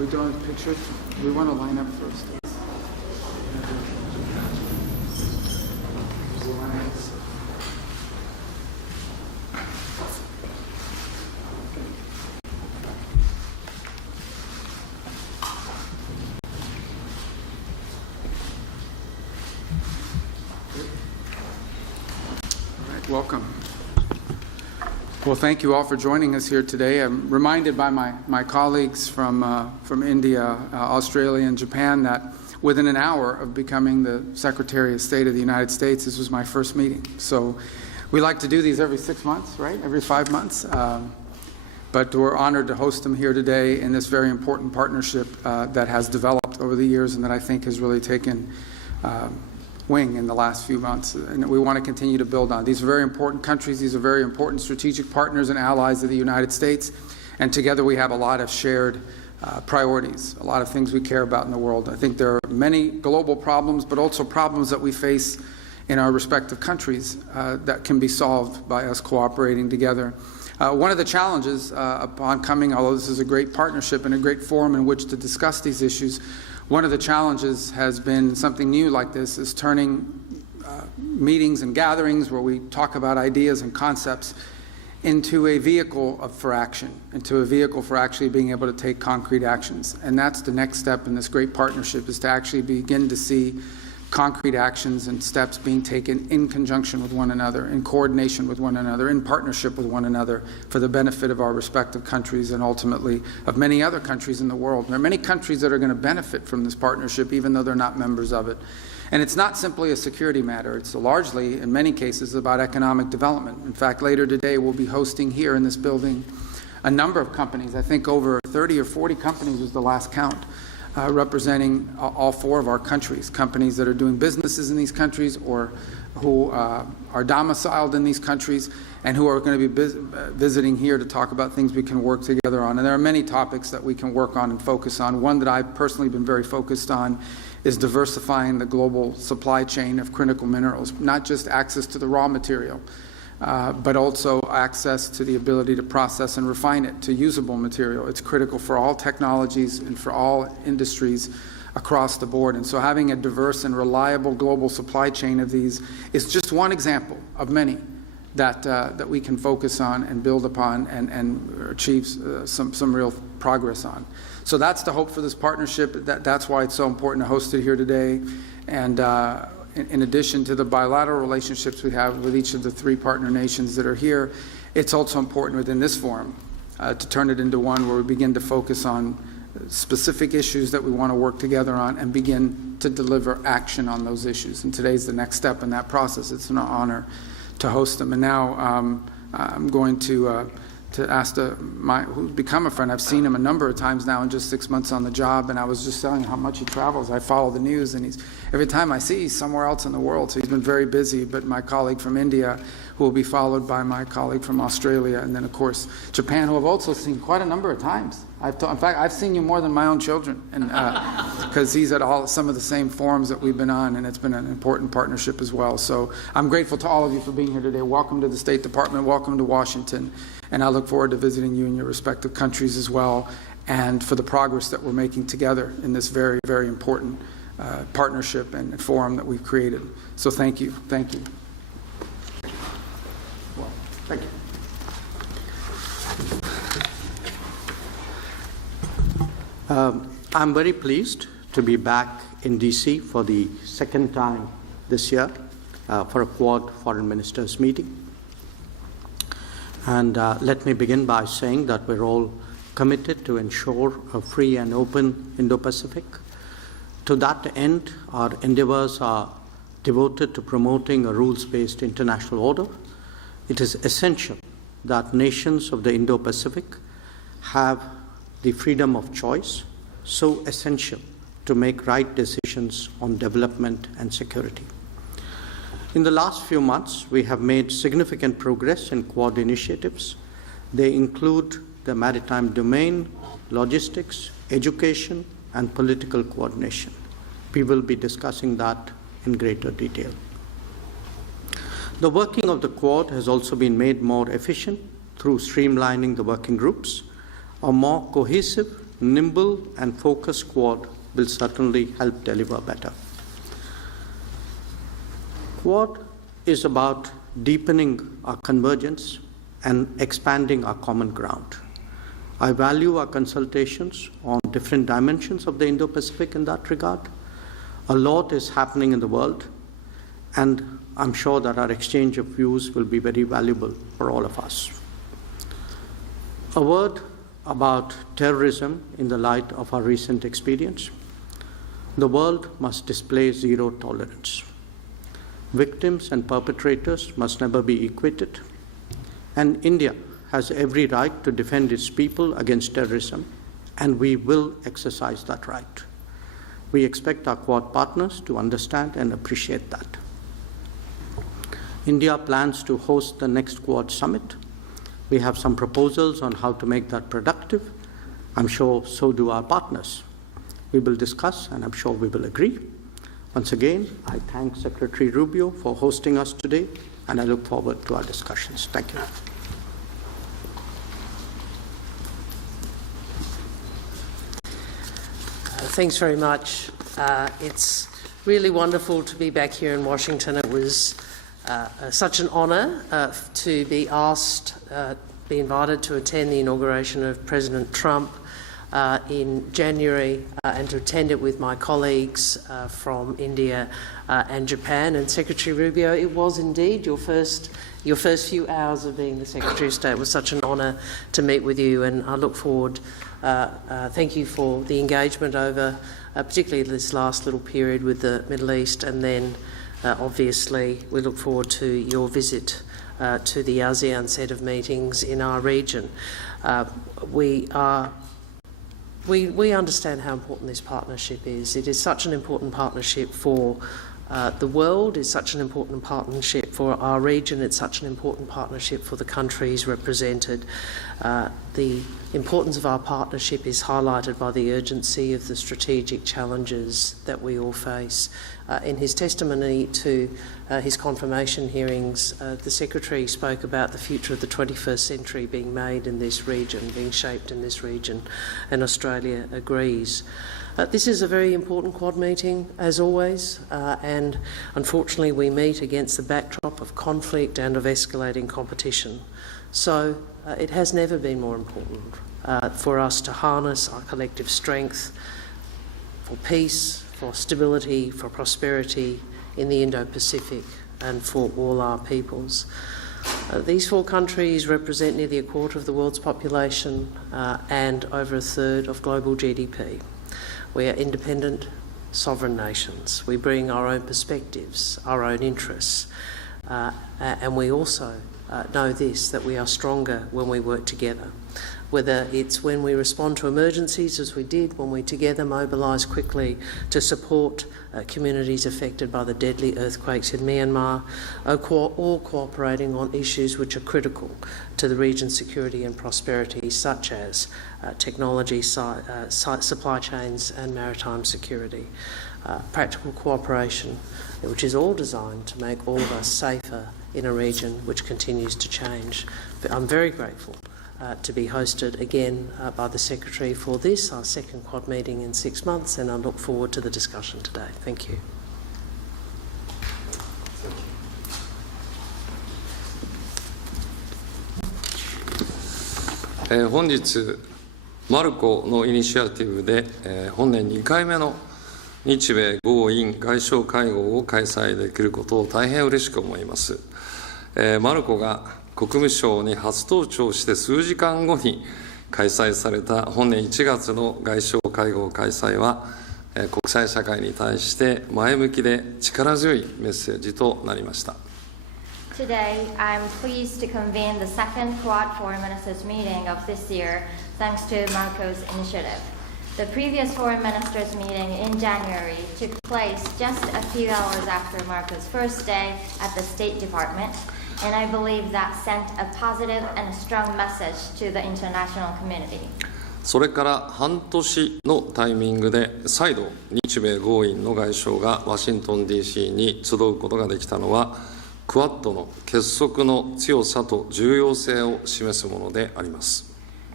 we doing pictures? We want to line up first. Welcome. Well, thank you all for joining us here today. I'm reminded by my colleagues from India, Australia, and Japan that within an hour of becoming the Secretary of State of the United States, this was my first meeting. So we like to do these every 6 months, right? Every 5 months. But we're honored to host them here today in this very important partnership that has developed over the years and that I think has really taken wing in the last few months, and we want to continue to build on. These are very important countries. These are very important strategic partners and allies of the United States, and together we have a lot of shared priorities, a lot of things we care about in the world. I think there are many global problems, but also problems that we face in our respective countries that can be solved by us cooperating together. One of the challenges upon coming, although this is a great partnership and a great forum in which to discuss these issues, one of the challenges has been something new like this, is turning meetings and gatherings where we talk about ideas and concepts into a vehicle for action, into a vehicle for actually being able to take concrete actions. And that's the next step in this great partnership, is to actually begin to see concrete actions and steps being taken in conjunction with one another, in coordination with one another, in partnership with one another for the benefit of our respective countries and ultimately of many other countries in the world. There are many countries that are going to benefit from this partnership even though they're not members of it. And it's not simply a security matter. It's largely, in many cases, about economic development. In fact, later today we'll be hosting here in this building a number of companies. I think over 30 or 40 companies was the last count. Representing all four of our countries, companies that are doing businesses in these countries or who are domiciled in these countries and who are going to be visiting here to talk about things we can work together on. And there are many topics that we can work on and focus on. One that I've personally been very focused on is diversifying the global supply chain of critical minerals, not just access to the raw material, but also access to the ability to process and refine it to usable material. It's critical for all technologies and for all industries across the board. And so having a diverse and reliable global supply chain of these is just one example of many that we can focus on and build upon and achieve some real progress on. So that's the hope for this partnership. That's why it's so important to host it here today. And in addition to the bilateral relationships we have with each of the three partner nations that are here, it's also important within this forum to turn it into one where we begin to focus on specific issues that we want to work together on and begin to deliver action on those issues. And today's the next step in that process. It's an honor to host them. And now I'm going to ask who's become a friend. I've seen him a number of times now in just 6 months on the job, and I was just telling how much he travels. I follow the news, and every time I see he's somewhere else in the world, so he's been very busy. But my colleague from India, who will be followed by my colleague from Australia, and then of course Japan, who I've also seen quite a number of times. In fact, I've seen you more than my own children, and because he's at some of the same forums that we've been on, and it's been an important partnership as well. So I'm grateful to all of you for being here today. Welcome to the State Department. Welcome to Washington. And I look forward to visiting you in your respective countries as well, and for the progress that we're making together in this very, very important partnership and forum that we've created. So thank you. Thank you. Well, thank you. I'm very pleased to be back in DC for the second time this year for a Quad Foreign Ministers meeting. And let me begin by saying that we're all committed to ensure a free and open Indo Pacific. To that end, our endeavors are devoted to promoting a rules-based international order. It is essential that nations of the Indo Pacific have the freedom of choice, so essential to make right decisions on development and security. In the last few months, we have made significant progress in Quad initiatives. They include the maritime domain, logistics, education, and political coordination. We will be discussing that in greater detail. The working of the Quad has also been made more efficient through streamlining the working groups, a more cohesive nimble and focused Quad will certainly help deliver better. Quad is about deepening our convergence and expanding our common ground. I value our consultations on different dimensions of the Indo Pacific in that regard. A lot is happening in the world, and I'm sure that our exchange of views will be very valuable for all of us. A word about terrorism in the light of our recent experience. The world must display zero tolerance. Victims and perpetrators must never be equated, and India has every right to defend its people against terrorism, and we will exercise that right. We expect our Quad partners to understand and appreciate that. India plans to host the next Quad summit. We have some proposals on how to make that productive. I'm sure so do our partners. We will discuss, and I'm sure we will agree. Once again, I thank Secretary Rubio for hosting us today, and I look forward to our discussions. Thank you. Thanks very much. It's really wonderful to be back here in Washington. It was such an honour to be asked, be invited to attend the inauguration of President Trump in January and to attend it with my colleagues from India and Japan. And Secretary Rubio, it was indeed your first few hours of being the Secretary of State. It was such an honour to meet with you, and I look forward. Thank you for the engagement over particularly this last little period with the Middle East, and then obviously we look forward to your visit to the ASEAN set of meetings in our region. We understand how important this partnership is. It is such an important partnership for the world, it's such an important partnership for our region, it's such an important partnership for the countries represented. The importance of our partnership is highlighted by the urgency of the strategic challenges that we all face. In his testimony to his confirmation hearings, the Secretary spoke about the future of the 21st century being made in this region, being shaped in this region, and Australia agrees. This is a very important Quad meeting, as always, and unfortunately we meet against the backdrop of conflict and of escalating competition. So it has never been more important for us to harness our collective strength for peace, for stability, for prosperity in the Indo Pacific and for all our peoples. These four countries represent nearly a quarter of the world's population and over a third of global GDP. We are independent, sovereign nations. We bring our own perspectives, our own interests, and we also know this, that we are stronger when we work together. Whether it's when we respond to emergencies, as we did, when we together mobilise quickly to support communities affected by the deadly earthquakes in Myanmar, or cooperating on issues which are critical to the region's security and prosperity, such as technology, supply chains and maritime security. Practical cooperation, which is all designed to make all of us safer in a region which continues to change. I'm very grateful to be hosted again by the Secretary for this, our second Quad meeting in 6 months, and I look forward to the discussion today. Thank you. Today, 本日マルコのイニシアティブで、本年2回目の日米豪印外相会合を開催できることを大変嬉しく思います。マルコが国務省に初登庁して数時間後に開催された本年1月の外相会合開催は、国際社会に対して前向きで力強いメッセージとなりました。Today, I'm pleased to convene the second Quad Foreign Ministers meeting of this year, thanks to Marco's initiative. The previous Foreign Ministers meeting in January took place just a few hours after Marco's first day at the State Department, and I believe that sent a positive and a strong message to the international community. それから半年のタイミングで再度日米豪印の外相がワシントン DC に集うことができたのはクアッドの結束の強さと重要性を示すものであります。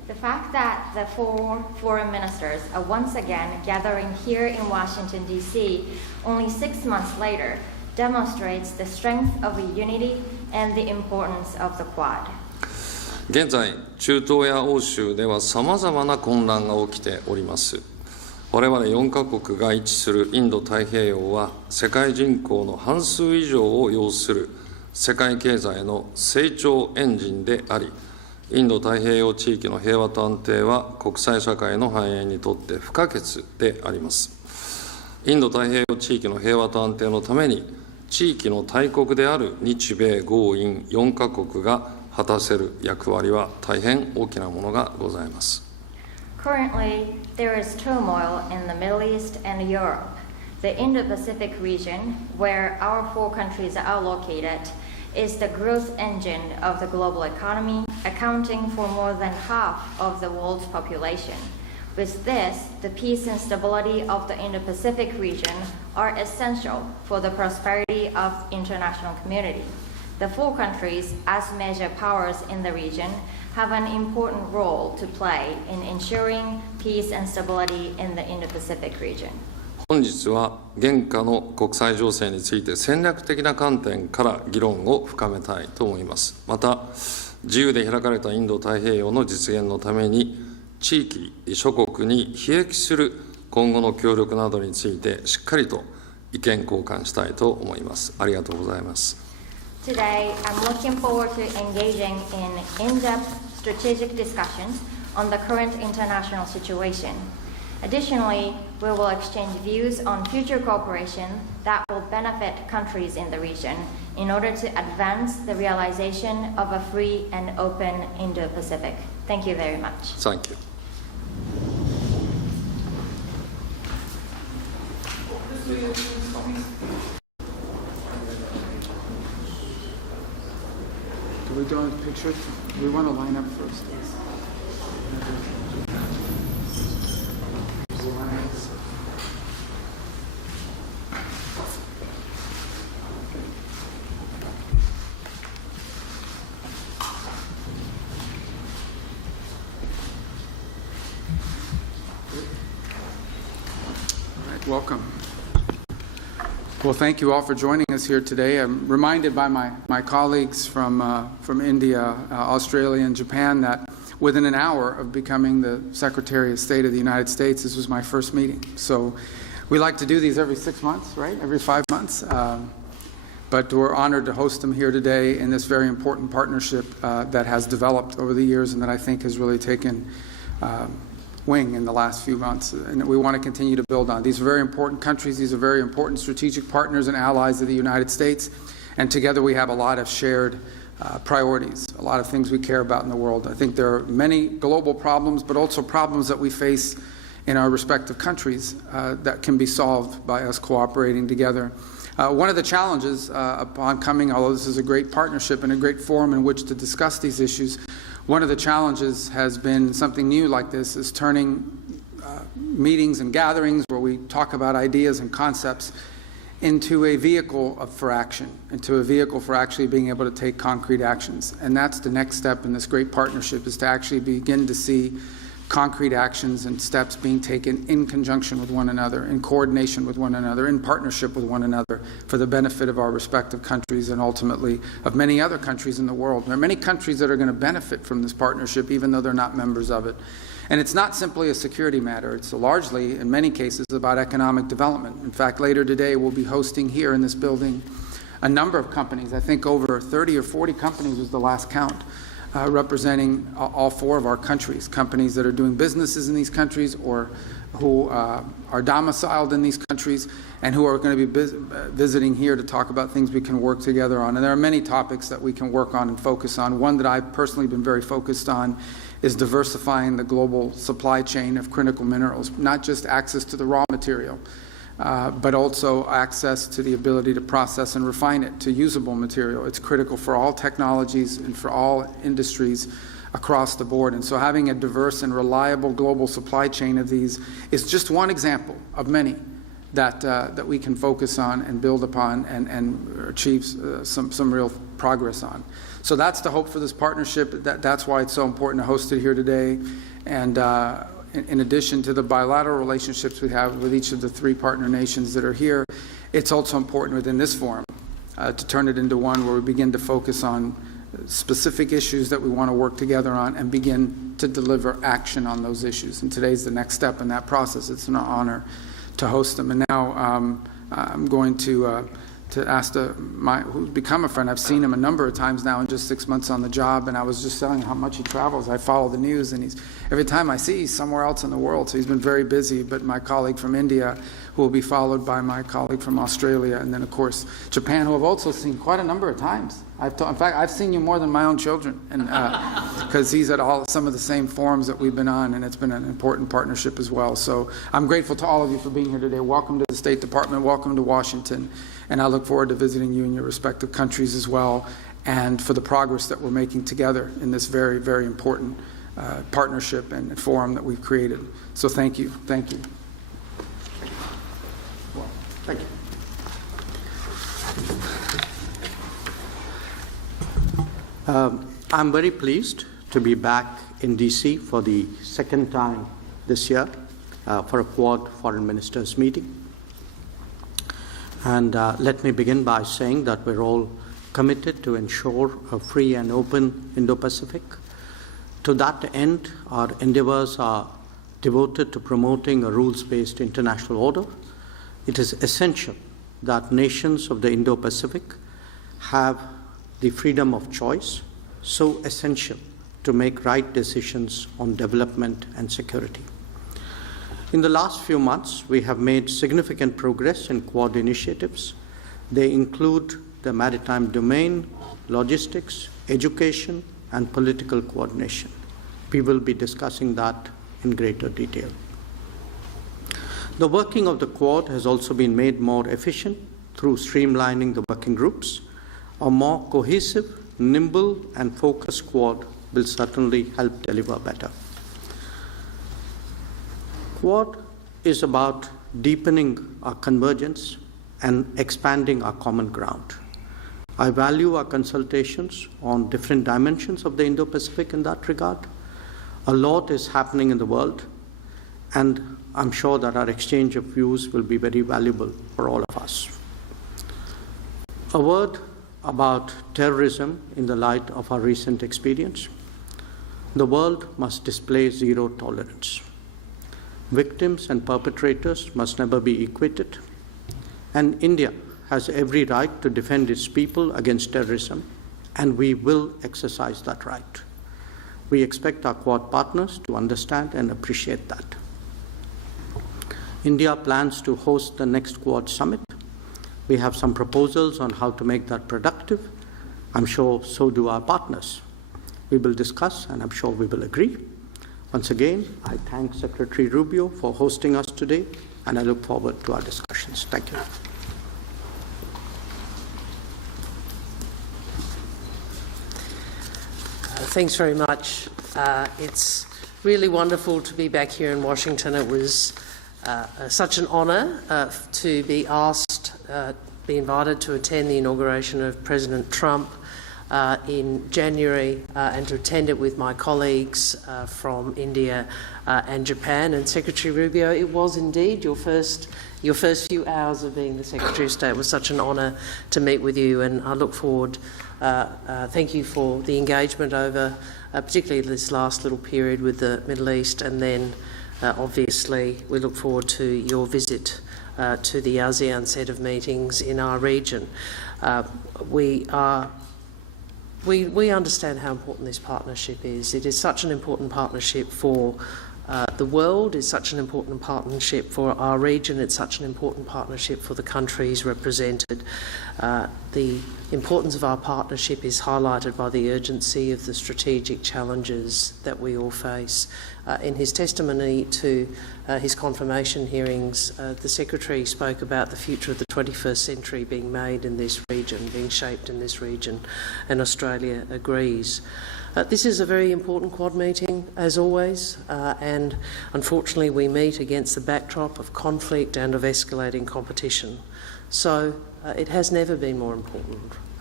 The fact that the four foreign ministers are once again gathering here in Washington, D.C. only 6 months later demonstrates the strength of the unity and the importance of the Quad. 現在、中東や欧州ではさまざまな混乱が起きております。我々4カ国が位置するインド太平洋は世界人口の半数以上を要する世界経済の成長エンジンであり、インド太平洋地域の平和と安定は国際社会の繁栄にとって不可欠であります。インド太平洋地域の平和と安定のために、地域の大国である日米豪印4カ国が果たせる役割は大変大きなものがございます。Currently, there is turmoil in the Middle East and Europe. The Indo Pacific region, where our four countries are located, is the growth engine of the global economy, accounting for more than half of the world's population. With this, the peace and stability of the Indo Pacific region are essential for the prosperity of international community. The four countries, as major powers in the region, have an important role to play in ensuring peace and stability in the Indo Pacific region. 本日は現下の国際情勢について戦略的な観点から議論を深めたいと思います。また、自由で開かれたインド太平洋の実現のために、地域諸国に裨益する今後の協力などについてしっかりと意見交換したいと思います。ありがとうございます。Today, I'm looking forward to engaging in in-depth strategic discussions on the current international situation. Additionally, we will exchange views on future cooperation that will benefit countries in the region in order to advance the realization of a free and open Indo-Pacific. Thank you very much. Thank you. Do we do a picture? We want to line up first. Welcome. Well, thank you all for joining us here today. I'm reminded by my colleagues from India, Australia, and Japan that within an hour of becoming the Secretary of State of the United States, this was my first meeting. So we like to do these every 6 months, right? Every 5 months. But we're honored to host them here today in this very important partnership that has developed over the years and that I think has really taken wing in the last few months, and we want to continue to build on. These are very important countries. These are very important strategic partners and allies of the United States, and together we have a lot of shared priorities, a lot of things we care about in the world. I think there are many global problems, but also problems that we face in our respective countries that can be solved by us cooperating together. One of the challenges upon coming, although this is a great partnership and a great forum in which to discuss these issues, one of the challenges has been something new like this, is turning meetings and gatherings where we talk about ideas and concepts into a vehicle for action, into a vehicle for actually being able to take concrete actions. And that's the next step in this great partnership, is to actually begin to see concrete actions and steps being taken in conjunction with one another, in coordination with one another, in partnership with one another, for the benefit of our respective countries and ultimately of many other countries in the world. There are many countries that are going to benefit from this partnership even though they're not members of it. And it's not simply a security matter. It's largely, in many cases, about economic development. In fact, later today we'll be hosting here in this building a number of companies. I think over 30 or 40 companies was the last count. Representing all four of our countries, companies that are doing businesses in these countries or who are domiciled in these countries and who are going to be visiting here to talk about things we can work together on. And there are many topics that we can work on and focus on. One that I've personally been very focused on is diversifying the global supply chain of critical minerals, not just access to the raw material, but also access to the ability to process and refine it to usable material. It's critical for all technologies and for all industries across the board. And so having a diverse and reliable global supply chain of these is just one example of many that we can focus on and build upon and achieve some real progress on. So that's the hope for this partnership. That's why it's so important to host it here today. And in addition to the bilateral relationships we have with each of the 3 partner nations that are here, it's also important within this forum to turn it into one where we begin to focus on specific issues that we want to work together on and begin to deliver action on those issues. And today's the next step in that process. It's an honor to host them. And now I'm going to ask who's become a friend. I've seen him a number of times now in just 6 months on the job, and I was just telling him how much he travels. I follow the news, and every time I see he's somewhere else in the world, so he's been very busy. But my colleague from India, who will be followed by my colleague from Australia, and then of course Japan, who I've also seen quite a number of times. In fact, I've seen you more than my own children, and because he's at some of the same forums that we've been on, and it's been an important partnership as well. So I'm grateful to all of you for being here today. Welcome to the State Department. Welcome to Washington. And I look forward to visiting you in your respective countries as well, and for the progress that we're making together in this very, very important partnership and forum that we've created. So thank you. Thank you. Well, thank you. I'm very pleased to be back in DC for the second time this year for a Quad Foreign Ministers meeting. And let me begin by saying that we're all committed to ensure a free and open Indo Pacific. To that end, our endeavors are devoted to promoting a rules-based international order. It is essential that nations of the Indo Pacific have the freedom of choice, so essential to make right decisions on development and security. In the last few months, we have made significant progress in Quad initiatives. They include the maritime domain, logistics, education, and political coordination. We will be discussing that in greater detail. The working of the Quad has also been made more efficient through streamlining the working groups. A more cohesive, nimble, and focused Quad will certainly help deliver better. Quad is about deepening our convergence and expanding our common ground. I value our consultations on different dimensions of the Indo-Pacific in that regard. A lot is happening in the world, and I'm sure that our exchange of views will be very valuable for all of us. A word about terrorism in the light of our recent experience. The world must display zero tolerance. Victims and perpetrators must never be equated, and India has every right to defend its people against terrorism, and we will exercise that right. We expect our Quad partners to understand and appreciate that. India plans to host the next Quad summit. We have some proposals on how to make that productive. I'm sure so do our partners. We will discuss, and I'm sure we will agree. Once again, I thank Secretary Rubio for hosting us today, and I look forward to our discussions. Thank you. Thanks very much. It's really wonderful to be back here in Washington. It was such an honour to be asked, be invited to attend the inauguration of President Trump in January and to attend it with my colleagues from India and Japan. And Secretary Rubio, it was indeed your first few hours of being the Secretary of State. It was such an honour to meet with you, and I look forward. Thank you for the engagement over particularly this last little period with the Middle East, and then obviously we look forward to your visit to the ASEAN set of meetings in our region. We understand how important this partnership is. It is such an important partnership for the world, it's such an important partnership for our region, it's such an important partnership for the countries represented. The importance of our partnership is highlighted by the urgency of the strategic challenges that we all face. In his testimony to his confirmation hearings, the Secretary spoke about the future of the 21st century being made in this region, being shaped in this region, and Australia agrees. This is a very important Quad meeting, as always, and unfortunately we meet against the backdrop of conflict and of escalating competition. So it has never been more important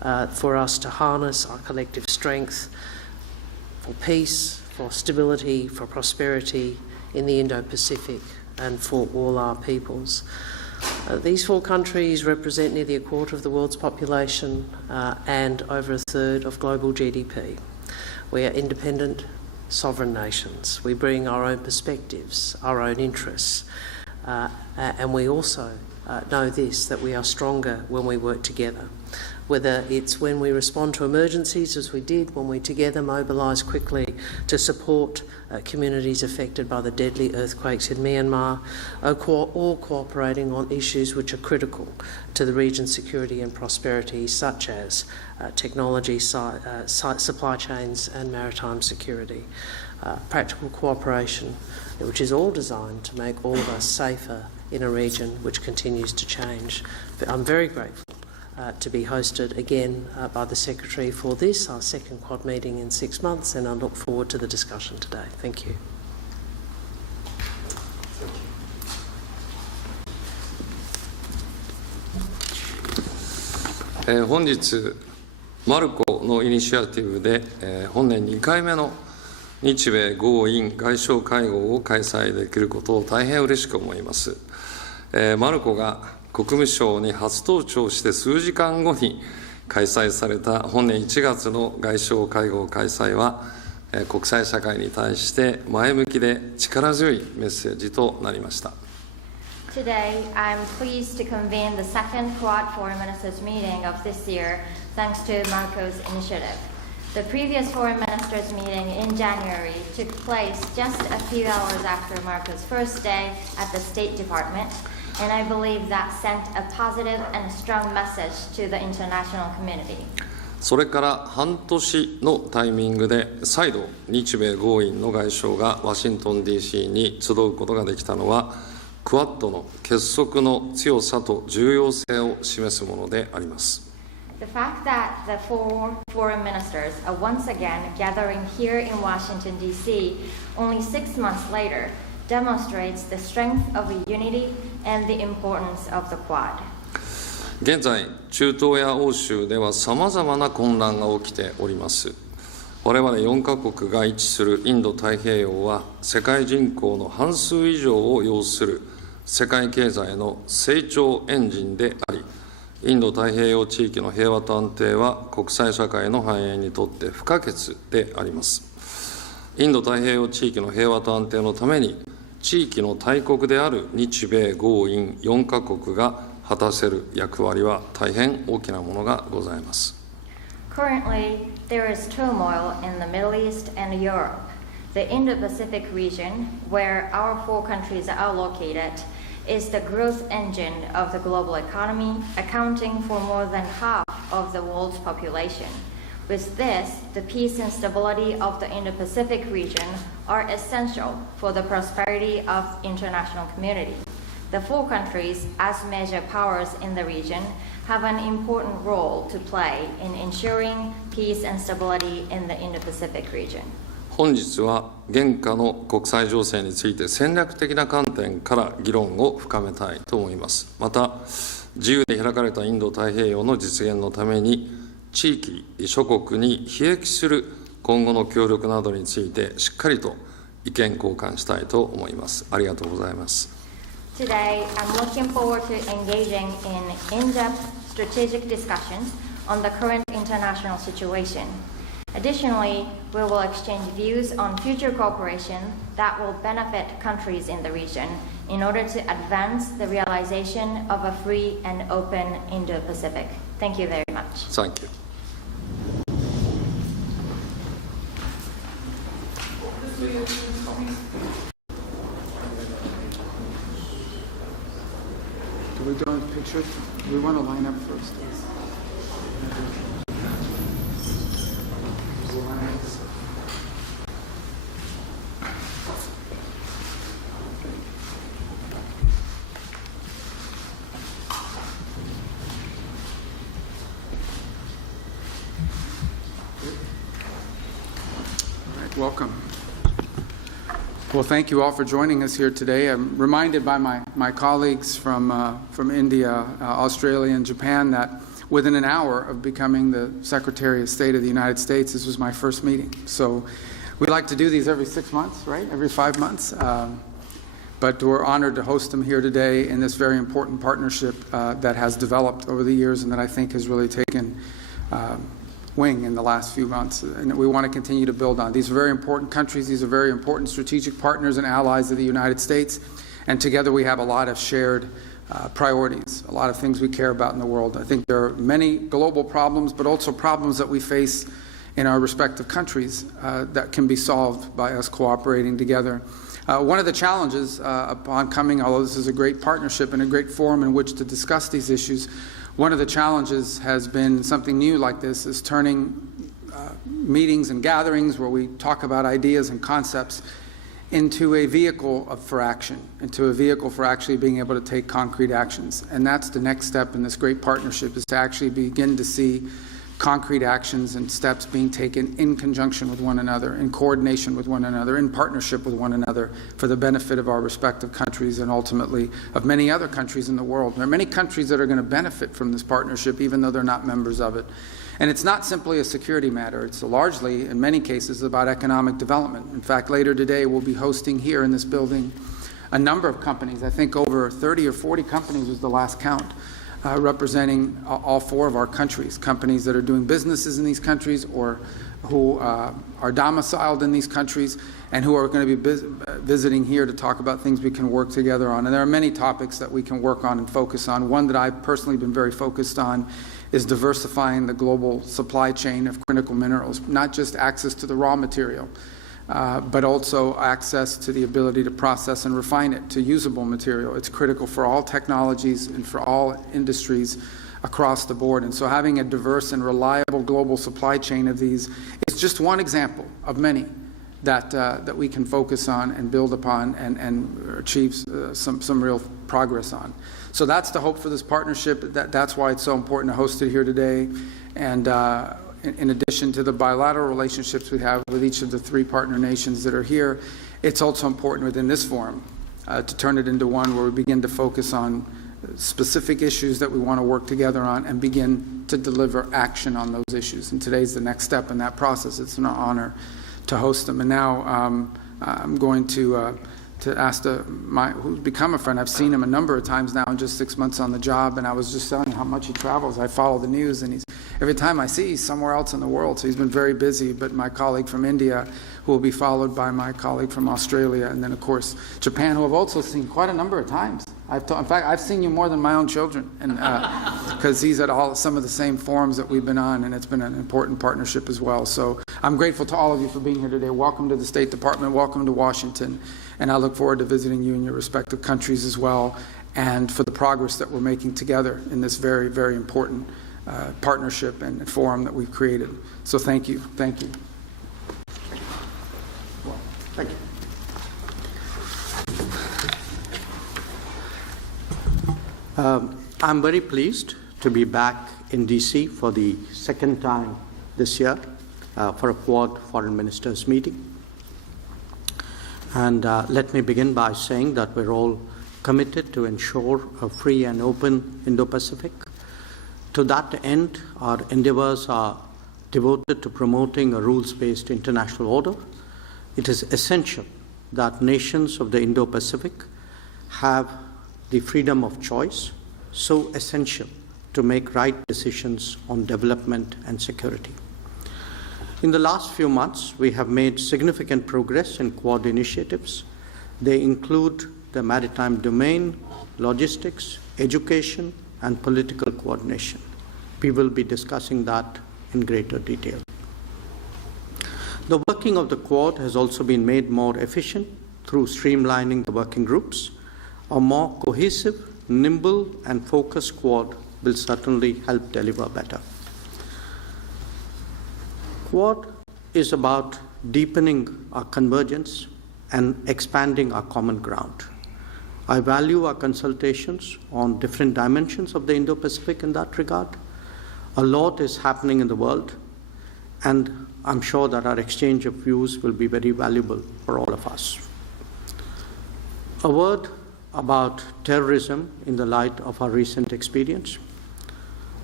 for us to harness our collective strength for peace, for stability, for prosperity in the Indo Pacific and for all our peoples. These 4 countries represent nearly a quarter of the world's population and over a third of global GDP. We are independent, sovereign nations. We bring our own perspectives, our own interests, and we also know this, that we are stronger when we work together. Whether it's when we respond to emergencies, as we did, when we together mobilise quickly to support communities affected by the deadly earthquakes in Myanmar, or cooperating on issues which are critical to the region's security and prosperity, such as technology, supply chains and maritime security. Practical cooperation, which is all designed to make all of us safer in a region which continues to change. I'm very grateful to be hosted again by the Secretary for this, our second Quad meeting in 6 months, and I look forward to the discussion today. Thank you.本日、マルコのイニシアティブで、本年2回目の日米豪印外相会合を開催できることを大変嬉しく思います。マルコが国務省に初登庁して数時間後に開催された本年1月の外相会合開催は、国際社会に対して前向きで力強いメッセージとなりました。Today, I'm pleased to convene the second Quad Foreign Ministers meeting of this year, thanks to Marco's initiative. The previous Foreign Ministers meeting in January took place just a few hours after Marco's first day at the State Department, and I believe that sent a positive and strong message to the international community. それから半年のタイミングで再度日米豪印の外相がワシントン DC に集うことができたのはクワッドの結束の強さと重要性を示すものであります。The fact that the 4 foreign ministers are once again gathering here in Washington, D.C. only 6 months later demonstrates the strength of unity and the importance of the Quad. 現在、中東や欧州ではさまざまな混乱が起きております。我々4カ国が位置するインド太平洋は世界人口の半数以上を要する世界経済の成長エンジンであり、インド太平洋地域の平和と安定は国際社会の繁栄にとって不可欠であります。インド太平洋地域の平和と安定のために、地域の大国である日米豪印4カ国が果たせる役割は大変大きなものがございます。Currently, there is turmoil in the Middle East and Europe. The Indo Pacific region, where our 4 countries are located, is the growth engine of the global economy, accounting for more than half of the world's population. With this, the peace and stability of the Indo Pacific region are essential for the prosperity of the international community. The 4 countries, as major powers in the region, have an important role to play in ensuring peace and stability in the Indo Pacific region. 本日は現下の国際情勢について戦略的な観点から議論を深めたいと思います。また、自由で開かれたインド太平洋の実現のために、地域諸国に裨益する今後の協力などについてしっかりと意見交換したいと思います。ありがとうございます。Today, I'm looking forward to engaging in in-depth strategic discussions on the current international situation. Additionally, we will exchange views on future cooperation that will benefit countries in the region in order to advance the realization of a free and open Indo-Pacific. Thank you very much. Thank you. Do we do a picture? Do we want to line up first? Welcome. Well, thank you all for joining us here today. I'm reminded by my colleagues from India, Australia, and Japan that within an hour of becoming the Secretary of State of the United States. This was my first meeting. So we like to do these every 6 months, right? Every 5 months. But we're honored to host them here today in this very important partnership that has developed over the years and that I think has really taken wing in the last few months, and we want to continue to build on. These are very important countries. These are very important strategic partners and allies of the United States, and together we have a lot of shared priorities, a lot of things we care about in the world. I think there are many global problems, but also problems that we face in our respective countries that can be solved by us cooperating together. One of the challenges upon coming, although this is a great partnership and a great forum in which to discuss these issues, one of the challenges has been something new like this, is turning meetings and gatherings where we talk about ideas and concepts into a vehicle for action, into a vehicle for actually being able to take concrete actions. And that's the next step in this great partnership, is to actually begin to see concrete actions and steps being taken in conjunction with one another, in coordination with one another, in partnership with one another, for the benefit of our respective countries and ultimately of many other countries in the world. There are many countries that are going to benefit from this partnership even though they're not members of it. And it's not simply a security matter. It's largely, in many cases, about economic development. In fact, later today we'll be hosting here in this building a number of companies. I think over 30 or 40 companies was the last count, representing all four of our countries, companies that are doing businesses in these countries or who are domiciled in these countries and who are going to be visiting here to talk about things we can work together on. And there are many topics that we can work on and focus on. One that I've personally been very focused on is diversifying the global supply chain of critical minerals, not just access to the raw material, but also access to the ability to process and refine it to usable material. It's critical for all technologies and for all industries across the board. And so having a diverse and reliable global supply chain of these is just one example of many that we can focus on and build upon and achieve some real progress on. So that's the hope for this partnership. That's why it's so important to host it here today. And in addition to the bilateral relationships we have with each of the three partner nations that are here, it's also important within this forum to turn it into one where we begin to focus on specific issues that we want to work together on and begin to deliver action on those issues. And today's the next step in that process. It's an honor to host them. And now I'm going to ask who's become a friend. I've seen him a number of times now in just 6 months on the job, and I was just telling you how much he travels. I follow the news, and every time I see he's somewhere else in the world, so he's been very busy. But my colleague from India, who will be followed by my colleague from Australia, and then of course Japan, who I've also seen quite a number of times. In fact, I've seen you more than my own children, and because he's at some of the same forums that we've been on, and it's been an important partnership as well. So I'm grateful to all of you for being here today. Welcome to the State Department. Welcome to Washington. And I look forward to visiting you in your respective countries as well, and for the progress that we're making together in this very, very important partnership and forum that we've created. So thank you. Thank you. Well, thank you. I'm very pleased to be back in DC for the second time this year for a Quad Foreign Ministers meeting. And let me begin by saying that we're all committed to ensure a free and open Indo Pacific. To that end, our endeavors are devoted to promoting a rules-based international order. It is essential that nations of the Indo Pacific have the freedom of choice, so essential to make right decisions on development and security. In the last few months, we have made significant progress in Quad initiatives. They include the maritime domain, logistics, education, and political coordination. We will be discussing that in greater detail. The working of the Quad has also been made more efficient through streamlining the working groups. A more cohesive, nimble, and focused Quad will certainly help deliver better. Quad is about deepening our convergence and expanding our common ground. I value our consultations on different dimensions of the Indo-Pacific in that regard. A lot is happening in the world, and I'm sure that our exchange of views will be very valuable for all of us. A word about terrorism in the light of our recent experience.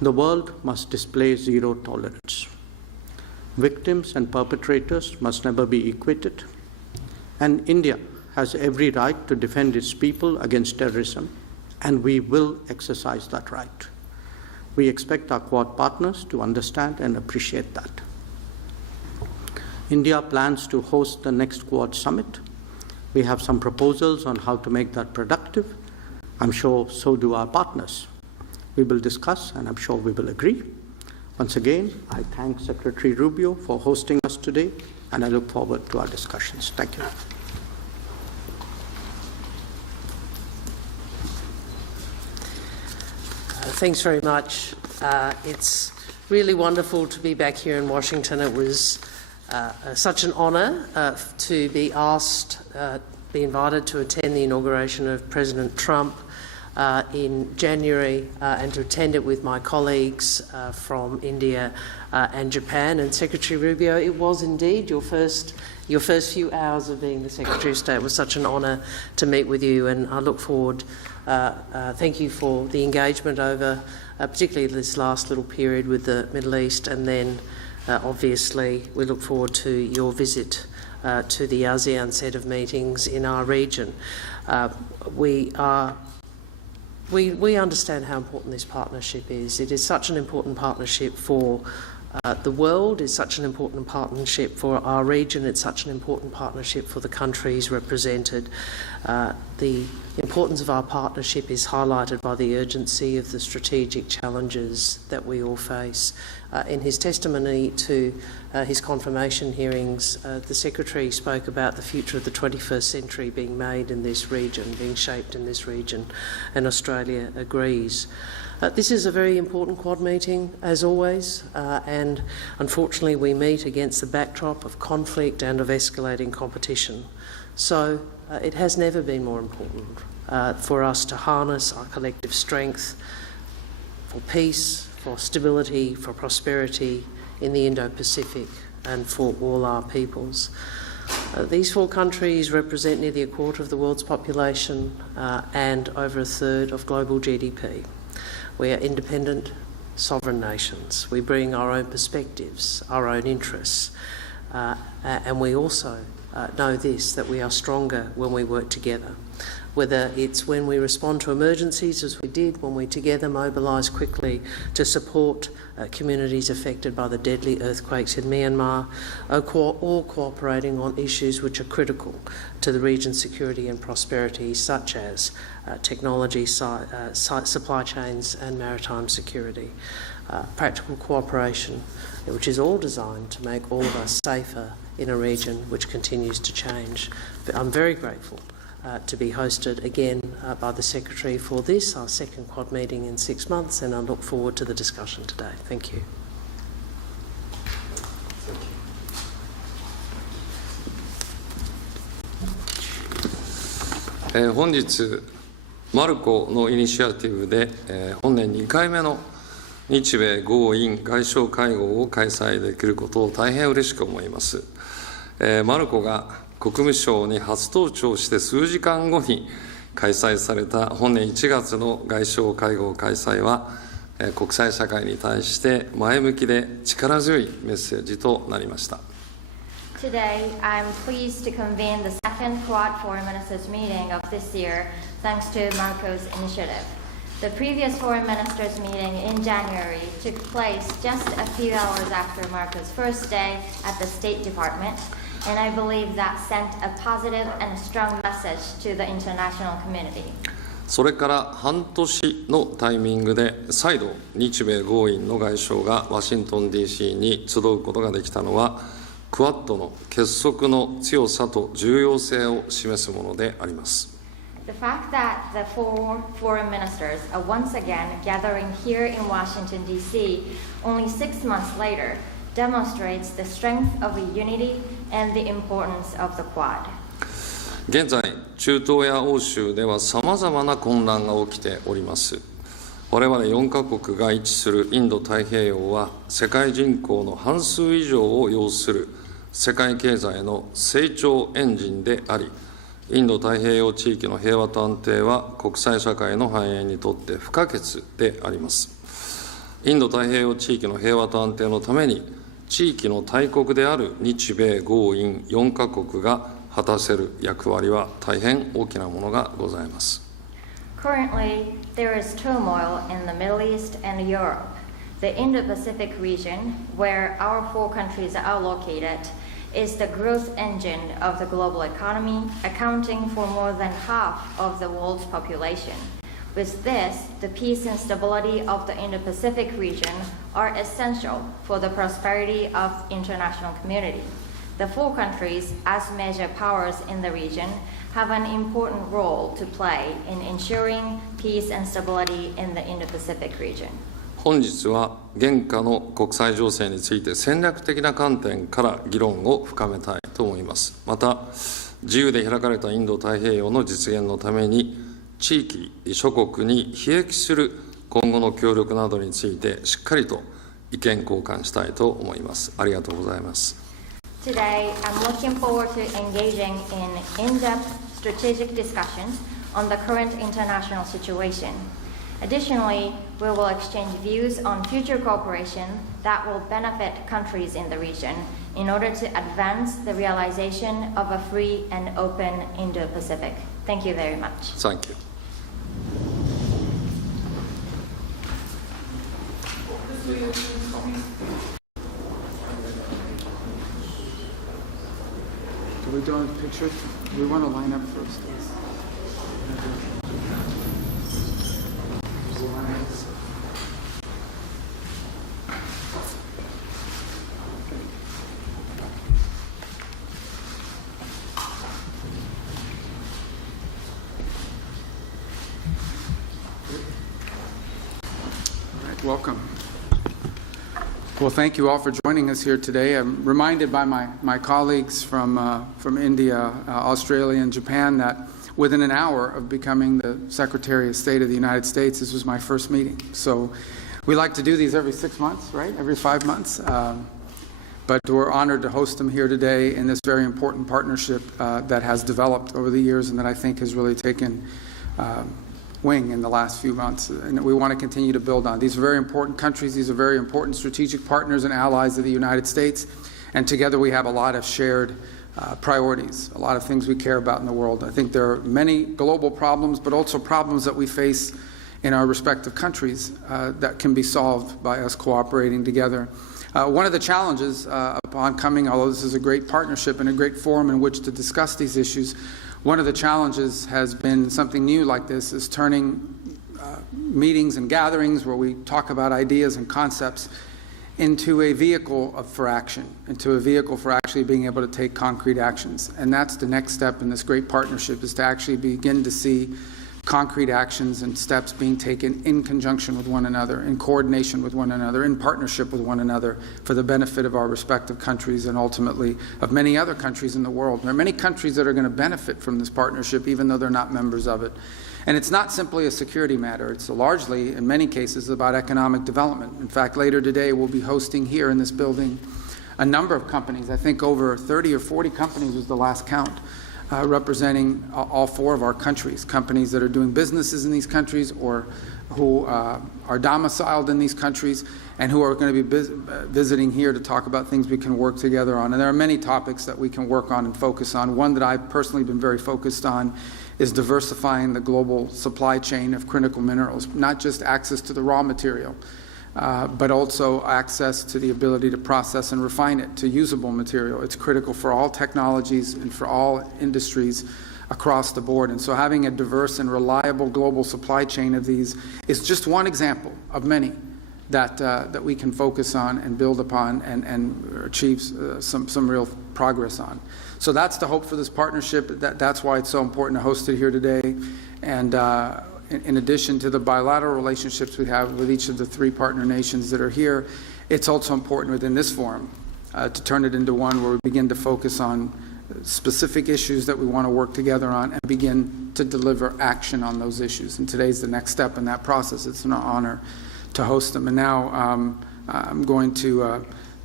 The world must display zero tolerance. Victims and perpetrators must never be equated, and India has every right to defend its people against terrorism, and we will exercise that right. We expect our Quad partners to understand and appreciate that. India plans to host the next Quad summit. We have some proposals on how to make that productive. I'm sure so do our partners. We will discuss, and I'm sure we will agree. Once again, I thank Secretary Rubio for hosting us today, and I look forward to our discussions. Thank you. Thanks very much. It's really wonderful to be back here in Washington. It was such an honour to be asked, be invited to attend the inauguration of President Trump in January and to attend it with my colleagues from India and Japan. And Secretary Rubio, it was indeed your first few hours of being the Secretary of State. It was such an honour to meet with you, and I look forward. Thank you for the engagement over particularly this last little period with the Middle East, and then obviously we look forward to your visit to the ASEAN set of meetings in our region. We understand how important this partnership is. It is such an important partnership for the world, it's such an important partnership for our region, it's such an important partnership for the countries represented. The importance of our partnership is highlighted by the urgency of the strategic challenges that we all face. In his testimony to his confirmation hearings, the Secretary spoke about the future of the 21st century being made in this region, being shaped in this region, and Australia agrees. This is a very important Quad meeting, as always, and unfortunately we meet against the backdrop of conflict and of escalating competition. So it has never been more important for us to harness our collective strength for peace, for stability, for prosperity in the Indo Pacific and for all our peoples. These four countries represent nearly a quarter of the world's population and over a third of global GDP. We are independent, sovereign nations. We bring our own perspectives, our own interests, and we also know this, that we are stronger when we work together. Whether it's when we respond to emergencies, as we did, when we together mobilise quickly to support communities affected by the deadly earthquakes in Myanmar, or cooperating on issues which are critical to the region's security and prosperity, such as technology, supply chains and maritime security. Practical cooperation, which is all designed to make all of us safer in a region which continues to change. I'm very grateful to be hosted again by the Secretary for this, our second Quad meeting in 6 months, and I look forward to the discussion today. Thank you. Thank you. 本日、マルコのイニシアティブで、本年2回目の日米豪印外相会合を開催できることを大変嬉しく思います。マルコが国務省に初登庁して数時間後に開催された本年1月の外相会合開催は、国際社会に対して前向きで力強いメッセージとなりました。Today, I'm pleased to convene the second Quad Foreign Ministers meeting of this year, thanks to Marco's initiative. The previous Foreign Ministers meeting in January took place just a few hours after Marco's first day at the State Department, and I believe that sent a positive and a strong message to the international community. それから半年のタイミングで再度日米豪印の外相がワシントン DC に集うことができたのはクワッドの結束の強さと重要性を示すものであります。The fact that the four foreign ministers are once again gathering here in Washington, D.C. only 6 months later demonstrates the strength of unity and the importance of the Quad. 現在、中東や欧州ではさまざまな混乱が起きております。我々4カ国が位置するインド太平洋は世界人口の半数以上を要する世界経済の成長エンジンであり、インド太平洋地域の平和と安定は国際社会の繁栄にとって不可欠であります。インド太平洋地域の平和と安定のために、地域の大国である日米豪印4カ国が果たせる役割は大変大きなものがございます。Currently, there is turmoil in the Middle East and Europe. The Indo Pacific region, where our 4 countries are located, is the growth engine of the global economy, accounting for more than half of the world's population. With this, the peace and stability of the Indo Pacific region are essential for the prosperity of international community. The 4 countries, as major powers in the region, have an important role to play in ensuring peace and stability in the Indo Pacific region. 本日は現下の国際情勢について戦略的な観点から議論を深めたいと思います。また、自由で開かれたインド太平洋の実現のために、地域諸国に裨益する今後の協力などについてしっかりと意見交換したいと思います。ありがとうございます。Today, I'm looking forward to engaging in in-depth strategic discussions on the current international situation. Additionally, we will exchange views on future cooperation that will benefit countries in the region in order to advance the realization of a free and open Indo-Pacific. Thank you very much. Thank you. Do we do a picture? We want to line up first. All right, welcome. Well, thank you all for joining us here today. I'm reminded by my colleagues from India, Australia, and Japan that within an hour of becoming the Secretary of State of the United States, this was my first meeting. So we like to do these every 6 months, right? Every 5 months. But we're honored to host them here today in this very important partnership that has developed over the years and that I think has really taken wing in the last few months, and we want to continue to build on. These are very important countries. These are very important strategic partners and allies of the United States, and together we have a lot of shared priorities, a lot of things we care about in the world. I think there are many global problems, but also problems that we face in our respective countries that can be solved by us cooperating together. One of the challenges upon coming, although this is a great partnership and a great forum in which to discuss these issues, one of the challenges has been something new like this, is turning meetings and gatherings where we talk about ideas and concepts into a vehicle for action, into a vehicle for actually being able to take concrete actions. And that's the next step in this great partnership, is to actually begin to see concrete actions and steps being taken in conjunction with one another, in coordination with one another, in partnership with one another, for the benefit of our respective countries and ultimately of many other countries in the world. There are many countries that are going to benefit from this partnership even though they're not members of it. And it's not simply a security matter. It's largely, in many cases, about economic development. In fact, later today we'll be hosting here in this building a number of companies. I think over 30 or 40 companies was the last count. Representing all 4 of our countries, companies that are doing businesses in these countries or who are domiciled in these countries and who are going to be visiting here to talk about things we can work together on. And there are many topics that we can work on and focus on. One that I've personally been very focused on is diversifying the global supply chain of critical minerals, not just access to the raw material, but also access to the ability to process and refine it to usable material. It's critical for all technologies and for all industries across the board. And so having a diverse and reliable global supply chain of these is just one example of many that we can focus on and build upon and achieve some real progress on. So that's the hope for this partnership. That's why it's so important to host it here today. And in addition to the bilateral relationships we have with each of the 3 partner nations that are here, it's also important within this forum to turn it into one where we begin to focus on specific issues that we want to work together on and begin to deliver action on those issues. And today's the next step in that process. It's an honor to host them. And now I'm going to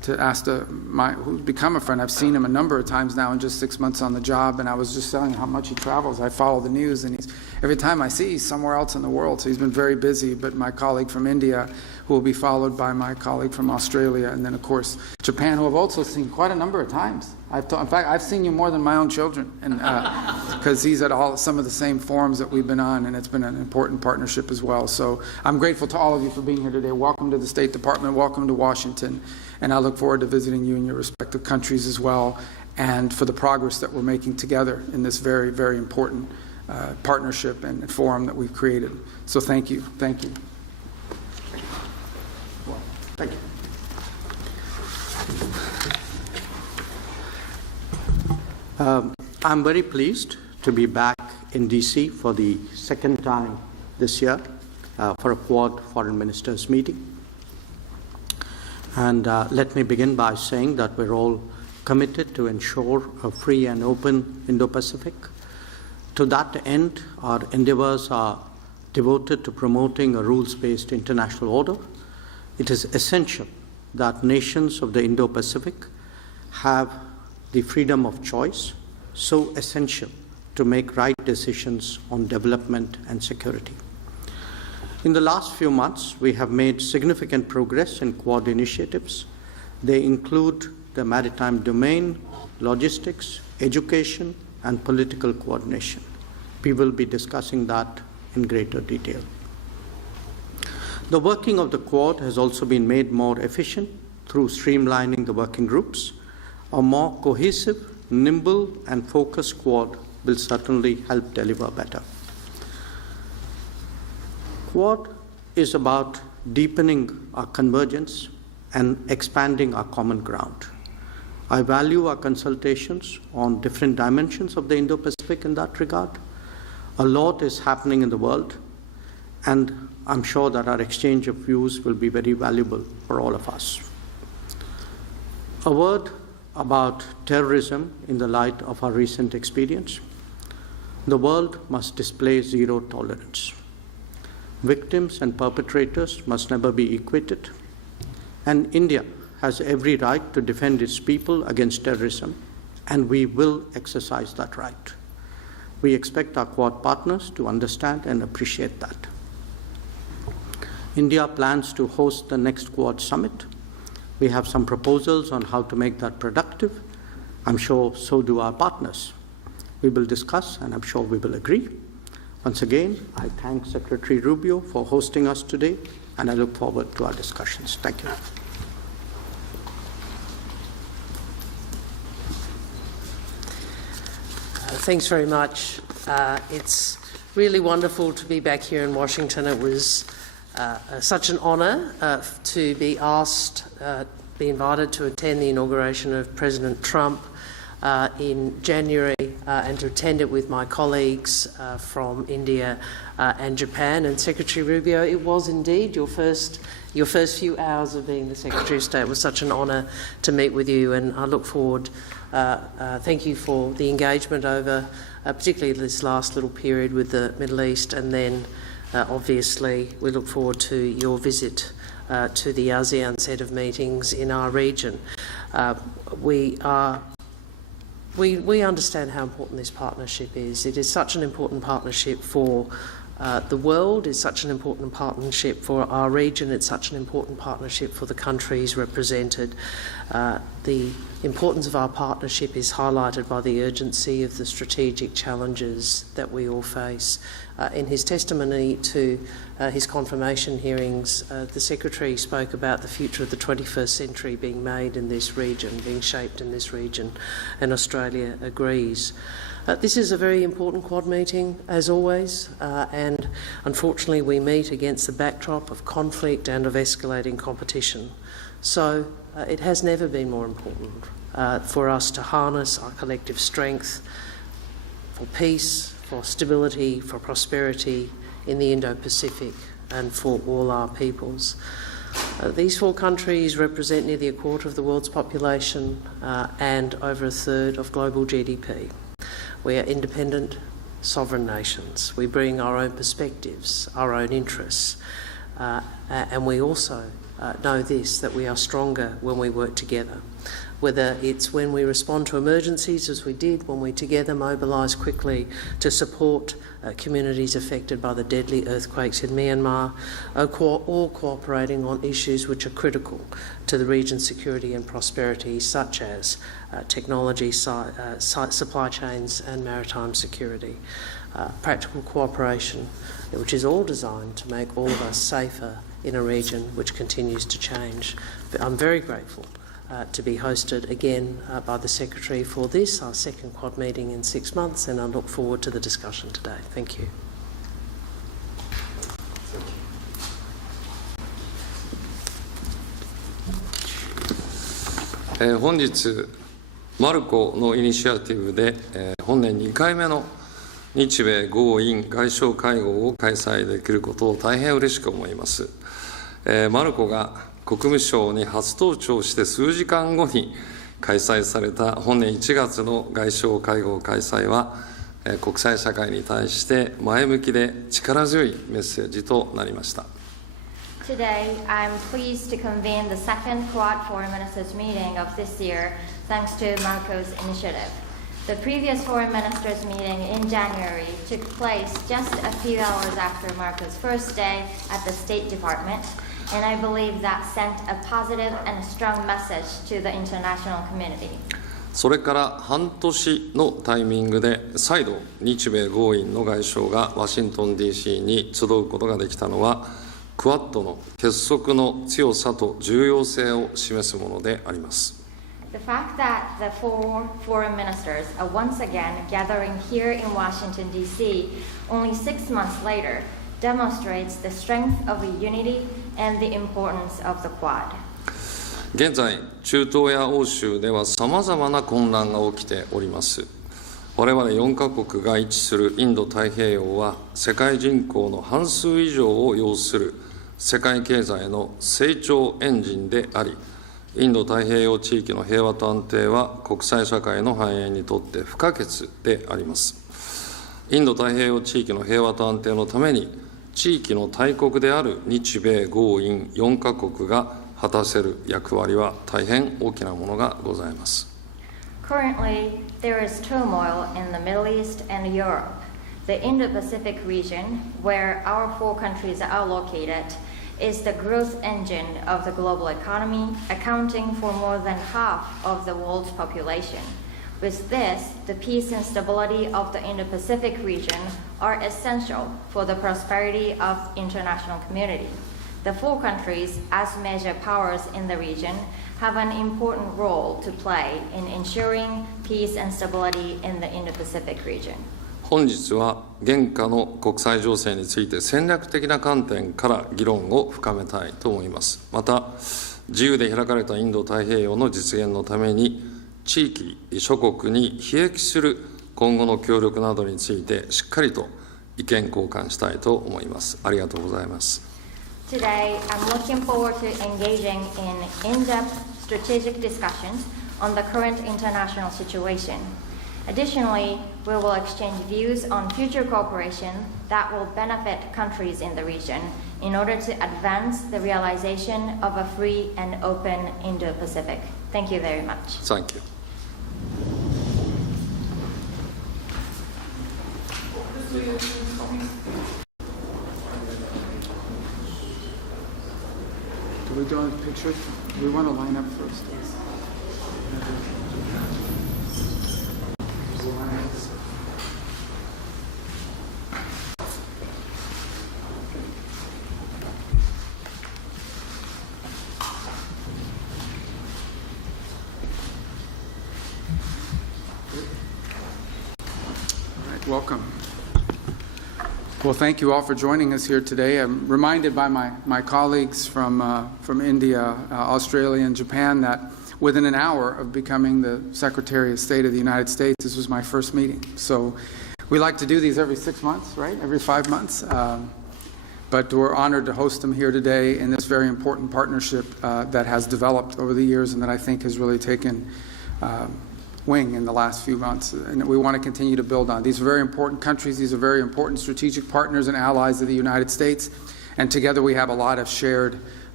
ask who's become a friend. I've seen him a number of times now in just 6 months on the job, and I was just telling him how much he travels. I follow the news, and every time I see, he's somewhere else in the world, so he's been very busy. But my colleague from India, who will be followed by my colleague from Australia, and then, of course, Japan, who I've also seen quite a number of times. In fact, I've seen you more than my own children, and because he's at some of the same forums that we've been on, and it's been an important partnership as well. So I'm grateful to all of you for being here today. Welcome to the State Department. Welcome to Washington. And I look forward to visiting you in your respective countries as well, and for the progress that we're making together in this very, very important partnership and forum that we've created. So thank you. Thank you. Thank you. I'm very pleased to be back in DC for the second time this year for a Quad Foreign Ministers meeting. And let me begin by saying that we're all committed to ensure a free and open Indo Pacific. To that end, our endeavors are devoted to promoting a rules-based international order. It is essential that nations of the Indo Pacific have the freedom of choice, so essential to make right decisions on development and security. In the last few months, we have made significant progress in Quad initiatives. They include the maritime domain, logistics, education, and political coordination. We will be discussing that in greater detail. The working of the Quad has also been made more efficient through streamlining the working groups. A more cohesive, nimble, and focused Quad will certainly help deliver better. Quad is about deepening our convergence and expanding our common ground. I value our consultations on different dimensions of the Indo-Pacific in that regard. A lot is happening in the world, and I'm sure that our exchange of views will be very valuable for all of us. A word about terrorism in the light of our recent experience. The world must display zero tolerance. Victims and perpetrators must never be equated, and India has every right to defend its people against terrorism, and we will exercise that right. We expect our Quad partners to understand and appreciate that. India plans to host the next Quad summit. We have some proposals on how to make that productive. I'm sure so do our partners. We will discuss, and I'm sure we will agree. Once again, I thank Secretary Rubio for hosting us today, and I look forward to our discussions. Thank you. Thanks very much. It's really wonderful to be back here in Washington. It was such an honour to be asked, be invited to attend the inauguration of President Trump in January and to attend it with my colleagues from India and Japan. And Secretary Rubio, it was indeed your first few hours of being the Secretary of State. It was such an honour to meet with you, and I look forward. Thank you for the engagement over particularly this last little period with the Middle East, and then obviously we look forward to your visit to the ASEAN set of meetings in our region. We understand how important this partnership is. It is such an important partnership for the world, it's such an important partnership for our region, it's such an important partnership for the countries represented. The importance of our partnership is highlighted by the urgency of the strategic challenges that we all face. In his testimony to his confirmation hearings, the Secretary spoke about the future of the 21st century being made in this region, being shaped in this region, and Australia agrees. This is a very important Quad meeting, as always, and unfortunately we meet against the backdrop of conflict and of escalating competition. So it has never been more important for us to harness our collective strength for peace, for stability, for prosperity in the Indo Pacific and for all our peoples. These four countries represent nearly a quarter of the world's population and over a third of global GDP. We are independent, sovereign nations. We bring our own perspectives, our own interests, and we also know this, that we are stronger when we work together. Whether it's when we respond to emergencies, as we did, when we together mobilise quickly to support communities affected by the deadly earthquakes in Myanmar, or cooperating on issues which are critical to the region's security and prosperity, such as technology, supply chains and maritime security. Practical cooperation, which is all designed to make all of us safer in a region which continues to change. I'm very grateful to be hosted again by the Secretary for this, our second Quad meeting in 6 months, and I look forward to the discussion today. Thank you.「本日マルコのイニシアティブで、本年2回目の日米豪印外相会合を開催できることを大変嬉しく思います。マルコが国務省に初登庁して数時間後に開催された本年1月の外相会合開催は、国際社会に対して前向きで力強いメッセージとなりました。Today, I'm pleased to convene the second Quad Foreign Ministers meeting of this year, thanks to Marco's initiative. The previous Foreign Ministers meeting in January took place just a few hours after Marco's first day at the State Department, and I believe that sent a positive and a strong message to the international community. それから半年のタイミングで再度日米豪印の外相がワシントン DC に集うことができたのはクワッドの結束の強さと重要性を示すものであります。The fact that the four foreign ministers are once again gathering here in Washington, D.C. only 6 months later demonstrates the strength of the unity and the importance of the Quad. 現在、中東や欧州ではさまざまな混乱が起きております。我々4カ国が位置するインド太平洋は世界人口の半数以上を要する世界経済の成長エンジンであり、インド太平洋地域の平和と安定は国際社会の繁栄にとって不可欠であります。インド太平洋地域の平和と安定のために、地域の大国である日米豪印4カ国が果たせる役割は大変大きなものがございます。Currently, there is turmoil in the Middle East and Europe. The Indo Pacific region, where our 4 countries are located, is the growth engine of the global economy, accounting for more than half of the world's population. With this, the peace and stability of the Indo Pacific region are essential for the prosperity of international community. The 4 countries, as major powers in the region, have an important role to play in ensuring peace and stability in the Indo Pacific region. 本日は現下の国際情勢について戦略的な観点から議論を深めたいと思います。また、自由で開かれたインド太平洋の実現のために、地域諸国に裨益する今後の協力などについてしっかりと意見交換したいと思います。ありがとうございます。Today, I'm looking forward to engaging in in-depth strategic discussions on the current international situation. Additionally, we will exchange views on future cooperation that will benefit countries in the region in order to advance the realization of a free and open Indo-Pacific. Thank you very much. Thank you. Do we do a picture? We want to line up first. Welcome. Well, thank you all for joining us here today. I'm reminded by my colleagues from India, Australia, and Japan that within an hour of becoming the Secretary of State of the United States, this was my first meeting. So we like to do these every 6 months, right? Every 5 months. But we're honored to host them here today in this very important partnership that has developed over the years and that I think has really taken wing in the last few months, and we want to continue to build on. These are very important countries. These are very important strategic partners and allies of the United States, and together we have a lot of shared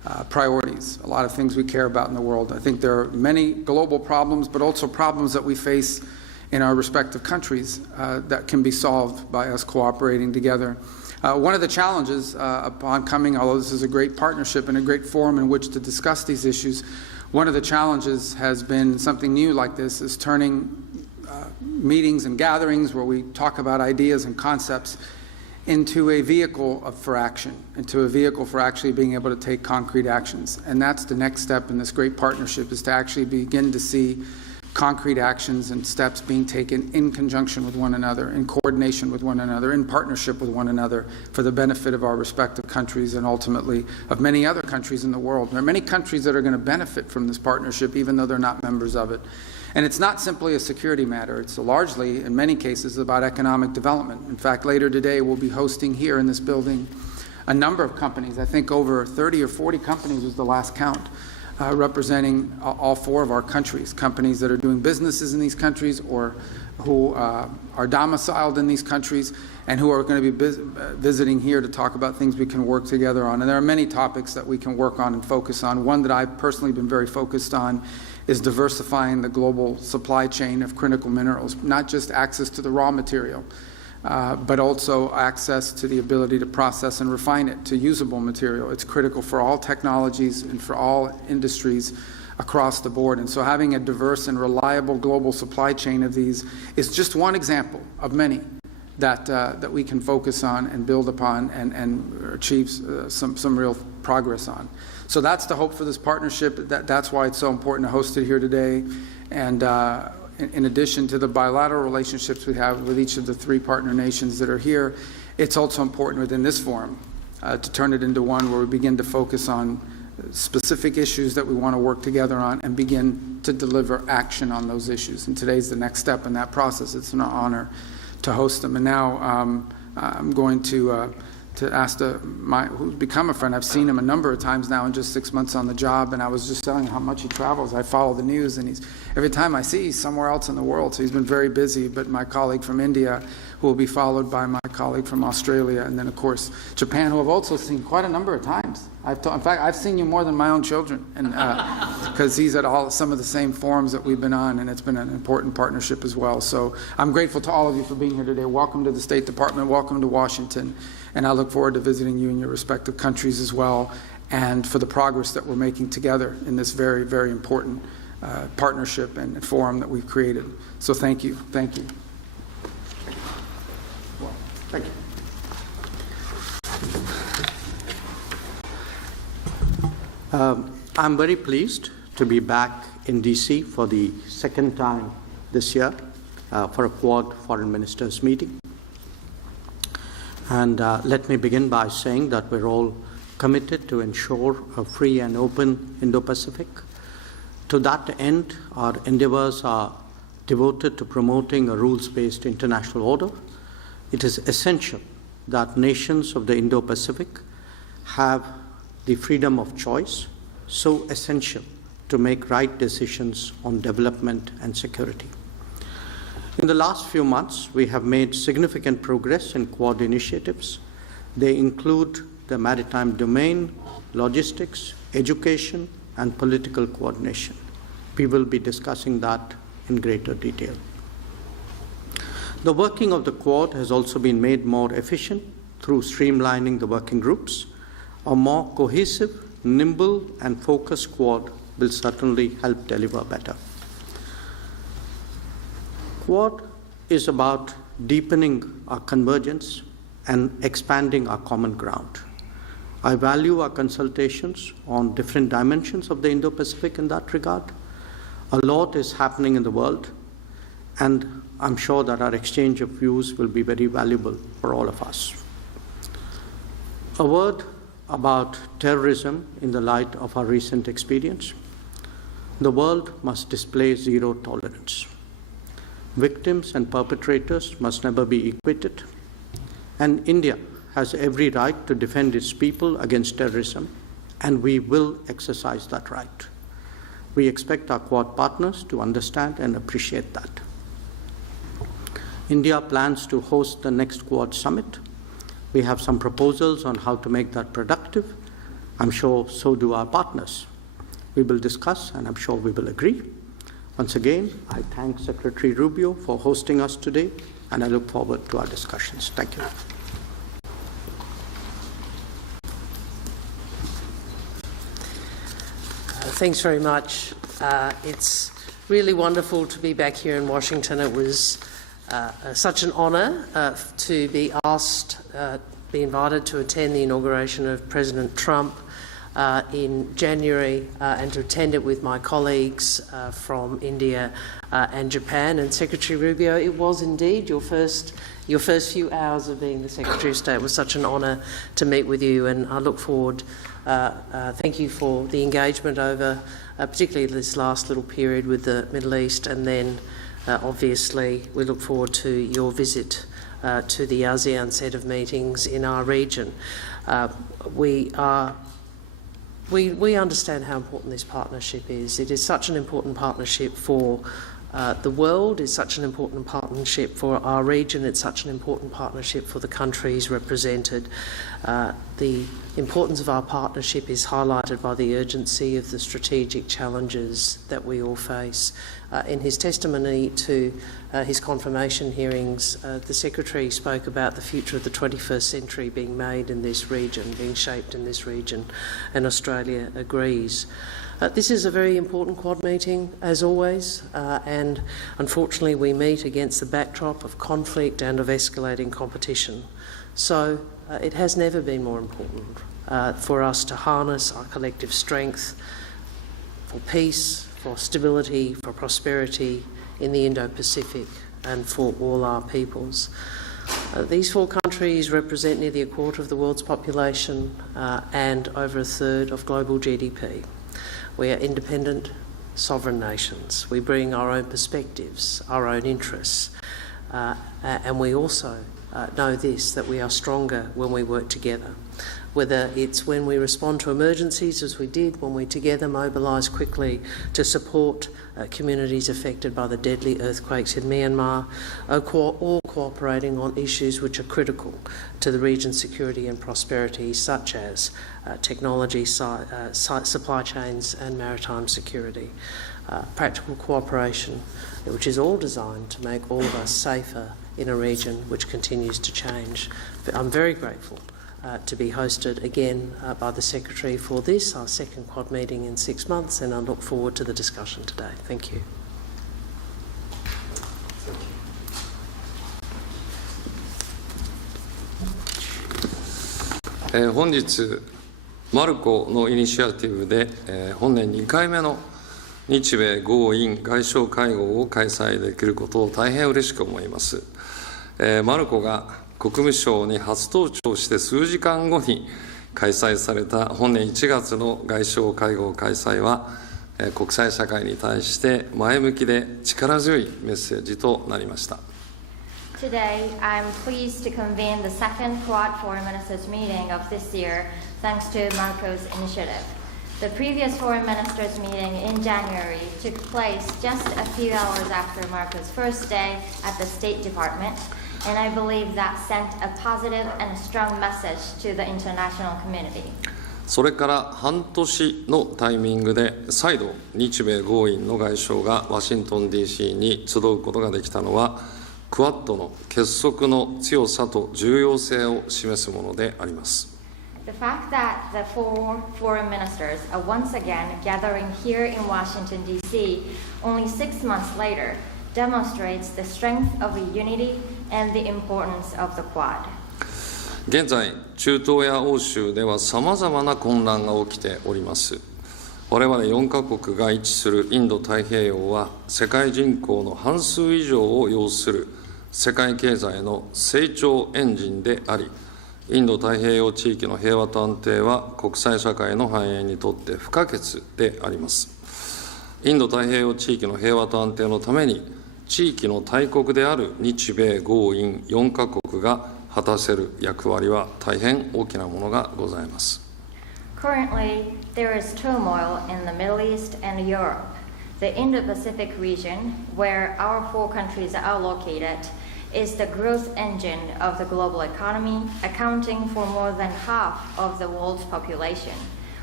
priorities, a lot of things we care about in the world. I think there are many global problems, but also problems that we face in our respective countries that can be solved by us cooperating together. One of the challenges upon coming, although this is a great partnership and a great forum in which to discuss these issues, one of the challenges has been something new like this, is turning meetings and gatherings where we talk about ideas and concepts into a vehicle for action, into a vehicle for actually being able to take concrete actions. And that's the next step in this great partnership, is to actually begin to see concrete actions and steps being taken in conjunction with one another, in coordination with one another, in partnership with one another, for the benefit of our respective countries and ultimately of many other countries in the world. There are many countries that are going to benefit from this partnership even though they're not members of it. And it's not simply a security matter. It's largely, in many cases, about economic development. In fact, later today we'll be hosting here in this building a number of companies. I think over 30 or 40 companies was the last count, representing all four of our countries, companies that are doing businesses in these countries or who are domiciled in these countries and who are going to be visiting here to talk about things we can work together on. And there are many topics that we can work on and focus on. One that I've personally been very focused on is diversifying the global supply chain of critical minerals, not just access to the raw material, but also access to the ability to process and refine it to usable material. It's critical for all technologies and for all industries across the board. And so having a diverse and reliable global supply chain of these is just one example of many that we can focus on and build upon and achieve some real progress on. So that's the hope for this partnership. That's why it's so important to host it here today. And in addition to the bilateral relationships we have with each of the three partner nations that are here, it's also important within this forum to turn it into one where we begin to focus on specific issues that we want to work together on and begin to deliver action on those issues. And today's the next step in that process. It's an honor to host them. And now I'm going to ask who's become a friend. I've seen him a number of times now in just 6 months on the job, and I was just telling him how much he travels. I follow the news, and every time I see he's somewhere else in the world, so he's been very busy. But my colleague from India, who will be followed by my colleague from Australia, and then of course Japan, who I've also seen quite a number of times. In fact, I've seen you more than my own children, and because he's at some of the same forums that we've been on, and it's been an important partnership as well. So I'm grateful to all of you for being here today. Welcome to the State Department. Welcome to Washington. And I look forward to visiting you in your respective countries as well, and for the progress that we're making together in this very, very important partnership and forum that we've created. So thank you. Thank you. Well, thank you. I'm very pleased to be back in DC for the second time this year for a Quad Foreign Ministers meeting. And let me begin by saying that we're all committed to ensure a free and open Indo Pacific. To that end, our endeavors are devoted to promoting a rules-based international order. It is essential that nations of the Indo Pacific have the freedom of choice, so essential to make right decisions on development and security. In the last few months, we have made significant progress in Quad initiatives. They include the maritime domain, logistics, education, and political coordination. We will be discussing that in greater detail. The working of the Quad has also been made more efficient through streamlining the working groups. A more cohesive, nimble, and focused Quad will certainly help deliver better. Quad is about deepening our convergence and expanding our common ground. I value our consultations on different dimensions of the Indo-Pacific in that regard. A lot is happening in the world, and I'm sure that our exchange of views will be very valuable for all of us. A word about terrorism in the light of our recent experience. The world must display zero tolerance. Victims and perpetrators must never be equated, and India has every right to defend its people against terrorism, and we will exercise that right. We expect our Quad partners to understand and appreciate that. India plans to host the next Quad summit. We have some proposals on how to make that productive. I'm sure so do our partners. We will discuss, and I'm sure we will agree. Once again, I thank Secretary Rubio for hosting us today, and I look forward to our discussions. Thank you. Thanks very much. It's really wonderful to be back here in Washington. It was such an honour to be asked, be invited to attend the inauguration of President Trump in January and to attend it with my colleagues from India and Japan. And Secretary Rubio, it was indeed your first few hours of being the Secretary of State. It was such an honour to meet with you, and I look forward. Thank you for the engagement over particularly this last little period with the Middle East, and then obviously we look forward to your visit to the ASEAN set of meetings in our region. We understand how important this partnership is. It is such an important partnership for the world, it's such an important partnership for our region, it's such an important partnership for the countries represented. The importance of our partnership is highlighted by the urgency of the strategic challenges that we all face. In his testimony to his confirmation hearings, the Secretary spoke about the future of the 21st century being made in this region, being shaped in this region, and Australia agrees. This is a very important Quad meeting, as always, and unfortunately we meet against the backdrop of conflict and of escalating competition. So it has never been more important for us to harness our collective strength for peace, for stability, for prosperity in the Indo Pacific and for all our peoples. These four countries represent nearly a quarter of the world's population and over a third of global GDP. We are independent, sovereign nations. We bring our own perspectives, our own interests, and we also know this, that we are stronger when we work together. Whether it's when we respond to emergencies, as we did, when we together mobilise quickly to support communities affected by the deadly earthquakes in Myanmar, or cooperating on issues which are critical to the region's security and prosperity, such as technology, supply chains and maritime security. Practical cooperation, which is all designed to make all of us safer in a region which continues to change. I'm very grateful to be hosted again by the Secretary for this, our second Quad meeting in 6 months, and I look forward to the discussion today. Thank you. Thank you. 本日、マルコのイニシアティブで、本年2回目の日米豪印外相会合を開催できることを大変嬉しく思います。マルコが国務省に初登庁して数時間後に開催された本年1月の外相会合開催は、国際社会に対して前向きで力強いメッセージとなりました。Today, I'm pleased to convene the second Quad Foreign Ministers meeting of this year, thanks to Marco's initiative. The previous Foreign Ministers meeting in January took place just a few hours after Marco's first day at the State Department, and I believe that sent a positive and a strong message to the international community. それから半年のタイミングで再度日米豪印の外相がワシントン DC に集うことができたのはクワッドの結束の強さと重要性を示すものであります。The fact that the four foreign ministers are once again gathering here in Washington, D.C. only 6 months later demonstrates the strength of the unity and the importance of the Quad. 現在、中東や欧州ではさまざまな混乱が起きております。我々4カ国が位置するインド太平洋は世界人口の半数以上を要する世界経済の成長エンジンであり、インド太平洋地域の平和と安定は国際社会の繁栄にとって不可欠であります。インド太平洋地域の平和と安定のために、地域の大国である日米豪印4カ国が果たせる役割は大変大きなものがございます。Currently, there is turmoil in the Middle East and Europe. The Indo Pacific region, where our four countries are located, is the growth engine of the global economy, accounting for more than half of the world's population.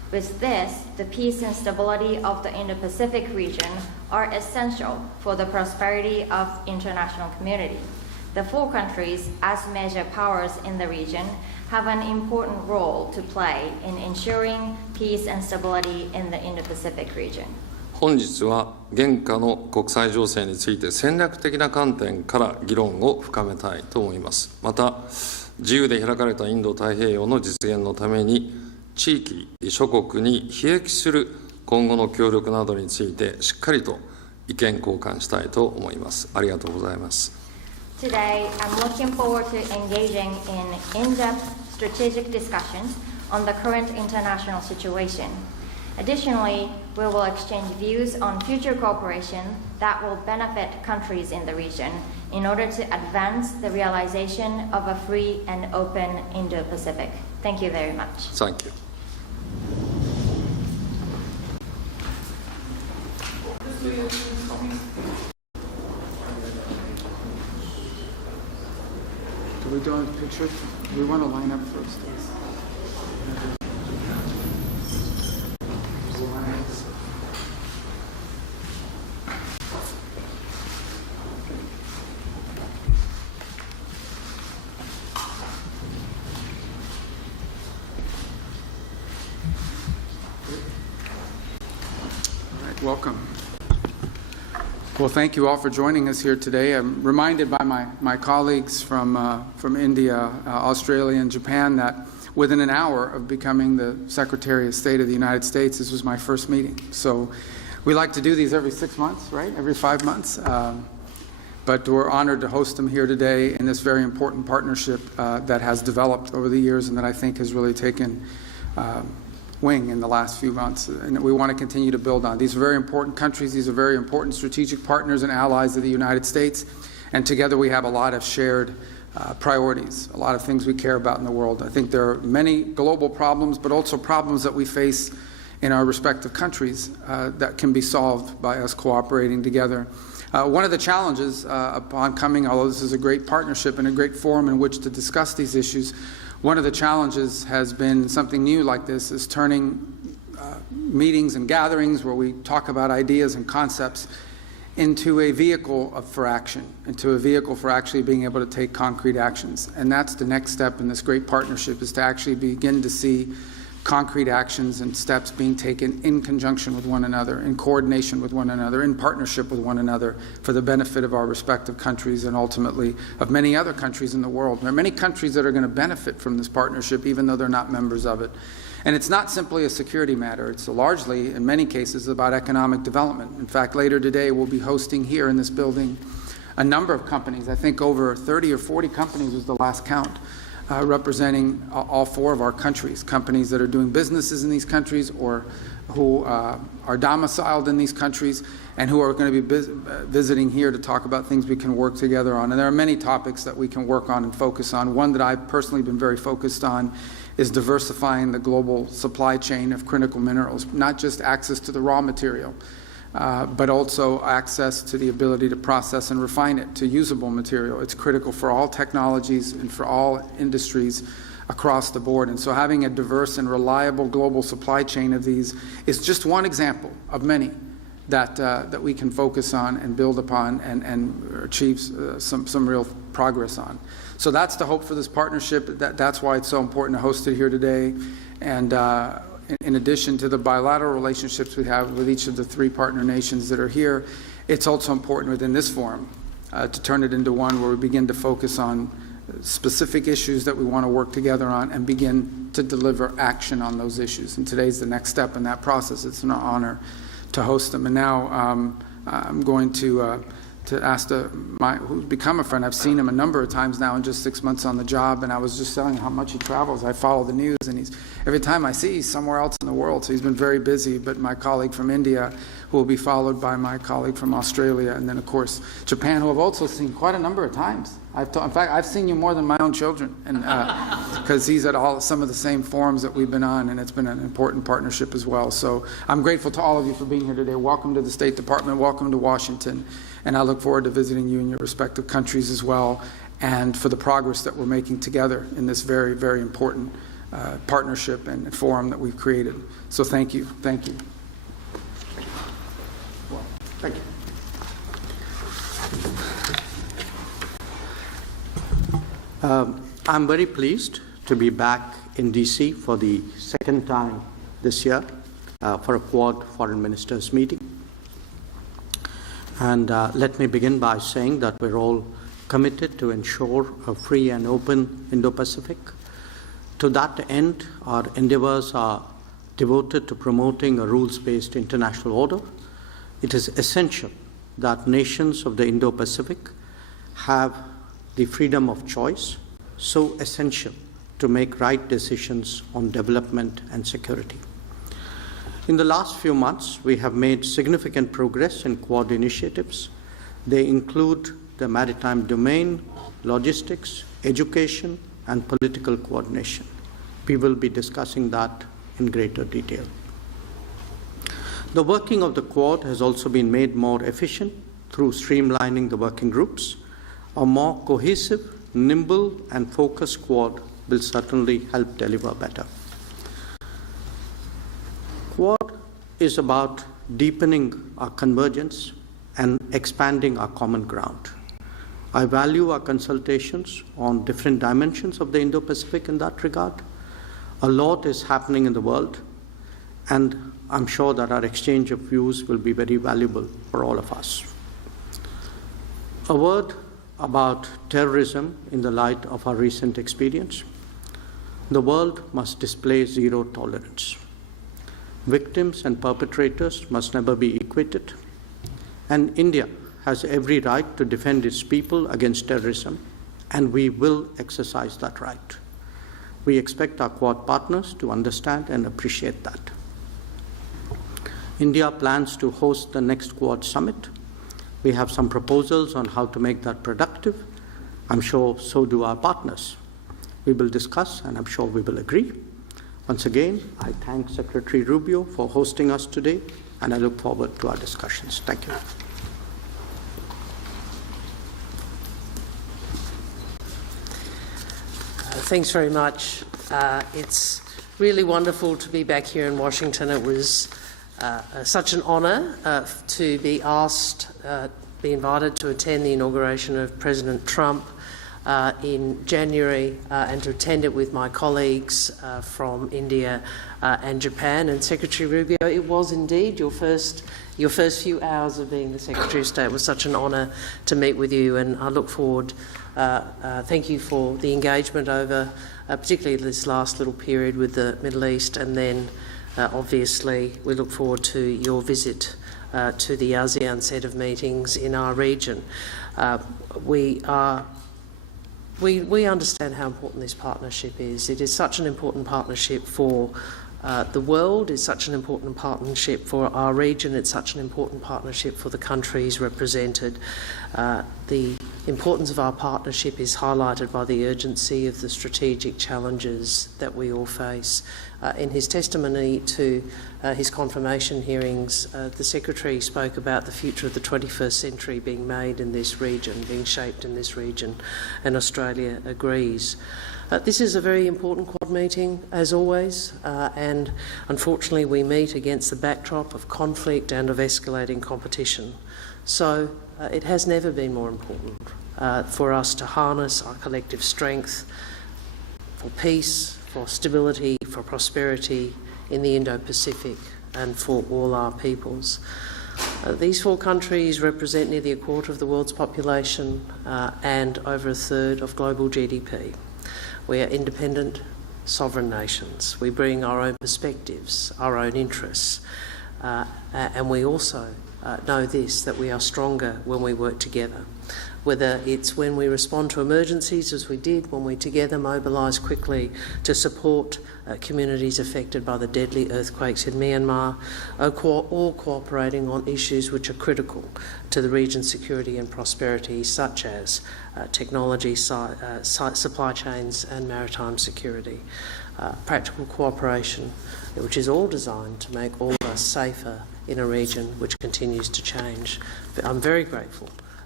With this, the peace and stability of the Indo Pacific region are essential for the prosperity of international community. The four countries, as major powers in the region, have an important role to play in ensuring peace and stability in the Indo Pacific region. 本日は現下の国際情勢について戦略的な観点から議論を深めたいと思います。また、自由で開かれたインド太平洋の実現のために地域諸国に裨益する今後の協力などについてしっかりと意見交換したいと思います。ありがとうございます。Today, I'm looking forward to engaging in in-depth strategic discussions on the current international situation. Additionally, we will exchange views on future cooperation that will benefit countries in the region in order to advance the realization of a free and open Indo-Pacific. Thank you very much. Thank you. Do we do a picture? Do we want to line up first? Welcome. Well, thank you all for joining us here today. I'm reminded by my colleagues from India, Australia, and Japan that within an hour of becoming the Secretary of State of the United States, this was my first meeting. So we like to do these every 6 months, right? Every 5 months. But we're honored to host them here today in this very important partnership that has developed over the years and that I think has really taken wing in the last few months, and we want to continue to build on. These are very important countries. These are very important strategic partners and allies of the United States, and together we have a lot of shared priorities, a lot of things we care about in the world. I think there are many global problems, but also problems that we face in our respective countries that can be solved by us cooperating together. One of the challenges upon coming, although this is a great partnership and a great forum in which to discuss these issues, one of the challenges has been something new like this, is turning meetings and gatherings where we talk about ideas and concepts into a vehicle for action, into a vehicle for actually being able to take concrete actions. And that's the next step in this great partnership, is to actually begin to see concrete actions and steps being taken in conjunction with one another, in coordination with one another, in partnership with one another for the benefit of our respective countries and ultimately of many other countries in the world. There are many countries that are going to benefit from this partnership even though they're not members of it. And it's not simply a security matter. It's largely, in many cases, about economic development. In fact, later today we'll be hosting here in this building a number of companies. I think over 30 or 40 companies was the last count. Representing all four of our countries, companies that are doing businesses in these countries or who are domiciled in these countries and who are going to be visiting here to talk about things we can work together on. And there are many topics that we can work on and focus on. One that I've personally been very focused on is diversifying the global supply chain of critical minerals, not just access to the raw material, but also access to the ability to process and refine it to usable material. It's critical for all technologies and for all industries across the board. And so having a diverse and reliable global supply chain of these is just one example of many that we can focus on and build upon and achieve some real progress on. So that's the hope for this partnership. That's why it's so important to host it here today. And in addition to the bilateral relationships we have with each of the three partner nations that are here, it's also important within this forum to turn it into one where we begin to focus on specific issues that we want to work together on and begin to deliver action on those issues. And today's the next step in that process. It's an honor to host them. And now I'm going to ask who's become a friend. I've seen him a number of times now in just 6 months on the job, and I was just telling him how much he travels. I follow the news, and every time I see he's somewhere else in the world, so he's been very busy. But my colleague from India, who will be followed by my colleague from Australia, and then of course Japan, who I've also seen quite a number of times. In fact, I've seen you more than my own children, and because he's at some of the same forums that we've been on, and it's been an important partnership as well. So I'm grateful to all of you for being here today. Welcome to the State Department. Welcome to Washington. And I look forward to visiting you in your respective countries as well, and for the progress that we're making together in this very, very important partnership and forum that we've created. So thank you. Thank you. Well, thank you. I'm very pleased to be back in DC for the second time this year for a Quad Foreign Ministers meeting. And let me begin by saying that we're all committed to ensure a free and open Indo Pacific. To that end, our endeavors are devoted to promoting a rules-based international order. It is essential that nations of the Indo Pacific have the freedom of choice, so essential to make right decisions on development and security. In the last few months, we have made significant progress in Quad initiatives. They include the maritime domain, logistics, education, and political coordination. We will be discussing that in greater detail. The working of the Quad has also been made more efficient through streamlining the working groups. A more cohesive, nimble, and focused Quad will certainly help deliver better. Quad is about deepening our convergence and expanding our common ground. I value our consultations on different dimensions of the Indo-Pacific in that regard. A lot is happening in the world, and I'm sure that our exchange of views will be very valuable for all of us. A word about terrorism in the light of our recent experience. The world must display zero tolerance. Victims and perpetrators must never be equated, and India has every right to defend its people against terrorism, and we will exercise that right. We expect our Quad partners to understand and appreciate that. India plans to host the next Quad summit. We have some proposals on how to make that productive. I'm sure so do our partners. We will discuss, and I'm sure we will agree. Once again, I thank Secretary Rubio for hosting us today, and I look forward to our discussions. Thank you. Thanks very much. It's really wonderful to be back here in Washington. It was such an honour to be asked, be invited to attend the inauguration of President Trump in January and to attend it with my colleagues from India and Japan. And Secretary Rubio, it was indeed your first few hours of being the Secretary of State. It was such an honour to meet with you, and I look forward. Thank you for the engagement over particularly this last little period with the Middle East, and then obviously we look forward to your visit to the ASEAN set of meetings in our region. We understand how important this partnership is. It is such an important partnership for the world, it's such an important partnership for our region, it's such an important partnership for the countries represented. The importance of our partnership is highlighted by the urgency of the strategic challenges that we all face. In his testimony to his confirmation hearings, the Secretary spoke about the future of the 21st century being made in this region, being shaped in this region, and Australia agrees. This is a very important Quad meeting, as always, and unfortunately we meet against the backdrop of conflict and of escalating competition. So it has never been more important for us to harness our collective strength for peace, for stability, for prosperity in the Indo Pacific and for all our peoples. These four countries represent nearly a quarter of the world's population and over a third of global GDP. We are independent, sovereign nations. We bring our own perspectives, our own interests, and we also know this, that we are stronger when we work together. Whether it's when we respond to emergencies, as we did, when we together mobilise quickly to support communities affected by the deadly earthquakes in Myanmar, or cooperating on issues which are critical to the region's security and prosperity, such as technology, supply chains and maritime security. Practical cooperation, which is all designed to make all of us safer in a region which continues to change. I'm very grateful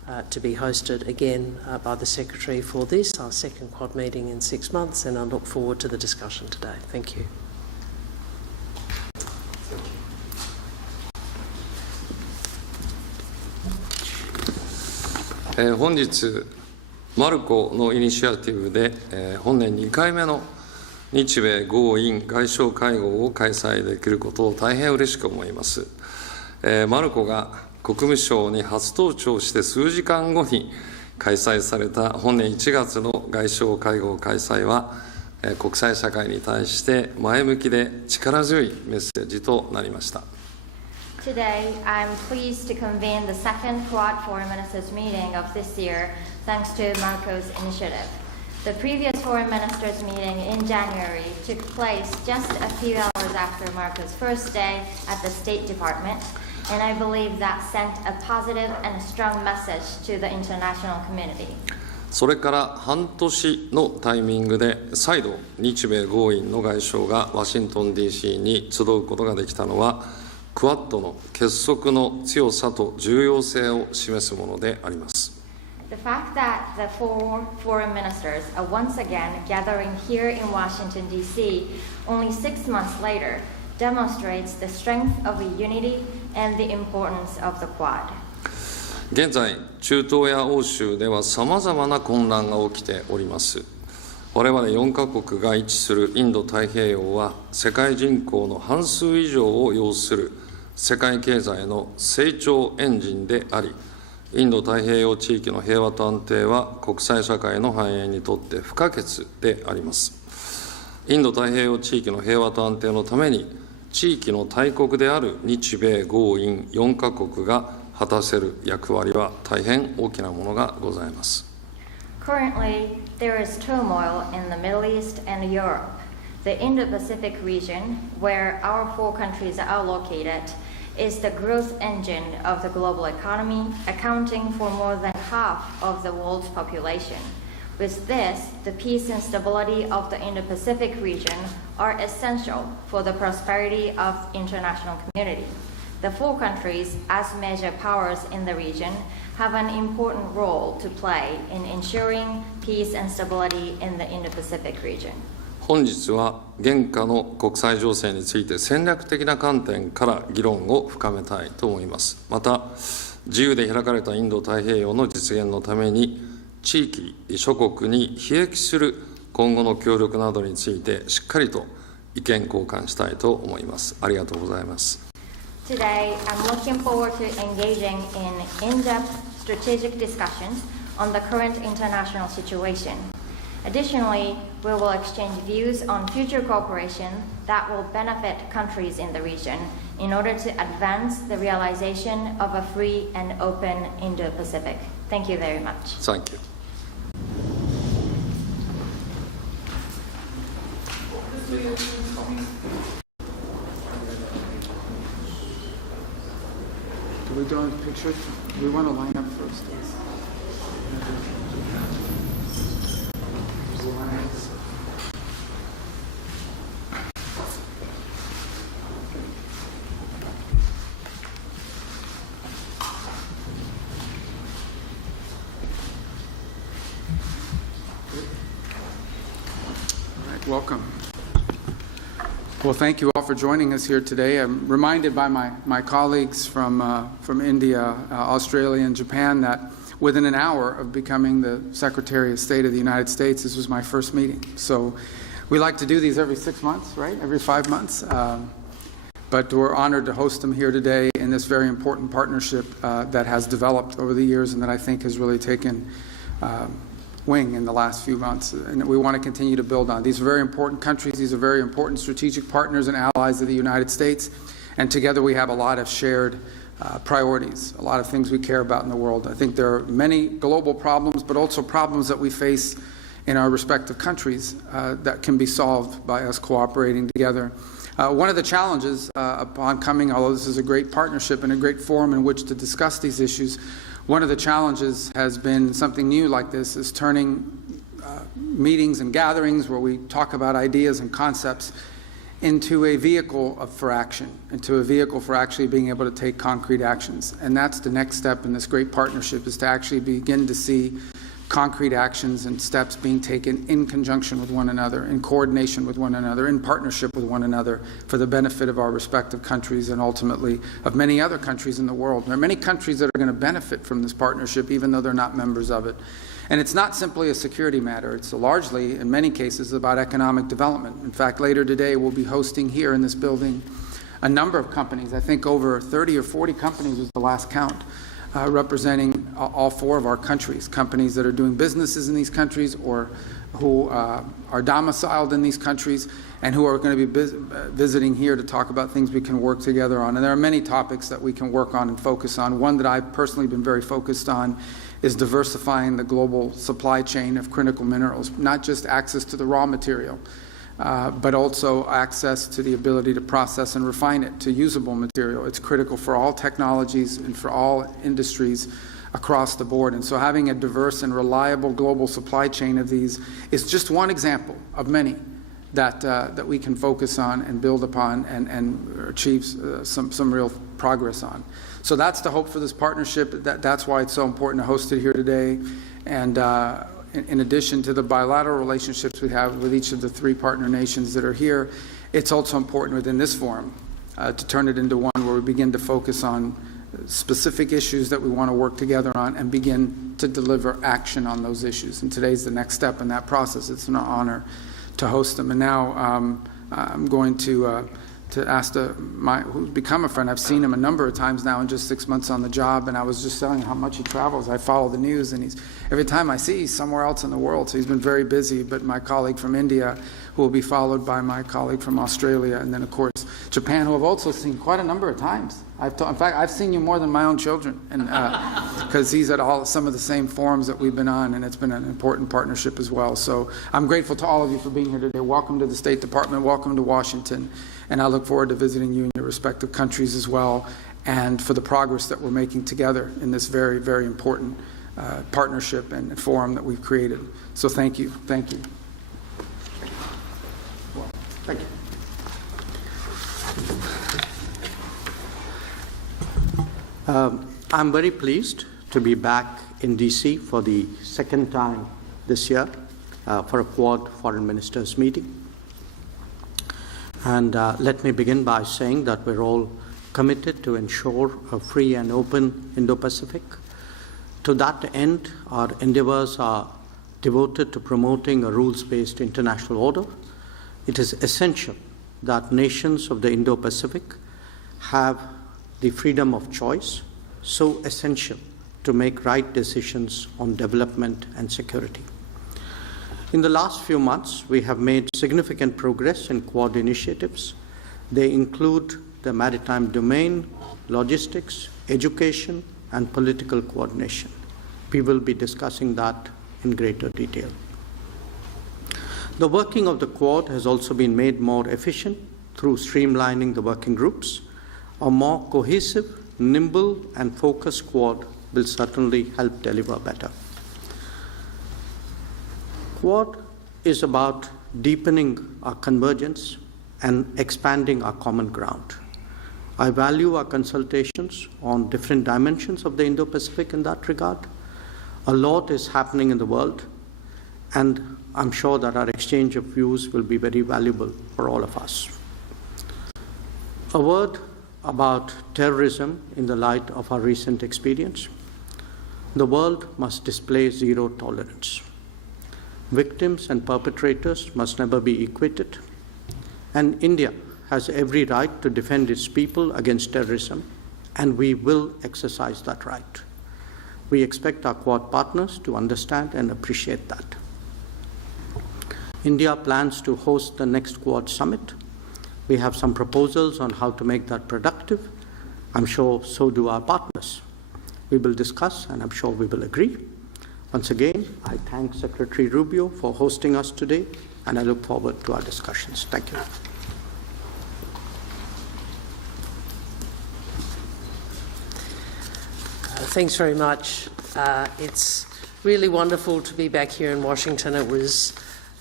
to be hosted again by the Secretary for this, our second Quad meeting in 6 months, and I look forward to the discussion today. Thank you.本日、マルコのイニシアティブで、本年2回目の日米豪印外相会合を開催できることを大変嬉しく思います。マルコが国務省に初登庁して数時間後に開催された本年1月の外相会合開催は、国際社会に対して前向きで力強いメッセージとなりました。Today, I'm pleased to convene the second Quad Foreign Ministers meeting of this year, thanks to Marco's initiative. The previous Foreign Ministers meeting in January took place just a few hours after Marco's first day at the State Department, and I believe that sent a positive and strong message to the international community. それから半年のタイミングで再度日米豪印の外相がワシントン DC に集うことができたのはクアッドの結束の強さと重要性を示すものであります。The fact that the four foreign ministers are once again gathering here in Washington, D.C. only 6 months later demonstrates the strength of the unity and the importance of the Quad. 現在、中東や欧州ではさまざまな混乱が起きております。我々4カ国が位置するインド太平洋は世界人口の半数以上を要する世界経済の成長エンジンであり、インド太平洋地域の平和と安定は国際社会の繁栄にとって不可欠であります。インド太平洋地域の平和と安定のために、地域の大国である日米豪印4カ国が果たせる役割は大変大きなものがございます。Currently, there is turmoil in the Middle East and Europe. The Indo Pacific region, where our 4 countries are located, is the growth engine of the global economy, accounting for more than half of the world's population. With this, the peace and stability of the Indo Pacific region are essential for the prosperity of the international community. The 4 countries, as major powers in the region, have an important role to play in ensuring peace and stability in the Indo Pacific region. 本日は現下の国際情勢について戦略的な観点から議論を深めたいと思います。また、自由で開かれたインド太平洋の実現のために、地域諸国に裨益する今後の協力などについてしっかりと意見交換したいと思います。ありがとうございます。Today, I'm looking forward to engaging in in-depth strategic discussions on the current international situation. Additionally, we will exchange views on future cooperation that will benefit countries in the region in order to advance the realization of a free and open Indo-Pacific. Thank you very much. Thank you. Do we do a picture? Do we want to line up first? All right, welcome. Well, thank you all for joining us here today. I'm reminded by my colleagues from India, Australia, and Japan that within an hour of becoming the Secretary of State of the United States, this was my first meeting. So we like to do these every 6 months, right? Every 5 months. But we're honored to host them here today in this very important partnership that has developed over the years and that I think has really taken wing in the last few months, and we want to continue to build on. These are very important countries. These are very important strategic partners and allies of the United States, and together we have a lot of shared priorities, a lot of things we care about in the world. I think there are many global problems, but also problems that we face in our respective countries that can be solved by us cooperating together. One of the challenges upon coming, although this is a great partnership and a great forum in which to discuss these issues, one of the challenges has been something new like this, is turning meetings and gatherings where we talk about ideas and concepts into a vehicle for action, into a vehicle for actually being able to take concrete actions. And that's the next step in this great partnership, is to actually begin to see concrete actions and steps being taken in conjunction with one another, in coordination with one another, in partnership with one another, for the benefit of our respective countries and ultimately of many other countries in the world. There are many countries that are going to benefit from this partnership, even though they're not members of it. And it's not simply a security matter. It's largely, in many cases, about economic development. In fact, later today, we'll be hosting here in this building a number of companies. I think over 30 or 40 companies was the last count, representing all four of our countries, companies that are doing businesses in these countries or who are domiciled in these countries and who are going to be visiting here to talk about things we can work together on. And there are many topics that we can work on and focus on. One that I've personally been very focused on is diversifying the global supply chain of critical minerals, not just access to the raw material, but also access to the ability to process and refine it to usable material. It's critical for all technologies and for all industries across the board. And so having a diverse and reliable global supply chain of these is just one example of many that we can focus on and build upon and achieve some real progress on. So that's the hope for this partnership. That's why it's so important to host it here today. And in addition to the bilateral relationships we have with each of the three partner nations that are here, it's also important within this forum to turn it into one where we begin to focus on specific issues that we want to work together on and begin to deliver action on those issues. And today's the next step in that process. It's an honor to host them. And now I'm going to ask who's become a friend. I've seen him a number of times now in just 6 months on the job, and I was just telling him how much he travels. I follow the news, and every time I see he's somewhere else in the world, so he's been very busy. But my colleague from India, who will be followed by my colleague from Australia, and then of course Japan, who I've also seen quite a number of times. In fact, I've seen you more than my own children, and because he's at some of the same forums that we've been on, and it's been an important partnership as well. So I'm grateful to all of you for being here today. Welcome to the State Department. Welcome to Washington. And I look forward to visiting you in your respective countries as well, and for the progress that we're making together in this very, very important partnership and forum that we've created. So thank you. Thank you. Well, thank you. I'm very pleased to be back in DC for the second time this year for a Quad Foreign Ministers meeting. And let me begin by saying that we're all committed to ensure a free and open Indo Pacific. To that end, our endeavors are devoted to promoting a rules-based international order. It is essential that nations of the Indo Pacific have the freedom of choice, so essential to make right decisions on development and security. In the last few months, we have made significant progress in Quad initiatives. They include the maritime domain, logistics, education, and political coordination. We will be discussing that in greater detail. The working of the Quad has also been made more efficient through streamlining the working groups. A more cohesive, nimble, and focused Quad will certainly help deliver better. Quad is about deepening our convergence and expanding our common ground. I value our consultations on different dimensions of the Indo-Pacific in that regard. A lot is happening in the world, and I'm sure that our exchange of views will be very valuable for all of us. A word about terrorism in the light of our recent experience. The world must display zero tolerance. Victims and perpetrators must never be equated, and India has every right to defend its people against terrorism, and we will exercise that right. We expect our Quad partners to understand and appreciate that. India plans to host the next Quad summit. We have some proposals on how to make that productive. I'm sure so do our partners. We will discuss, and I'm sure we will agree. Once again, I thank Secretary Rubio for hosting us today, and I look forward to our discussions. Thank you. Thanks very much. It's really wonderful to be back here in Washington. It was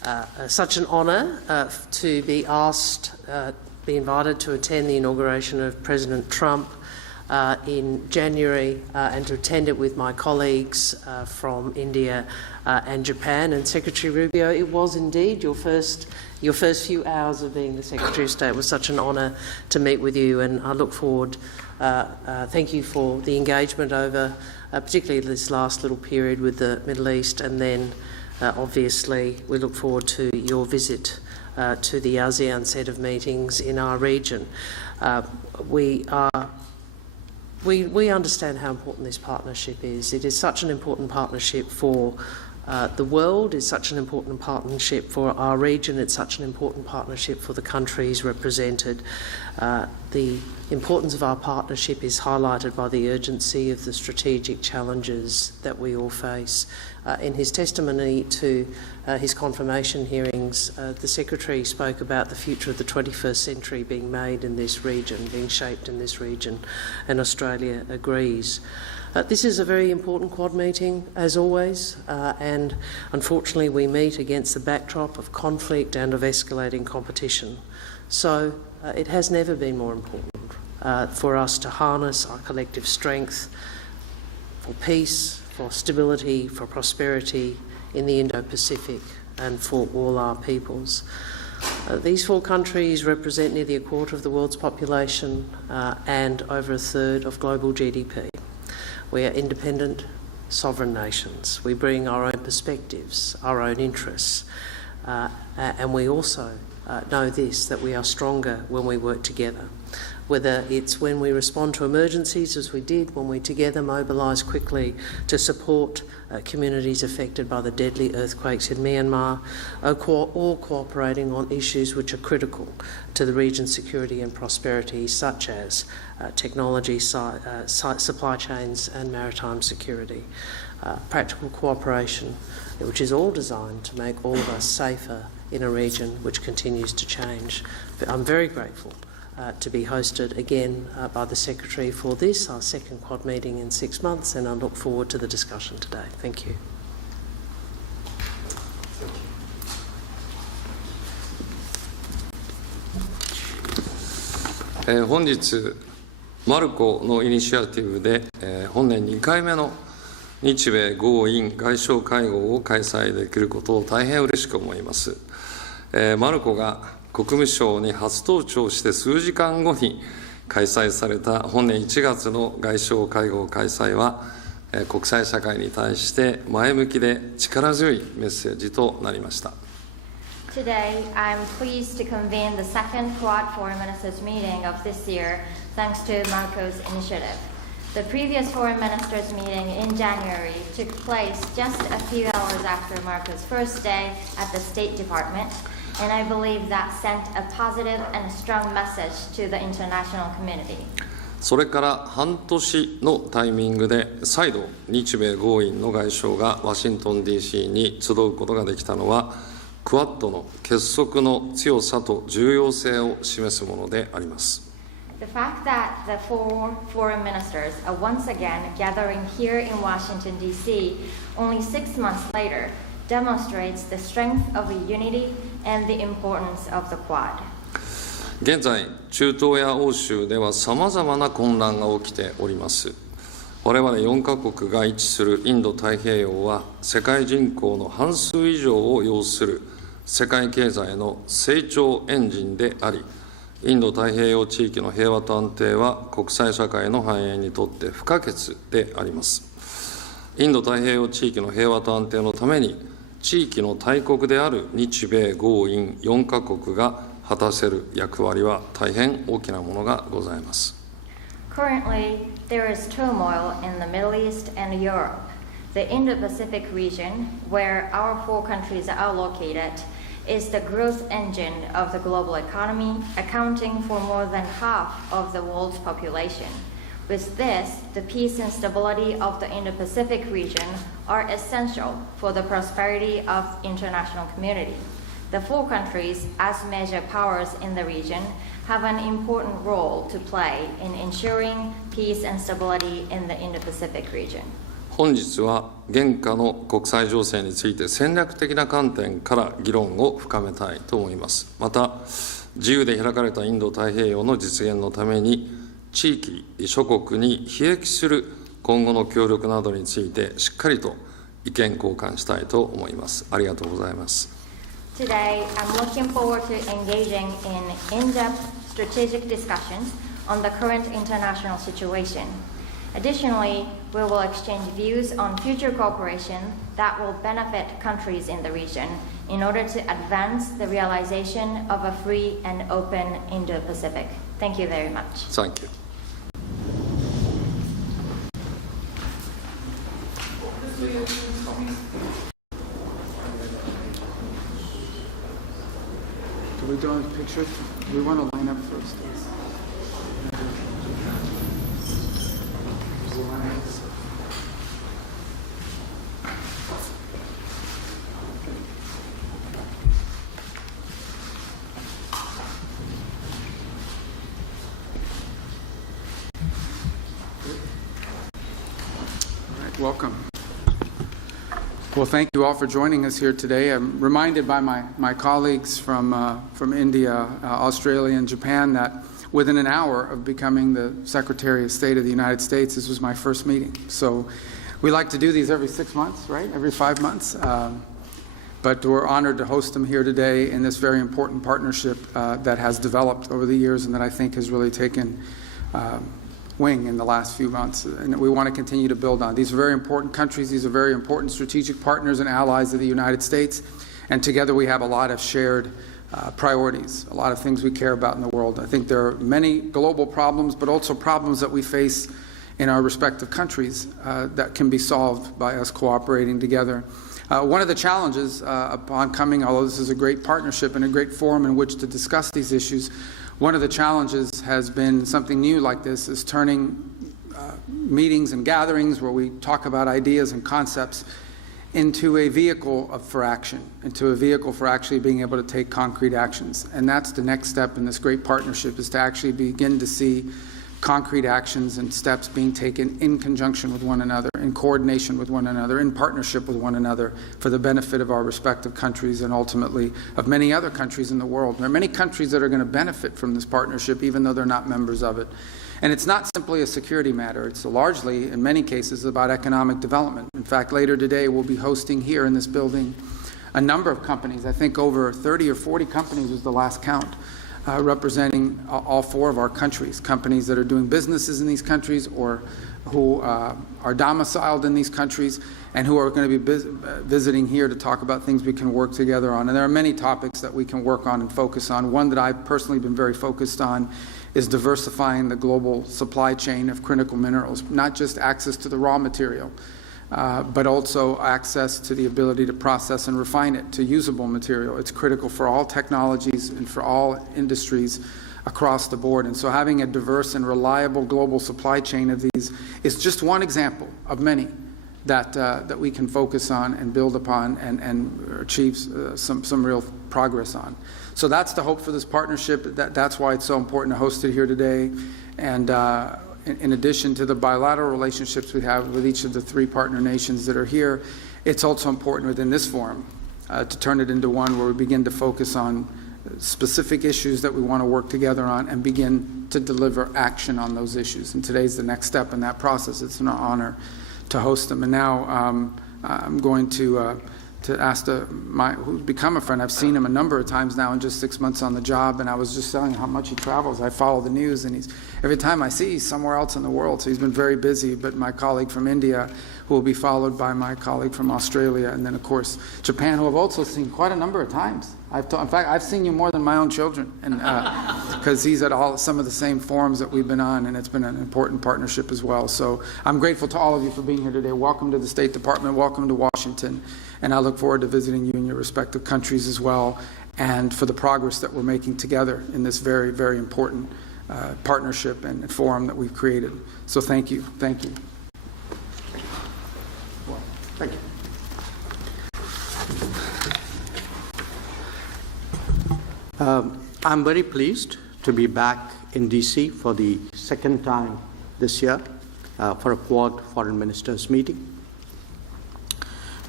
such an honour to be asked, be invited to attend the inauguration of President Trump in January and to attend it with my colleagues from India and Japan. And Secretary Rubio, it was indeed your first few hours of being the Secretary of State. It was such an honour to meet with you, and I look forward. Thank you for the engagement over particularly this last little period with the Middle East, and then obviously we look forward to your visit to the ASEAN set of meetings in our region. We understand how important this partnership is. It is such an important partnership for the world, it's such an important partnership for our region, it's such an important partnership for the countries represented. The importance of our partnership is highlighted by the urgency of the strategic challenges that we all face. In his testimony to his confirmation hearings, the Secretary spoke about the future of the 21st century being made in this region, being shaped in this region, and Australia agrees. This is a very important Quad meeting, as always, and unfortunately we meet against the backdrop of conflict and of escalating competition. So it has never been more important for us to harness our collective strength for peace, for stability, for prosperity in the Indo Pacific and for all our peoples. These four countries represent nearly a quarter of the world's population and over a third of global GDP. We are independent, sovereign nations. We bring our own perspectives, our own interests, and we also know this, that we are stronger when we work together. Whether it's when we respond to emergencies, as we did, when we together mobilise quickly to support communities affected by the deadly earthquakes in Myanmar, or cooperating on issues which are critical to the region's security and prosperity, such as technology, supply chains and maritime security. Practical cooperation, which is all designed to make all of us safer in a region which continues to change. I'm very grateful to be hosted again by the Secretary for this, our second Quad meeting in 6 months, and I look forward to the discussion today. Thank you. Thank you. 本日、マルコのイニシアティブで、本年2回目の日米豪印外相会合を開催できることを大変嬉しく思います。マルコが国務省に初登庁して数時間後に開催された本年1月の外相会合開催は、国際社会に対して前向きで力強いメッセージとなりました。Today, I'm pleased to convene the second Quad Foreign Ministers meeting of this year, thanks to Marco's initiative. The previous Foreign Ministers meeting in January took place just a few hours after Marco's first day at the State Department, and I believe that sent a positive and strong message to the international community. それから半年のタイミングで再度日米豪印の外相がワシントン DC に集うことができたのはクアッドの結束の強さと重要性を示すものであります。The fact that the four foreign ministers are once again gathering here in Washington, D.C. only 6 months later demonstrates the strength of the unity and the importance of the Quad. 現在、中東や欧州ではさまざまな混乱が起きております。我々4カ国が位置するインド太平洋は世界人口の半数以上を要する世界経済の成長エンジンであり、インド太平洋地域の平和と安定は国際社会の繁栄にとって不可欠であります。インド太平洋地域の平和と安定のために、地域の大国である日米豪印4カ国が果たせる役割は大変大きなものがございます。Currently, there is turmoil in the Middle East and Europe. The Indo Pacific region, where our four countries are located, is the growth engine of the global economy, accounting for more than half of the world's population. With this, the peace and stability of the Indo Pacific region are essential for the prosperity of the international community. The four countries, as major powers in the region, have an important role to play in ensuring peace and stability in the Indo Pacific region. 本日は現下の国際情勢について戦略的な観点から議論を深めたいと思います。また、自由で開かれたインド太平洋の実現のために、地域諸国にひ益する今後の協力などについてしっかりと意見交換したいと思います。ありがとうございます。Today, I'm looking forward to engaging in in-depth strategic discussions on the current international situation. Additionally, we will exchange views on future cooperation that will benefit countries in the region in order to advance the realization of a free and open Indo Pacific. Thank you very much. Thank you. Do we do a picture? We want to line up first. Welcome. Well, thank you all for joining us here today. I'm reminded by my colleagues from India, Australia, and Japan that within an hour of becoming the Secretary of State of the United States, this was my first meeting. So we like to do these every 6 months, right? Every 5 months. But we're honored to host them here today in this very important partnership that has developed over the years and that I think has really taken wing in the last few months, and we want to continue to build on. These are very important countries. These are very important strategic partners and allies of the United States, and together we have a lot of shared priorities, a lot of things we care about in the world. I think there are many global problems, but also problems that we face in our respective countries that can be solved by us cooperating together. One of the challenges upon coming, although this is a great partnership and a great forum in which to discuss these issues, one of the challenges has been something new like this, is turning meetings and gatherings where we talk about ideas and concepts into a vehicle for action, into a vehicle for actually being able to take concrete actions. And that's the next step in this great partnership, is to actually begin to see concrete actions and steps being taken in conjunction with one another, in coordination with one another, in partnership with one another for the benefit of our respective countries and ultimately of many other countries in the world. There are many countries that are going to benefit from this partnership even though they're not members of it. And it's not simply a security matter. It's largely, in many cases, about economic development. In fact, later today we'll be hosting here in this building a number of companies. I think over 30 or 40 companies was the last count. Representing all four of our countries, companies that are doing businesses in these countries or who are domiciled in these countries and who are going to be visiting here to talk about things we can work together on. And there are many topics that we can work on and focus on. One that I've personally been very focused on is diversifying the global supply chain of critical minerals, not just access to the raw material, but also access to the ability to process and refine it to usable material. It's critical for all technologies and for all industries across the board. And so having a diverse and reliable global supply chain of these is just one example of many that we can focus on and build upon and achieve some real progress on. So that's the hope for this partnership. That's why it's so important to host it here today. And in addition to the bilateral relationships we have with each of the three partner nations that are here, it's also important within this forum to turn it into one where we begin to focus on specific issues that we want to work together on and begin to deliver action on those issues. And today's the next step in that process. It's an honor to host them. And now I'm going to ask who's become a friend. I've seen him a number of times now in just 6 months on the job, and I was just telling him how much he travels. I follow the news, and every time I see he's somewhere else in the world, so he's been very busy. But my colleague from India, who will be followed by my colleague from Australia, and then, of course, Japan, who I've also seen quite a number of times. In fact, I've seen you more than my own children, and because he's at some of the same forums that we've been on, and it's been an important partnership as well. So I'm grateful to all of you for being here today. Welcome to the State Department. Welcome to Washington. And I look forward to visiting you in your respective countries as well, and for the progress that we're making together in this very, very important partnership and forum that we've created. So thank you. Thank you. Thank you. I'm very pleased to be back in DC for the second time this year for a Quad Foreign Ministers meeting.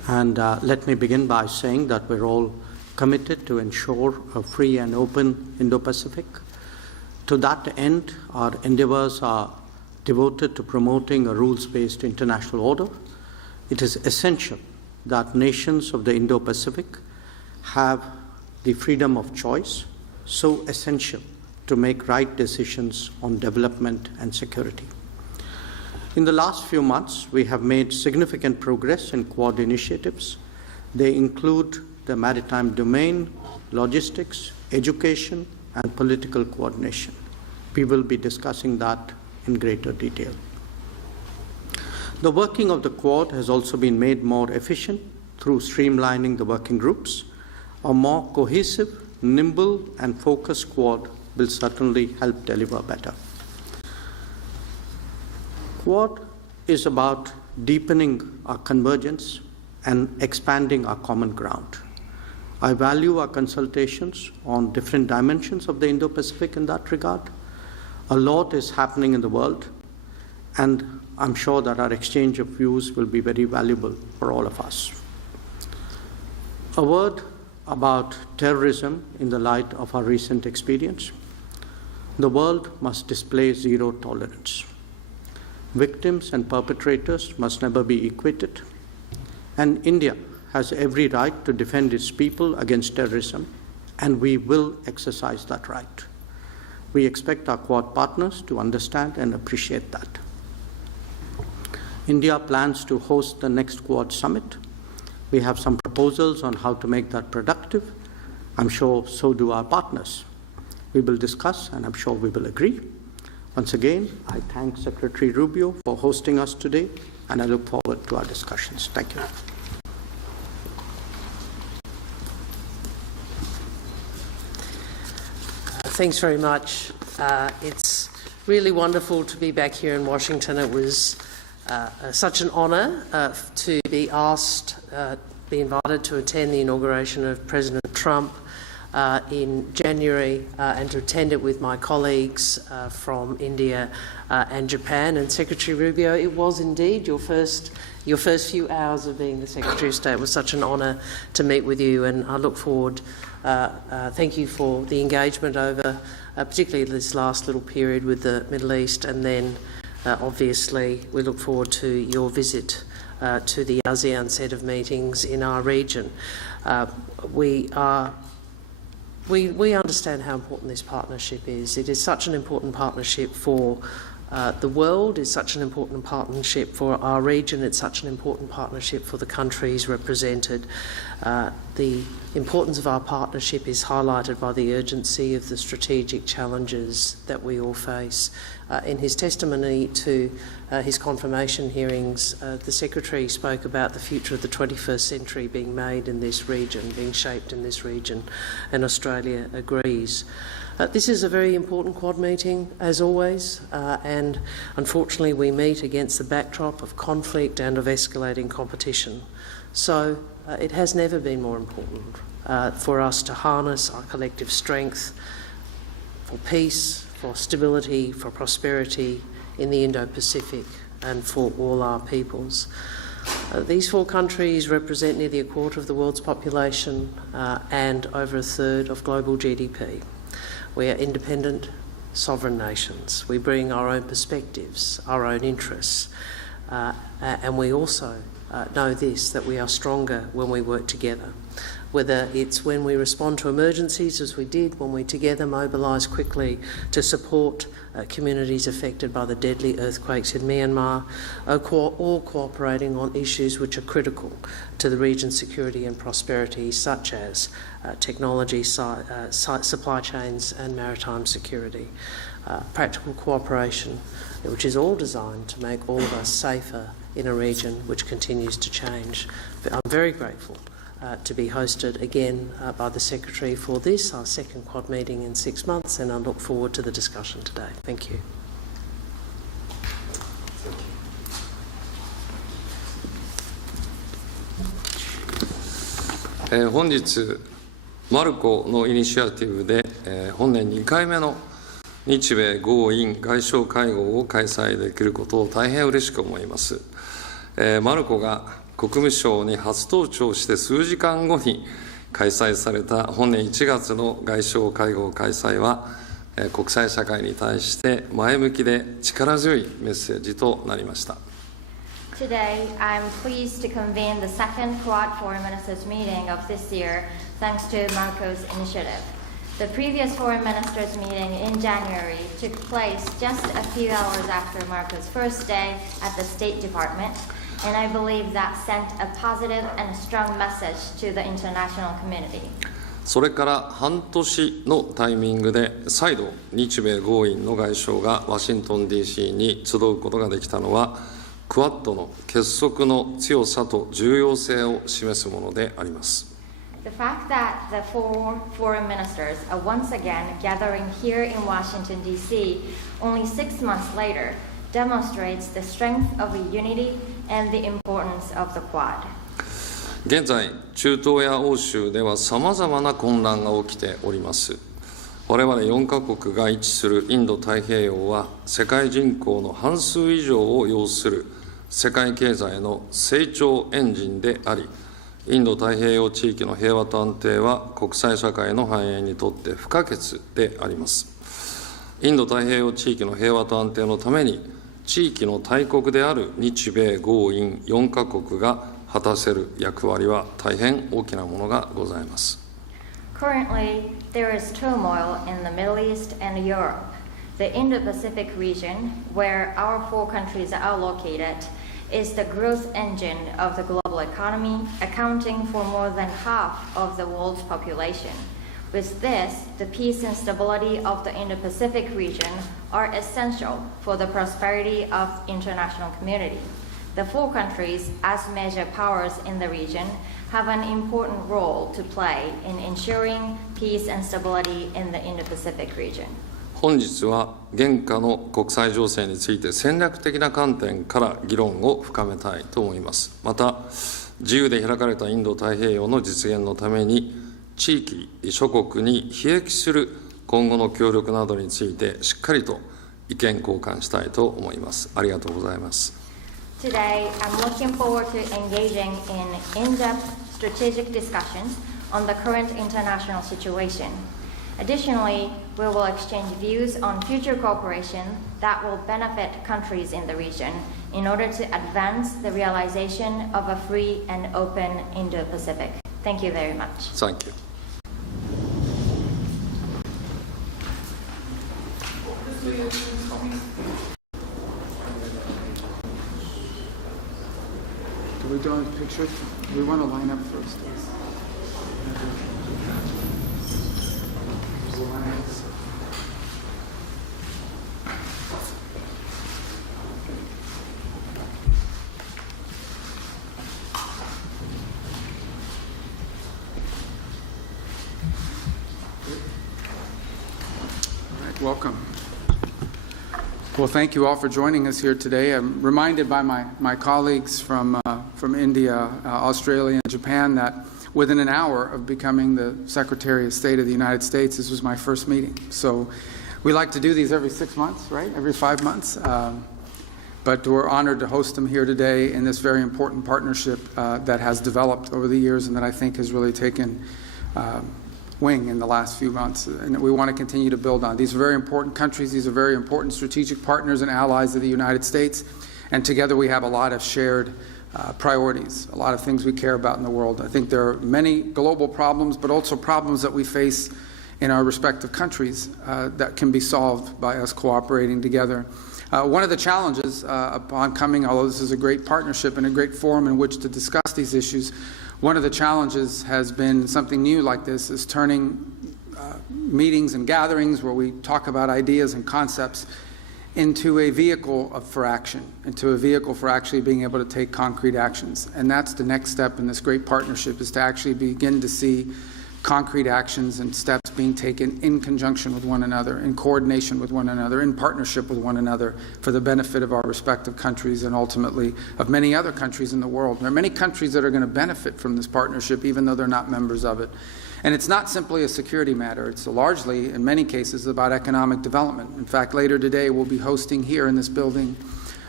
And let me begin by saying that we're all committed to ensure a free and open Indo Pacific. To that end, our endeavors are devoted to promoting a rules-based international order. It is essential that nations of the Indo Pacific have the freedom of choice, so essential to make right decisions on development and security. In the last few months, we have made significant progress in Quad initiatives. They include the maritime domain, logistics, education, and political coordination. We will be discussing that in greater detail. The working of the Quad has also been made more efficient through streamlining the working groups. A more cohesive, nimble, and focused Quad will certainly help deliver better. Quad is about deepening our convergence and expanding our common ground. I value our consultations on different dimensions of the Indo-Pacific in that regard. A lot is happening in the world, and I'm sure that our exchange of views will be very valuable for all of us. A word about terrorism in the light of our recent experience. The world must display zero tolerance. Victims and perpetrators must never be equated, and India has every right to defend its people against terrorism, and we will exercise that right. We expect our Quad partners to understand and appreciate that. India plans to host the next Quad summit. We have some proposals on how to make that productive. I'm sure so do our partners. We will discuss, and I'm sure we will agree. Once again, I thank Secretary Rubio for hosting us today, and I look forward to our discussions. Thank you. Thanks very much. It's really wonderful to be back here in Washington. It was such an honour to be asked, be invited to attend the inauguration of President Trump in January and to attend it with my colleagues from India and Japan. And Secretary Rubio, it was indeed your first few hours of being the Secretary of State. It was such an honour to meet with you, and I look forward. Thank you for the engagement over particularly this last little period with the Middle East, and then obviously we look forward to your visit to the ASEAN set of meetings in our region. We understand how important this partnership is. It is such an important partnership for the world, it's such an important partnership for our region, it's such an important partnership for the countries represented. The importance of our partnership is highlighted by the urgency of the strategic challenges that we all face. In his testimony to his confirmation hearings, the Secretary spoke about the future of the 21st century being made in this region, being shaped in this region, and Australia agrees. This is a very important Quad meeting, as always, and unfortunately we meet against the backdrop of conflict and of escalating competition. So it has never been more important for us to harness our collective strength for peace, for stability, for prosperity in the Indo Pacific and for all our peoples. These four countries represent nearly a quarter of the world's population and over a third of global GDP. We are independent, sovereign nations. We bring our own perspectives, our own interests, and we also know this, that we are stronger when we work together. Whether it's when we respond to emergencies, as we did, when we together mobilise quickly to support communities affected by the deadly earthquakes in Myanmar, or cooperating on issues which are critical to the region's security and prosperity, such as technology, supply chains and maritime security. Practical cooperation, which is all designed to make all of us safer in a region which continues to change. I'm very grateful to be hosted again by the Secretary for this, our second Quad meeting in 6 months, and I look forward to the discussion today. Thank you. Today, 本日マルコのイニシアティブで、本年2回目の日米豪印外相会合を開催できることを大変嬉しく思います。マルコが国務省に初登庁して数時間後に開催された本年1月の外相会合開催は、国際社会に対して前向きで力強いメッセージとなりました。Today, I'm pleased to convene the second Quad Foreign Ministers meeting of this year, thanks to Marco's initiative. The previous Foreign Ministers meeting in January took place just a few hours after Marco's first day at the State Department, and I believe that sent a positive and strong message to the international community. それから半年のタイミングで再度日米豪印の外相がワシントン DC に集うことができたのはクワッドの結束の強さと重要性を示すものであります。The fact that the four foreign ministers are once again gathering here in Washington, D.C. only 6 months later demonstrates the strength of the unity and the importance of the Quad. 現在、中東や欧州ではさまざまな混乱が起きております。我々4カ国が位置するインド太平洋は世界人口の半数以上を要する世界経済の成長エンジンであり、インド太平洋地域の平和と安定は国際社会の繁栄にとって不可欠であります。インド太平洋地域の平和と安定のために地域の大国である日米豪印4カ国が果たせる役割は大変大きなものがございます。Currently, there is turmoil in the Middle East and Europe. The Indo Pacific region, where our 4 countries are located, is the growth engine of the global economy, accounting for more than half of the world's population. With this, the peace and stability of the Indo Pacific region are essential for the prosperity of international community. The 4 countries, as major powers in the region, have an important role to play in ensuring peace and stability in the Indo-Pacific region. 本日は現下の国際情勢について戦略的な観点から議論を深めたいと思います。また、自由で開かれたインド太平洋の実現のために、地域諸国に裨益する今後の協力などについてしっかりと意見交換したいと思います。ありがとうございます。Today, I'm looking forward to engaging in in-depth strategic discussions on the current international situation. Additionally, we will exchange views on future cooperation that will benefit countries in the region in order to advance the realization of a free and open Indo-Pacific. Thank you very much. Thank you. Do we do a picture? We want to line up first. All right, welcome. Well, thank you all for joining us here today. I'm reminded by my colleagues from India, Australia, and Japan that within an hour of becoming the Secretary of State of the United States, this was my first meeting. So we like to do these every 6 months, right? Every 5 months. But we're honored to host them here today in this very important partnership that has developed over the years and that I think has really taken wing in the last few months, and we want to continue to build on. These are very important countries. These are very important strategic partners and allies of the United States, and together we have a lot of shared priorities, a lot of things we care about in the world. I think there are many global problems, but also problems that we face in our respective countries that can be solved by us cooperating together. One of the challenges upon coming, although this is a great partnership and a great forum in which to discuss these issues, one of the challenges has been something new like this, is turning meetings and gatherings where we talk about ideas and concepts into a vehicle for action, into a vehicle for actually being able to take concrete actions. And that's the next step in this great partnership, is to actually begin to see concrete actions and steps being taken in conjunction with one another, in coordination with one another, in partnership with one another for the benefit of our respective countries and ultimately of many other countries in the world. There are many countries that are going to benefit from this partnership even though they're not members of it. And it's not simply a security matter. It's largely, in many cases, about economic development. In fact, later today we'll be hosting here in this building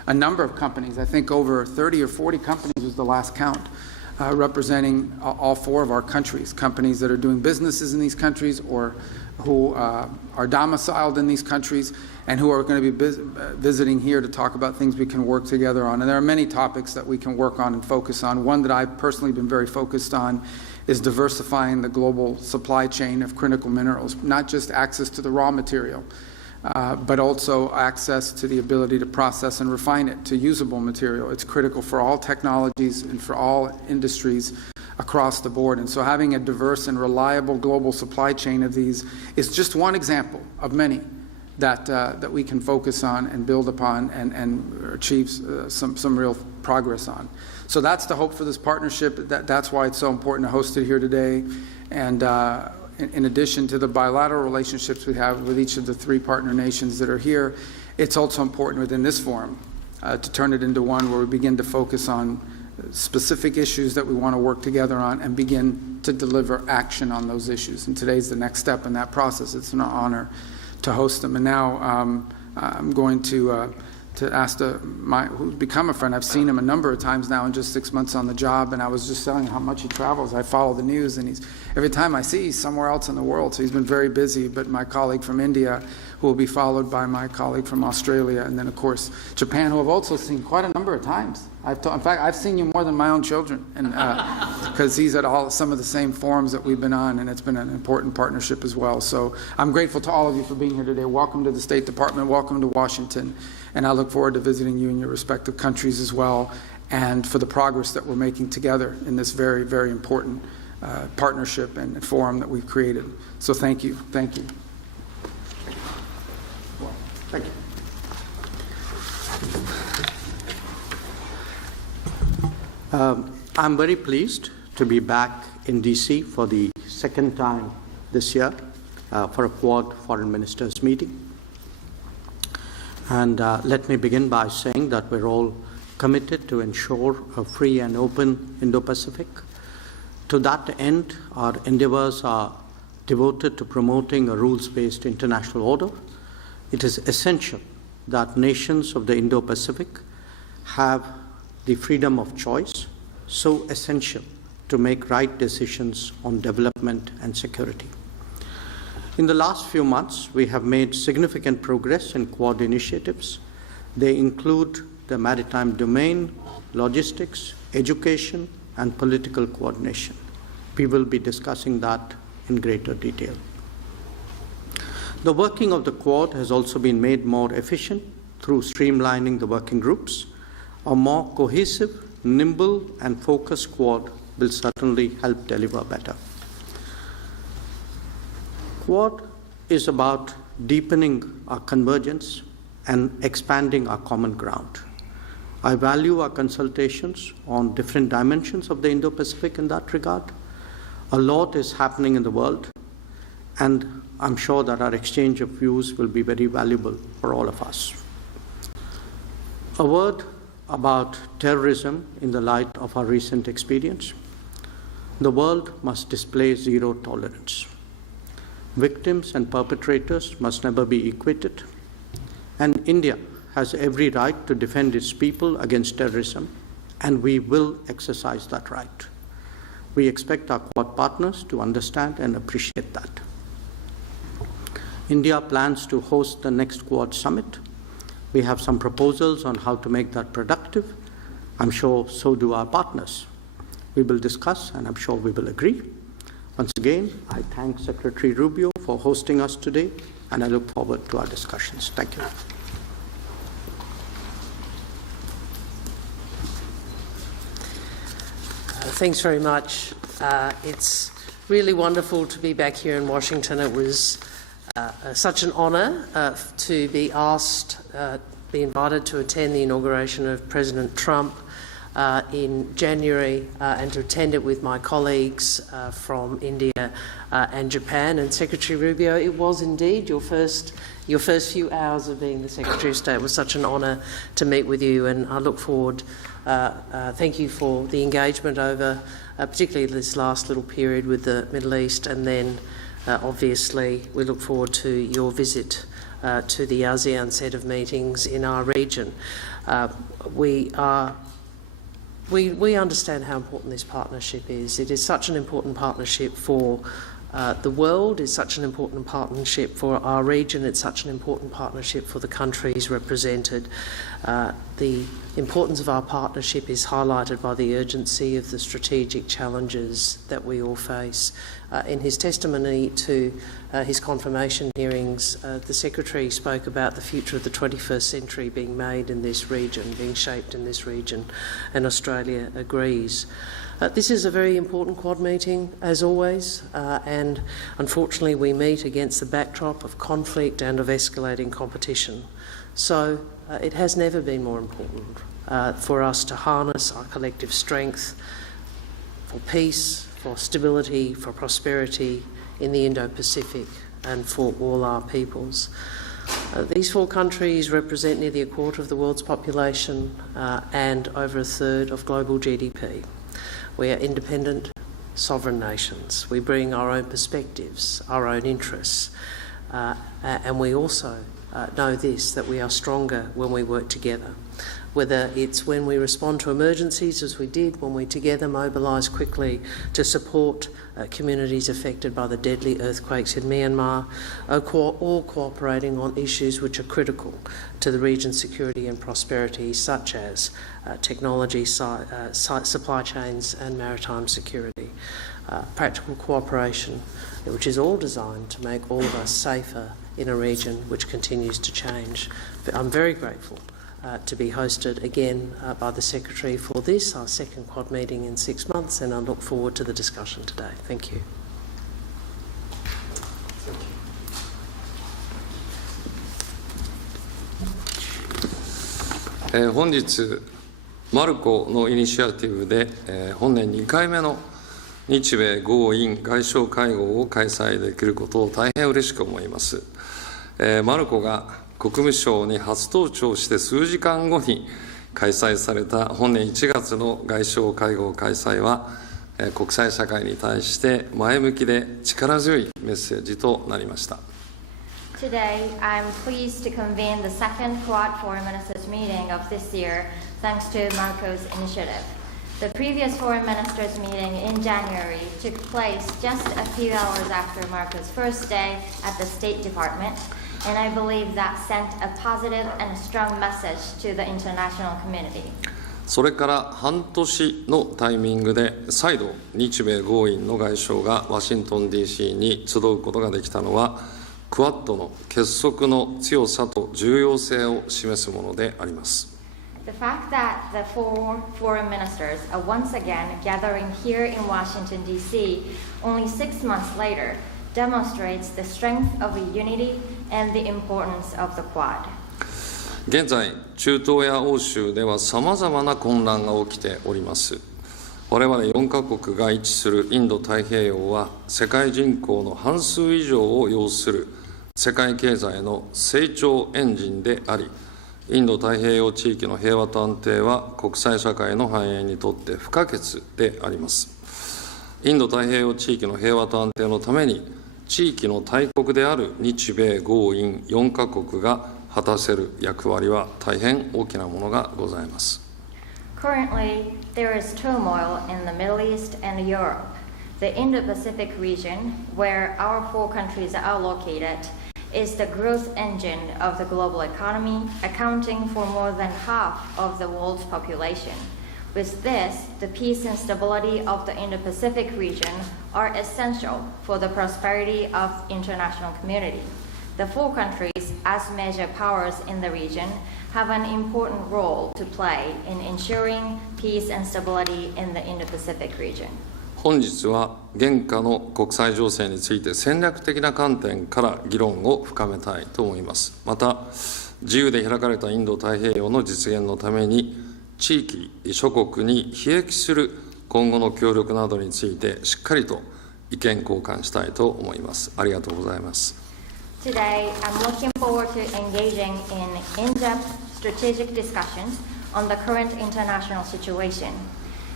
a number of companies. I think over 30 or 40 companies was the last count, representing all 4 of our countries, companies that are doing businesses in these countries or who are domiciled in these countries and who are going to be visiting here to talk about things we can work together on. And there are many topics that we can work on and focus on. One that I've personally been very focused on is diversifying the global supply chain of critical minerals, not just access to the raw material, but also access to the ability to process and refine it to usable material. It's critical for all technologies and for all industries across the board. And so having a diverse and reliable global supply chain of these is just one example of many that we can focus on and build upon and achieve some real progress on. So that's the hope for this partnership. That's why it's so important to host it here today. And in addition to the bilateral relationships we have with each of the 3 partner nations that are here, it's also important within this forum to turn it into one where we begin to focus on specific issues that we want to work together on and begin to deliver action on those issues. And today's the next step in that process. It's an honor to host them. And now I'm going to ask who's become a friend. I've seen him a number of times now in just 6 months on the job, and I was just telling him how much he travels. I follow the news, and every time I see he's somewhere else in the world, so he's been very busy. But my colleague from India, who will be followed by my colleague from Australia, and then of course Japan, who I've also seen quite a number of times. In fact, I've seen you more than my own children, and because he's at some of the same forums that we've been on, and it's been an important partnership as well. So I'm grateful to all of you for being here today. Welcome to the State Department. Welcome to Washington. And I look forward to visiting you in your respective countries as well, and for the progress that we're making together in this very, very important partnership and forum that we've created. So thank you. Thank you. Thank you. I'm very pleased to be back in DC for the second time this year for a Quad Foreign Ministers meeting. And let me begin by saying that we're all committed to ensure a free and open Indo Pacific. To that end, our endeavors are devoted to promoting a rules-based international order. It is essential that nations of the Indo Pacific have the freedom of choice, so essential to make right decisions on development and security. In the last few months, we have made significant progress in Quad initiatives. They include the maritime domain, logistics, education, and political coordination. We will be discussing that in greater detail. The working of the Quad has also been made more efficient through streamlining the working groups. A more cohesive, nimble, and focused Quad will certainly help deliver better. Quad is about deepening our convergence and expanding our common ground. I value our consultations on different dimensions of the Indo-Pacific in that regard. A lot is happening in the world, and I'm sure that our exchange of views will be very valuable for all of us. A word about terrorism in the light of our recent experience. The world must display zero tolerance. Victims and perpetrators must never be equated, and India has every right to defend its people against terrorism, and we will exercise that right. We expect our Quad partners to understand and appreciate that. India plans to host the next Quad summit. We have some proposals on how to make that productive. I'm sure so do our partners. We will discuss, and I'm sure we will agree. Once again, I thank Secretary Rubio for hosting us today, and I look forward to our discussions. Thank you. Thanks very much. It's really wonderful to be back here in Washington. It was such an honour to be asked, be invited to attend the inauguration of President Trump in January and to attend it with my colleagues from India and Japan. And Secretary Rubio, it was indeed your first few hours of being the Secretary of State. It was such an honour to meet with you, and I look forward. Thank you for the engagement over particularly this last little period with the Middle East, and then Obviously, we look forward to your visit to the ASEAN set of meetings in our region. We understand how important this partnership is. It is such an important partnership for the world, it's such an important partnership for our region, it's such an important partnership for the countries represented. The importance of our partnership is highlighted by the urgency of the strategic challenges that we all face. In his testimony to his confirmation hearings, the Secretary spoke about the future of the 21st century being made in this region, being shaped in this region, and Australia agrees. This is a very important Quad meeting, as always, and unfortunately we meet against the backdrop of conflict and of escalating competition. So it has never been more important for us to harness our collective strength for peace, for stability, for prosperity in the Indo Pacific and for all our peoples. These four countries represent nearly a quarter of the world's population and over a third of global GDP. We are independent, sovereign nations. We bring our own perspectives, our own interests, and we also know this, that we are stronger when we work together. Whether it's when we respond to emergencies, as we did, when we together mobilise quickly to support communities affected by the deadly earthquakes in Myanmar, or cooperating on issues which are critical to the region's security and prosperity, such as technology, supply chains and maritime security. Practical cooperation, which is all designed to make all of us safer in a region which continues to change. I'm very grateful to be hosted again by the Secretary for this, our second Quad meeting in 6 months, and I look forward to the discussion today. Thank you. Today, 本日、マルコのイニシアティブで、本年2回目の日米豪印外相会合を開催できることを大変嬉しく思います。マルコが国務省に初登庁して数時間後に開催された本年1月の外相会合開催は、国際社会に対して前向きで力強いメッセージとなりました。Today, I'm pleased to convene the second Quad Foreign Ministers meeting of this year, thanks to Marco's initiative. The previous Foreign Ministers meeting in January took place just a few hours after Marco's first day at the State Department, and I believe that sent a positive and a strong message to the international community. それから半年のタイミングで再度日米豪印の外相がワシントン DC に集うことができたのはクワッドの結束の強さと重要性を示すものであります。The fact that the four foreign ministers are once again gathering here in Washington, D.C. only 6 months later demonstrates the strength of the unity and the importance of the Quad. 現在、中東や欧州ではさまざまな混乱が起きております。我々4カ国が位置するインド太平洋は世界人口の半数以上を要する世界経済の成長エンジンであり、インド太平洋地域の平和と安定は国際社会の繁栄にとって不可欠であります。インド太平洋地域の平和と安定のために、地域の大国である日米豪印4カ国が果たせる役割は大変大きなものがございます。Currently, there is turmoil in the Middle East and Europe. The Indo Pacific region, where our four countries are located, is the growth engine of the global economy, accounting for more than half of the world's population. With this, the peace and stability of the Indo Pacific region are essential for the prosperity of international community. The four countries, as major powers in the region, have an important role to play in ensuring peace and stability in the Indo Pacific region. 本日は現下の国際情勢について戦略的な観点から議論を深めたいと思います。また、自由で開かれたインド太平洋の実現のために、地域諸国に裨益する今後の協力などについてしっかりと意見交換したいと思います。ありがとうございます。Today, I'm looking forward to engaging in in-depth strategic discussions on the current international situation.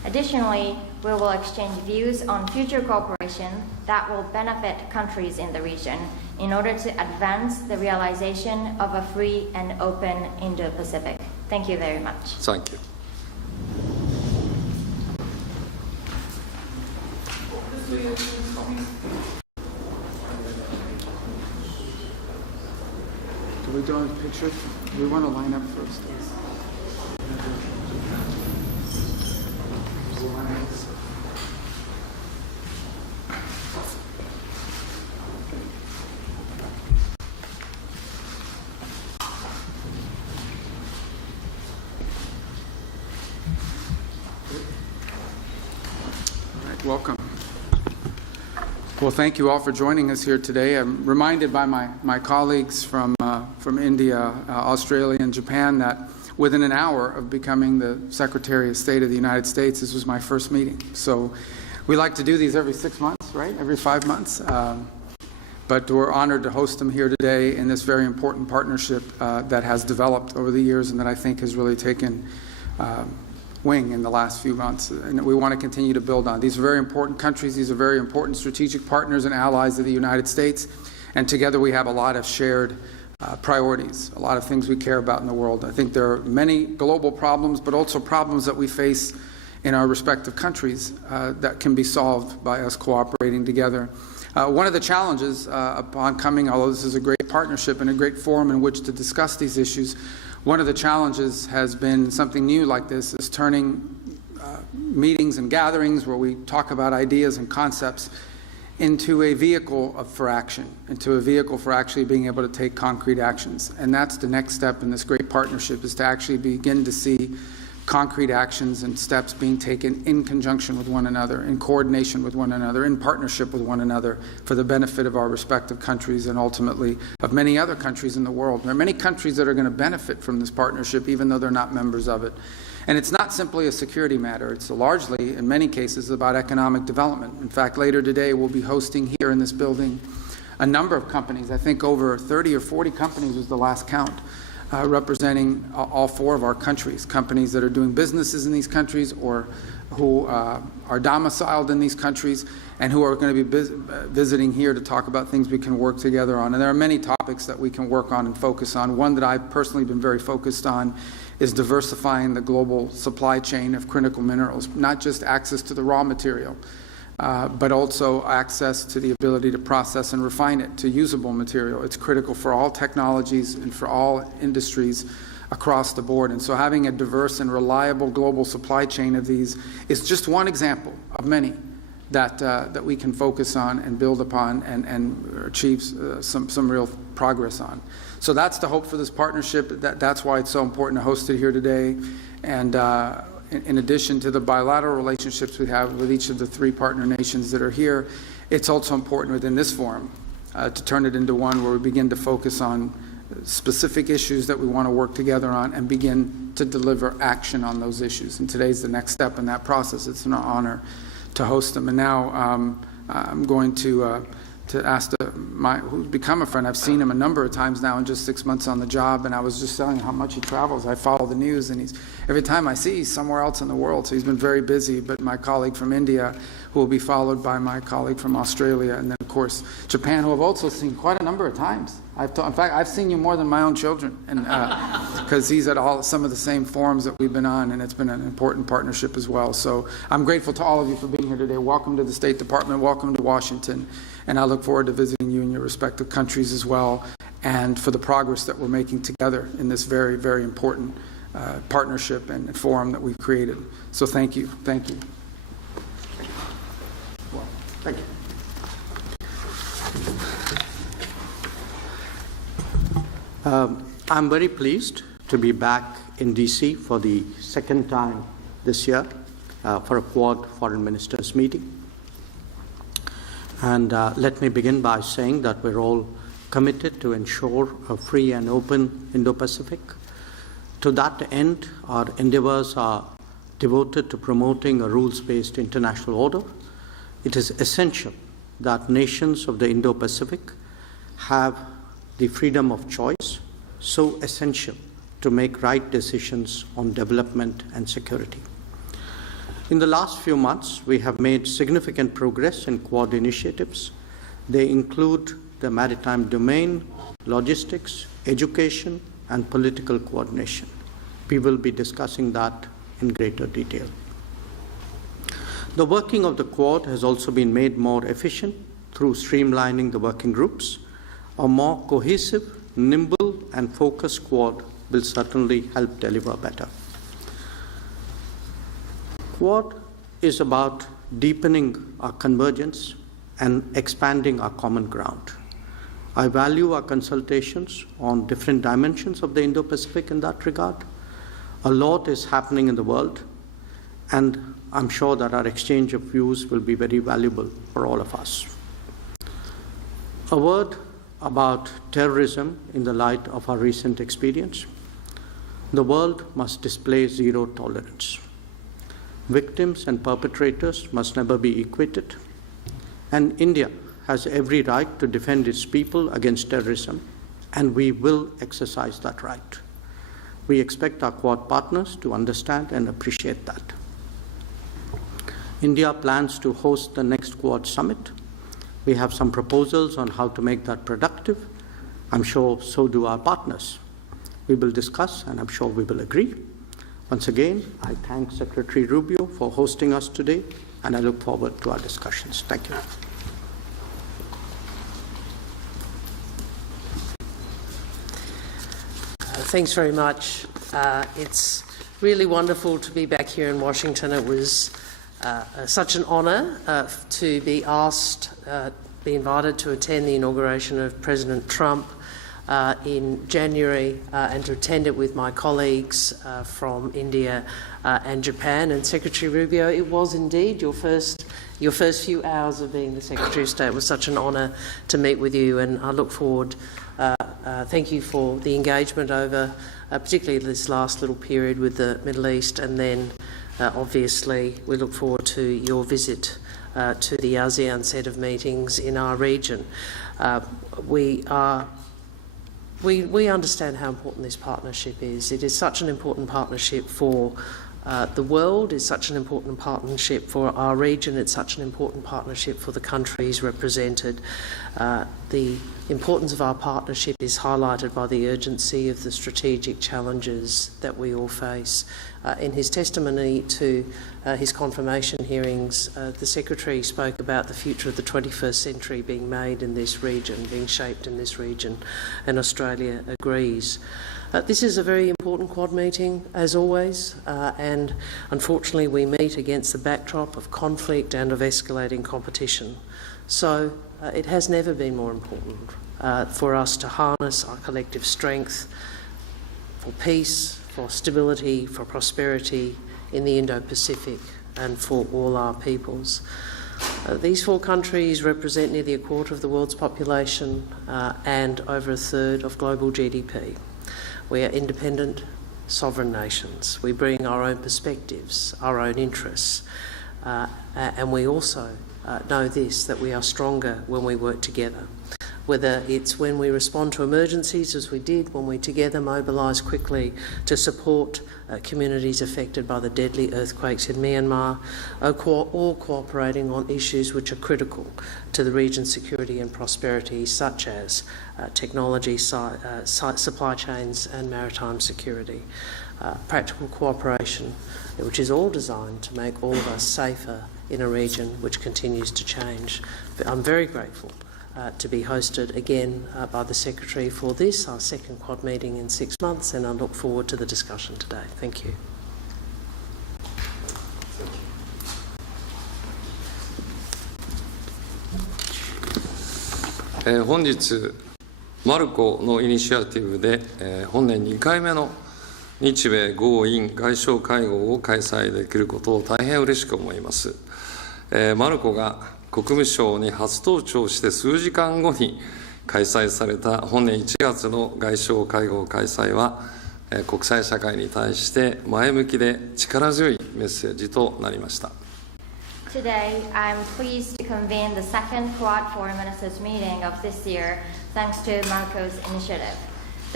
Additionally, we will exchange views on future cooperation that will benefit countries in the region in order to advance the realization of a free and open Indo Pacific. Thank you very much. Thank you. Do we do a picture? Do we want to line up first? Welcome. Well, thank you all for joining us here today. I'm reminded by my colleagues from India, Australia, and Japan that within an hour of becoming the Secretary of State of the United States, this was my first meeting. So we like to do these every 6 months, right? Every 5 months. But we're honored to host them here today in this very important partnership that has developed over the years and that I think has really taken wing in the last few months, and we want to continue to build on. These are very important countries. These are very important strategic partners and allies of the United States, and together we have a lot of shared priorities, a lot of things we care about in the world. I think there are many global problems, but also problems that we face in our respective countries that can be solved by us cooperating together. One of the challenges upon coming, although this is a great partnership and a great forum in which to discuss these issues, one of the challenges has been something new like this, is turning meetings and gatherings where we talk about ideas and concepts into a vehicle for action, into a vehicle for actually being able to take concrete actions. And that's the next step in this great partnership, is to actually begin to see concrete actions and steps being taken in conjunction with one another, in coordination with one another, in partnership with one another for the benefit of our respective countries and ultimately of many other countries in the world. There are many countries that are going to benefit from this partnership even though they're not members of it. And it's not simply a security matter. It's largely, in many cases, about economic development. In fact, later today we'll be hosting here in this building a number of companies. I think over 30 or 40 companies was the last count. Representing all four of our countries, companies that are doing businesses in these countries or who are domiciled in these countries and who are going to be visiting here to talk about things we can work together on. And there are many topics that we can work on and focus on. One that I've personally been very focused on is diversifying the global supply chain of critical minerals, not just access to the raw material, but also access to the ability to process and refine it to usable material. It's critical for all technologies and for all industries across the board. And so having a diverse and reliable global supply chain of these is just one example of many that we can focus on and build upon and achieve some real progress on. So that's the hope for this partnership. That's why it's so important to host it here today. And in addition to the bilateral relationships we have with each of the three partner nations that are here, it's also important within this forum to turn it into one where we begin to focus on specific issues that we want to work together on and begin to deliver action on those issues. And today's the next step in that process. It's an honor to host them. And now I'm going to ask who's become a friend. I've seen him a number of times now in just 6 months on the job, and I was just telling him how much he travels. I follow the news, and every time I see he's somewhere else in the world, so he's been very busy. But my colleague from India, who will be followed by my colleague from Australia, and then of course Japan, who I've also seen quite a number of times. In fact, I've seen you more than my own children, and because he's at some of the same forums that we've been on, and it's been an important partnership as well. So I'm grateful to all of you for being here today. Welcome to the State Department. Welcome to Washington. And I look forward to visiting you in your respective countries as well, and for the progress that we're making together in this very, very important partnership and forum that we've created. So thank you. Thank you. Well, thank you. I'm very pleased to be back in DC for the second time this year for a Quad Foreign Ministers meeting. And let me begin by saying that we're all committed to ensure a free and open Indo Pacific. To that end, our endeavors are devoted to promoting a rules-based international order. It is essential that nations of the Indo Pacific have the freedom of choice, so essential to make right decisions on development and security. In the last few months, we have made significant progress in Quad initiatives. They include the maritime domain, logistics, education, and political coordination. We will be discussing that in greater detail. The working of the Quad has also been made more efficient through streamlining the working groups. A more cohesive, nimble, and focused Quad will certainly help deliver better. Quad is about deepening our convergence and expanding our common ground. I value our consultations on different dimensions of the Indo Pacific in that regard. A lot is happening in the world, and I'm sure that our exchange of views will be very valuable for all of us. A word about terrorism in the light of our recent experience. The world must display zero tolerance. Victims and perpetrators must never be equated, and India has every right to defend its people against terrorism, and we will exercise that right. We expect our Quad partners to understand and appreciate that. India plans to host the next Quad summit. We have some proposals on how to make that productive. I'm sure so do our partners. We will discuss, and I'm sure we will agree. Once again, I thank Secretary Rubio for hosting us today, and I look forward to our discussions. Thank you. Thanks very much. It's really wonderful to be back here in Washington. It was such an honour to be asked, be invited to attend the inauguration of President Trump in January and to attend it with my colleagues from India and Japan. And Secretary Rubio, it was indeed your first few hours of being the Secretary of State. It was such an honour to meet with you, and I look forward. Thank you for the engagement over particularly this last little period with the Middle East, and then obviously we look forward to your visit to the ASEAN set of meetings in our region. We understand how important this partnership is. It is such an important partnership for the world, it's such an important partnership for our region, it's such an important partnership for the countries represented. The importance of our partnership is highlighted by the urgency of the strategic challenges that we all face. In his testimony to his confirmation hearings, the Secretary spoke about the future of the 21st century being made in this region, being shaped in this region, and Australia agrees. This is a very important Quad meeting, as always, and unfortunately we meet against the backdrop of conflict and of escalating competition. So it has never been more important for us to harness our collective strength for peace, for stability, for prosperity in the Indo Pacific and for all our peoples. These four countries represent nearly a quarter of the world's population and over a third of global GDP. We are independent, sovereign nations. We bring our own perspectives, our own interests, and we also know this, that we are stronger when we work together. Whether it's when we respond to emergencies, as we did, when we together mobilise quickly to support communities affected by the deadly earthquakes in Myanmar, or cooperating on issues which are critical to the region's security and prosperity, such as technology, supply chains and maritime security. Practical cooperation, which is all designed to make all of us safer in a region which continues to change. I'm very grateful to be hosted again by the Secretary for this, our second Quad meeting in 6 months, and I look forward to the discussion today. Thank you. Today, 本日マルコのイニシアティブで、本年2回目の日米豪印外相会合を開催できることを大変嬉しく思います。マルコが国務省に初登庁して数時間後に開催された本年1月の外相会合開催は、国際社会に対して前向きで力強いメッセージとなりました。Today, I'm pleased to convene the second Quad Foreign Ministers meeting of this year, thanks to Marco's initiative.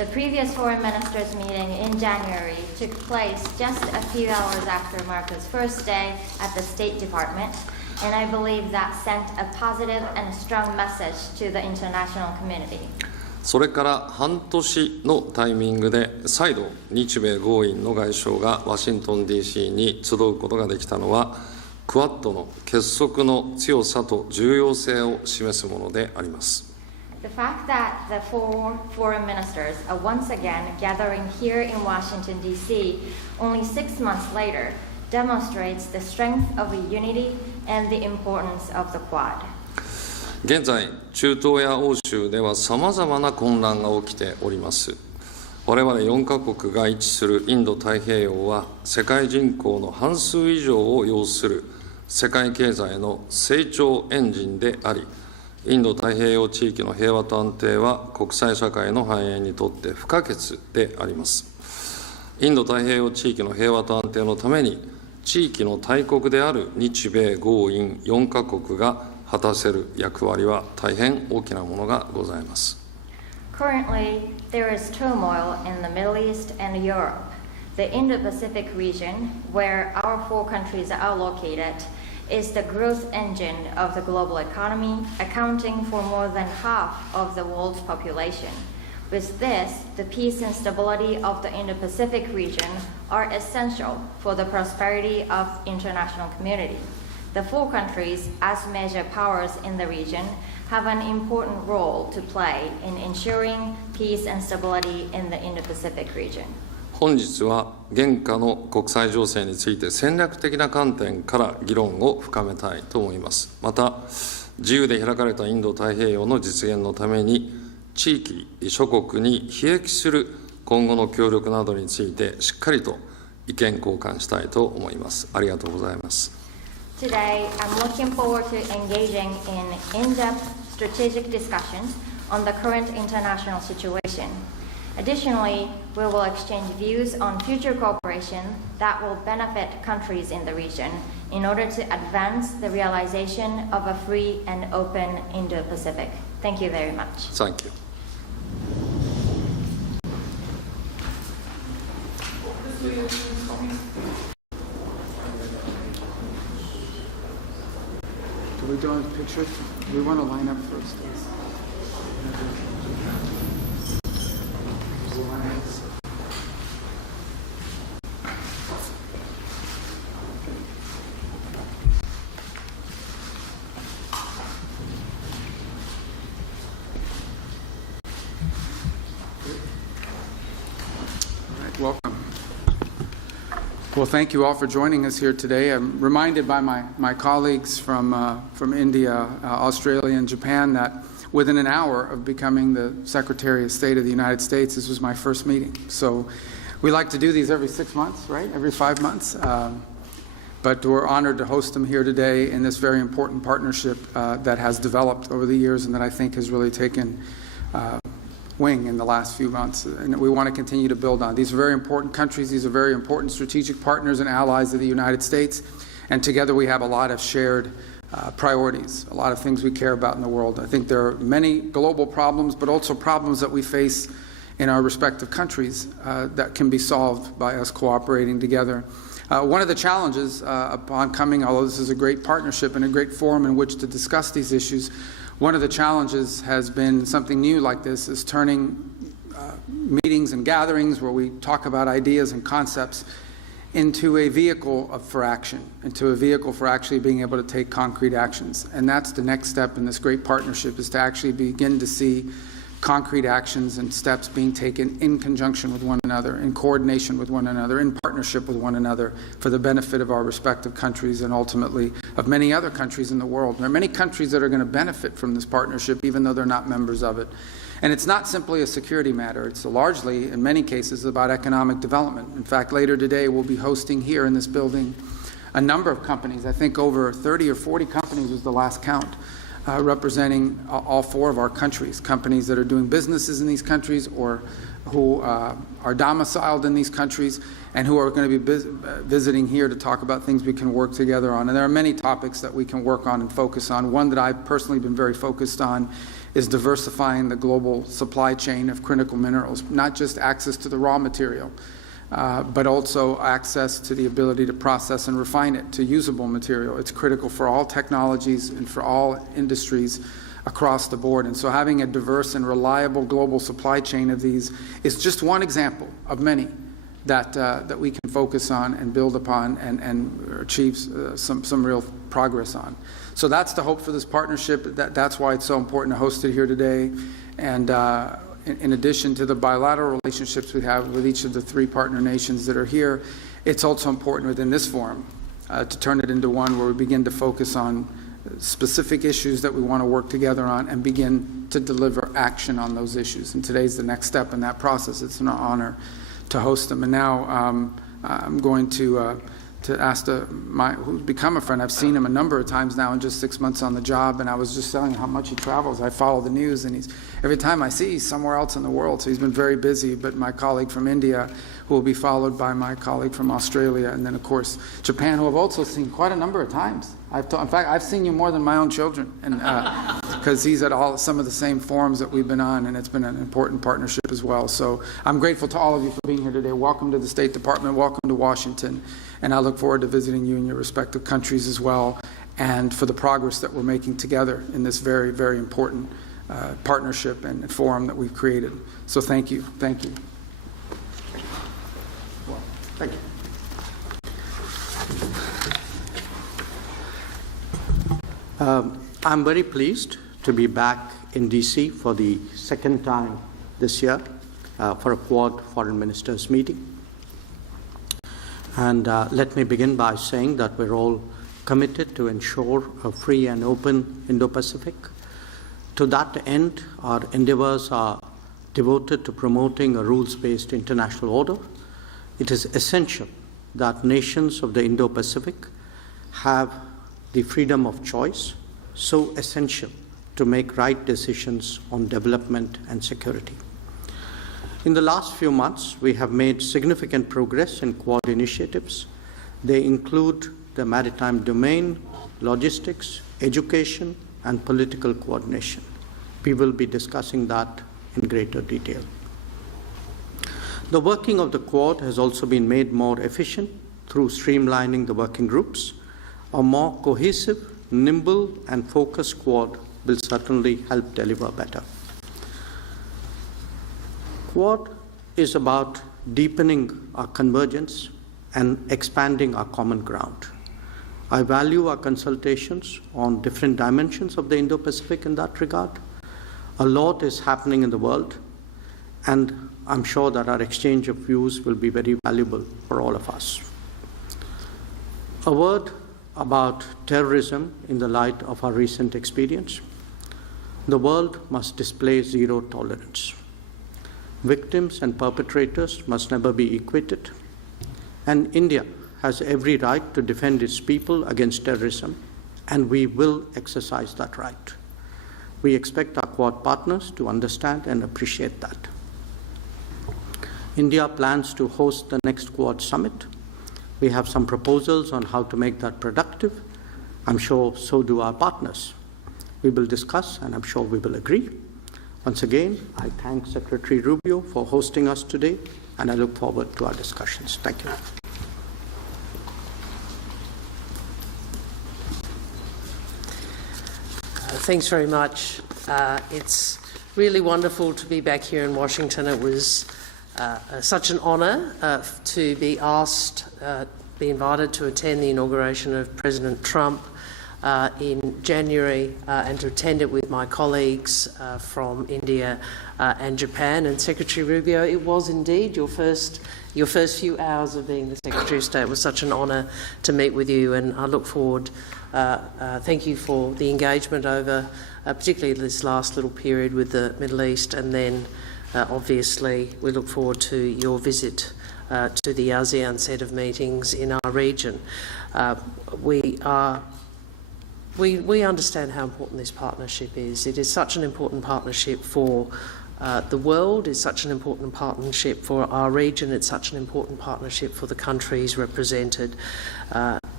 The previous foreign ministers meeting in January took place just a few hours after Marco's first day at the State Department, and I believe that sent a positive and strong message to the international community. それから半年のタイミングで再度日米豪印の外相がワシントン DC に集うことができたのはクアッドの結束の強さと重要性を示すものであります。The fact that the four foreign ministers are once again gathering here in Washington, D.C. only 6 months later demonstrates the strength of the unity and the importance of the Quad. 現在、中東や欧州ではさまざまな混乱が起きております。我々4カ国が位置するインド太平洋は世界人口の半数以上を要する世界経済の成長エンジンであり、インド太平洋地域の平和と安定は国際社会の繁栄にとって不可欠であります。インド太平洋地域の平和と安定のために、地域の大国である日米豪印4カ国が果たせる役割は大変大きなものがございます。Currently, there is turmoil in the Middle East and Europe. The Indo Pacific region, where our four countries are located, is the growth engine of the global economy, accounting for more than half of the world's population. With this, the peace and stability of the Indo Pacific region are essential for the prosperity of international community. The four countries, as major powers in the region, have an important role to play in ensuring peace and stability in the Indo Pacific region. 本日は現下の国際情勢について戦略的な観点から議論を深めたいと思います。また、自由で開かれたインド太平洋の実現のために、地域諸国に裨益する今後の協力などについてしっかりと意見交換したいと思います。ありがとうございます。Today, I'm looking forward to engaging in in-depth strategic discussions on the current international situation. Additionally, we will exchange views on future cooperation that will benefit countries in the region in order to advance the realization of a free and open Indo-Pacific. Thank you very much. Thank you. Do we do a picture? Do we want to line up first? Welcome. Well, thank you all for joining us here today. I'm reminded by my colleagues from India, Australia, and Japan that within an hour of becoming the Secretary of State of the United States, this was my first meeting. So we like to do these every 6 months, right? Every 5 months. But we're honored to host them here today in this very important partnership that has developed over the years and that I think has really taken wing in the last few months, and we want to continue to build on. These are very important countries. These are very important strategic partners and allies of the United States, and together we have a lot of shared priorities, a lot of things we care about in the world. I think there are many global problems, but also problems that we face in our respective countries that can be solved by us cooperating together. One of the challenges upon coming, although this is a great partnership and a great forum in which to discuss these issues, one of the challenges has been something new like this, is turning meetings and gatherings where we talk about ideas and concepts into a vehicle for action, into a vehicle for actually being able to take concrete actions. And that's the next step in this great partnership, is to actually begin to see concrete actions and steps being taken in conjunction with one another, in coordination with one another, in partnership with one another, for the benefit of our respective countries and ultimately of many other countries in the world. There are many countries that are going to benefit from this partnership, even though they're not members of it. And it's not simply a security matter. It's largely, in many cases, about economic development. In fact, later today, we'll be hosting here in this building a number of companies. I think over 30 or 40 companies was the last count, representing all four of our countries, companies that are doing businesses in these countries or who are domiciled in these countries and who are going to be visiting here to talk about things we can work together on. And there are many topics that we can work on and focus on. One that I've personally been very focused on is diversifying the global supply chain of critical minerals, not just access to the raw material, but also access to the ability to process and refine it to usable material. It's critical for all technologies and for all industries across the board. And so having a diverse and reliable global supply chain of these is just one example of many that we can focus on and build upon and achieve some real progress on. So that's the hope for this partnership. That's why it's so important to host it here today. And in addition to the bilateral relationships we have with each of the 3 partner nations that are here, it's also important within this forum to turn it into one where we begin to focus on specific issues that we want to work together on and begin to deliver action on those issues. And today's the next step in that process. It's an honor to host them. And now I'm going to ask who's become a friend. I've seen him a number of times now in just 6 months on the job, and I was just telling him how much he travels. I follow the news, and every time I see he's somewhere else in the world, so he's been very busy. But my colleague from India, who will be followed by my colleague from Australia, and then of course Japan, who I've also seen quite a number of times. In fact, I've seen you more than my own children, and because he's at some of the same forums that we've been on, and it's been an important partnership as well. So I'm grateful to all of you for being here today. Welcome to the State Department. Welcome to Washington. And I look forward to visiting you in your respective countries as well, and for the progress that we're making together in this very, very important partnership and forum that we've created. So thank you. Thank you. Thank you. I'm very pleased to be back in DC for the second time this year for a Quad Foreign Ministers meeting. And let me begin by saying that we're all committed to ensure a free and open Indo Pacific. To that end, our endeavors are devoted to promoting a rules-based international order. It is essential that nations of the Indo Pacific have the freedom of choice, so essential to make right decisions on development and security. In the last few months, we have made significant progress in Quad initiatives. They include the maritime domain, logistics, education, and political coordination. We will be discussing that in greater detail. The working of the Quad has also been made more efficient through streamlining the working groups. A more cohesive, nimble, and focused Quad will certainly help deliver better. Quad is about deepening our convergence and expanding our common ground. I value our consultations on different dimensions of the Indo-Pacific in that regard. A lot is happening in the world, and I'm sure that our exchange of views will be very valuable for all of us. A word about terrorism in the light of our recent experience. The world must display zero tolerance. Victims and perpetrators must never be equated, and India has every right to defend its people against terrorism, and we will exercise that right. We expect our Quad partners to understand and appreciate that. India plans to host the next Quad summit. We have some proposals on how to make that productive. I'm sure so do our partners. We will discuss, and I'm sure we will agree. Once again, I thank Secretary Rubio for hosting us today, and I look forward to our discussions. Thank you. Thanks very much. It's really wonderful to be back here in Washington. It was such an honour to be asked, be invited to attend the inauguration of President Trump in January and to attend it with my colleagues from India and Japan. And Secretary Rubio, it was indeed your first few hours of being the Secretary of State. It was such an honour to meet with you, and I look forward. Thank you for the engagement over particularly this last little period with the Middle East, and then obviously we look forward to your visit to the ASEAN set of meetings in our region. We understand how important this partnership is. It is such an important partnership for the world, it's such an important partnership for our region, it's such an important partnership for the countries represented.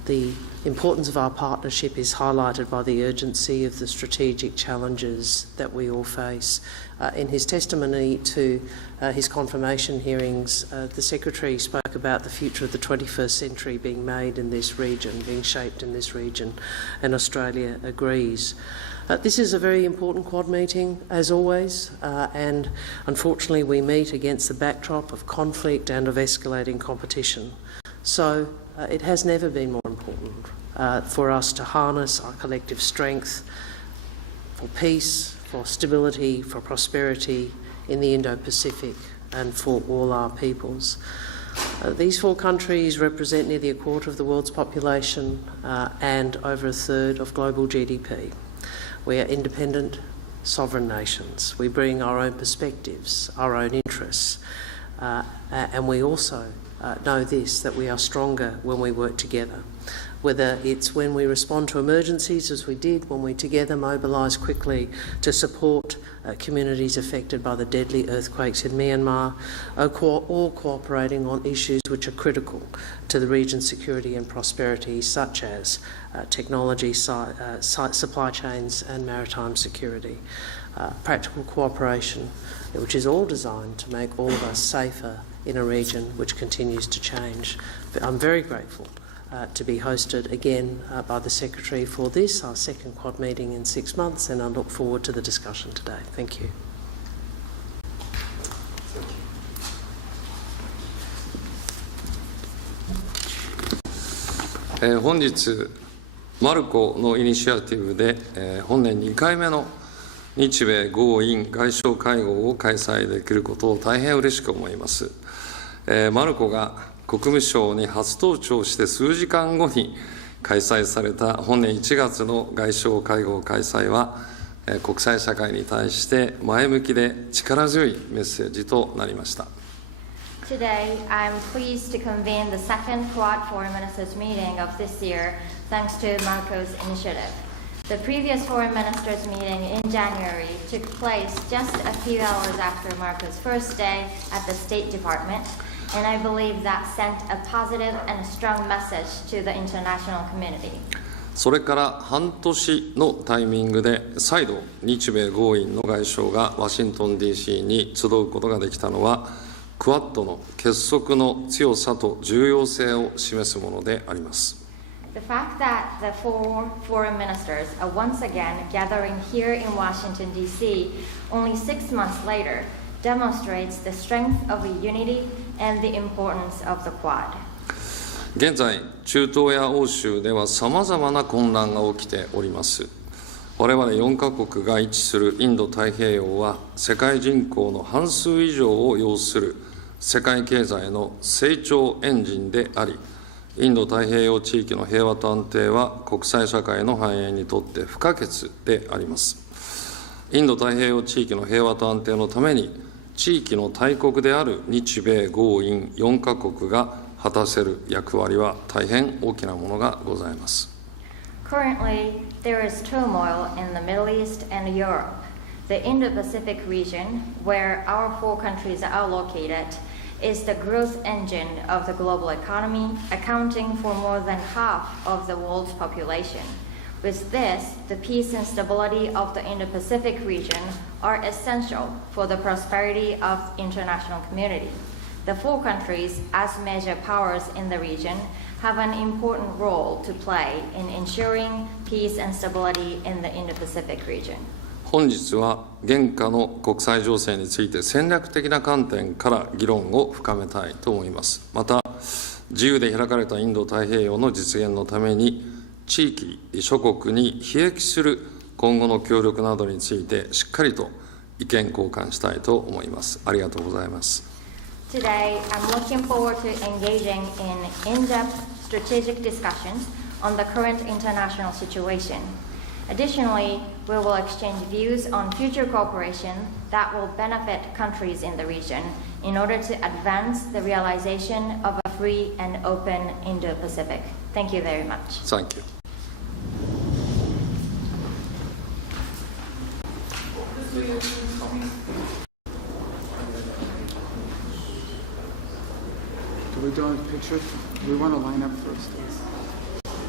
The importance of our partnership is highlighted by the urgency of the strategic challenges that we all face. In his testimony to his confirmation hearings, the Secretary spoke about the future of the 21st century being made in this region, being shaped in this region, and Australia agrees. This is a very important Quad meeting, as always, and unfortunately we meet against the backdrop of conflict and of escalating competition. So it has never been more important for us to harness our collective strength for peace, for stability, for prosperity in the Indo Pacific and for all our peoples. These four countries represent nearly a quarter of the world's population and over a third of global GDP. We are independent, sovereign nations. We bring our own perspectives, our own interests, and we also know this, that we are stronger when we work together. Whether it's when we respond to emergencies, as we did, when we together mobilise quickly to support communities affected by the deadly earthquakes in Myanmar, or cooperating on issues which are critical to the region's security and prosperity, such as technology, supply chains and maritime security. Practical cooperation, which is all designed to make all of us safer in a region which continues to change. I'm very grateful to be hosted again by the Secretary for this, our second Quad meeting in 6 months, and I look forward to the discussion today. Thank you. Today, 本日、マルコのイニシアティブで、本年2回目の日米豪印外相会合を開催できることを大変嬉しく思います。マルコが国務省に初登庁して数時間後に開催された本年1月の外相会合開催は、国際社会に対して前向きで力強いメッセージとなりました。Today, I'm pleased to convene the second Quad Foreign Ministers meeting of this year, thanks to Marco's initiative. The previous Foreign Ministers meeting in January took place just a few hours after Marco's first day at the State Department, and I believe that sent a positive and a strong message to the international community. それから半年のタイミングで再度日米豪印の外相がワシントン DC に集うことができたのはクワッドの結束の強さと重要性を示すものであります。The fact that the four foreign ministers are once again gathering here in Washington, D.C. only 6 months later demonstrates the strength of the unity and the importance of the Quad. 現在、中東や欧州ではさまざまな混乱が起きております。我々4カ国が位置するインド太平洋は世界人口の半数以上を要する世界経済の成長エンジンであり、インド太平洋地域の平和と安定は国際社会の繁栄にとって不可欠であります。インド太平洋地域の平和と安定のために、地域の大国である日米豪印4カ国が果たせる役割は大変大きなものがございます。Currently, there is turmoil in the Middle East and Europe. The Indo Pacific region, where our four countries are located, is the growth engine of the global economy, accounting for more than half of the world's population. With this, the peace and stability of the Indo Pacific region are essential for the prosperity of the international community. The four countries, as major powers in the region, have an important role to play in ensuring peace and stability in the Indo Pacific region. 本日は現下の国際情勢について戦略的な観点から議論を深めたいと思います。また、自由で開かれたインド太平洋の実現のために、地域諸国に裨益する今後の協力などについてしっかりと意見交換したいと思います。ありがとうございます。Today, I'm looking forward to engaging in in-depth strategic discussions on the current international situation. Additionally, we will exchange views on future cooperation that will benefit countries in the region in order to advance the realization of a free and open Indo-Pacific. Thank you very much. Thank you. Do we do a picture? Do we want to line up first?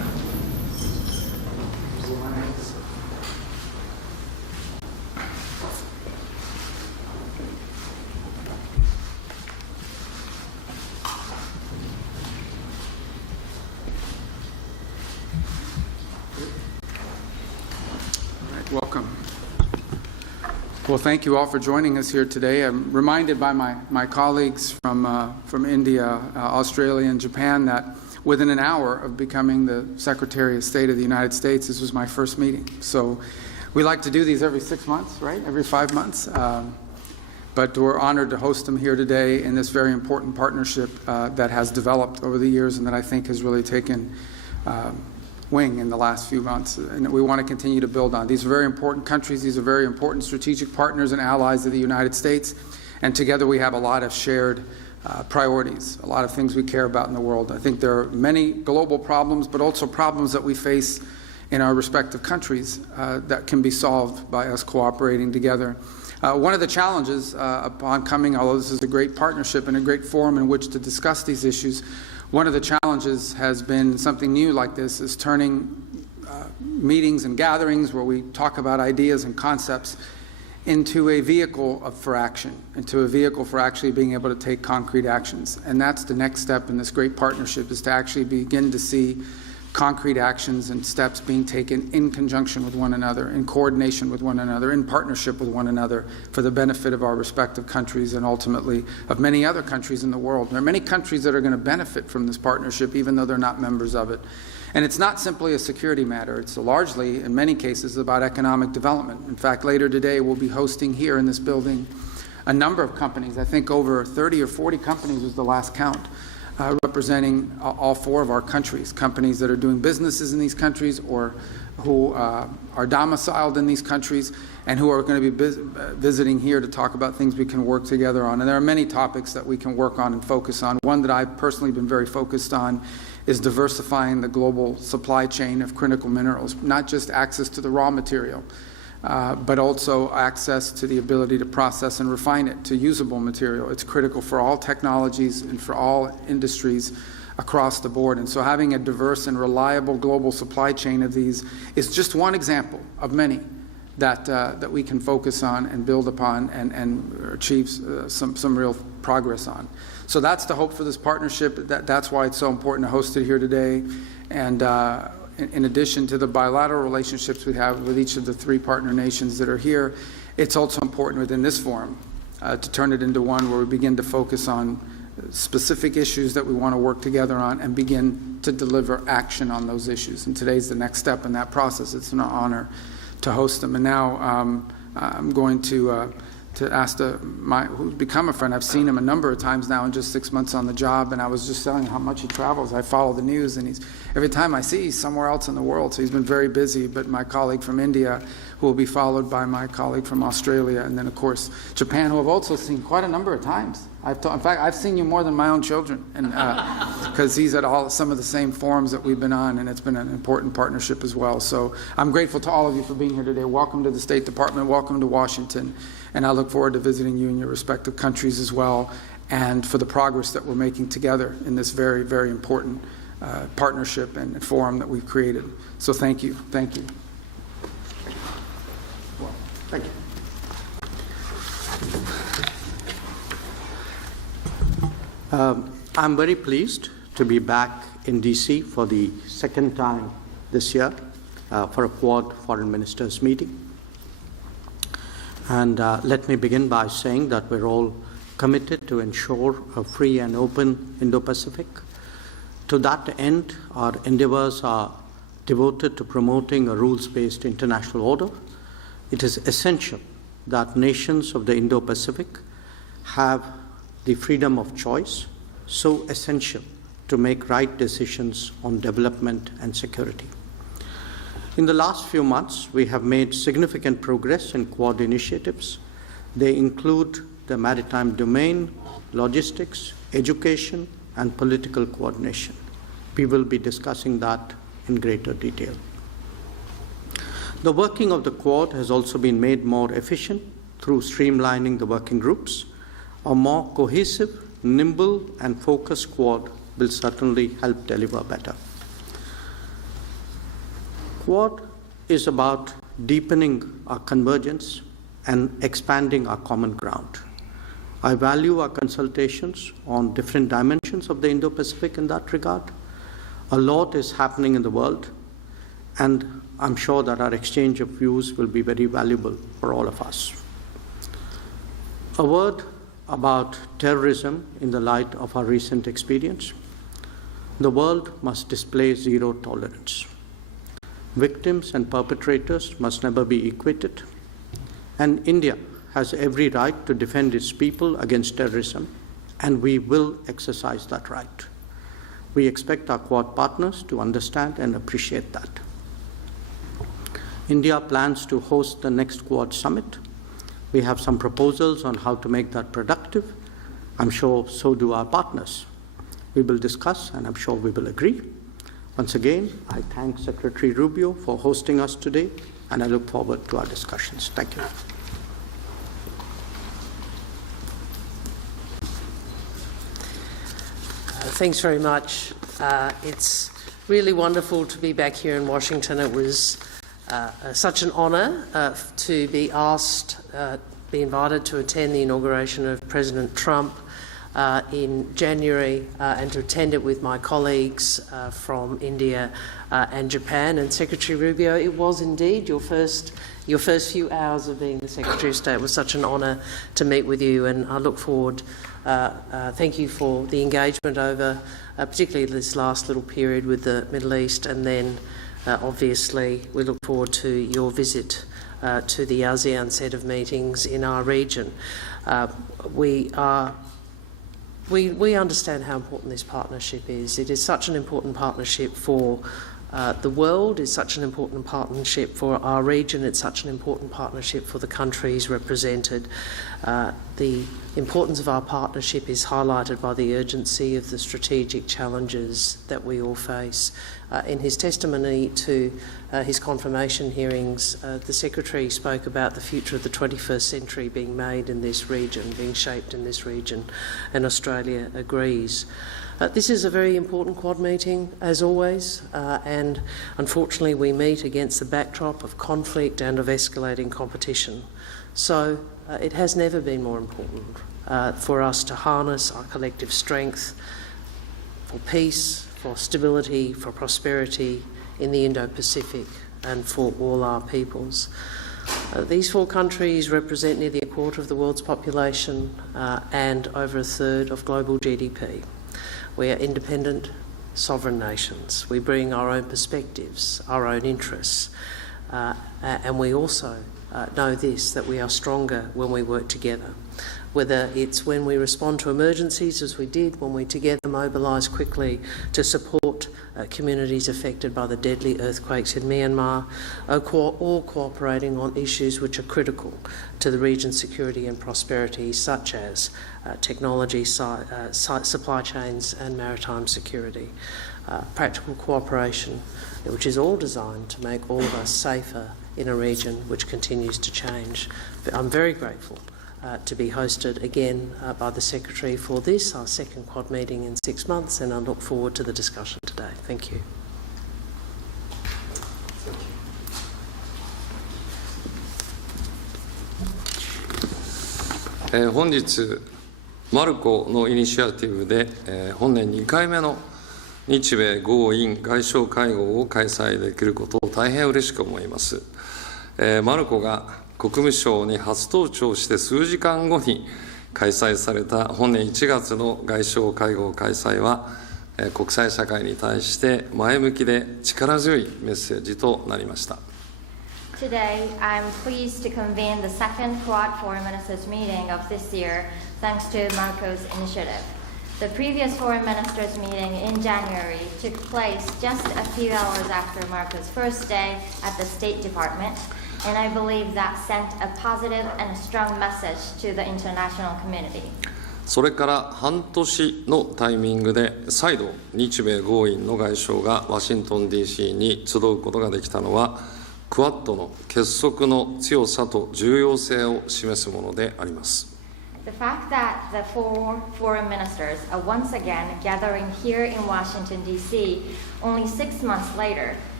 Welcome. Well, thank you all for joining us here today. I'm reminded by my colleagues from India, Australia, and Japan that within an hour of becoming the Secretary of State of the United States, this was my first meeting. So we like to do these every 6 months, right? Every 5 months. But we're honored to host them here today in this very important partnership that has developed over the years and that I think has really taken wing in the last few months, and we want to continue to build on. These are very important countries. These are very important strategic partners and allies of the United States, and together we have a lot of shared priorities, a lot of things we care about in the world. I think there are many global problems, but also problems that we face in our respective countries that can be solved by us cooperating together. One of the challenges upon coming, although this is a great partnership and a great forum in which to discuss these issues, one of the challenges has been something new like this, is turning meetings and gatherings where we talk about ideas and concepts into a vehicle for action, into a vehicle for actually being able to take concrete actions. And that's the next step in this great partnership, is to actually begin to see concrete actions and steps being taken in conjunction with one another, in coordination with one another, in partnership with one another, for the benefit of our respective countries and ultimately of many other countries in the world. There are many countries that are going to benefit from this partnership even though they're not members of it. And it's not simply a security matter. It's largely, in many cases, about economic development. In fact, later today we'll be hosting here in this building a number of companies. I think over 30 or 40 companies was the last count, representing all four of our countries, companies that are doing businesses in these countries or who are domiciled in these countries and who are going to be visiting here to talk about things we can work together on. And there are many topics that we can work on and focus on. One that I've personally been very focused on is diversifying the global supply chain of critical minerals, not just access to the raw material, but also access to the ability to process and refine it to usable material. It's critical for all technologies and for all industries across the board. And so having a diverse and reliable global supply chain of these is just one example of many that we can focus on and build upon and achieve some real progress on. So that's the hope for this partnership. That's why it's so important to host it here today. And in addition to the bilateral relationships we have with each of the three partner nations that are here, it's also important within this forum to turn it into one where we begin to focus on specific issues that we want to work together on and begin to deliver action on those issues. And today's the next step in that process. It's an honor to host them. And now I'm going to ask who's become a friend. I've seen him a number of times now in just 6 months on the job, and I was just telling him how much he travels. I follow the news, and every time I see he's somewhere else in the world, so he's been very busy. But my colleague from India, who will be followed by my colleague from Australia, and then of course Japan, who I've also seen quite a number of times. In fact, I've seen you more than my own children, and because he's at some of the same forums that we've been on, and it's been an important partnership as well. So I'm grateful to all of you for being here today. Welcome to the State Department. Welcome to Washington. And I look forward to visiting you in your respective countries as well, and for the progress that we're making together in this very, very important partnership and forum that we've created. So thank you. Thank you. Well, thank you. I'm very pleased to be back in DC for the second time this year for a Quad Foreign Ministers meeting. And let me begin by saying that we're all committed to ensure a free and open Indo Pacific. To that end, our endeavors are devoted to promoting a rules-based international order. It is essential that nations of the Indo Pacific have the freedom of choice, so essential to make right decisions on development and security. In the last few months, we have made significant progress in Quad initiatives. They include the maritime domain, logistics, education, and political coordination. We will be discussing that in greater detail. The working of the Quad has also been made more efficient through streamlining the working groups. A more cohesive, nimble, and focused Quad will certainly help deliver better. Quad is about deepening our convergence and expanding our common ground. I value our consultations on different dimensions of the Indo Pacific in that regard. A lot is happening in the world, and I'm sure that our exchange of views will be very valuable for all of us. A word about terrorism in the light of our recent experience. The world must display zero tolerance. Victims and perpetrators must never be equated, and India has every right to defend its people against terrorism, and we will exercise that right. We expect our Quad partners to understand and appreciate that. India plans to host the next Quad summit. We have some proposals on how to make that productive. I'm sure so do our partners. We will discuss, and I'm sure we will agree. Once again, I thank Secretary Rubio for hosting us today, and I look forward to our discussions. Thank you. Thanks very much. It's really wonderful to be back here in Washington. It was such an honour to be asked, be invited to attend the inauguration of President Trump in January and to attend it with my colleagues from India and Japan. And Secretary Rubio, it was indeed your first few hours of being the Secretary of State. It was such an honour to meet with you, and I look forward. Thank you for the engagement over particularly this last little period with the Middle East, and then obviously we look forward to your visit to the ASEAN set of meetings in our region. We understand how important this partnership is. It is such an important partnership for the world, it's such an important partnership for our region, it's such an important partnership for the countries represented. The importance of our partnership is highlighted by the urgency of the strategic challenges that we all face. In his testimony to his confirmation hearings, the Secretary spoke about the future of the 21st century being made in this region, being shaped in this region, and Australia agrees. This is a very important Quad meeting, as always, and unfortunately we meet against the backdrop of conflict and of escalating competition. So it has never been more important for us to harness our collective strength for peace, for stability, for prosperity in the Indo Pacific and for all our peoples. These four countries represent nearly a quarter of the world's population and over a third of global GDP. We are independent, sovereign nations. We bring our own perspectives, our own interests, and we also know this, that we are stronger when we work together. Whether it's when we respond to emergencies, as we did, when we together mobilise quickly to support communities affected by the deadly earthquakes in Myanmar, or cooperating on issues which are critical to the region's security and prosperity, such as technology, supply chains and maritime security. Practical cooperation, which is all designed to make all of us safer in a region which continues to change. I'm very grateful to be hosted again by the Secretary for this, our second Quad meeting in 6 months, and I look forward to the discussion today. Thank you. Thank you. 本日マルコのイニシアティブで、本年2回目の日米豪印外相会合を開催できることを大変嬉しく思います。マルコが国務省に初登庁して数時間後に開催された本年1月の外相会合開催は、国際社会に対して前向きで力強いメッセージとなりました。Today, I'm pleased to convene the second Quad Foreign Ministers meeting of this year, thanks to Marco's initiative. The previous Foreign Ministers meeting in January took place just a few hours after Marco's first day at the State Department, and I believe that sent a positive and a strong message to the international community. それから半年のタイミングで再度日米豪印の外相がワシントン DC に集うことができたのはクワッドの結束の強さと重要性を示すものであります。The fact that the four foreign ministers are once again gathering here in Washington, D.C. only 6 months later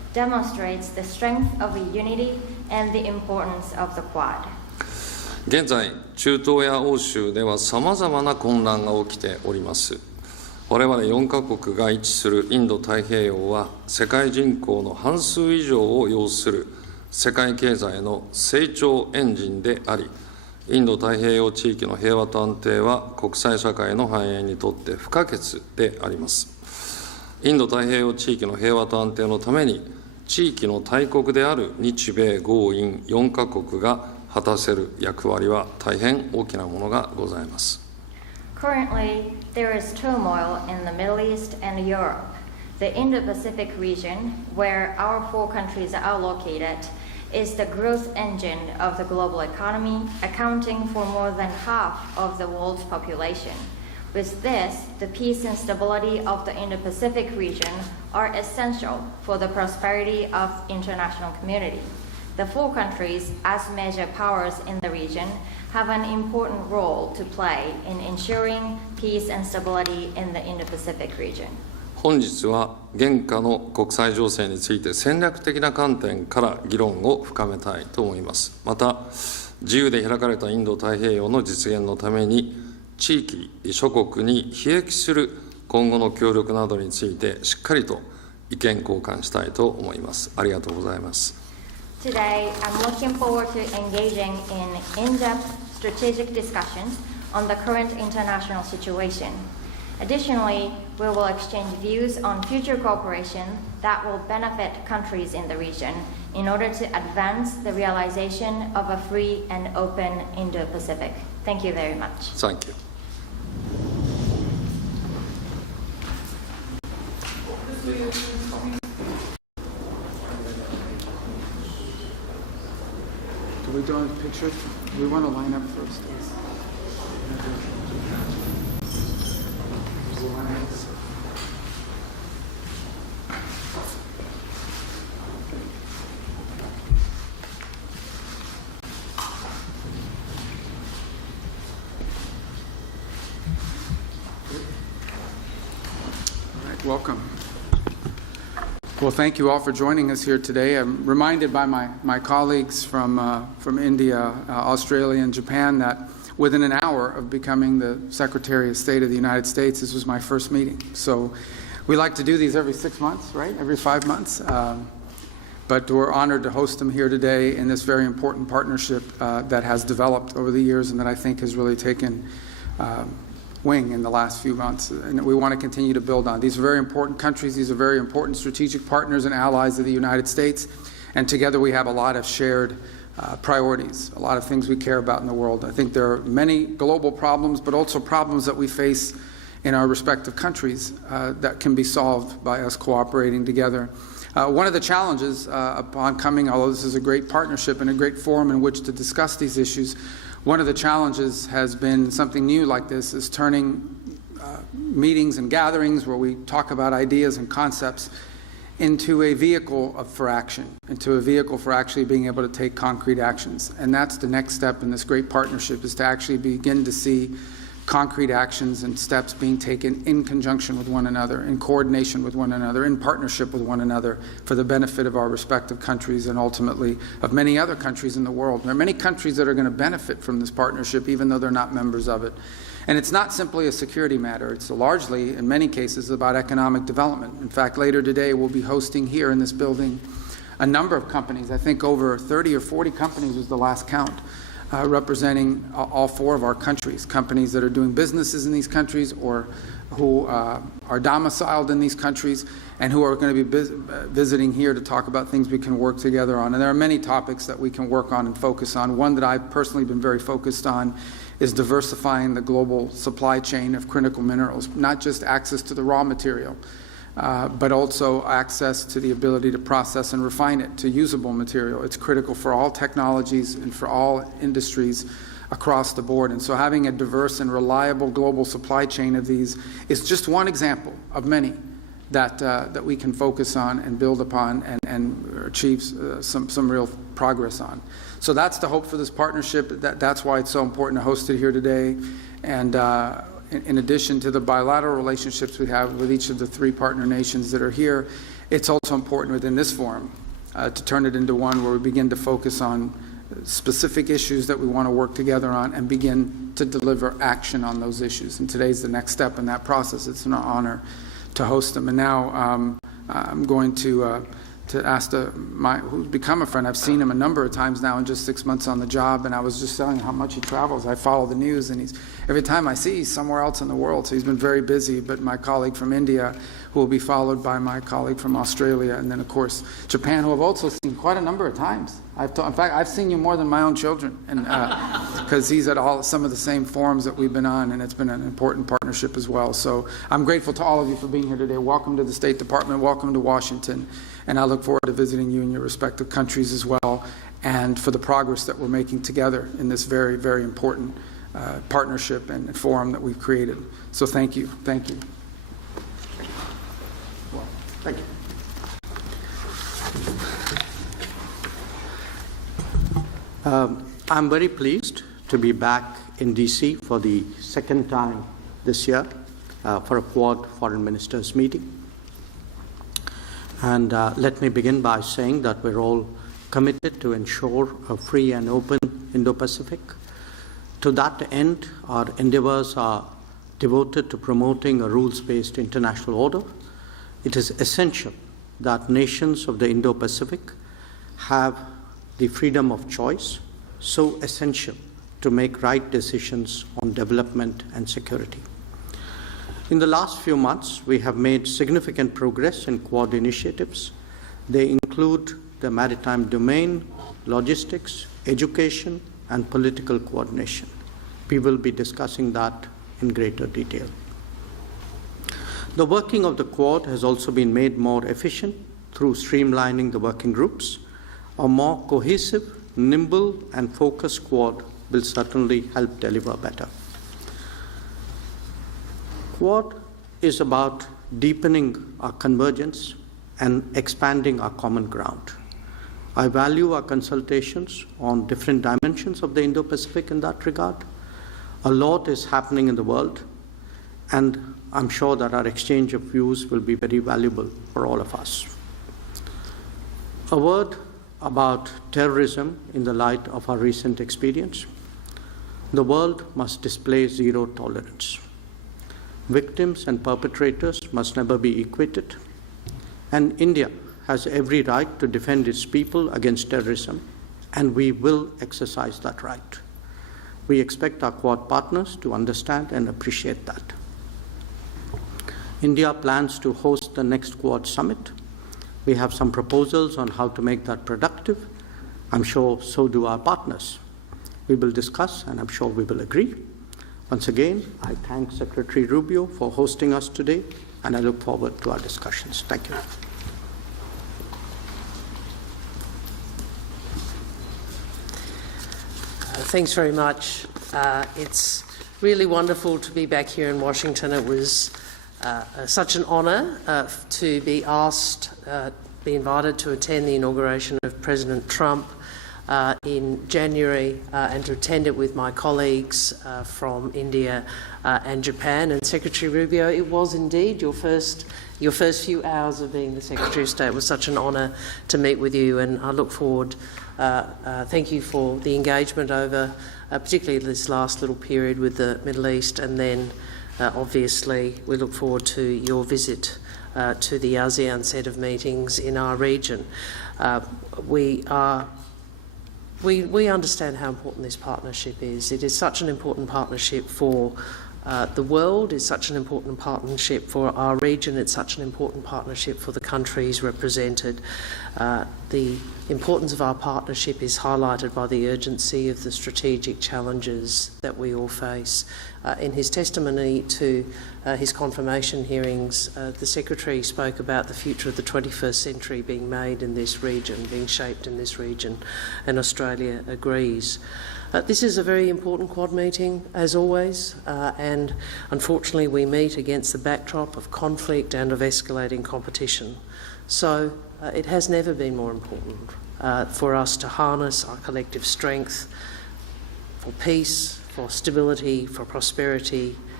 demonstrates the strength of unity and the importance of the Quad. 現在、中東や欧州ではさまざまな混乱が起きております。我々4カ国が位置するインド太平洋は世界人口の半数以上を要する世界経済の成長エンジンであり、インド太平洋地域の平和と安定は国際社会の繁栄にとって不可欠であります。インド太平洋地域の平和と安定のために、地域の大国である日米豪印4カ国が果たせる役割は大変大きなものがございます。Currently, there is turmoil in the Middle East and Europe. The Indo Pacific region, where our 4 countries are located, is the growth engine of the global economy, accounting for more than half of the world's population. With this, the peace and stability of the Indo Pacific region are essential for the prosperity of international community. The 4 countries, as major powers in the region, have an important role to play in ensuring peace and stability in the Indo-Pacific region. 本日は現下の国際情勢について戦略的な観点から議論を深めたいと思います。また、自由で開かれたインド太平洋の実現のために、地域諸国に裨益する今後の協力などについてしっかりと意見交換したいと思います。ありがとうございます。Today, I'm looking forward to engaging in in-depth strategic discussions on the current international situation. Additionally, we will exchange views on future cooperation that will benefit countries in the region in order to advance the realization of a free and open Indo-Pacific. Thank you very much. Thank you. Do we do a picture? We want to line up first. All right, welcome. Well, thank you all for joining us here today. I'm reminded by my colleagues from India, Australia, and Japan that within an hour of becoming the Secretary of State of the United States, this was my first meeting. So we like to do these every 6 months, right? Every 5 months. But we're honored to host them here today in this very important partnership that has developed over the years and that I think has really taken wing in the last few months, and we want to continue to build on. These are very important countries. These are very important strategic partners and allies of the United States, and together we have a lot of shared priorities, a lot of things we care about in the world. I think there are many global problems, but also problems that we face in our respective countries that can be solved by us cooperating together. One of the challenges upon coming, although this is a great partnership and a great forum in which to discuss these issues, one of the challenges has been something new like this, is turning meetings and gatherings where we talk about ideas and concepts into a vehicle for action, into a vehicle for actually being able to take concrete actions. And that's the next step in this great partnership, is to actually begin to see concrete actions and steps being taken in conjunction with one another, in coordination with one another, in partnership with one another for the benefit of our respective countries and ultimately of many other countries in the world. There are many countries that are going to benefit from this partnership even though they're not members of it. And it's not simply a security matter. It's largely, in many cases, about economic development. In fact, later today we'll be hosting here in this building a number of companies. I think over 30 or 40 companies was the last count. Representing all 4 of our countries, companies that are doing businesses in these countries or who are domiciled in these countries and who are going to be visiting here to talk about things we can work together on. And there are many topics that we can work on and focus on. One that I've personally been very focused on is diversifying the global supply chain of critical minerals, not just access to the raw material, but also access to the ability to process and refine it to usable material. It's critical for all technologies and for all industries across the board. And so having a diverse and reliable global supply chain of these is just one example of many that we can focus on and build upon and achieve some real progress on. So that's the hope for this partnership. That's why it's so important to host it here today. And in addition to the bilateral relationships we have with each of the 3 partner nations that are here, it's also important within this forum to turn it into one where we begin to focus on specific issues that we want to work together on and begin to deliver action on those issues. And today's the next step in that process. It's an honor to host them. And now I'm going to ask who's become a friend. I've seen him a number of times now in just 6 months on the job, and I was just telling him how much he travels. I follow the news, and every time I see he's somewhere else in the world, so he's been very busy. But my colleague from India, who will be followed by my colleague from Australia, and then, of course, Japan, who I've also seen quite a number of times. In fact, I've seen you more than my own children, and because he's at some of the same forums that we've been on, and it's been an important partnership as well. So I'm grateful to all of you for being here today. Welcome to the State Department. Welcome to Washington. And I look forward to visiting you in your respective countries as well, and for the progress that we're making together in this very, very important partnership and forum that we've created. So thank you. Thank you. Well, thank you. I'm very pleased to be back in DC for the second time this year for a Quad Foreign Ministers meeting. And let me begin by saying that we're all committed to ensure a free and open Indo Pacific. To that end, our endeavors are devoted to promoting a rules-based international order. It is essential that nations of the Indo Pacific have the freedom of choice, so essential to make right decisions on development and security. In the last few months, we have made significant progress in Quad initiatives. They include the maritime domain, logistics, education, and political coordination. We will be discussing that in greater detail. The working of the Quad has also been made more efficient through streamlining the working groups. A more cohesive, nimble, and focused Quad will certainly help deliver better. Quad is about deepening our convergence and expanding our common ground. I value our consultations on different dimensions of the Indo Pacific in that regard. A lot is happening in the world, and I'm sure that our exchange of views will be very valuable for all of us. A word about terrorism in the light of our recent experience. The world must display zero tolerance. Victims and perpetrators must never be equated, and India has every right to defend its people against terrorism, and we will exercise that right. We expect our Quad partners to understand and appreciate that. India plans to host the next Quad summit. We have some proposals on how to make that productive. I'm sure so do our partners. We will discuss, and I'm sure we will agree. Once again, I thank Secretary Rubio for hosting us today, and I look forward to our discussions. Thank you. Thanks very much. It's really wonderful to be back here in Washington. It was such an honour to be asked, be invited to attend the inauguration of President Trump in January and to attend it with my colleagues from India and Japan. And Secretary Rubio, it was indeed your first few hours of being the Secretary of State. It was such an honour to meet with you, and I look forward. Thank you for the engagement over particularly this last little period with the Middle East, and then obviously we look forward to your visit to the ASEAN set of meetings in our region. We understand how important this partnership is. It is such an important partnership for the world, it's such an important partnership for our region, it's such an important partnership for the countries represented. The importance of our partnership is highlighted by the urgency of the strategic challenges that we all face. In his testimony to his confirmation hearings, the Secretary spoke about the future of the 21st century being made in this region, being shaped in this region, and Australia agrees. This is a very important Quad meeting, as always, and unfortunately we meet against the backdrop of conflict and of escalating competition. So it has never been more important for us to harness our collective strength for peace, for stability, for prosperity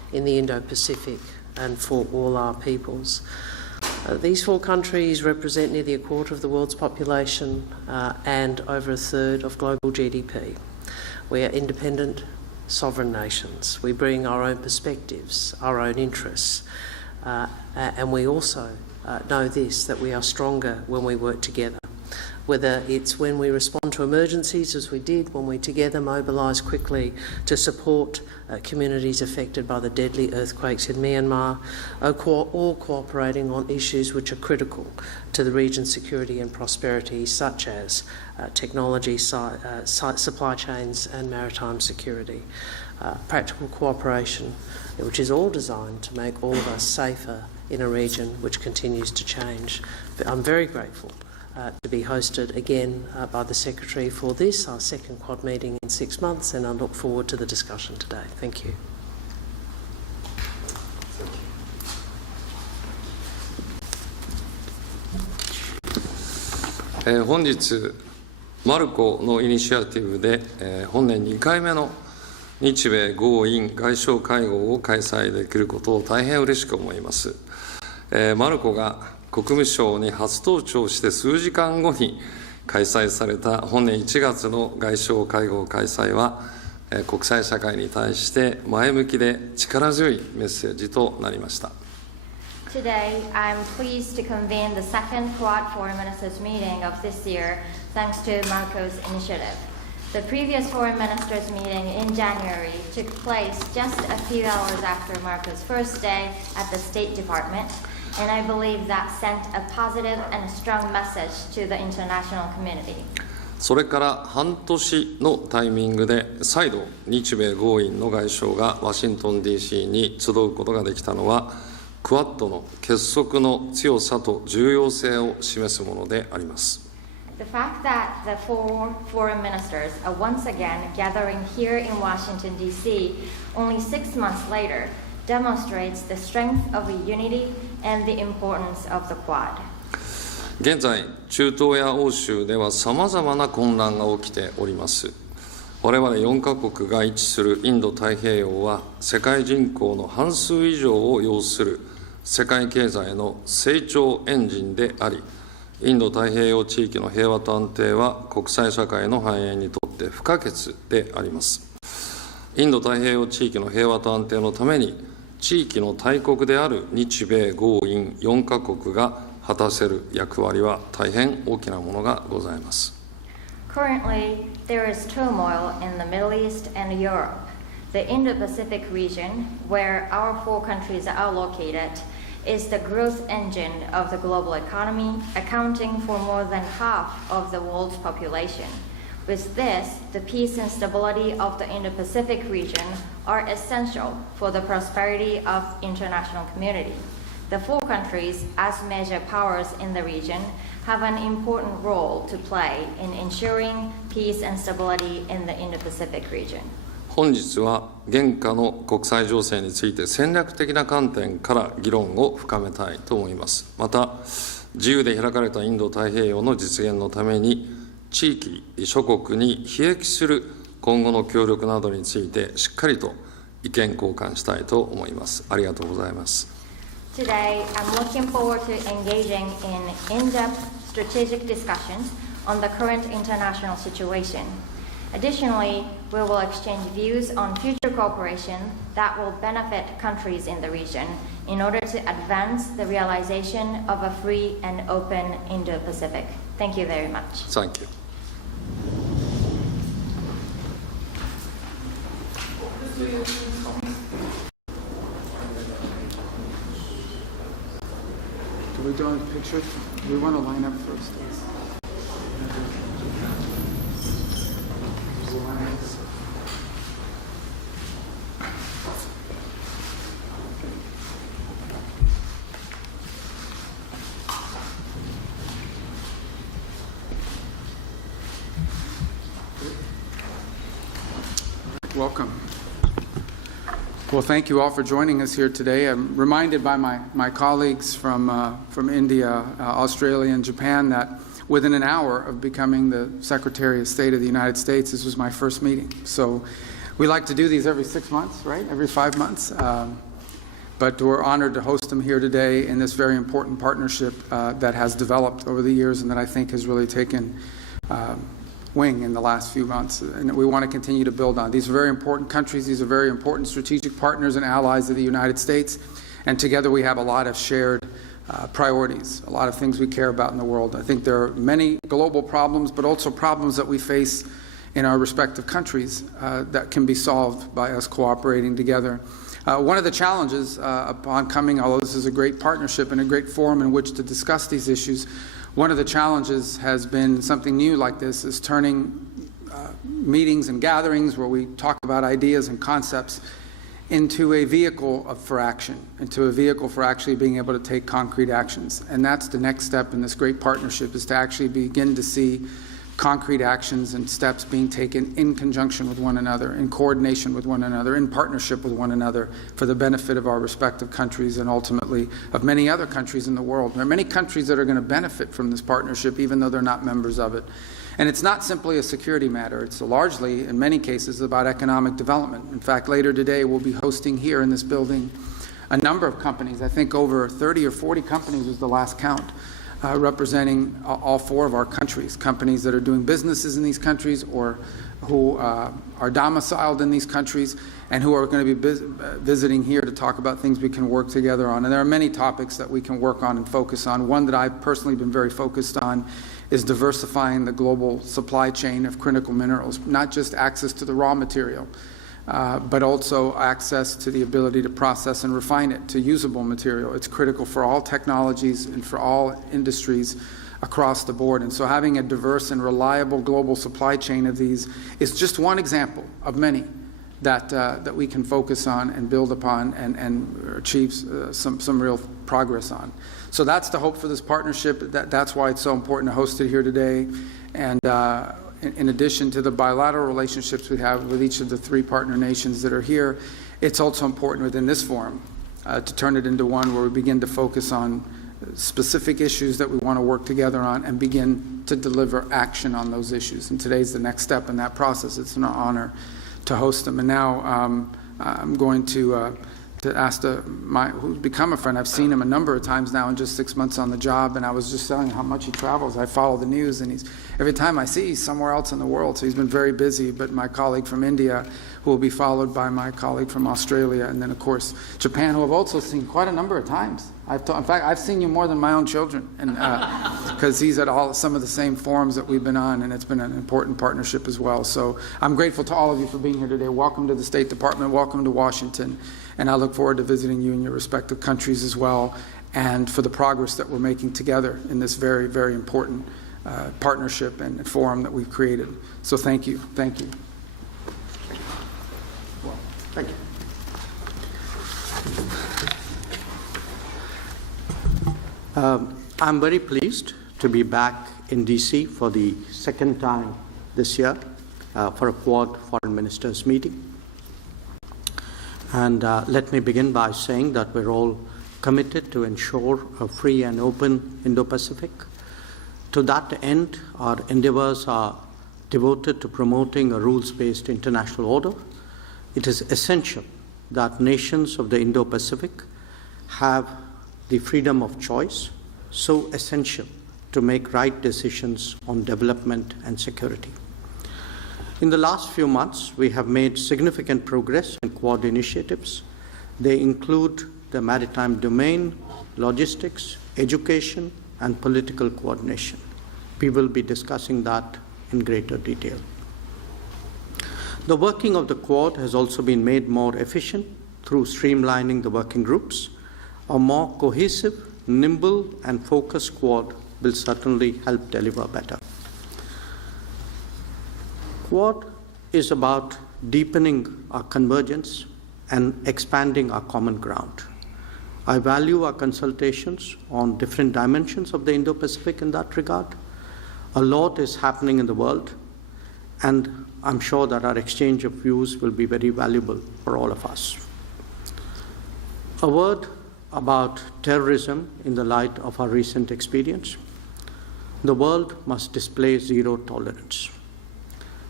in the Indo Pacific and for all our peoples. These 4 countries represent nearly a quarter of the world's population and over a third of global GDP. We are independent, sovereign nations. We bring our own perspectives, our own interests, and we also know this, that we are stronger when we work together. Whether it's when we respond to emergencies, as we did, when we together mobilise quickly to support communities affected by the deadly earthquakes in Myanmar, or cooperating on issues which are critical to the region's security and prosperity, such as technology, supply chains and maritime security. Practical cooperation, which is all designed to make all of us safer in a region which continues to change. I'm very grateful to be hosted again by the Secretary for this, our second Quad meeting in 6 months, and I look forward to the discussion today. Thank you. Today, 本日、マルコのイニシアティブで、本年2回目の日米豪印外相会合を開催できることを大変嬉しく思います。マルコが国務省に初登庁して数時間後に開催された本年1月の外相会合開催は、国際社会に対して前向きで力強いメッセージとなりました。Today, I'm pleased to convene the second Quad Foreign Ministers meeting of this year, thanks to Marco's initiative. The previous Foreign Ministers meeting in January took place just a few hours after Marco's first day at the State Department, and I believe that sent a positive and strong message to the international community. それから半年のタイミングで再度日米豪印の外相がワシントン DC に集うことができたのはクアッドの結束の強さと重要性を示すものであります。The fact that the 4 foreign ministers are once again gathering here in Washington, D.C. only 6 months later demonstrates the strength of the unity and the importance of the Quad. 現在、中東や欧州ではさまざまな混乱が起きております。我々4カ国が位置するインド太平洋は世界人口の半数以上を要する世界経済の成長エンジンであり、インド太平洋地域の平和と安定は国際社会の繁栄にとって不可欠であります。インド太平洋地域の平和と安定のために、地域の大国である日米豪印4カ国が果たせる役割は大変大きなものがございます。Currently, there is turmoil in the Middle East and Europe. The Indo Pacific region, where our 4 countries are located, is the growth engine of the global economy, accounting for more than half of the world's population. With this, the peace and stability of the Indo Pacific region are essential for the prosperity of international community. The 4 countries, as major powers in the region, have an important role to play in ensuring peace and stability in the Indo Pacific region. 本日は現下の国際情勢について戦略的な観点から議論を深めたいと思います。また、自由で開かれたインド太平洋の実現のために、地域諸国に裨益する今後の協力などについてしっかりと意見交換したいと思います。ありがとうございます。Today, I'm looking forward to engaging in in-depth strategic discussions on the current international situation. Additionally, we will exchange views on future cooperation that will benefit countries in the region in order to advance the realization of a free and open Indo-Pacific. Thank you very much. Thank you. Do we do a picture? Do we want to line up first? Welcome. Well, thank you all for joining us here today. I'm reminded by my colleagues from India, Australia, and Japan that within an hour of becoming the Secretary of State of the United States, this was my first meeting. So We like to do these every 6 months, right? Every 5 months. But we're honored to host them here today in this very important partnership that has developed over the years and that I think has really taken wing in the last few months, and we want to continue to build on. These are very important countries. These are very important strategic partners and allies of the United States, and together we have a lot of shared priorities, a lot of things we care about in the world. I think there are many global problems, but also problems that we face in our respective countries that can be solved by us cooperating together. One of the challenges upon coming, although this is a great partnership and a great forum in which to discuss these issues, one of the challenges has been something new like this, is turning meetings and gatherings where we talk about ideas and concepts into a vehicle for action, into a vehicle for actually being able to take concrete actions. And that's the next step in this great partnership, is to actually begin to see concrete actions and steps being taken in conjunction with one another, in coordination with one another, in partnership with one another, for the benefit of our respective countries and ultimately of many other countries in the world. There are many countries that are going to benefit from this partnership, even though they're not members of it. And it's not simply a security matter. It's largely, in many cases, about economic development. In fact, later today, we'll be hosting here in this building a number of companies. I think over 30 or 40 companies was the last count, representing all four of our countries, companies that are doing businesses in these countries or who are domiciled in these countries and who are going to be visiting here to talk about things we can work together on. And there are many topics that we can work on and focus on. One that I've personally been very focused on is diversifying the global supply chain of critical minerals, not just access to the raw material, but also access to the ability to process and refine it to usable material. It's critical for all technologies and for all industries across the board. And so having a diverse and reliable global supply chain of these is just one example of many that we can focus on and build upon and achieve some real progress on. So that's the hope for this partnership. That's why it's so important to host it here today. And in addition to the bilateral relationships we have with each of the three partner nations that are here, it's also important within this forum to turn it into one where we begin to focus on specific issues that we want to work together on and begin to deliver action on those issues. And today's the next step in that process. It's an honor to host them. And now I'm going to ask who's become a friend. I've seen him a number of times now in just 6 months on the job, and I was just telling him how much he travels. I follow the news, and every time I see he's somewhere else in the world, so he's been very busy. But my colleague from India, who will be followed by my colleague from Australia, and then of course Japan, who I've also seen quite a number of times. In fact, I've seen you more than my own children, and because he's at some of the same forums that we've been on, and it's been an important partnership as well. So I'm grateful to all of you for being here today. Welcome to the State Department. Welcome to Washington. And I look forward to visiting you in your respective countries as well, and for the progress that we're making together in this very, very important partnership and forum that we've created. So thank you. Thank you. Well, thank you. I'm very pleased to be back in DC for the second time this year for a Quad Foreign Ministers meeting. And let me begin by saying that we're all committed to ensure a free and open Indo Pacific. To that end, our endeavors are devoted to promoting a rules-based international order. It is essential that nations of the Indo Pacific have the freedom of choice, so essential to make right decisions on development and security. In the last few months, we have made significant progress in Quad initiatives. They include the maritime domain, logistics, education, and political coordination. We will be discussing that in greater detail. The working of the Quad has also been made more efficient through streamlining the working groups. A more cohesive, nimble, and focused Quad will certainly help deliver better. Quad is about deepening our convergence and expanding our common ground. I value our consultations on different dimensions of the Indo-Pacific in that regard. A lot is happening in the world, and I'm sure that our exchange of views will be very valuable for all of us. A word about terrorism in the light of our recent experience. The world must display zero tolerance.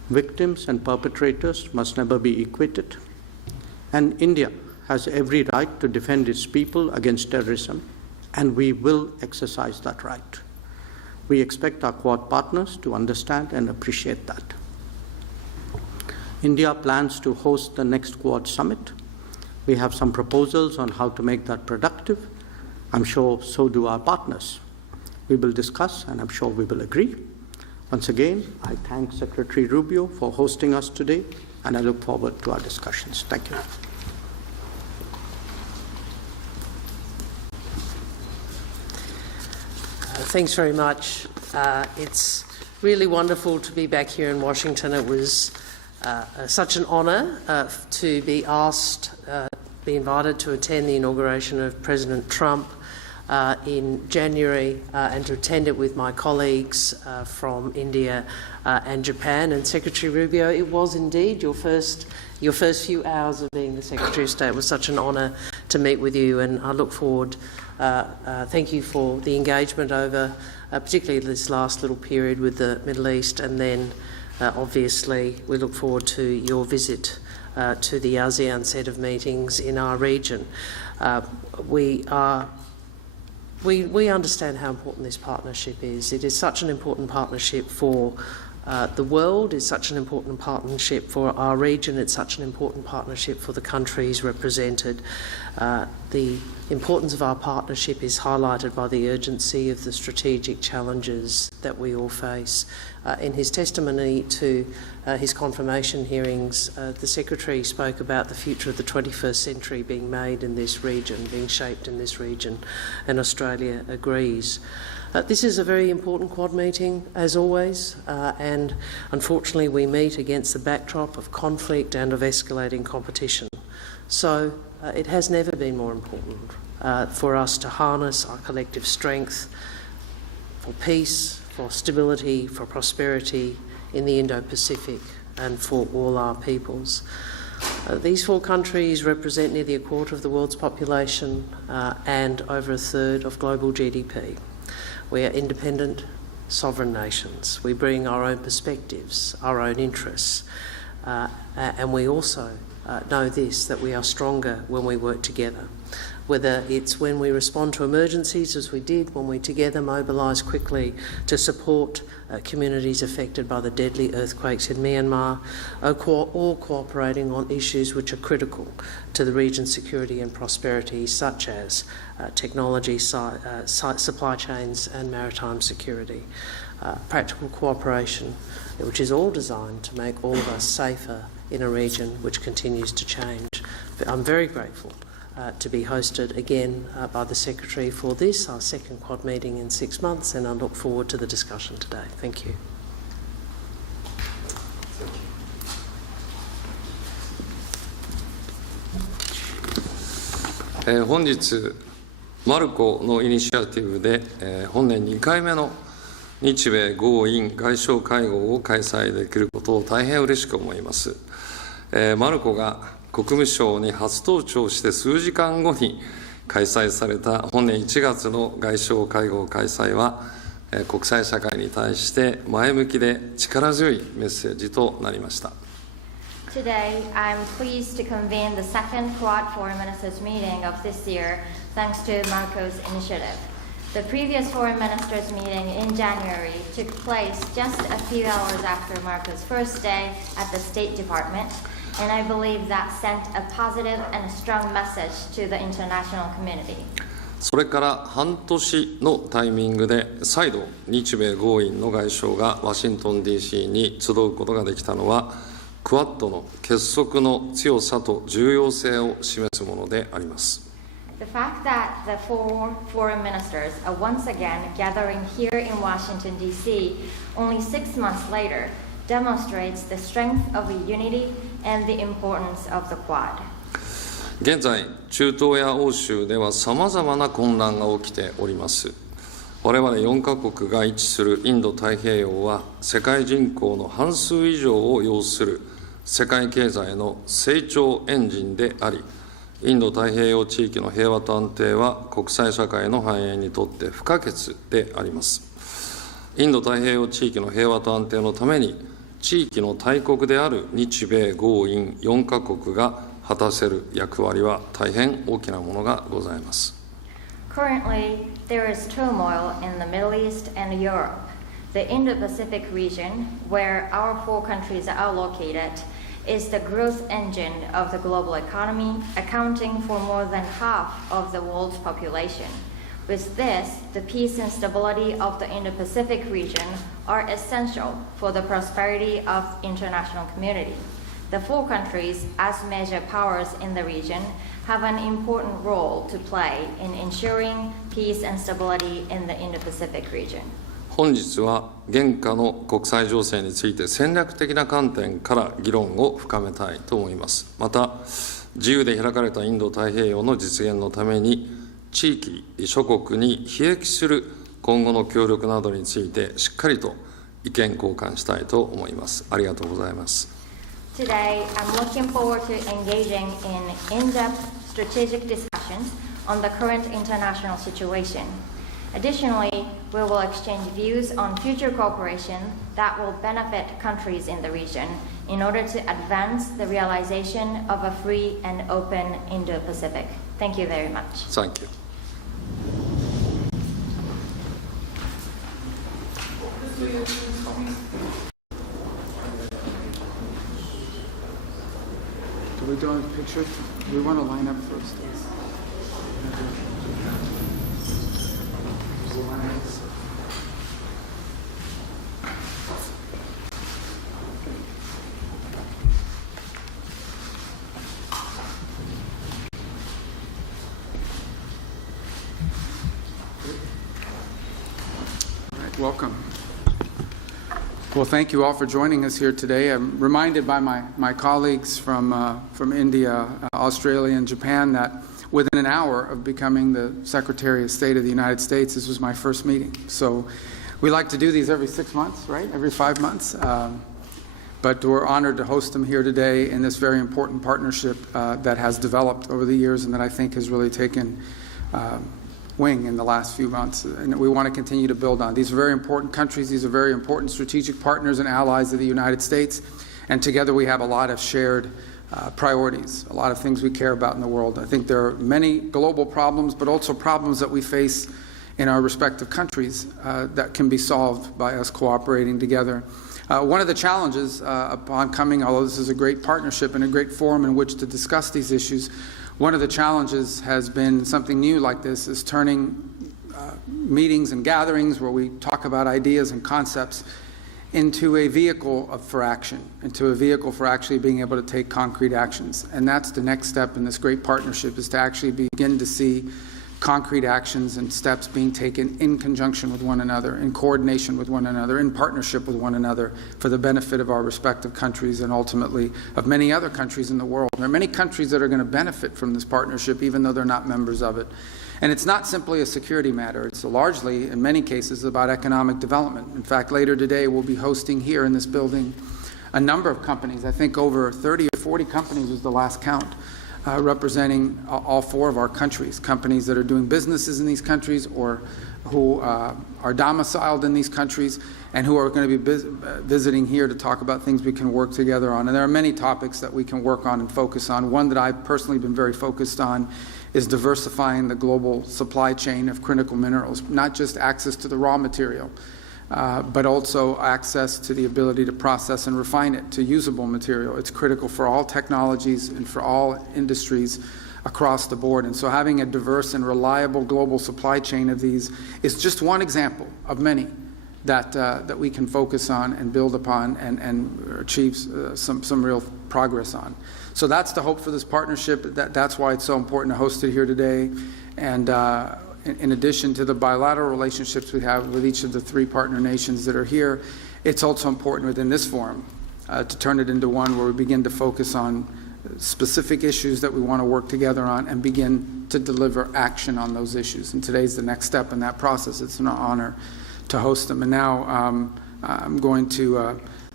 Victims and perpetrators must never be equated. And India has every right to defend its people against terrorism, and we will exercise that right. We expect our Quad partners to understand and appreciate that. India plans to host the next Quad summit. We have some proposals on how to make that productive. I'm sure so do our partners. We will discuss, and I'm sure we will agree. Once again, I thank Secretary Rubio for hosting us today, and I look forward to our discussions. Thank you. Thanks very much. It's really wonderful to be back here in Washington. It was such an honour to be asked, be invited to attend the inauguration of President Trump in January and to attend it with my colleagues from India and Japan. And Secretary Rubio, it was indeed your first few hours of being the Secretary of State. It was such an honour to meet with you, and I look forward. Thank you for the engagement over particularly this last little period with the Middle East, and then obviously we look forward to your visit to the ASEAN set of meetings in our region. We understand how important this partnership is. It is such an important partnership for the world, it's such an important partnership for our region, it's such an important partnership for the countries represented. The importance of our partnership is highlighted by the urgency of the strategic challenges that we all face. In his testimony to his confirmation hearings, the Secretary spoke about the future of the 21st century being made in this region, being shaped in this region, and Australia agrees. This is a very important Quad meeting, as always, and unfortunately we meet against the backdrop of conflict and of escalating competition. So it has never been more important for us to harness our collective strength for peace, for stability, for prosperity in the Indo Pacific and for all our peoples. These four countries represent nearly a quarter of the world's population and over a third of global GDP. We are independent, sovereign nations. We bring our own perspectives, our own interests, and we also know this, that we are stronger when we work together. Whether it's when we respond to emergencies, as we did when we together mobilise quickly to support communities affected by the deadly earthquakes in Myanmar, or cooperating on issues which are critical to the region's security and prosperity, such as technology, supply chains and maritime security. Practical cooperation, which is all designed to make all of us safer in a region which continues to change. I'm very grateful to be hosted again by the Secretary for this, our second Quad meeting in 6 months, and I look forward to the discussion today. Thank you. Thank you. 本日、マルコのイニシアティブで、本年2回目の日米豪印外相会合を開催できることを大変嬉しく思います。マルコが国務省に初登庁して数時間後に開催された本年1月の外相会合開催は、国際社会に対して前向きで力強いメッセージとなりました。Today, I'm pleased to convene the second Quad Foreign Ministers meeting of this year, thanks to Marco's initiative. The previous Foreign Ministers meeting in January took place just a few hours after Marco's first day at the State Department, and I believe that sent a positive and a strong message to the international community. それから半年のタイミングで再度日米豪印の外相がワシントン DC に集うことができたのはクアッドの結束の強さと重要性を示すものであります。The fact that the four foreign ministers are once again gathering here in Washington, D.C. only 6 months later demonstrates the strength of the unity and the importance of the Quad. 現在、中東や欧州ではさまざまな混乱が起きております。我々4カ国が位置するインド太平洋は世界人口の半数以上を要する世界経済の成長エンジンであり、インド太平洋地域の平和と安定は国際社会の繁栄にとって不可欠であります。インド太平洋地域の平和と安定のために地域の大国である日米豪印4カ国が果たせる役割は大変大きなものがございます。Currently, there is turmoil in the Middle East and Europe. The Indo Pacific region, where our 4 countries are located, is the growth engine of the global economy, accounting for more than half of the world's population. With this, the peace and stability of the Indo Pacific region are essential for the prosperity of international community. The 4 countries, as major powers in the region, have an important role to play in ensuring peace and stability in the Indo Pacific region. 本日は現下の国際情勢について戦略的な観点から議論を深めたいと思います。また、自由で開かれたインド太平洋の実現のために、地域諸国に裨益する今後の協力などについてしっかりと意見交換したいと思います。ありがとうございます。Today, I'm looking forward to engaging in in-depth strategic discussions on the current international situation. Additionally, we will exchange views on future cooperation that will benefit countries in the region in order to advance the realization of a free and open Indo-Pacific. Thank you very much. Thank you. Do we do a picture? Do we want to line up first? Welcome. Well, thank you all for joining us here today. I'm reminded by my colleagues from India, Australia, and Japan that within an hour of becoming the Secretary of State of the United States, this was my first meeting. So we like to do these every 6 months, right? Every 5 months. But we're honored to host them here today in this very important partnership that has developed over the years and that I think has really taken wing in the last few months, and we want to continue to build on. These are very important countries. These are very important strategic partners and allies of the United States, and together we have a lot of shared priorities, a lot of things we care about in the world. I think there are many global problems, but also problems that we face in our respective countries that can be solved by us cooperating together. One of the challenges upon coming, although this is a great partnership and a great forum in which to discuss these issues, one of the challenges has been something new like this, is turning meetings and gatherings where we talk about ideas and concepts into a vehicle for action, into a vehicle for actually being able to take concrete actions. And that's the next step in this great partnership, is to actually begin to see concrete actions and steps being taken in conjunction with one another, in coordination with one another, in partnership with one another for the benefit of our respective countries and ultimately of many other countries in the world. There are many countries that are going to benefit from this partnership even though they're not members of it. And it's not simply a security matter. It's largely, in many cases, about economic development. In fact, later today we'll be hosting here in this building a number of companies. I think over 30 or 40 companies was the last count. Representing all 4 of our countries, companies that are doing businesses in these countries or who are domiciled in these countries and who are going to be visiting here to talk about things we can work together on. And there are many topics that we can work on and focus on. One that I've personally been very focused on is diversifying the global supply chain of critical minerals, not just access to the raw material, but also access to the ability to process and refine it to usable material. It's critical for all technologies and for all industries across the board. And so having a diverse and reliable global supply chain of these is just one example of many that we can focus on and build upon and achieve some real progress on. So that's the hope for this partnership. That's why it's so important to host it here today. And in addition to the bilateral relationships we have with each of the 3 partner nations that are here, it's also important within this forum to turn it into one where we begin to focus on specific issues that we want to work together on and begin to deliver action on those issues. And today's the next step in that process. It's an honor to host them. And now I'm going to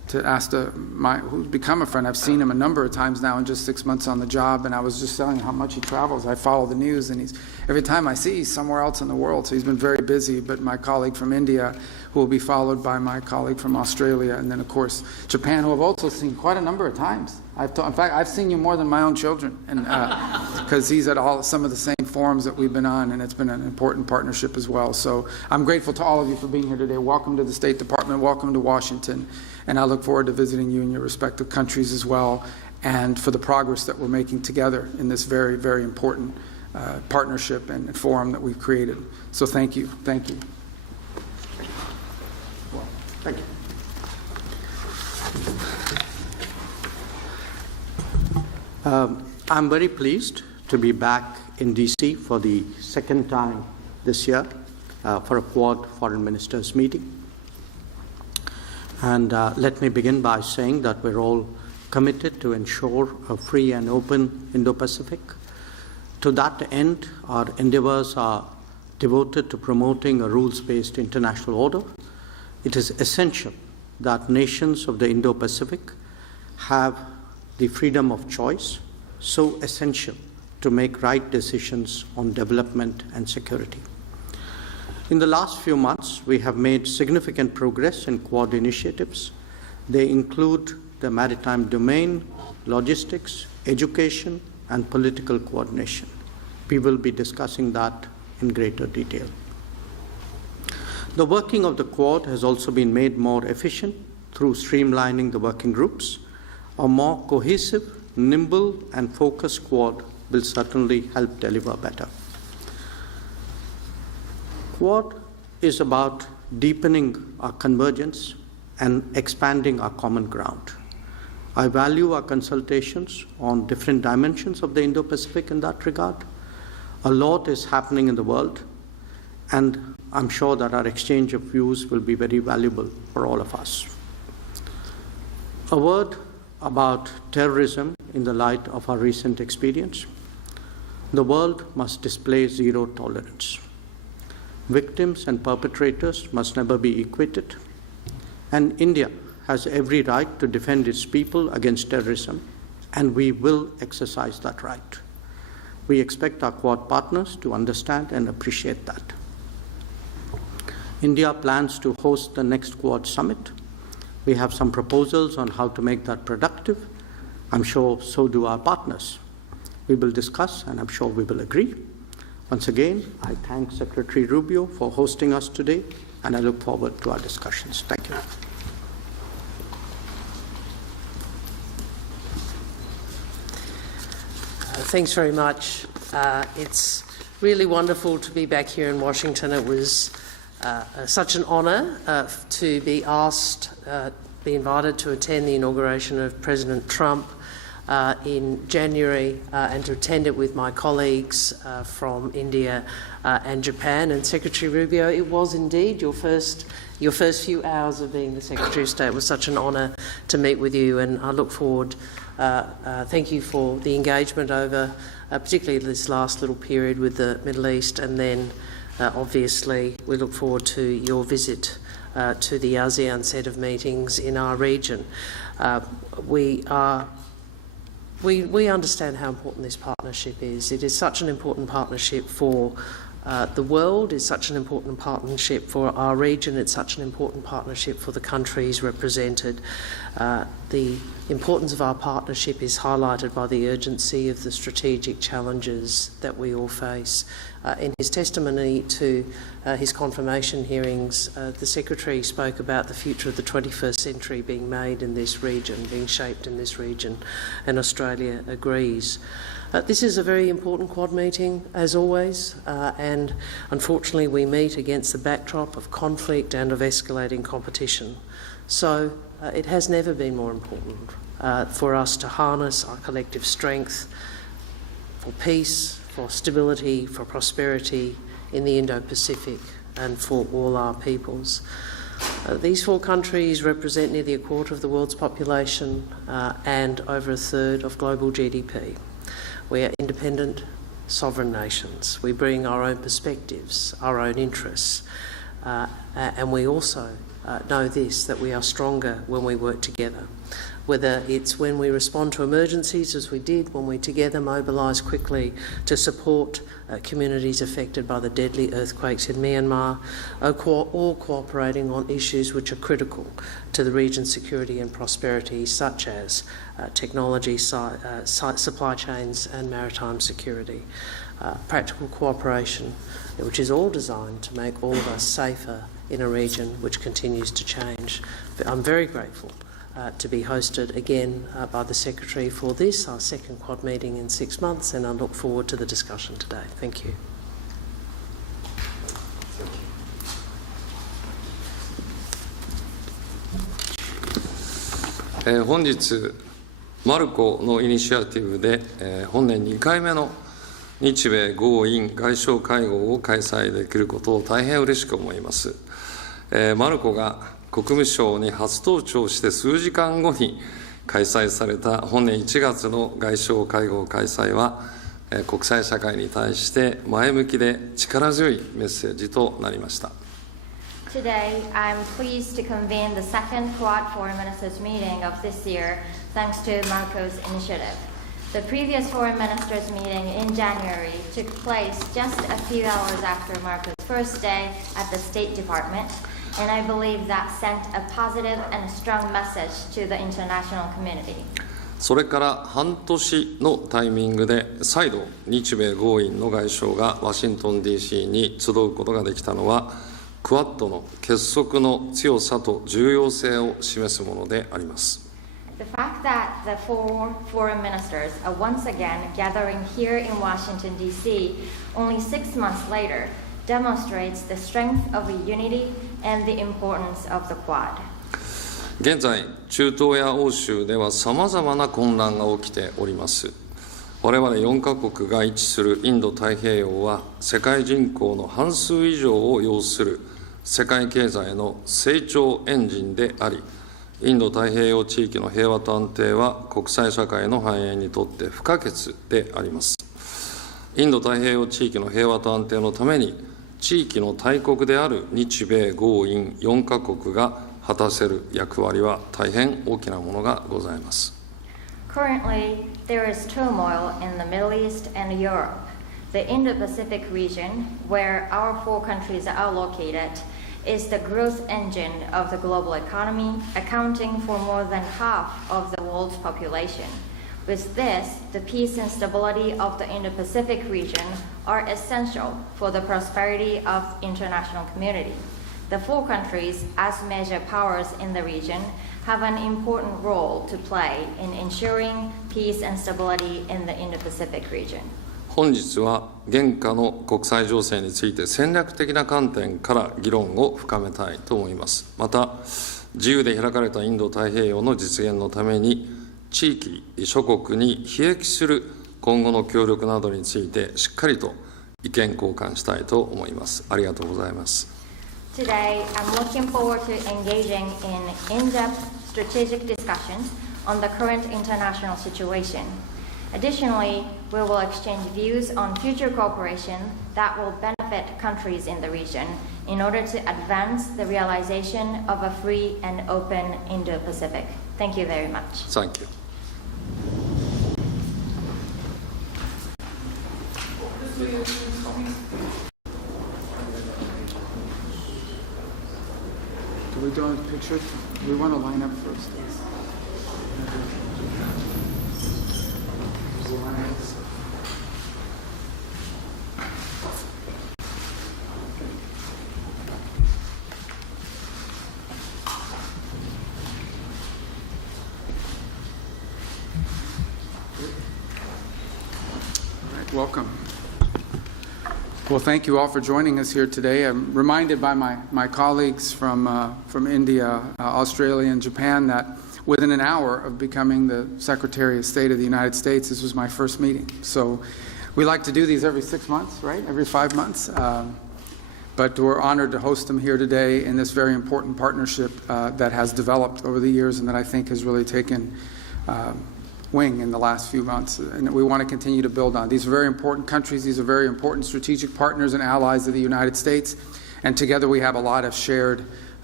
ask who's become a friend. I've seen him a number of times now in just 6 months on the job, and I was just telling him how much he travels. I follow the news, and every time I see he's somewhere else in the world, so he's been very busy. But my colleague from India, who will be followed by my colleague from Australia, and then, of course, Japan, who I've also seen quite a number of times. In fact, I've seen you more than my own children, and because he's at some of the same forums that we've been on, and it's been an important partnership as well. So I'm grateful to all of you for being here today. Welcome to the State Department. Welcome to Washington. And I look forward to visiting you in your respective countries as well, and for the progress that we're making together in this very, very important partnership and forum that we've created. So thank you. Thank you. Thank you. I'm very pleased to be back in D.C. for the second time this year for a Quad Foreign Ministers meeting. And let me begin by saying that we're all committed to ensure a free and open Indo Pacific. To that end, our endeavors are devoted to promoting a rules-based international order. It is essential that nations of the Indo Pacific have the freedom of choice, so essential to make right decisions on development and security. In the last few months, we have made significant progress in Quad initiatives. They include the maritime domain, logistics, education, and political coordination. We will be discussing that in greater detail. The working of the Quad has also been made more efficient through streamlining the working groups. A more cohesive, nimble, and focused Quad will certainly help deliver better. Quad is about deepening our convergence and expanding our common ground. I value our consultations on different dimensions of the Indo-Pacific in that regard. A lot is happening in the world, and I'm sure that our exchange of views will be very valuable for all of us. A word about terrorism in the light of our recent experience. The world must display zero tolerance. Victims and perpetrators must never be equated, and India has every right to defend its people against terrorism, and we will exercise that right. We expect our Quad partners to understand and appreciate that. India plans to host the next Quad summit. We have some proposals on how to make that productive. I'm sure so do our partners. We will discuss, and I'm sure we will agree. Once again, I thank Secretary Rubio for hosting us today, and I look forward to our discussions. Thank you. Thanks very much. It's really wonderful to be back here in Washington. It was such an honour to be invited to attend the inauguration of President Trump in January and to attend it with my colleagues from India and Japan. And Secretary Rubio, it was indeed your first few hours of being the Secretary of State. It was such an honour to meet with you, and I look forward. Thank you for the engagement over particularly this last little period with the Middle East, and then obviously we look forward to your visit to the ASEAN set of meetings in our region. We understand how important this partnership is. It is such an important partnership for the world, it's such an important partnership for our region, it's such an important partnership for the countries represented. The importance of our partnership is highlighted by the urgency of the strategic challenges that we all face. In his testimony to his confirmation hearings, the Secretary spoke about the future of the 21st century being made in this region, being shaped in this region, and Australia agrees. This is a very important Quad meeting, as always, and unfortunately we meet against the backdrop of conflict and of escalating competition. So it has never been more important for us to harness our collective strength for peace, for stability, for prosperity in the Indo Pacific and for all our peoples. These four countries represent nearly a quarter of the world's population and over a third of global GDP. We are independent, sovereign nations. We bring our own perspectives, our own interests, and we also know this, that we are stronger when we work together. Whether it's when we respond to emergencies, as we did, when we together mobilise quickly to support communities affected by the deadly earthquakes in Myanmar, or cooperating on issues which are critical to the region's security and prosperity, such as technology, supply chains and maritime security. Practical cooperation, which is all designed to make all of us safer in a region which continues to change. I'm very grateful to be hosted again by the Secretary for this, our second Quad meeting in 6 months, and I look forward to the discussion today. Thank you.本日、マルコのイニシアティブで、本年2回目の日米豪印外相会合を開催できることを大変嬉しく思います。マルコが国務省に初登庁して数時間後に開催された本年1月の外相会合開催は、国際社会に対して前向きで力強いメッセージとなりました。Today, I'm pleased to convene the second Quad Foreign Ministers meeting of this year, thanks to Marco's initiative. The previous Foreign Ministers meeting in January took place just a few hours after Marco's first day at the State Department, and I believe that sent a positive and a strong message to the international community. それから半年のタイミングで再度日米豪印の外相がワシントン DC に集うことができたのはクワッドの結束の強さと重要性を示すものであります。The fact that the four foreign ministers are once again gathering here in Washington, D.C. only 6 months later demonstrates the strength of the unity and the importance of the Quad. 現在、中東や欧州ではさまざまな混乱が起きております。我々4カ国が位置するインド太平洋は世界人口の半数以上を要する世界経済の成長エンジンであり、インド太平洋地域の平和と安定は国際社会の繁栄にとって不可欠であります。インド太平洋地域の平和と安定のために、地域の大国である日米豪印4カ国が果たせる役割は大変大きなものがございます。Currently, there is turmoil in the Middle East and Europe. The Indo Pacific region, where our 4 countries are located, is the growth engine of the global economy, accounting for more than half of the world's population. With this, the peace and stability of the Indo Pacific region are essential for the prosperity of international community. The 4 countries, as major powers in the region, have an important role to play in ensuring peace and stability in the Indo Pacific region. 本日は現下の国際情勢について戦略的な観点から議論を深めたいと思います。また、自由で開かれたインド太平洋の実現のために、地域諸国に裨益する今後の協力などについてしっかりと意見交換したいと思います。ありがとうございます。Today, I'm looking forward to engaging in in-depth strategic discussions on the current international situation. Additionally, we will exchange views on future cooperation that will benefit countries in the region in order to advance the realization of a free and open Indo-Pacific. Thank you very much. Thank you. Do we do a picture? We want to line up first. Welcome. Well, thank you all for joining us here today. I'm reminded by my colleagues from India, Australia, and Japan that within an hour of becoming the Secretary of State of the United States, this was my first meeting. So we like to do these every 6 months, right? Every 5 months. But we're honored to host them here today in this very important partnership that has developed over the years and that I think has really taken wing in the last few months, and we want to continue to build on. These are very important countries. These are very important strategic partners and allies of the United States, and together we have a lot of shared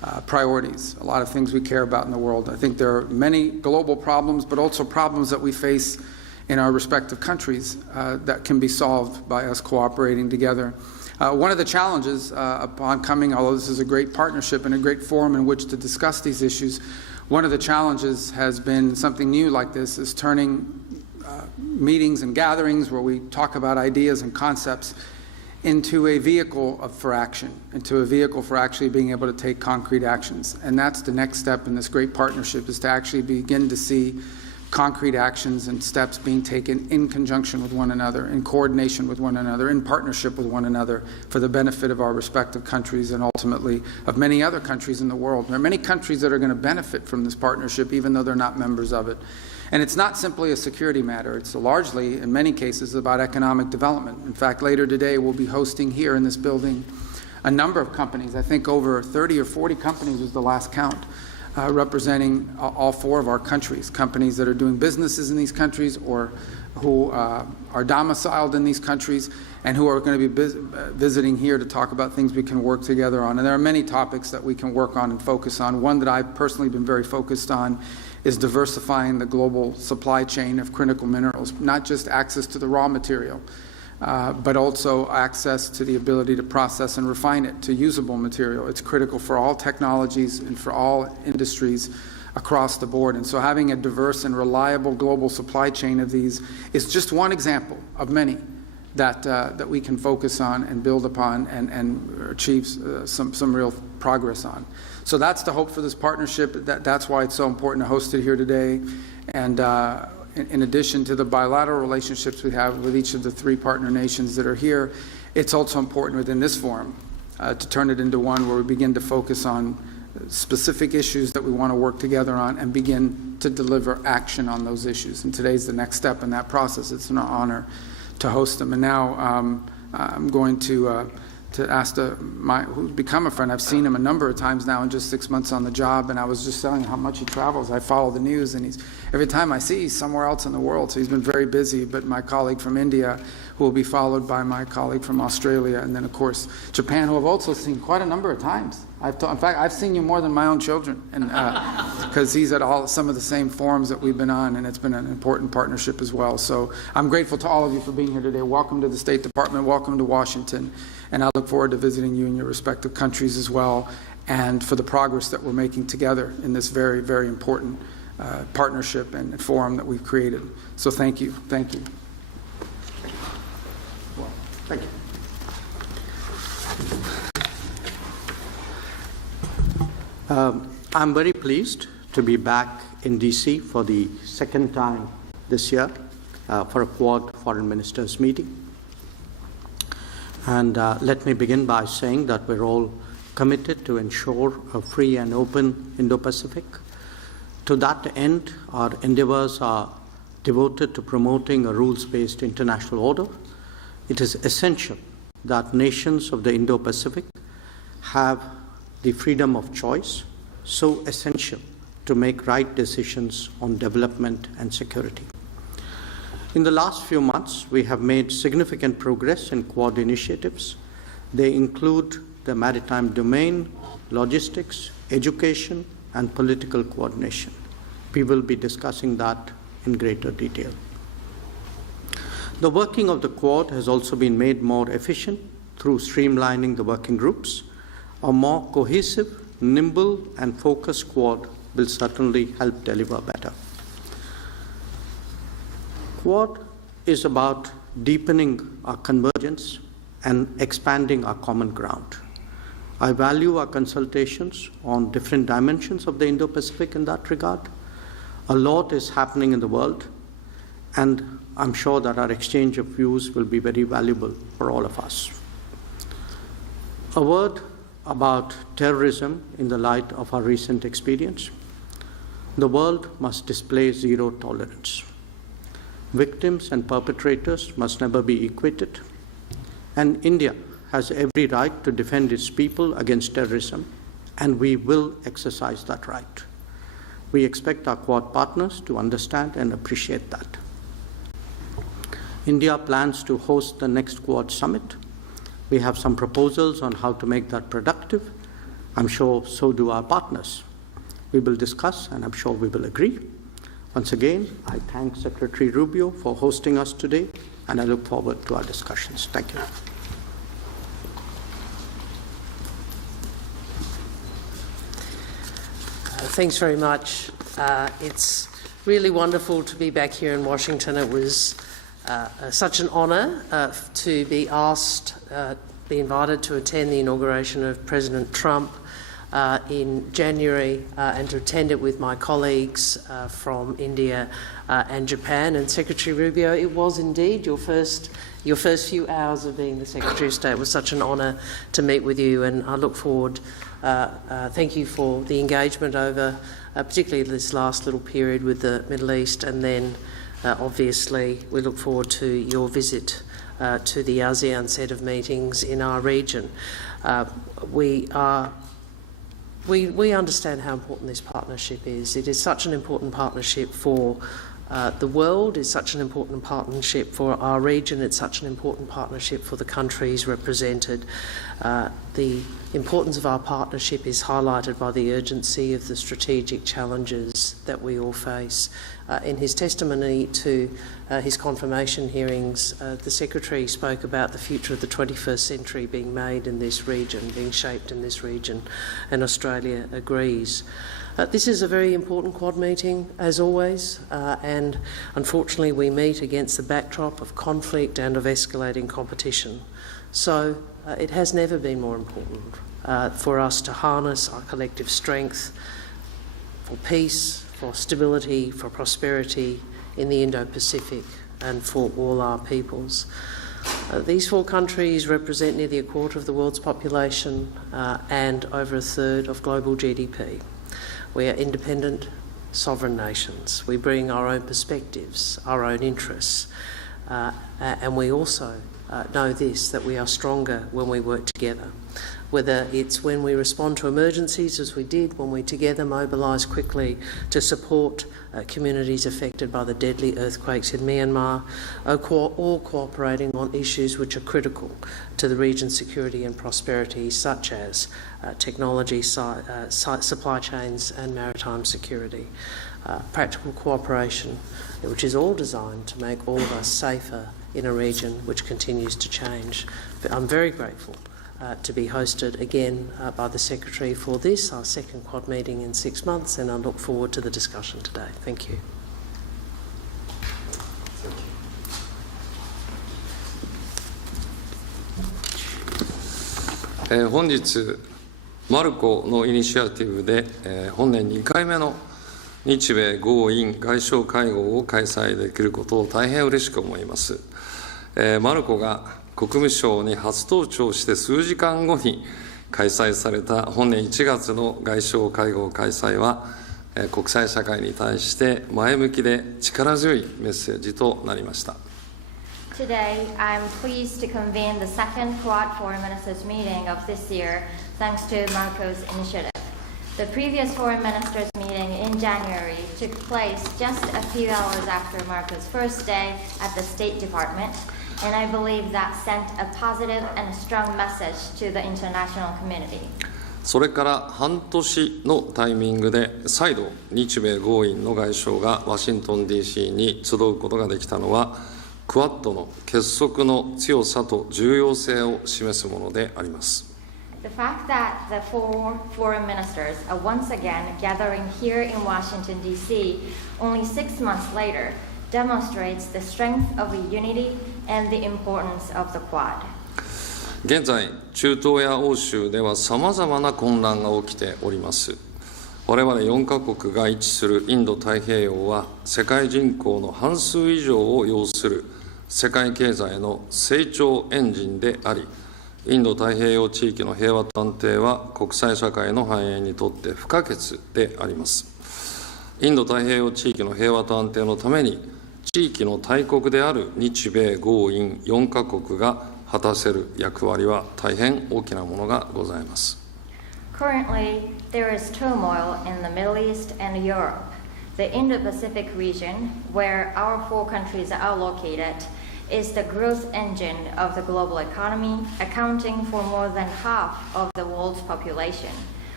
priorities, a lot of things we care about in the world. I think there are many global problems, but also problems that we face in our respective countries that can be solved by us cooperating together. One of the challenges upon coming, although this is a great partnership and a great forum in which to discuss these issues, one of the challenges has been something new like this, is turning meetings and gatherings where we talk about ideas and concepts into a vehicle for action, into a vehicle for actually being able to take concrete actions. And that's the next step in this great partnership, is to actually begin to see concrete actions and steps being taken in conjunction with one another, in coordination with one another, in partnership with one another, for the benefit of our respective countries and ultimately of many other countries in the world. There are many countries that are going to benefit from this partnership even though they're not members of it. And it's not simply a security matter. It's largely, in many cases, about economic development. In fact, later today we'll be hosting here in this building a number of companies. I think over 30 or 40 companies was the last count, representing all four of our countries, companies that are doing businesses in these countries or who are domiciled in these countries and who are going to be visiting here to talk about things we can work together on. And there are many topics that we can work on and focus on. One that I've personally been very focused on is diversifying the global supply chain of critical minerals, not just access to the raw material, but also access to the ability to process and refine it to usable material. It's critical for all technologies and for all industries across the board. And so having a diverse and reliable global supply chain of these is just one example of many that we can focus on and build upon and achieve some real progress on. So that's the hope for this partnership. That's why it's so important to host it here today. And in addition to the bilateral relationships we have with each of the three partner nations that are here, it's also important within this forum to turn it into one where we begin to focus on specific issues that we want to work together on and begin to deliver action on those issues. And today's the next step in that process. It's an honor to host them. And now I'm going to ask who's become a friend. I've seen him a number of times now in just 6 months on the job, and I was just telling how much he travels. I follow the news, and every time I see he's somewhere else in the world, so he's been very busy. But my colleague from India, who will be followed by my colleague from Australia, and then of course Japan, who I've also seen quite a number of times. In fact, I've seen you more than my own children, and because he's at some of the same forums that we've been on, and it's been an important partnership as well. So I'm grateful to all of you for being here today. Welcome to the State Department. Welcome to Washington. And I look forward to visiting you in your respective countries as well, and for the progress that we're making together in this very, very important partnership and forum that we've created. So thank you. Thank you. Well, thank you. I'm very pleased to be back in DC for the second time this year for a Quad Foreign Ministers meeting. And let me begin by saying that we're all committed to ensure a free and open Indo Pacific. To that end, our endeavors are devoted to promoting a rules-based international order. It is essential that nations of the Indo Pacific have the freedom of choice, so essential to make right decisions on development and security. In the last few months, we have made significant progress in Quad initiatives. They include the maritime domain, logistics, education, and political coordination. We will be discussing that in greater detail. The working of the Quad has also been made more efficient through streamlining the working groups. A more cohesive, nimble, and focused Quad will certainly help deliver better. Quad is about deepening our convergence and expanding our common ground. I value our consultations on different dimensions of the Indo-Pacific in that regard. A lot is happening in the world, and I'm sure that our exchange of views will be very valuable for all of us. A word about terrorism in the light of our recent experience. The world must display zero tolerance. Victims and perpetrators must never be equated, and India has every right to defend its people against terrorism, and we will exercise that right. We expect our Quad partners to understand and appreciate that. India plans to host the next Quad summit. We have some proposals on how to make that productive. I'm sure so do our partners. We will discuss, and I'm sure we will agree. Once again, I thank Secretary Rubio for hosting us today, and I look forward to our discussions. Thank you. Thanks very much. It's really wonderful to be back here in Washington. It was such an honour to be asked, be invited to attend the inauguration of President Trump in January and to attend it with my colleagues from India and Japan. And Secretary Rubio, it was indeed your first few hours of being the Secretary of State. It was such an honour to meet with you, and I look forward. Thank you for the engagement over particularly this last little period with the Middle East, and then obviously we look forward to your visit to the ASEAN set of meetings in our region. We understand how important this partnership is. It is such an important partnership for the world, it's such an important partnership for our region, it's such an important partnership for the countries represented. The importance of our partnership is highlighted by the urgency of the strategic challenges that we all face. In his testimony to his confirmation hearings, the Secretary spoke about the future of the 21st century being made in this region, being shaped in this region, and Australia agrees. This is a very important Quad meeting, as always, and unfortunately we meet against the backdrop of conflict and of escalating competition. So it has never been more important for us to harness our collective strength for peace, for stability, for prosperity in the Indo Pacific and for all our peoples. These four countries represent nearly a quarter of the world's population and over a third of global GDP. We are independent, sovereign nations. We bring our own perspectives, our own interests, and we also know this, that we are stronger when we work together. Whether it's when we respond to emergencies, as we did, when we together mobilise quickly to support communities affected by the deadly earthquakes in Myanmar, or cooperating on issues which are critical to the region's security and prosperity, such as technology, supply chains and maritime security. Practical cooperation, which is all designed to make all of us safer in a region which continues to change. I'm very grateful to be hosted again by the Secretary for this, our second Quad meeting in 6 months, and I look forward to the discussion today. Thank you. Thank you. 本日マルコのイニシアティブで、本年2回目の日米豪印外相会合を開催できることを大変嬉しく思います。マルコが国務省に初登庁して数時間後に開催された本年1月の外相会合開催は、国際社会に対して前向きで力強いメッセージとなりました。Today, I'm pleased to convene the second Quad Foreign Ministers meeting of this year, thanks to Marco's initiative. The previous Foreign Ministers meeting in January took place just a few hours after Marco's first day at the State Department, and I believe that sent a positive and a strong message to the international community. それから半年のタイミングで再度日米豪印の外相がワシントン DC に集うことができたのはクアッドの結束の強さと重要性を示すものであります。The fact that the four foreign ministers are once again gathering here in Washington, D.C. only 6 months later demonstrates the strength of the unity and the importance of the Quad. 現在、中東や欧州ではさまざまな混乱が起きております。我々4カ国が位置するインド太平洋は世界人口の半数以上を要する世界経済の成長エンジンであり、インド太平洋地域の平和と安定は国際社会の繁栄にとって不可欠であります。インド太平洋地域の平和と安定のために、地域の大国である日米豪印4カ国が果たせる役割は大変大きなものがございます。Currently, there is turmoil in the Middle East and Europe. The Indo Pacific region, where our four countries are located, is the growth engine of the global economy, accounting for more than half of the world's population.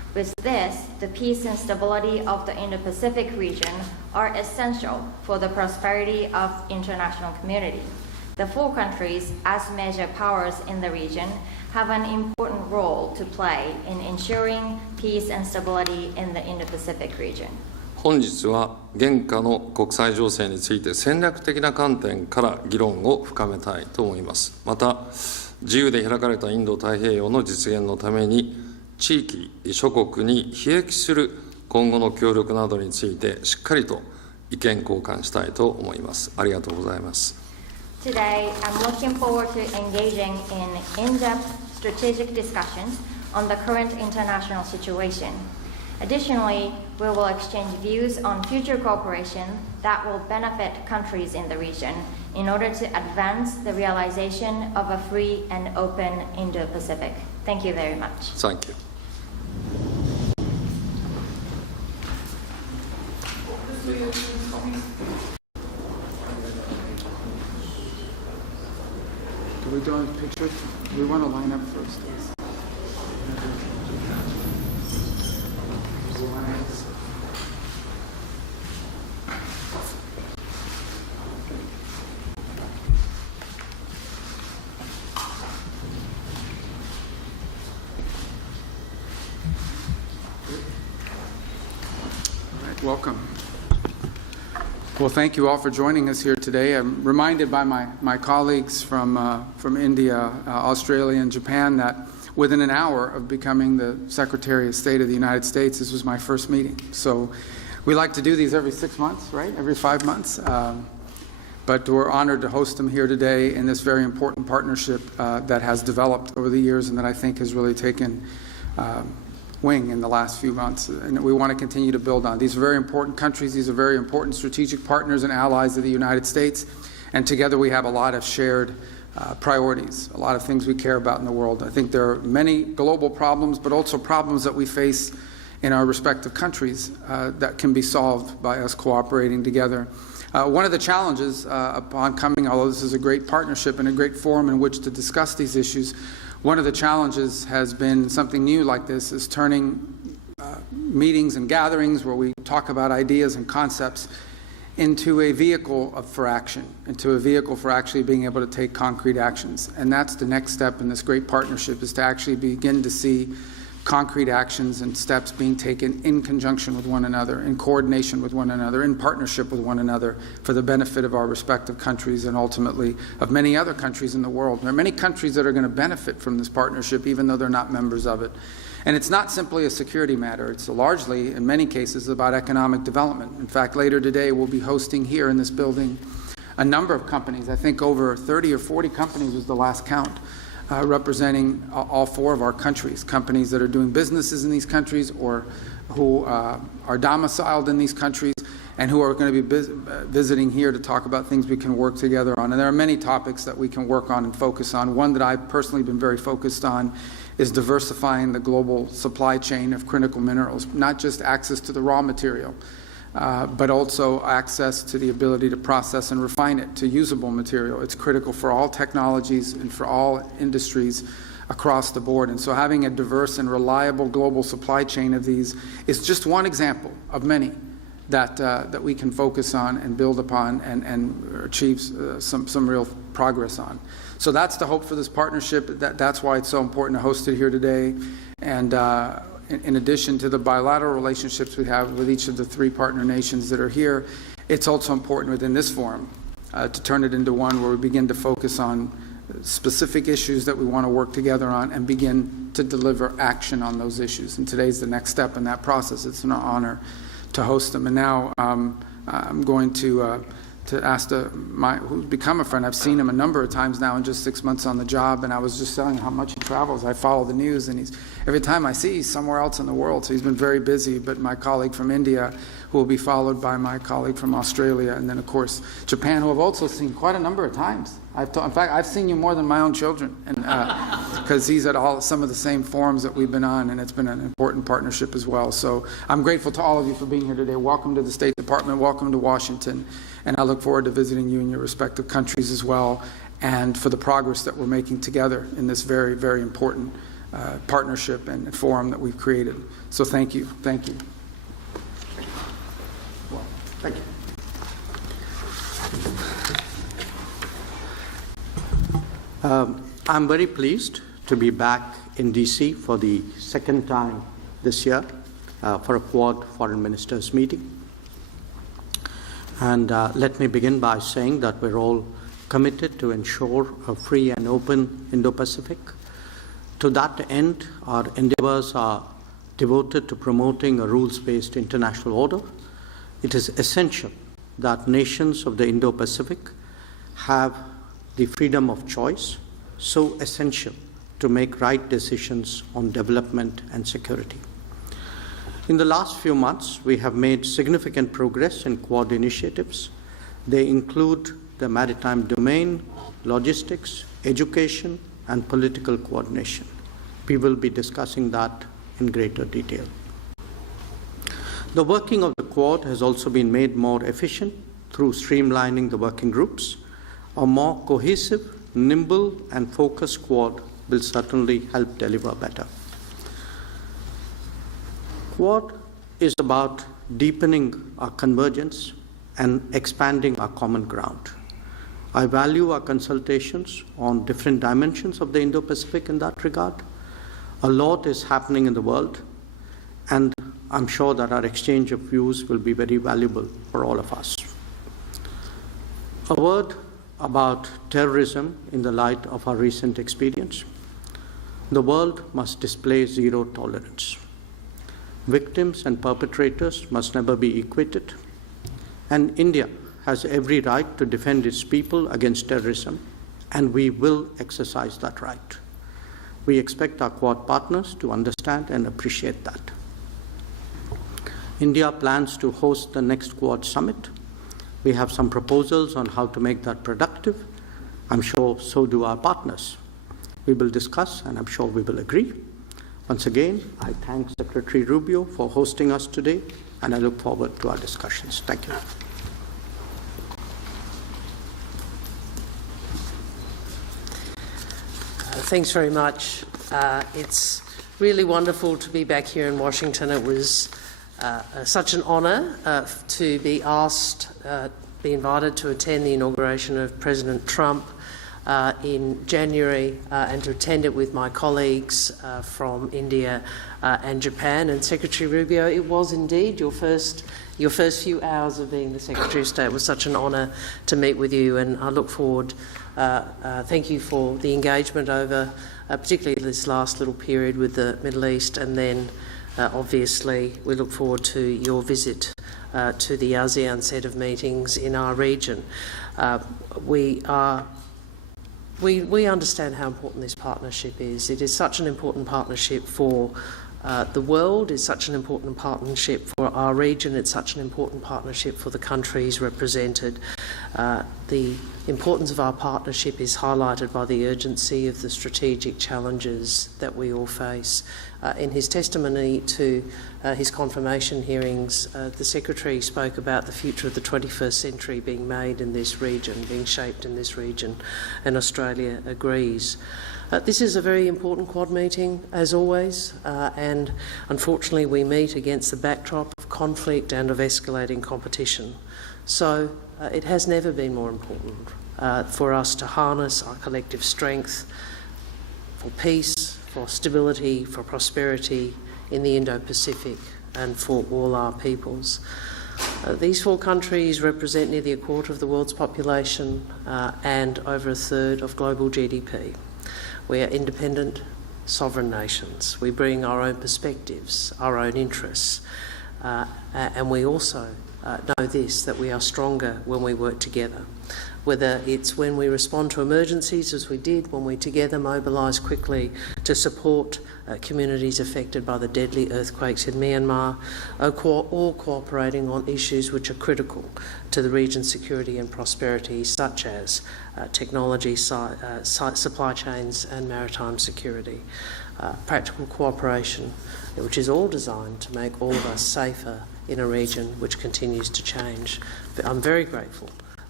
With this, the peace and stability of the Indo Pacific region are essential for the prosperity of international community. The four countries, as major powers in the region, have an important role to play in ensuring peace and stability in the Indo Pacific region. 本日は現下の国際情勢について戦略的な観点から議論を深めたいと思います。また、自由で開かれたインド太平洋の実現のために、地域諸国に裨益する今後の協力などについてしっかりと意見交換したいと思います。ありがとうございます。Today, I'm looking forward to engaging in in-depth strategic discussions on the current international situation. Additionally, we will exchange views on future cooperation that will benefit countries in the region in order to advance the realization of a free and open Indo-Pacific. Thank you very much. Thank you. Do we do a picture? We want to line up first. Welcome. Well, thank you all for joining us here today. I'm reminded by my colleagues from India, Australia, and Japan that within an hour of becoming the Secretary of State of the United States, this was my first meeting. So we like to do these every 6 months, right? Every 5 months. But we're honored to host them here today in this very important partnership that has developed over the years and that I think has really taken wing in the last few months, and we want to continue to build on. These are very important countries. These are very important strategic partners and allies of the United States, and together we have a lot of shared priorities, a lot of things we care about in the world. I think there are many global problems, but also problems that we face in our respective countries that can be solved by us cooperating together. One of the challenges upon coming, although this is a great partnership and a great forum in which to discuss these issues, one of the challenges has been something new like this, is turning meetings and gatherings where we talk about ideas and concepts into a vehicle for action, into a vehicle for actually being able to take concrete actions. And that's the next step in this great partnership, is to actually begin to see concrete actions and steps being taken in conjunction with one another, in coordination with one another, in partnership with one another for the benefit of our respective countries and ultimately of many other countries in the world. There are many countries that are going to benefit from this partnership even though they're not members of it. And it's not simply a security matter. It's largely, in many cases, about economic development. In fact, later today we'll be hosting here in this building a number of companies. I think over 30 or 40 companies was the last count. Representing all four of our countries, companies that are doing businesses in these countries or who are domiciled in these countries and who are going to be visiting here to talk about things we can work together on. And there are many topics that we can work on and focus on. One that I've personally been very focused on is diversifying the global supply chain of critical minerals, not just access to the raw material, but also access to the ability to process and refine it to usable material. It's critical for all technologies and for all industries across the board. And so having a diverse and reliable global supply chain of these is just one example of many that we can focus on and build upon and achieve some real progress on. So that's the hope for this partnership. That's why it's so important to host it here today. And in addition to the bilateral relationships we have with each of the three partner nations that are here, it's also important within this forum to turn it into one where we begin to focus on specific issues that we want to work together on and begin to deliver action on those issues. And today's the next step in that process. It's an honor to host them. And now I'm going to ask who's become a friend. I've seen him a number of times now in just 6 months on the job, and I was just telling how much he travels. I follow the news, and every time I see he's somewhere else in the world, so he's been very busy. But my colleague from India, who will be followed by my colleague from Australia, and then, of course, Japan, who I've also seen quite a number of times. In fact, I've seen you more than my own children, because he's at some of the same forums that we've been on, and it's been an important partnership as well. So I'm grateful to all of you for being here today. Welcome to the State Department. Welcome to Washington. And I look forward to visiting you in your respective countries as well, and for the progress that we're making together in this very, very important partnership and forum that we've created. So thank you. Thank you. Thank you. I'm very pleased to be back in DC for the second time this year for a Quad Foreign Ministers meeting. And let me begin by saying that we're all committed to ensure a free and open Indo Pacific. To that end, our endeavors are devoted to promoting a rules-based international order. It is essential that nations of the Indo Pacific have the freedom of choice, so essential to make right decisions on development and security. In the last few months, we have made significant progress in Quad initiatives. They include the maritime domain, logistics, education, and political coordination. We will be discussing that in greater detail. The working of the Quad has also been made more efficient through streamlining the working groups. A more cohesive, nimble, and focused Quad will certainly help deliver better. Quad is about deepening our convergence and expanding our common ground. I value our consultations on different dimensions of the Indo-Pacific in that regard. A lot is happening in the world, and I'm sure that our exchange of views will be very valuable for all of us. A word about terrorism in the light of our recent experience. The world must display zero tolerance. Victims and perpetrators must never be equated, and India has every right to defend its people against terrorism, and we will exercise that right. We expect our Quad partners to understand and appreciate that. India plans to host the next Quad summit. We have some proposals on how to make that productive. I'm sure so do our partners. We will discuss, and I'm sure we will agree. Once again, I thank Secretary Rubio for hosting us today, and I look forward to our discussions. Thank you. Thanks very much. It's really wonderful to be back here in Washington. It was such an honour to be asked, be invited to attend the inauguration of President Trump in January and to attend it with my colleagues from India and Japan. And Secretary Rubio, it was indeed your first few hours of being the Secretary of State. It was such an honour to meet with you, and I look forward. Thank you for the engagement over particularly this last little period with the Middle East, and then obviously we look forward to your visit to the ASEAN set of meetings in our region. We understand how important this partnership is. It is such an important partnership for the world, it's such an important partnership for our region, it's such an important partnership for the countries represented. The importance of our partnership is highlighted by the urgency of the strategic challenges that we all face. In his testimony to his confirmation hearings, the Secretary spoke about the future of the 21st century being made in this region, being shaped in this region, and Australia agrees. This is a very important Quad meeting, as always, and unfortunately we meet against the backdrop of conflict and of escalating competition. So it has never been more important for us to harness our collective strength for peace, for stability, for prosperity in the Indo Pacific and for all our peoples. These four countries represent nearly a quarter of the world's population and over a third of global GDP. We are independent, sovereign nations. We bring our own perspectives, our own interests, and we also know this, that we are stronger when we work together. Whether it's when we respond to emergencies, as we did, when we together mobilise quickly to support communities affected by the deadly earthquakes in Myanmar, or cooperating on issues which are critical to the region's security and prosperity, such as technology, supply chains and maritime security. Practical cooperation, which is all designed to make all of us safer in a region which continues to change. I'm very grateful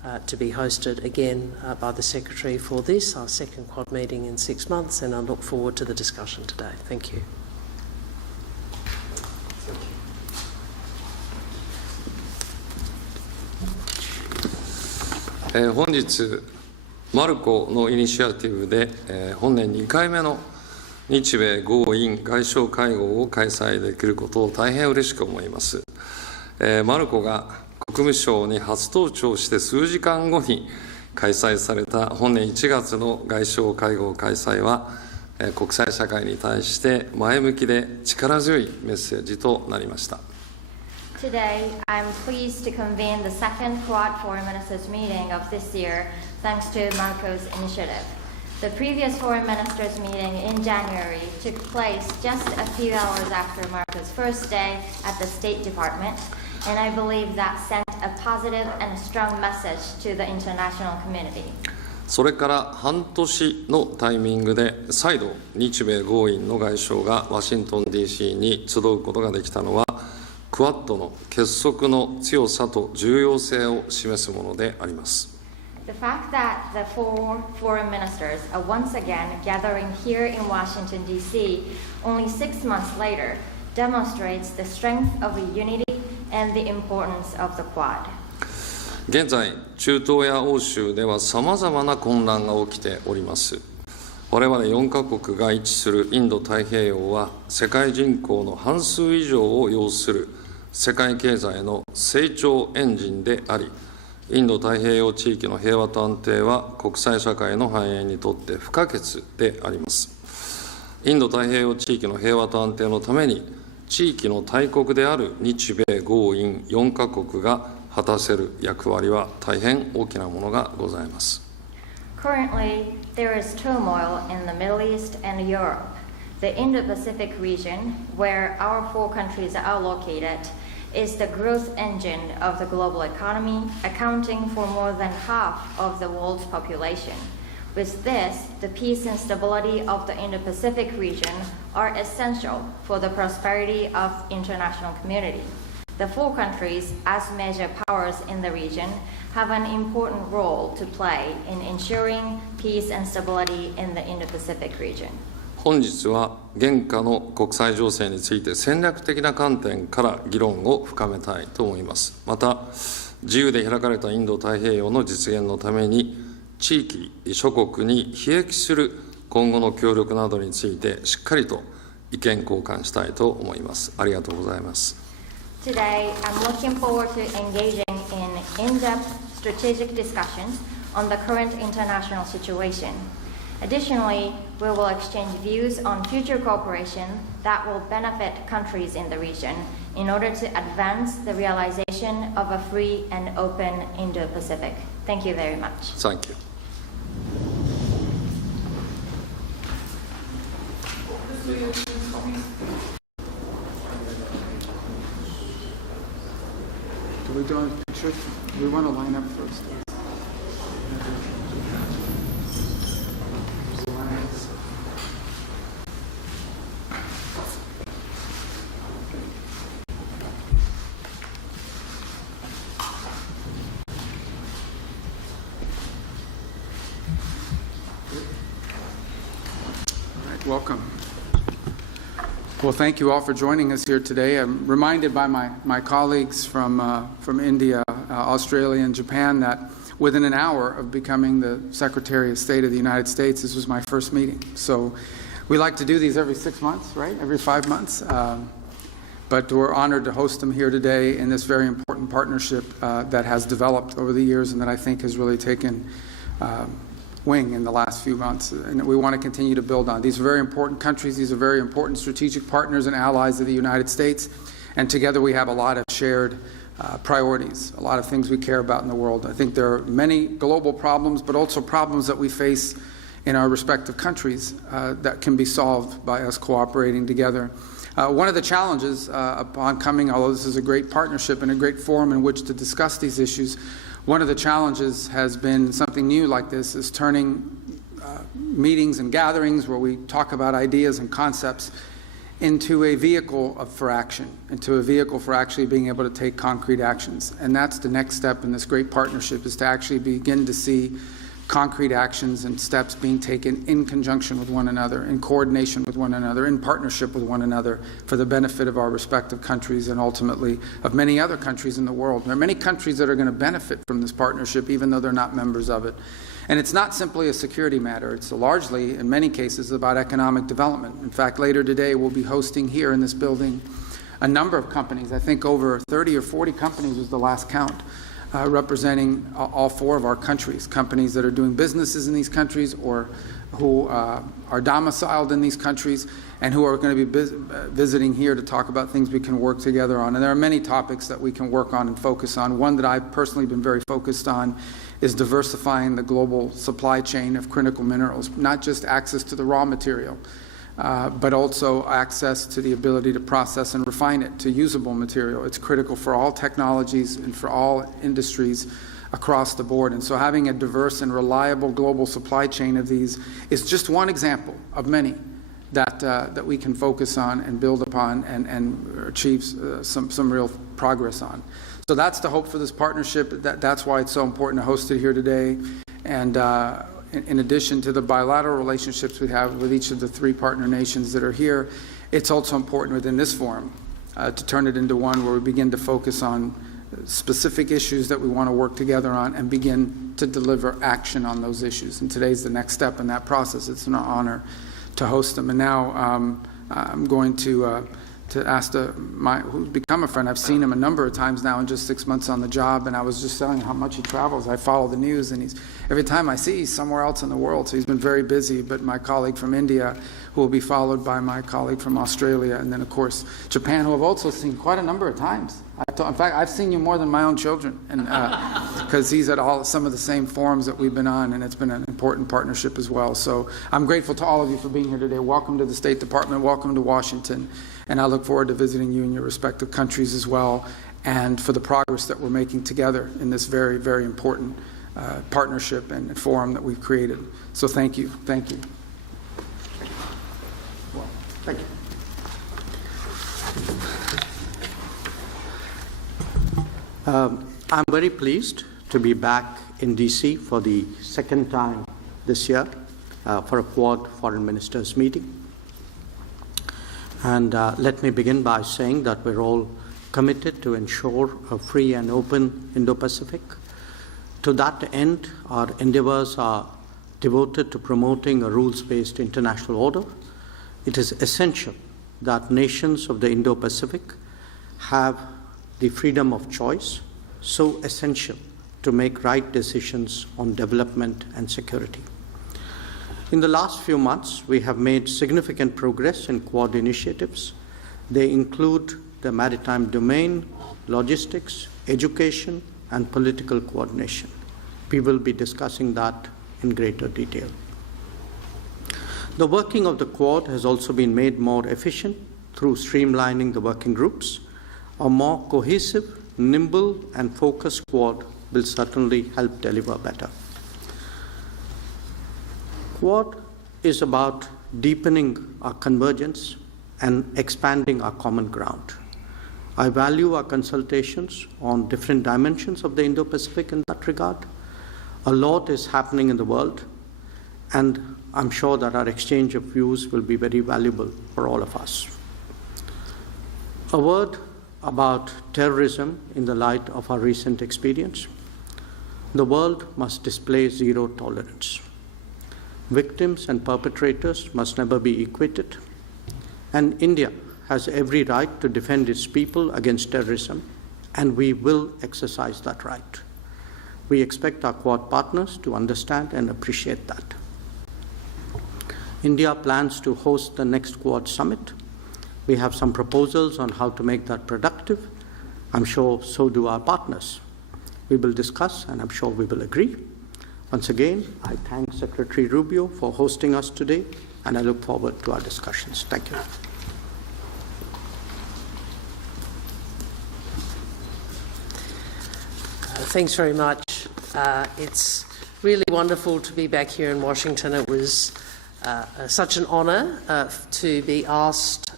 to be hosted again by the Secretary for this, our second Quad meeting in 6 months, and I look forward to the discussion today. Thank you.本日、マルコのイニシアティブで、本年2回目の日米豪印外相会合を開催できることを大変嬉しく思います。マルコが国務省に初登庁して数時間後に開催された本年1月の外相会合開催は、国際社会に対して前向きで力強いメッセージとなりました。Today, I'm pleased to convene the second Quad Foreign Ministers meeting of this year, thanks to Marco's initiative. The previous Foreign Ministers meeting in January took place just a few hours after Marco's first day at the State Department, and I believe that sent a positive and a strong message to the international community. それから半年のタイミングで再度日米豪印の外相がワシントン DC に集うことができたのはクワッドの結束の強さと重要性を示すものであります。The fact that the four foreign ministers are once again gathering here in Washington, D.C. only 6 months later demonstrates the strength of the unity and the importance of the Quad. 現在、中東や欧州ではさまざまな混乱が起きております。我々4カ国が位置するインド太平洋は世界人口の半数以上を要する世界経済の成長エンジンであり、インド太平洋地域の平和と安定は国際社会の繁栄にとって不可欠であります。インド太平洋地域の平和と安定のために、地域の大国である日米豪印4カ国が果たせる役割は大変大きなものがございます。Currently, there is turmoil in the Middle East and Europe. The Indo Pacific region, where our 4 countries are located, is the growth engine of the global economy, accounting for more than half of the world's population. With this, the peace and stability of the Indo Pacific region are essential for the prosperity of international community. The 4 countries, as major powers in the region, have an important role to play in ensuring peace and stability in the Indo Pacific region. 本日は現下の国際情勢について戦略的な観点から議論を深めたいと思います。また、自由で開かれたインド太平洋の実現のために、地域諸国に裨益する今後の協力などについてしっかりと意見交換したいと思います。ありがとうございます。Today, I'm looking forward to engaging in in-depth strategic discussions on the current international situation. Additionally, we will exchange views on future cooperation that will benefit countries in the region in order to advance the realization of a free and open Indo-Pacific. Thank you very much. Thank you. Do we do a picture? We want to line up first. Welcome. Well, thank you all for joining us here today. I'm reminded by my colleagues from India, Australia, and Japan that within an hour of becoming the Secretary of State of the United States, this was my first meeting. So we like to do these every 6 months, right? Every 5 months. But we're honored to host them here today in this very important partnership that has developed over the years and that I think has really taken wing in the last few months, and we want to continue to build on. These are very important countries. These are very important strategic partners and allies of the United States, and together we have a lot of shared priorities, a lot of things we care about in the world. I think there are many global problems, but also problems that we face in our respective countries that can be solved by us cooperating together. One of the challenges upon coming, although this is a great partnership and a great forum in which to discuss these issues, one of the challenges has been something new like this, is turning meetings and gatherings where we talk about ideas and concepts into a vehicle for action, into a vehicle for actually being able to take concrete actions. And that's the next step in this great partnership, is to actually begin to see concrete actions and steps being taken in conjunction with one another, in coordination with one another, in partnership with one another, for the benefit of our respective countries and ultimately of many other countries in the world. There are many countries that are going to benefit from this partnership, even though they're not members of it. And it's not simply a security matter. It's largely, in many cases, about economic development. In fact, later today, we'll be hosting here in this building a number of companies. I think over 30 or 40 companies was the last count, representing all four of our countries, companies that are doing businesses in these countries or who are domiciled in these countries and who are going to be visiting here to talk about things we can work together on. And there are many topics that we can work on and focus on. One that I've personally been very focused on is diversifying the global supply chain of critical minerals, not just access to the raw material, but also access to the ability to process and refine it to usable material. It's critical for all technologies and for all industries across the board. And so having a diverse and reliable global supply chain of these is just one example of many that we can focus on and build upon and achieve some real progress on. So that's the hope for this partnership. That's why it's so important to host it here today. And in addition to the bilateral relationships we have with each of the three partner nations that are here, it's also important within this forum to turn it into one where we begin to focus on specific issues that we want to work together on and begin to deliver action on those issues. And today's the next step in that process. It's an honor to host them. And now I'm going to ask who's become a friend. I've seen him a number of times now in just 6 months on the job, and I was just telling him how much he travels. I follow the news, and every time I see he's somewhere else in the world, so he's been very busy. But my colleague from India, who will be followed by my colleague from Australia, and then of course Japan, who I've also seen quite a number of times. In fact, I've seen you more than my own children, and because he's at some of the same forums that we've been on, and it's been an important partnership as well. So I'm grateful to all of you for being here today. Welcome to the State Department. Welcome to Washington. And I look forward to visiting you in your respective countries as well, and for the progress that we're making together in this very, very important partnership and forum that we've created. So thank you. Thank you. Well, thank you. I'm very pleased to be back in DC for the second time this year for a Quad Foreign Ministers meeting. And let me begin by saying that we're all committed to ensure a free and open Indo-Pacific. To that end, our endeavors are devoted to promoting a rules-based international order. It is essential that nations of the Indo-Pacific have the freedom of choice, so essential to make right decisions on development and security. In the last few months, we have made significant progress in Quad initiatives. They include the maritime domain, logistics, education, and political coordination. We will be discussing that in greater detail. The working of the Quad has also been made more efficient through streamlining the working groups. A more cohesive, nimble, and focused Quad will certainly help deliver better. Quad is about deepening our convergence and expanding our common ground. I value our consultations on different dimensions of the Indo-Pacific in that regard. A lot is happening in the world, and I'm sure that our exchange of views will be very valuable for all of us. A word about terrorism in the light of our recent experience. The world must display zero tolerance. Victims and perpetrators must never be equated, and India has every right to defend its people against terrorism, and we will exercise that right. We expect our Quad partners to understand and appreciate that. India plans to host the next Quad summit. We have some proposals on how to make that productive. I'm sure so do our partners. We will discuss, and I'm sure we will agree. Once again, I thank Secretary Rubio for hosting us today, and I look forward to our discussions. Thank you. Thanks very much. It's really wonderful to be back here in Washington. It was such an honour to be asked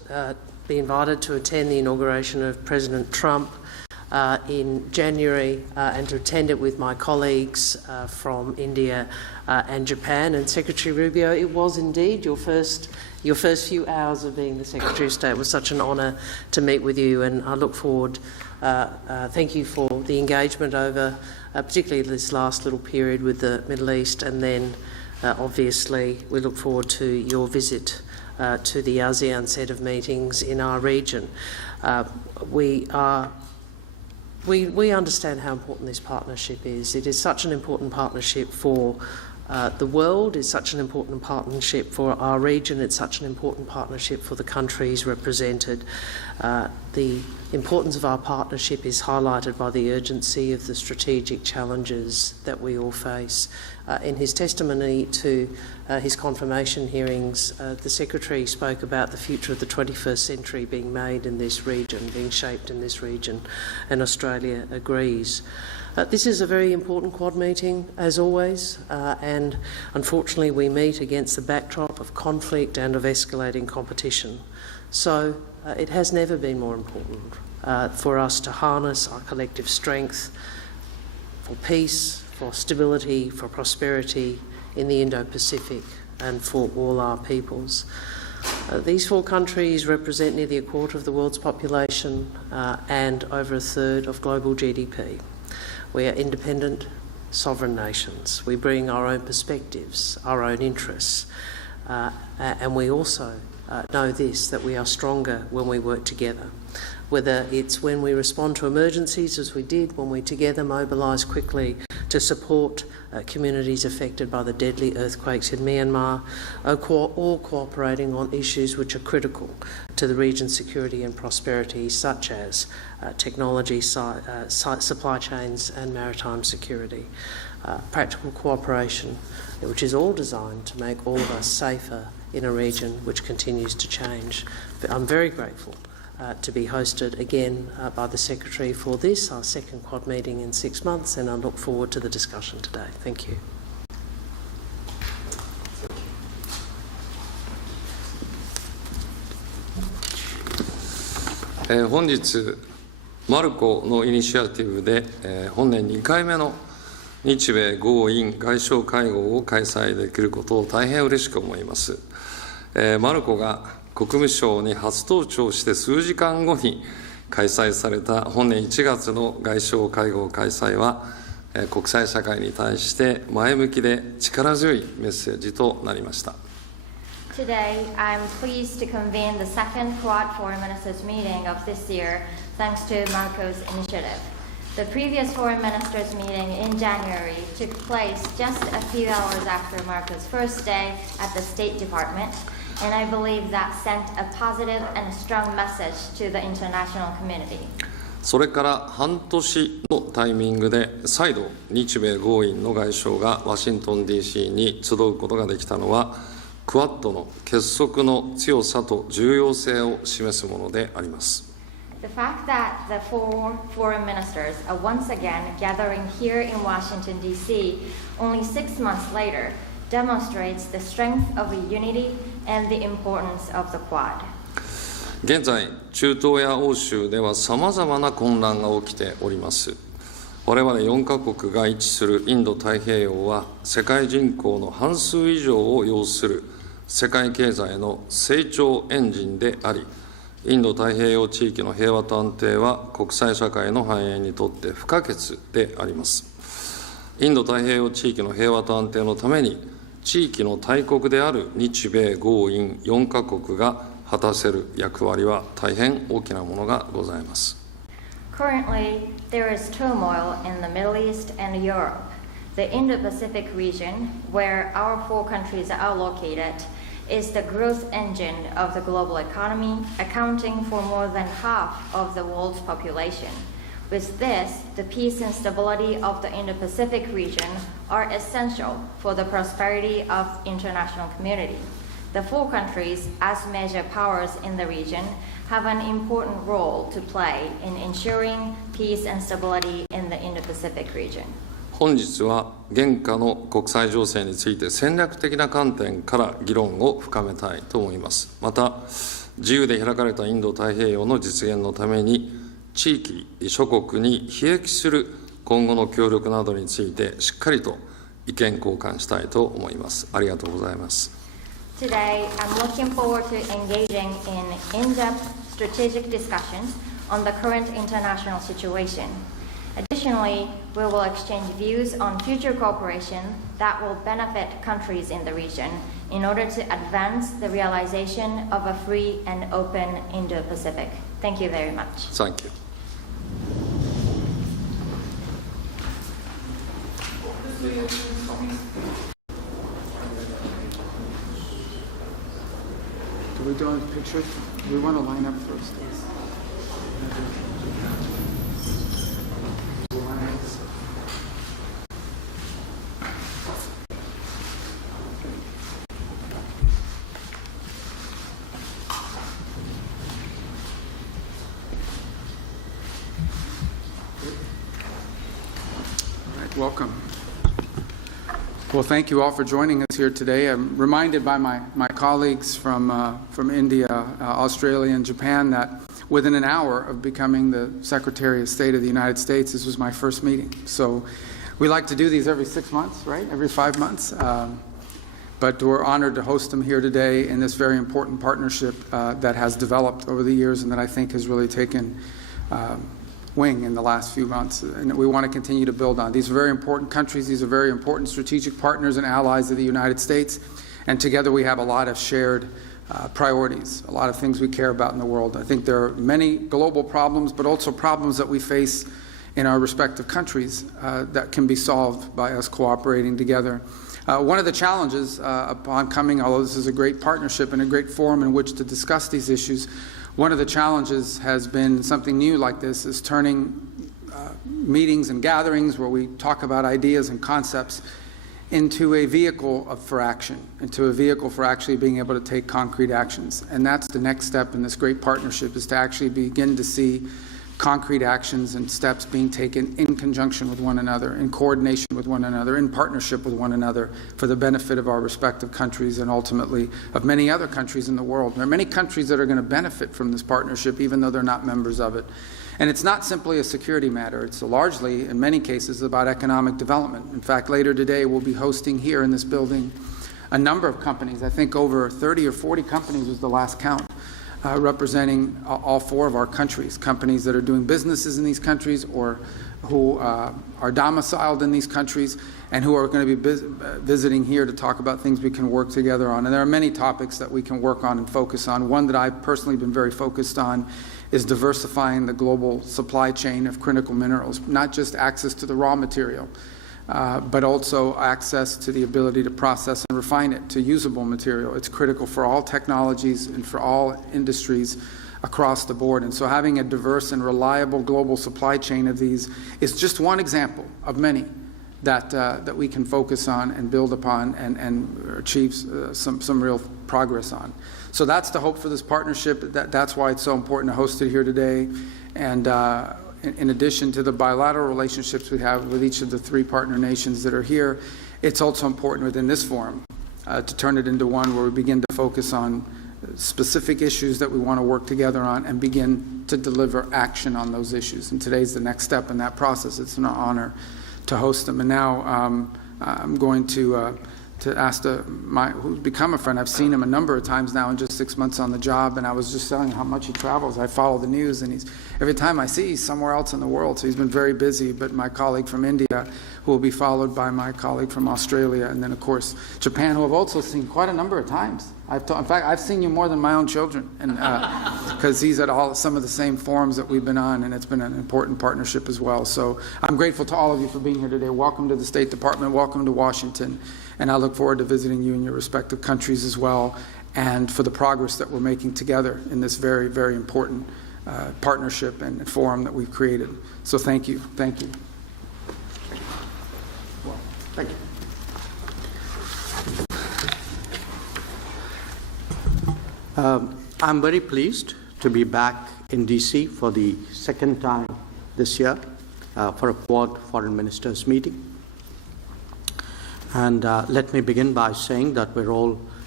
be invited to attend the inauguration of President Trump in January and to attend it with my colleagues from India and Japan. And Secretary Rubio, it was indeed your first few hours of being the Secretary of State. It was such an honour to meet with you, and I look forward. Thank you for the engagement over particularly this last little period with the Middle East, and then obviously we look forward to your visit to the ASEAN set of meetings in our region. We understand how important this partnership is. It is such an important partnership for the world, it's such an important partnership for our region, it's such an important partnership for the countries represented. The importance of our partnership is highlighted by the urgency of the strategic challenges that we all face. In his testimony to his confirmation hearings, the Secretary spoke about the future of the 21st century being made in this region, being shaped in this region, and Australia agrees. This is a very important Quad meeting, as always, and unfortunately we meet against the backdrop of conflict and of escalating competition. So it has never been more important for us to harness our collective strength for peace, for stability, for prosperity in the Indo Pacific and for all our peoples. These four countries represent nearly a quarter of the world's population and over a third of global GDP. We are independent, sovereign nations. We bring our own perspectives, our own interests, and we also know this, that we are stronger when we work together. Whether it's when we respond to emergencies, as we did, when we together mobilise quickly to support communities affected by the deadly earthquakes in Myanmar, or cooperating on issues which are critical to the region's security and prosperity, such as technology, supply chains and maritime security. Practical cooperation, which is all designed to make all of us safer in a region which continues to change. I'm very grateful to be hosted again by the Secretary for this, our second Quad meeting in 6 months, and I look forward to the discussion today. Thank you.「本日マルコのイニシアティブで、本年2回目の日米豪印外相会合を開催できることを大変嬉しく思います。マルコが国務省に初登庁して数時間後に開催された本年1月の外相会合開催は、国際社会に対して前向きで力強いメッセージとなりました。Today, I'm pleased to convene the second Quad Foreign Ministers meeting of this year, thanks to Marco's initiative. The previous Foreign Ministers meeting in January took place just a few hours after Marco's first day at the State Department, and I believe that sent a positive and strong message to the international community. それから半年のタイミングで再度日米豪印の外相がワシントン DC に集うことができたのはクワッドの結束の強さと重要性を示すものであります。The fact that the four foreign ministers are once again gathering here in Washington, D.C. only 6 months later demonstrates the strength of the unity and the importance of the Quad. 現在、中東や欧州ではさまざまな混乱が起きております。我々4カ国が位置するインド太平洋は世界人口の半数以上を要する世界経済の成長エンジンであり、インド太平洋地域の平和と安定は国際社会の繁栄にとって不可欠であります。インド太平洋地域の平和と安定のために、地域の大国である日米豪印4カ国が果たせる役割は大変大きなものがございます。Currently, there is turmoil in the Middle East and Europe. The Indo Pacific region, where our four countries are located, is the growth engine of the global economy, accounting for more than half of the world's population. With this, the peace and stability of the Indo Pacific region are essential for the prosperity of the international community. The four countries, as major powers in the region, have an important role to play in ensuring peace and stability in the Indo Pacific region. 本日は現下の国際情勢について戦略的な観点から議論を深めたいと思います。また、自由で開かれたインド太平洋の実現のために、地域諸国に裨益する今後の協力などについてしっかりと意見交換したいと思います。ありがとうございます。Today, I'm looking forward to engaging in in-depth strategic discussions on the current international situation. Additionally, we will exchange views on future cooperation that will benefit countries in the region in order to advance the realization of a free and open Indo Pacific. Thank you very much. Thank you. Do we do a picture? Do we want to line up first? Welcome. Well, thank you all for joining us here today. I'm reminded by my colleagues from India, Australia, and Japan that within an hour of becoming the Secretary of State of the United States, this was my first meeting. So we like to do these every 6 months, right? Every 5 months. But we're honored to host them here today in this very important partnership that has developed over the years and that I think has really taken wing in the last few months, and we want to continue to build on. These are very important countries. These are very important strategic partners and allies of the United States, and together we have a lot of shared priorities, a lot of things we care about in the world. I think there are many global problems, but also problems that we face in our respective countries that can be solved by us cooperating together. One of the challenges upon coming, although this is a great partnership and a great forum in which to discuss these issues, one of the challenges has been something new like this, is turning meetings and gatherings where we talk about ideas and concepts into a vehicle for action, into a vehicle for actually being able to take concrete actions. And that's the next step in this great partnership, is to actually begin to see concrete actions and steps being taken in conjunction with one another, in coordination with one another, in partnership with one another for the benefit of our respective countries and ultimately of many other countries in the world. There are many countries that are going to benefit from this partnership even though they're not members of it. And it's not simply a security matter. It's largely, in many cases, about economic development. In fact, later today we'll be hosting here in this building a number of companies. I think over 30 or 40 companies was the last count. Representing all 4 of our countries, companies that are doing businesses in these countries or who are domiciled in these countries and who are going to be visiting here to talk about things we can work together on. And there are many topics that we can work on and focus on. One that I've personally been very focused on is diversifying the global supply chain of critical minerals, not just access to the raw material, but also access to the ability to process and refine it to usable material. It's critical for all technologies and for all industries across the board. And so having a diverse and reliable global supply chain of these is just one example of many that we can focus on and build upon and achieve some real progress on. So that's the hope for this partnership. That's why it's so important to host it here today. And in addition to the bilateral relationships we have with each of the 3 partner nations that are here, it's also important within this forum to turn it into one where we begin to focus on specific issues that we want to work together on and begin to deliver action on those issues. And today's the next step in that process. It's an honor to host them. And now I'm going to ask who's become a friend. I've seen him a number of times now in just 6 months on the job, and I was just telling him how much he travels. I follow the news, and every time I see he's somewhere else in the world, so he's been very busy. But my colleague from India, who will be followed by my colleague from Australia, and then of course Japan, who I've also seen quite a number of times. In fact, I've seen you more than my own children, and because he's at some of the same forums that we've been on, and it's been an important partnership as well. So I'm grateful to all of you for being here today. Welcome to the State Department. Welcome to Washington. And I look forward to visiting you in your respective countries as well, and for the progress that we're making together in this very, very important partnership and forum that we've created. So thank you. Thank you. Well, thank you. I'm very pleased to be back in DC for the second time this year for a Quad Foreign Ministers meeting. And let me begin by saying that we're all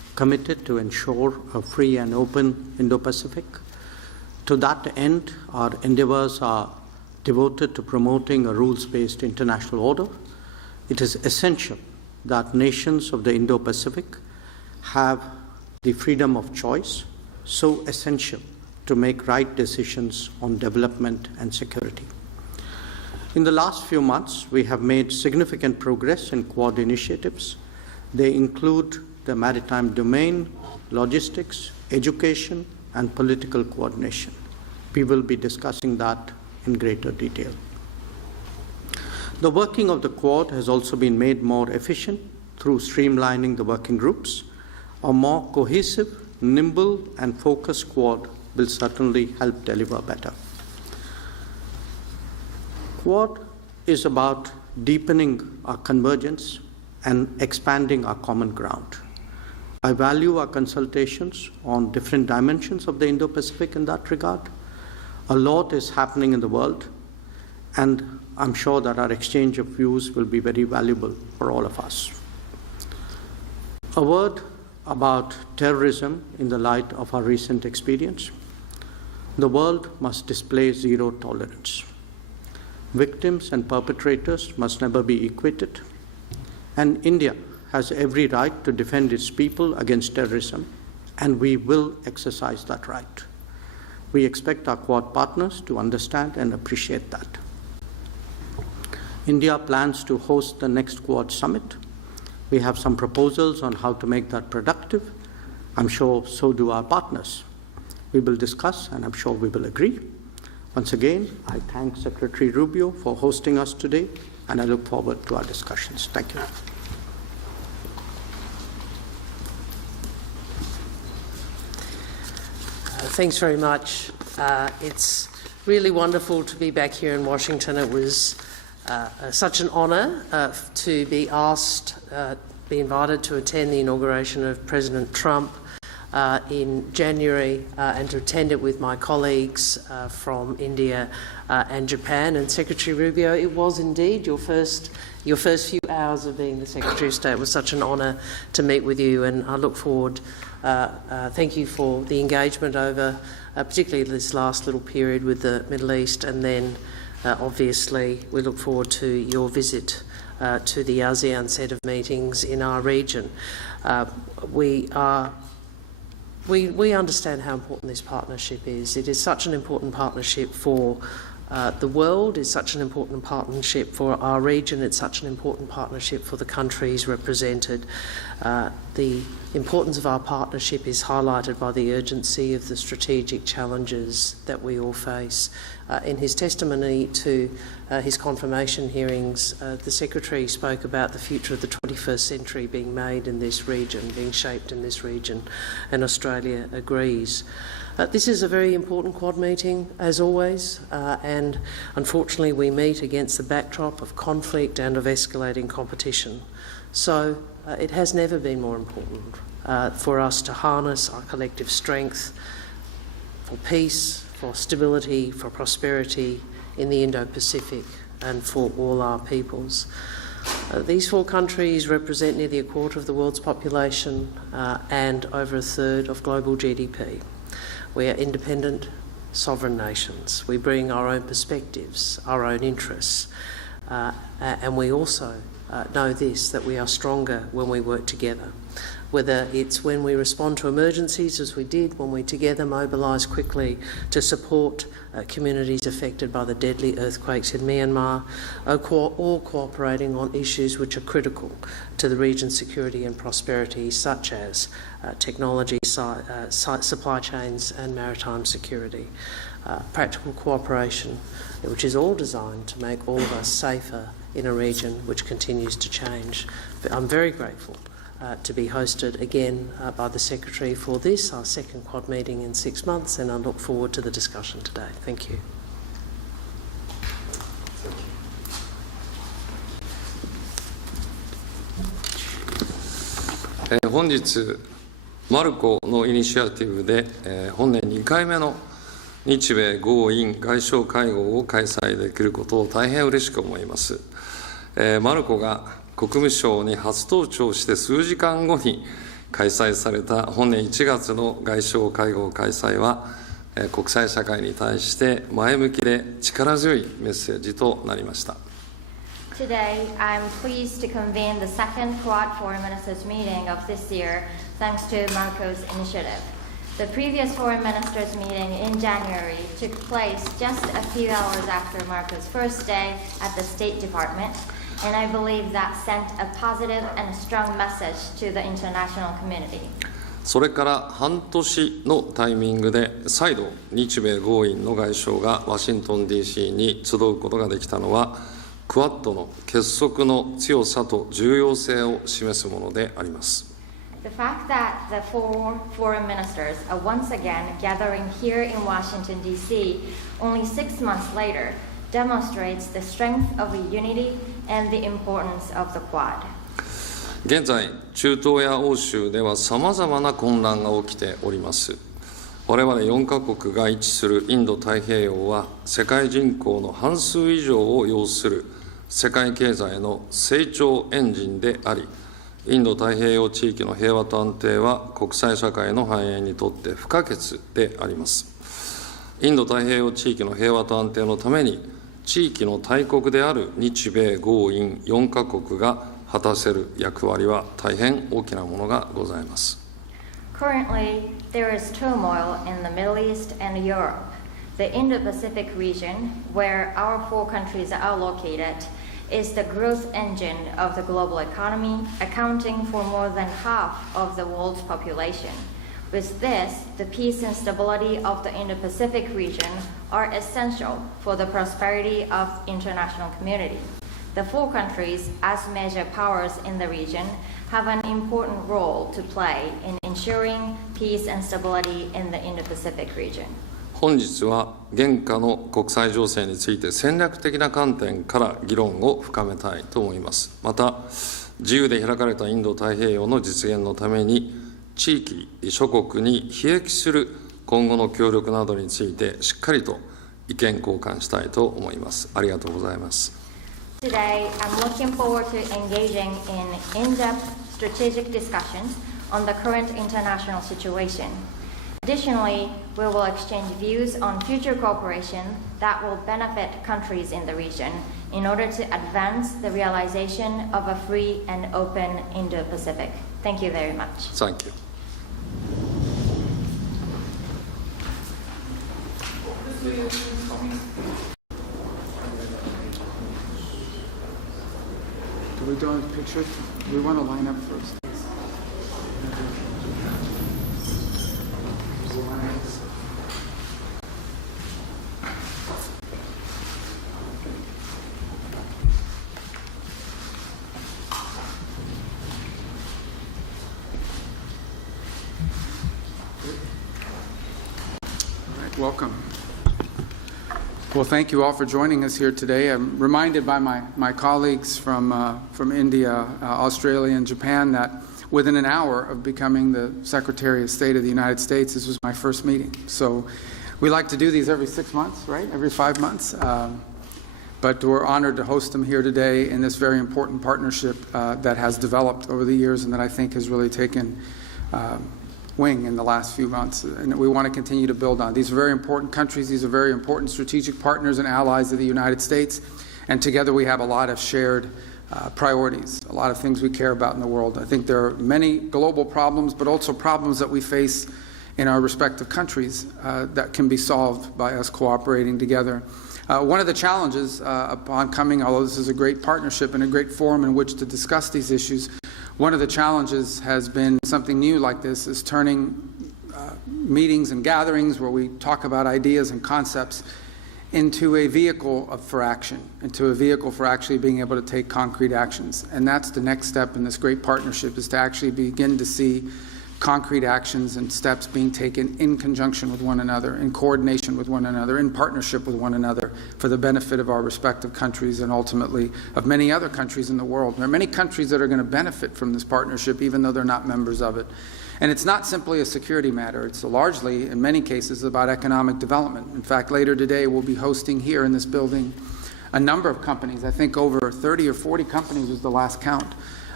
committed to ensure a free and open Indo Pacific. To that end, our endeavors are devoted to promoting a rules-based international order. It is essential that nations of the Indo Pacific have the freedom of choice, so essential to make right decisions on development and security. In the last few months, we have made significant progress in Quad initiatives. They include the maritime domain, logistics, education, and political coordination. We will be discussing that in greater detail. The working of the Quad has also been made more efficient through streamlining the working groups. A more cohesive, nimble, and focused Quad will certainly help deliver better. Quad is about deepening our convergence and expanding our common ground. I value our consultations on different dimensions of the Indo-Pacific in that regard. A lot is happening in the world, and I'm sure that our exchange of views will be very valuable for all of us. A word about terrorism in the light of our recent experience. The world must display zero tolerance. Victims and perpetrators must never be equated, and India has every right to defend its people against terrorism, and we will exercise that right. We expect our Quad partners to understand and appreciate that. India plans to host the next Quad summit. We have some proposals on how to make that productive. I'm sure so do our partners. We will discuss, and I'm sure we will agree. Once again, I thank Secretary Rubio for hosting us today, and I look forward to our discussions. Thank you. Thanks very much. It's really wonderful to be back here in Washington. It was such an honour to be asked, be invited to attend the inauguration of President Trump in January and to attend it with my colleagues from India and Japan. And Secretary Rubio, it was indeed your first few hours of being the Secretary of State. It was such an honour to meet with you, and I look forward. Thank you for the engagement over particularly this last little period with the Middle East, and then obviously we look forward to your visit to the ASEAN set of meetings in our region. We understand how important this partnership is. It is such an important partnership for the world, it's such an important partnership for our region, it's such an important partnership for the countries represented. The importance of our partnership is highlighted by the urgency of the strategic challenges that we all face. In his testimony to his confirmation hearings, the Secretary spoke about the future of the 21st century being made in this region, being shaped in this region, and Australia agrees. This is a very important Quad meeting, as always, and unfortunately we meet against the backdrop of conflict and of escalating competition. So it has never been more important for us to harness our collective strength for peace, for stability, for prosperity in the Indo Pacific and for all our peoples. These four countries represent nearly a quarter of the world's population and over a third of global GDP. We are independent, sovereign nations. We bring our own perspectives, our own interests, and we also know this, that we are stronger when we work together. Whether it's when we respond to emergencies, as we did, when we together mobilise quickly to support communities affected by the deadly earthquakes in Myanmar, or cooperating on issues which are critical to the region's security and prosperity, such as technology, supply chains and maritime security. Practical cooperation, which is all designed to make all of us safer in a region which continues to change. But I'm very grateful to be hosted again by the Secretary for this, our second Quad meeting in 6 months, and I look forward to the discussion today. Thank you. Thank you. 本日マルコのイニシアティブで、本年2回目の日米豪印外相会合を開催できることを大変嬉しく思います。マルコが国務省に初登庁して数時間後に開催された本年1月の外相会合開催は、国際社会に対して前向きで力強いメッセージとなりました。Today, I'm pleased to convene the second Quad Foreign Ministers meeting of this year, thanks to Marco's initiative. The previous Foreign Ministers meeting in January took place just a few hours after Marco's first day at the State Department, and I believe that sent a positive and strong message to the international community. それから半年のタイミングで再度日米豪印の外相がワシントン DC に集うことができたのはクアッドの結束の強さと重要性を示すものであります。The fact that the four foreign ministers are once again gathering here in Washington, D.C. only 6 months later demonstrates the strength of the unity and the importance of the Quad. 現在、中東や欧州ではさまざまな混乱が起きております。我々4カ国が位置するインド太平洋は世界人口の半数以上を要する世界経済の成長エンジンであり、インド太平洋地域の平和と安定は国際社会の繁栄にとって不可欠であります。インド太平洋地域の平和と安定のために地域の大国である日米豪印4カ国が果たせる役割は大変大きなものがございます。Currently, there is turmoil in the Middle East and Europe. The Indo Pacific region, where our four countries are located, is the growth engine of the global economy, accounting for more than half of the world's population. With this, the peace and stability of the Indo Pacific region are essential for the prosperity of the international community. The four countries, as major powers in the region, have an important role to play in ensuring peace and stability in the Indo Pacific region. 本日は現下の国際情勢について戦略的な観点から議論を深めたいと思います。また、自由で開かれたインド太平洋の実現のために、地域諸国に裨益する今後の協力などについてしっかりと意見交換したいと思います。ありがとうございます。Today, I'm looking forward to engaging in in-depth strategic discussions on the current international situation. Additionally, we will exchange views on future cooperation that will benefit countries in the region in order to advance the realization of a free and open Indo-Pacific. Thank you very much. Thank you. Do we do a picture? We want to line up first. Welcome. Well, thank you all for joining us here today. I'm reminded by my colleagues from India, Australia, and Japan that within an hour of becoming the Secretary of State of the United States, this was my first meeting. So we like to do these every 6 months, right? Every 5 months. But we're honored to host them here today in this very important partnership that has developed over the years and that I think has really taken wing in the last few months, and we want to continue to build on. These are very important countries. These are very important strategic partners and allies of the United States, and together we have a lot of shared priorities, a lot of things we care about in the world. I think there are many global problems, but also problems that we face in our respective countries that can be solved by us cooperating together. One of the challenges upon coming, although this is a great partnership and a great forum in which to discuss these issues, one of the challenges has been something new like this, is turning meetings and gatherings where we talk about ideas and concepts into a vehicle for action, into a vehicle for actually being able to take concrete actions. And that's the next step in this great partnership, is to actually begin to see concrete actions and steps being taken in conjunction with one another, in coordination with one another, in partnership with one another, for the benefit of our respective countries and ultimately of many other countries in the world. There are many countries that are going to benefit from this partnership even though they're not members of it. And it's not simply a security matter. It's largely, in many cases, about economic development. In fact, later today we'll be hosting here in this building a number of companies. I think over 30 or 40 companies was the last count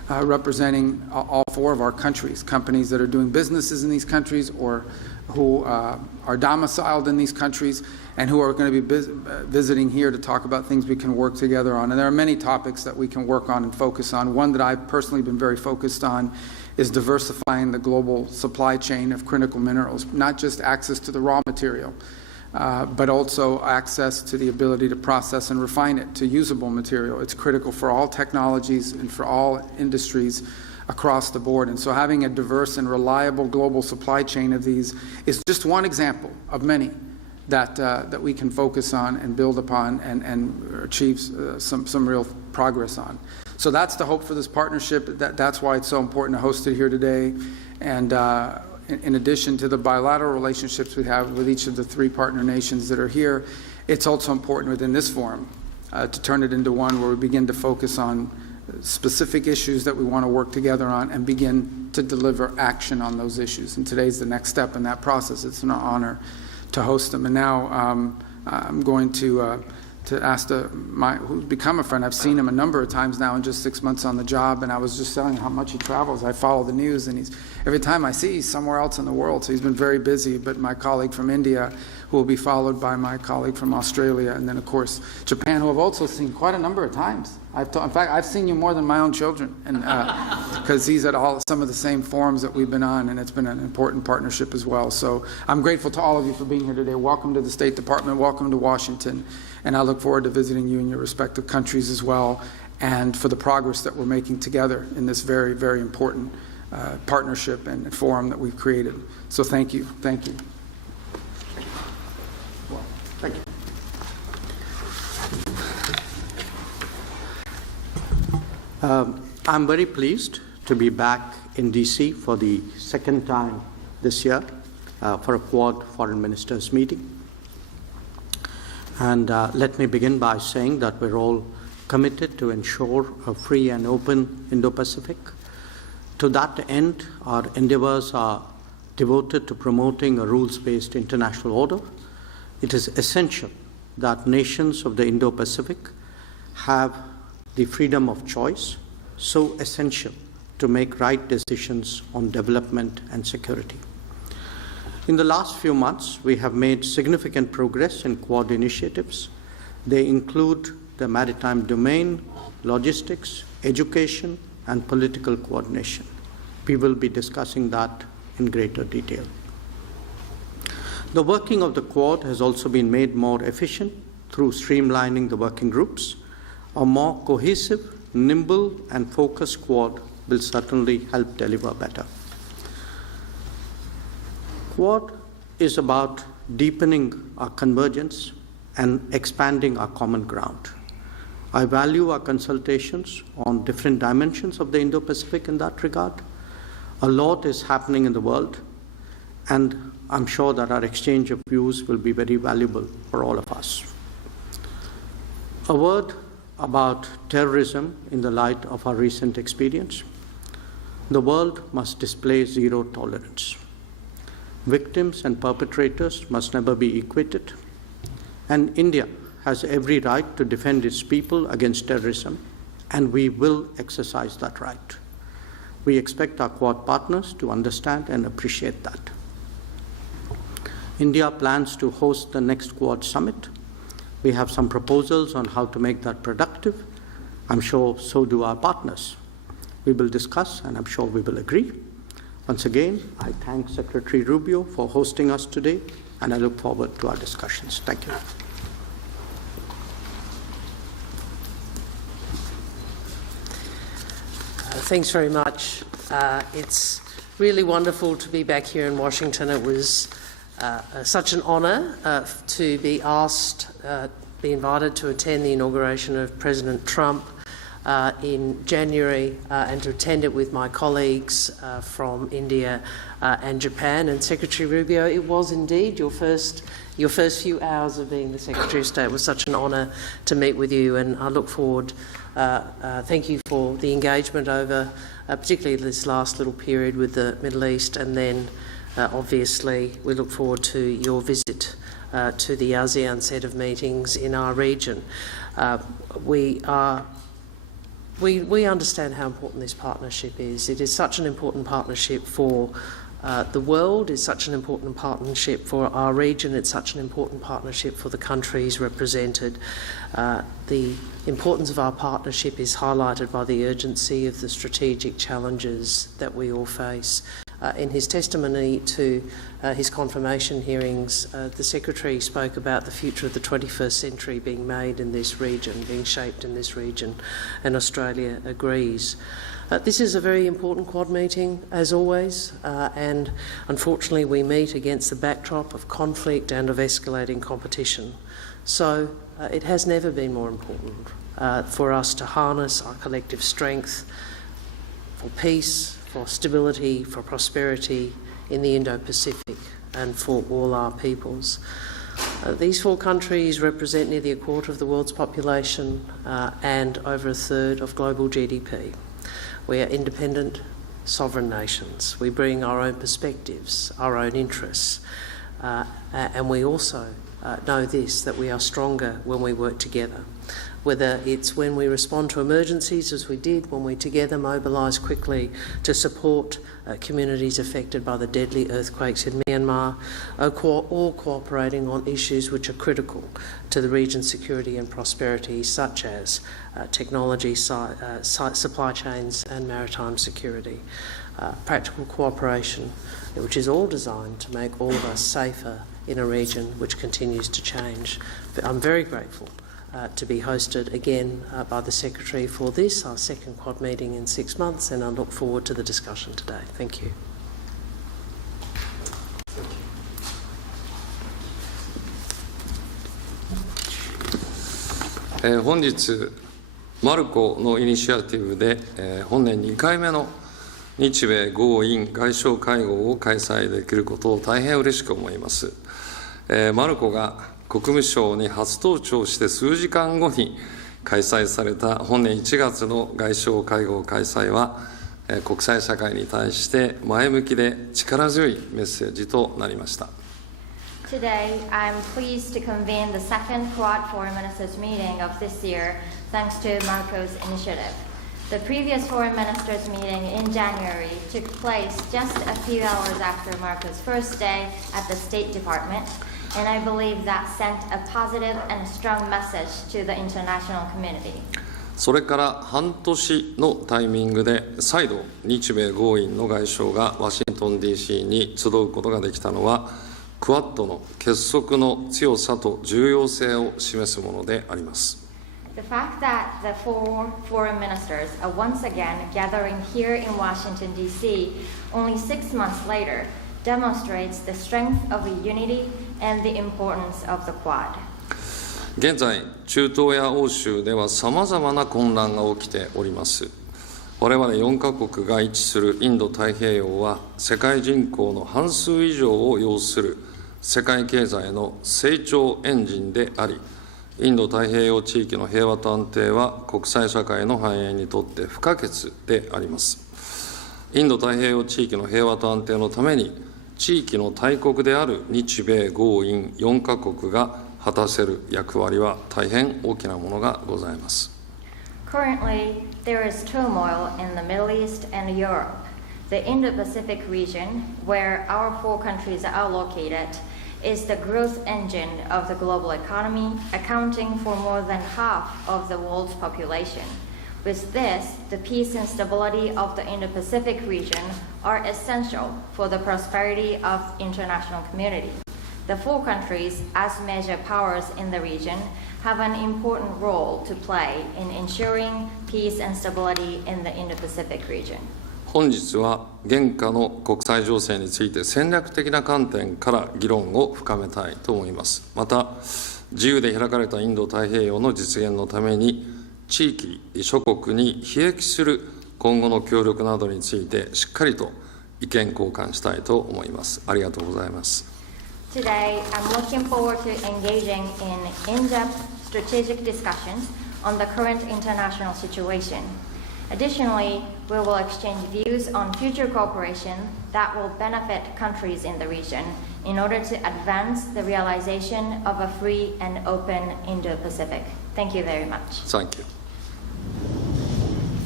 representing all four of our countries, companies that are doing businesses in these countries or who are domiciled in these countries and who are going to be visiting here to talk about things we can work together on. And there are many topics that we can work on and focus on. One that I've personally been very focused on is diversifying the global supply chain of critical minerals, not just access to the raw material, but also access to the ability to process and refine it to usable material. It's critical for all technologies and for all industries across the board. And so having a diverse and reliable global supply chain of these is just one example of many that we can focus on and build upon and achieve some real progress on. So that's the hope for this partnership. That's why it's so important to host it here today. And in addition to the bilateral relationships we have with each of the three partner nations that are here, it's also important within this forum to turn it into one where we begin to focus on specific issues that we want to work together on and begin to deliver action on those issues. And today's the next step in that process. It's an honor to host them. And now I'm going to ask who's become a friend. I've seen him a number of times now in just 6 months on the job, and I was just telling him how much he travels. I follow the news, and every time I see he's somewhere else in the world, so he's been very busy. But my colleague from India, who will be followed by my colleague from Australia, and then of course Japan, who I've also seen quite a number of times. In fact, I've seen you more than my own children, and because he's at some of the same forums that we've been on, and it's been an important partnership as well. So I'm grateful to all of you for being here today. Welcome to the State Department. Welcome to Washington. And I look forward to visiting you in your respective countries as well, and for the progress that we're making together in this very, very important partnership and forum that we've created. So thank you. Thank you. Well, thank you. I'm very pleased to be back in DC for the second time this year for a Quad Foreign Ministers meeting. And let me begin by saying that we're all committed to ensure a free and open Indo Pacific. To that end, our endeavors are devoted to promoting a rules-based international order. It is essential that nations of the Indo Pacific have the freedom of choice, so essential to make right decisions on development and security. In the last few months, we have made significant progress in Quad initiatives. They include the maritime domain, logistics, education, and political coordination. We will be discussing that in greater detail. The working of the Quad has also been made more efficient through streamlining the working groups. A more cohesive, nimble, and focused Quad will certainly help deliver better. Quad is about deepening our convergence and expanding our common ground. I value our consultations on different dimensions of the Indo-Pacific in that regard. A lot is happening in the world, and I'm sure that our exchange of views will be very valuable for all of us. A word about terrorism in the light of our recent experience. The world must display zero tolerance. Victims and perpetrators must never be equated, and India has every right to defend its people against terrorism, and we will exercise that right. We expect our Quad partners to understand and appreciate that. India plans to host the next Quad summit. We have some proposals on how to make that productive. I'm sure so do our partners. We will discuss, and I'm sure we will agree. Once again, I thank Secretary Rubio for hosting us today, and I look forward to our discussions. Thank you. Thanks very much. It's really wonderful to be back here in Washington. It was such an honour to be asked, be invited to attend the inauguration of President Trump in January and to attend it with my colleagues from India and Japan. And Secretary Rubio, it was indeed your first few hours of being the Secretary of State. It was such an honour to meet with you, and I look forward. Thank you for the engagement over particularly this last little period with the Middle East, and then obviously we look forward to your visit to the ASEAN set of meetings in our region. We are We understand how important this partnership is. It is such an important partnership for the world, it's such an important partnership for our region, it's such an important partnership for the countries represented. The importance of our partnership is highlighted by the urgency of the strategic challenges that we all face. In his testimony to his confirmation hearings, the Secretary spoke about the future of the 21st century being made in this region, being shaped in this region, and Australia agrees. This is a very important Quad meeting, as always, and unfortunately we meet against the backdrop of conflict and of escalating competition. So it has never been more important for us to harness our collective strength for peace, for stability, for prosperity in the Indo Pacific and for all our peoples. These four countries represent nearly a quarter of the world's population and over a third of global GDP. We are independent, sovereign nations. We bring our own perspectives, our own interests, and we also know this, that we are stronger when we work together. Whether it's when we respond to emergencies, as we did, when we together mobilise quickly to support communities affected by the deadly earthquakes in Myanmar, or cooperating on issues which are critical to the region's security and prosperity, such as technology, supply chains and maritime security. Practical cooperation, which is all designed to make all of us safer in a region which continues to change. I'm very grateful to be hosted again by the Secretary for this, our second Quad meeting in 6 months, and I look forward to the discussion today. Thank you. Today, 本日、マルコのイニシアティブで、本年2回目の日米豪印外相会合を開催できることを大変嬉しく思います。マルコが国務省に初登庁して数時間後に開催された本年1月の外相会合開催は、国際社会に対して前向きで力強いメッセージとなりました。Today, I'm pleased to convene the second Quad Foreign Ministers meeting of this year, thanks to Marco's initiative. The previous Foreign Ministers meeting in January took place just a few hours after Marco's first day at the State Department, and I believe that sent a positive and strong message to the international community. それから半年のタイミングで再度日米豪印の外相がワシントン DC に集うことができたのはクワッドの結束の強さと重要性を示すものであります。The fact that the four foreign ministers are once again gathering here in Washington, D.C. only 6 months later demonstrates the strength of the unity and the importance of the Quad. 現在、中東や欧州ではさまざまな混乱が起きております。我々4カ国が位置するインド太平洋は世界人口の半数以上を要する世界経済の成長エンジンであり、インド太平洋地域の平和と安定は国際社会の繁栄にとって不可欠であります。インド太平洋地域の平和と安定のために、地域の大国である日米豪印4カ国が果たせる役割は大変大きなものがございます。Currently, there is turmoil in the Middle East and Europe. The Indo Pacific region, where our four countries are located, is the growth engine of the global economy, accounting for more than half of the world's population. With this, the peace and stability of the Indo Pacific region are essential for the prosperity of international community. The four countries, as major powers in the region, have an important role to play in ensuring peace and stability in the Indo Pacific region. 本日は現下の国際情勢について戦略的な観点から議論を深めたいと思います。また、自由で開かれたインド太平洋の実現のために、地域諸国に裨益する今後の協力などについてしっかりと意見交換したいと思います。ありがとうございます。Today, I'm looking forward to engaging in in-depth strategic discussions on the current international situation. Additionally, we will exchange views on future cooperation that will benefit countries in the region in order to advance the realization of a free and open Indo-Pacific. Thank you very much. Thank you.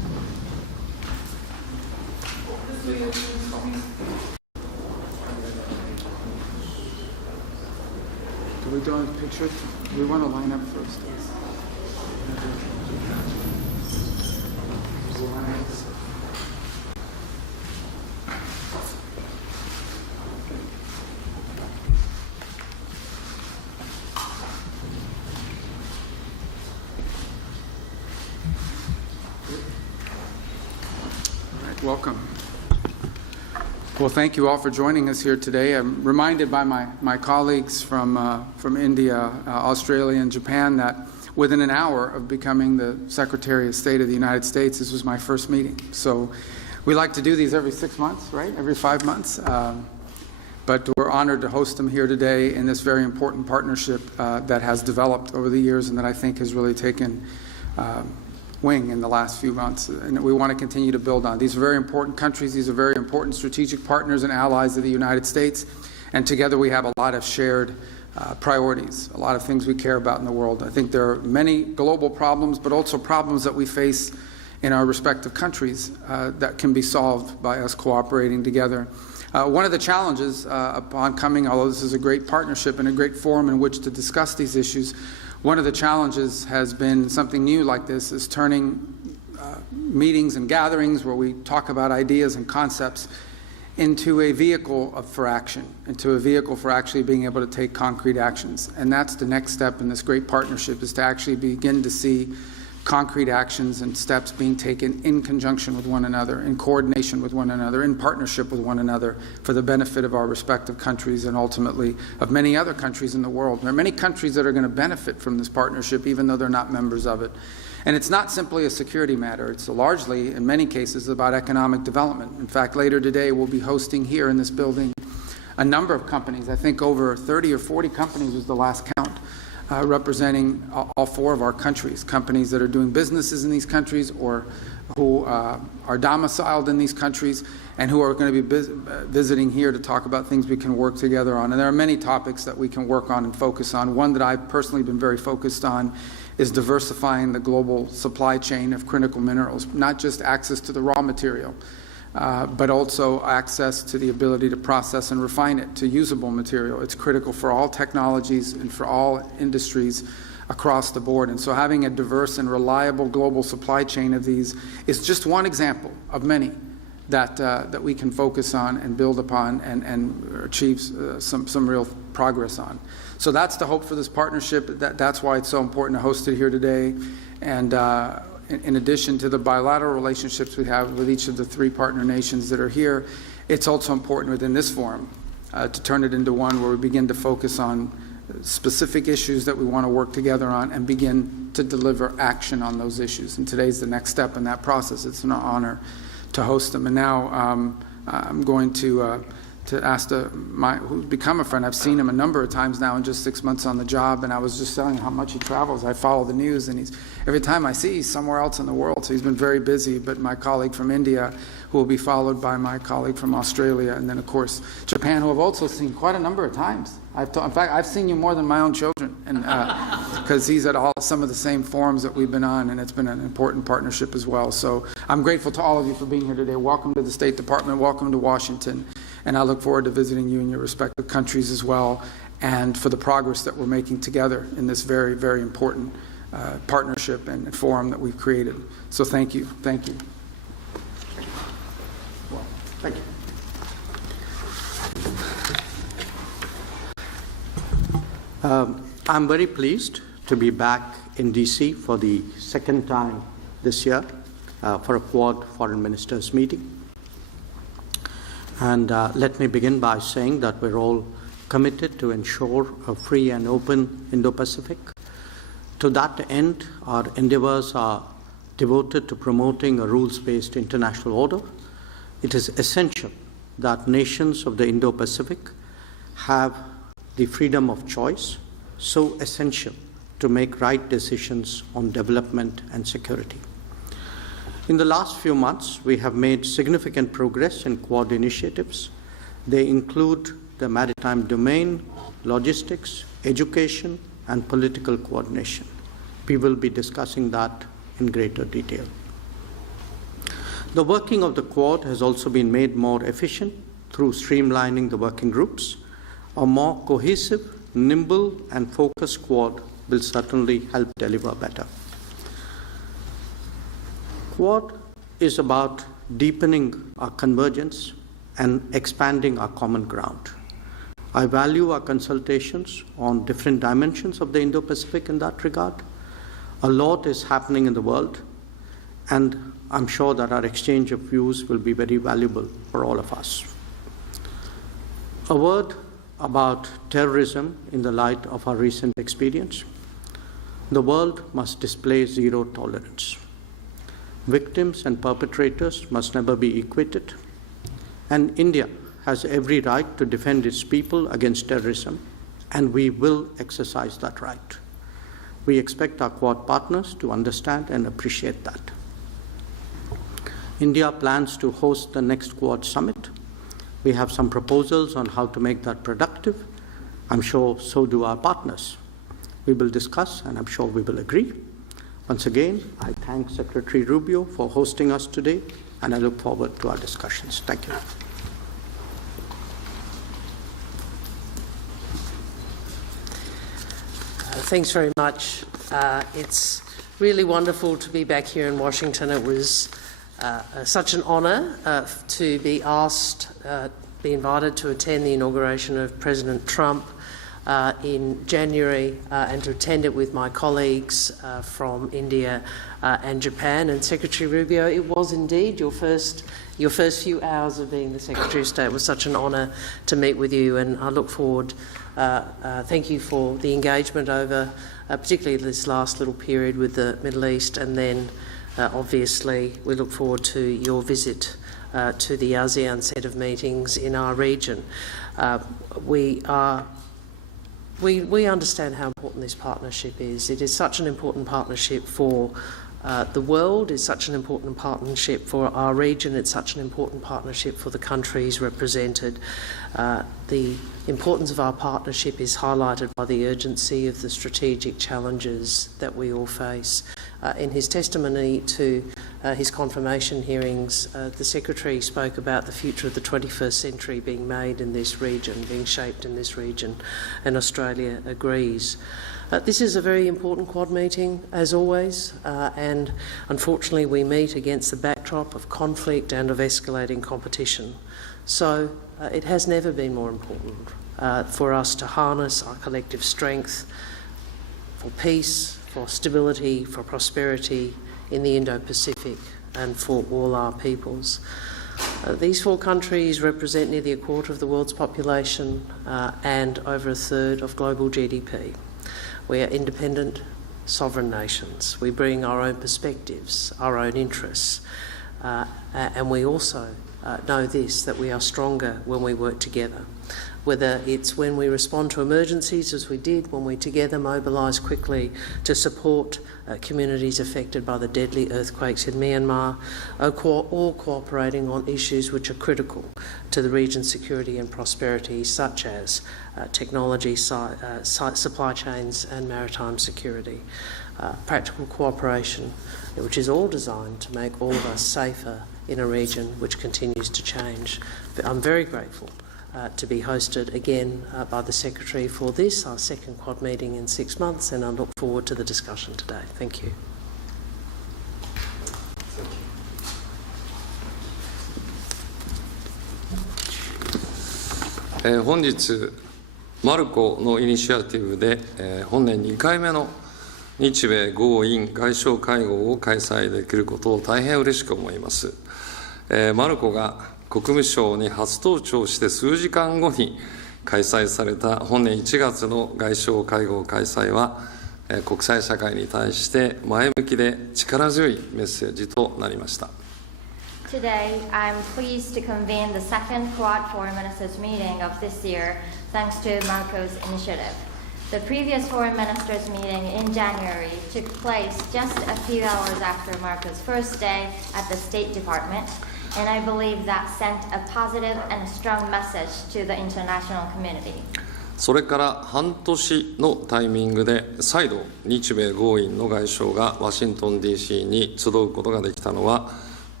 Do we do a picture? Do we want to line up first? Welcome. Well, thank you all for joining us here today. I'm reminded by my colleagues from India, Australia, and Japan that within an hour of becoming the Secretary of State of the United States, this was my first meeting. So we like to do these every 6 months, right? Every 5 months. But we're honored to host them here today in this very important partnership that has developed over the years and that I think has really taken wing in the last few months, and we want to continue to build on. These are very important countries. These are very important strategic partners and allies of the United States, and together we have a lot of shared priorities, a lot of things we care about in the world. I think there are many global problems, but also problems that we face in our respective countries that can be solved by us cooperating together. One of the challenges upon coming, although this is a great partnership and a great forum in which to discuss these issues, one of the challenges has been something new like this, is turning meetings and gatherings where we talk about ideas and concepts into a vehicle for action, into a vehicle for actually being able to take concrete actions. And that's the next step in this great partnership, is to actually begin to see concrete actions and steps being taken in conjunction with one another, in coordination with one another, in partnership with one another for the benefit of our respective countries and ultimately of many other countries in the world. There are many countries that are going to benefit from this partnership even though they're not members of it. And it's not simply a security matter. It's largely, in many cases, about economic development. In fact, later today we'll be hosting here in this building a number of companies. I think over 30 or 40 companies was the last count. Representing all four of our countries, companies that are doing businesses in these countries or who are domiciled in these countries and who are going to be visiting here to talk about things we can work together on. And there are many topics that we can work on and focus on. One that I've personally been very focused on is diversifying the global supply chain of critical minerals, not just access to the raw material, but also access to the ability to process and refine it to usable material. It's critical for all technologies and for all industries across the board. And so having a diverse and reliable global supply chain of these is just one example of many that we can focus on and build upon and achieve some real progress on. So that's the hope for this partnership. That's why it's so important to host it here today. And in addition to the bilateral relationships we have with each of the three partner nations that are here, it's also important within this forum to turn it into one where we begin to focus on specific issues that we want to work together on and begin to deliver action on those issues. And today's the next step in that process. It's an honor to host them. And now I'm going to ask who's become a friend. I've seen him a number of times now in just 6 months on the job, and I was just telling him how much he travels. I follow the news, and every time I see he's somewhere else in the world, so he's been very busy. But my colleague from India, who will be followed by my colleague from Australia, and then of course Japan, who I've also seen quite a number of times. In fact, I've seen you more than my own children, and because he's at some of the same forums that we've been on, and it's been an important partnership as well. So I'm grateful to all of you for being here today. Welcome to the State Department. Welcome to Washington. And I look forward to visiting you in your respective countries as well, and for the progress that we're making together in this very, very important partnership and forum that we've created. So thank you. Thank you. Thank you. I'm very pleased to be back in D.C. for the second time this year for a Quad Foreign Ministers meeting. And let me begin by saying that we're all committed to ensure a free and open Indo Pacific. To that end, our endeavors are devoted to promoting a rules-based international order. It is essential that nations of the Indo Pacific have the freedom of choice, so essential to make right decisions on development and security. In the last few months, we have made significant progress in Quad initiatives. They include the maritime domain, logistics, education, and political coordination. We will be discussing that in greater detail. The working of the Quad has also been made more efficient through streamlining the working groups. A more cohesive, nimble, and focused Quad will certainly help deliver better. Quad is about deepening our convergence and expanding our common ground. I value our consultations on different dimensions of the Indo Pacific in that regard. A lot is happening in the world, and I'm sure that our exchange of views will be very valuable for all of us. A word about terrorism in the light of our recent experience. The world must display zero tolerance. Victims and perpetrators must never be equated, and India has every right to defend its people against terrorism, and we will exercise that right. We expect our Quad partners to understand and appreciate that. India plans to host the next Quad summit. We have some proposals on how to make that productive. I'm sure so do our partners. We will discuss, and I'm sure we will agree. Once again, I thank Secretary Rubio for hosting us today, and I look forward to our discussions. Thank you. Thanks very much. It's really wonderful to be back here in Washington. It was such an honour to be asked, be invited to attend the inauguration of President Trump in January and to attend it with my colleagues from India and Japan. And Secretary Rubio, it was indeed your first few hours of being the Secretary of State. It was such an honour to meet with you, and I look forward. Thank you for the engagement over particularly this last little period with the Middle East, and then obviously we look forward to your visit to the ASEAN set of meetings in our region. We understand how important this partnership is. It is such an important partnership for the world, it's such an important partnership for our region, it's such an important partnership for the countries represented. The importance of our partnership is highlighted by the urgency of the strategic challenges that we all face. In his testimony to his confirmation hearings, the Secretary spoke about the future of the 21st century being made in this region, being shaped in this region, and Australia agrees. This is a very important Quad meeting, as always, and unfortunately we meet against the backdrop of conflict and of escalating competition. So it has never been more important for us to harness our collective strength for peace, for stability, for prosperity in the Indo Pacific and for all our peoples. These four countries represent nearly a quarter of the world's population and over a third of global GDP. We are independent, sovereign nations. We bring our own perspectives, our own interests, and we also know this, that we are stronger when we work together. Whether it's when we respond to emergencies, as we did, when we together mobilise quickly to support communities affected by the deadly earthquakes in Myanmar, or cooperating on issues which are critical to the region's security and prosperity, such as technology, supply chains and maritime security. Practical cooperation, which is all designed to make all of us safer in a region which continues to change. I'm very grateful to be hosted again by the Secretary for this, our second Quad meeting in 6 months, and I look forward to the discussion today. Thank you. Today, 本日マルコのイニシアティブで、本年2回目の日米豪印外相会合を開催できることを大変嬉しく思います。マルコが国務省に初登庁して数時間後に開催された本年1月の外相会合開催は、国際社会に対して前向きで力強いメッセージとなりました。Today, I'm pleased to convene the second Quad Foreign Ministers meeting of this year, thanks to Marco's initiative. The previous Foreign Ministers meeting in January took place just a few hours after Marco's first day at the State Department, and I believe that sent a positive and a strong message to the international community. それから半年のタイミングで再度日米豪印の外相がワシントン DC に集うことができたのは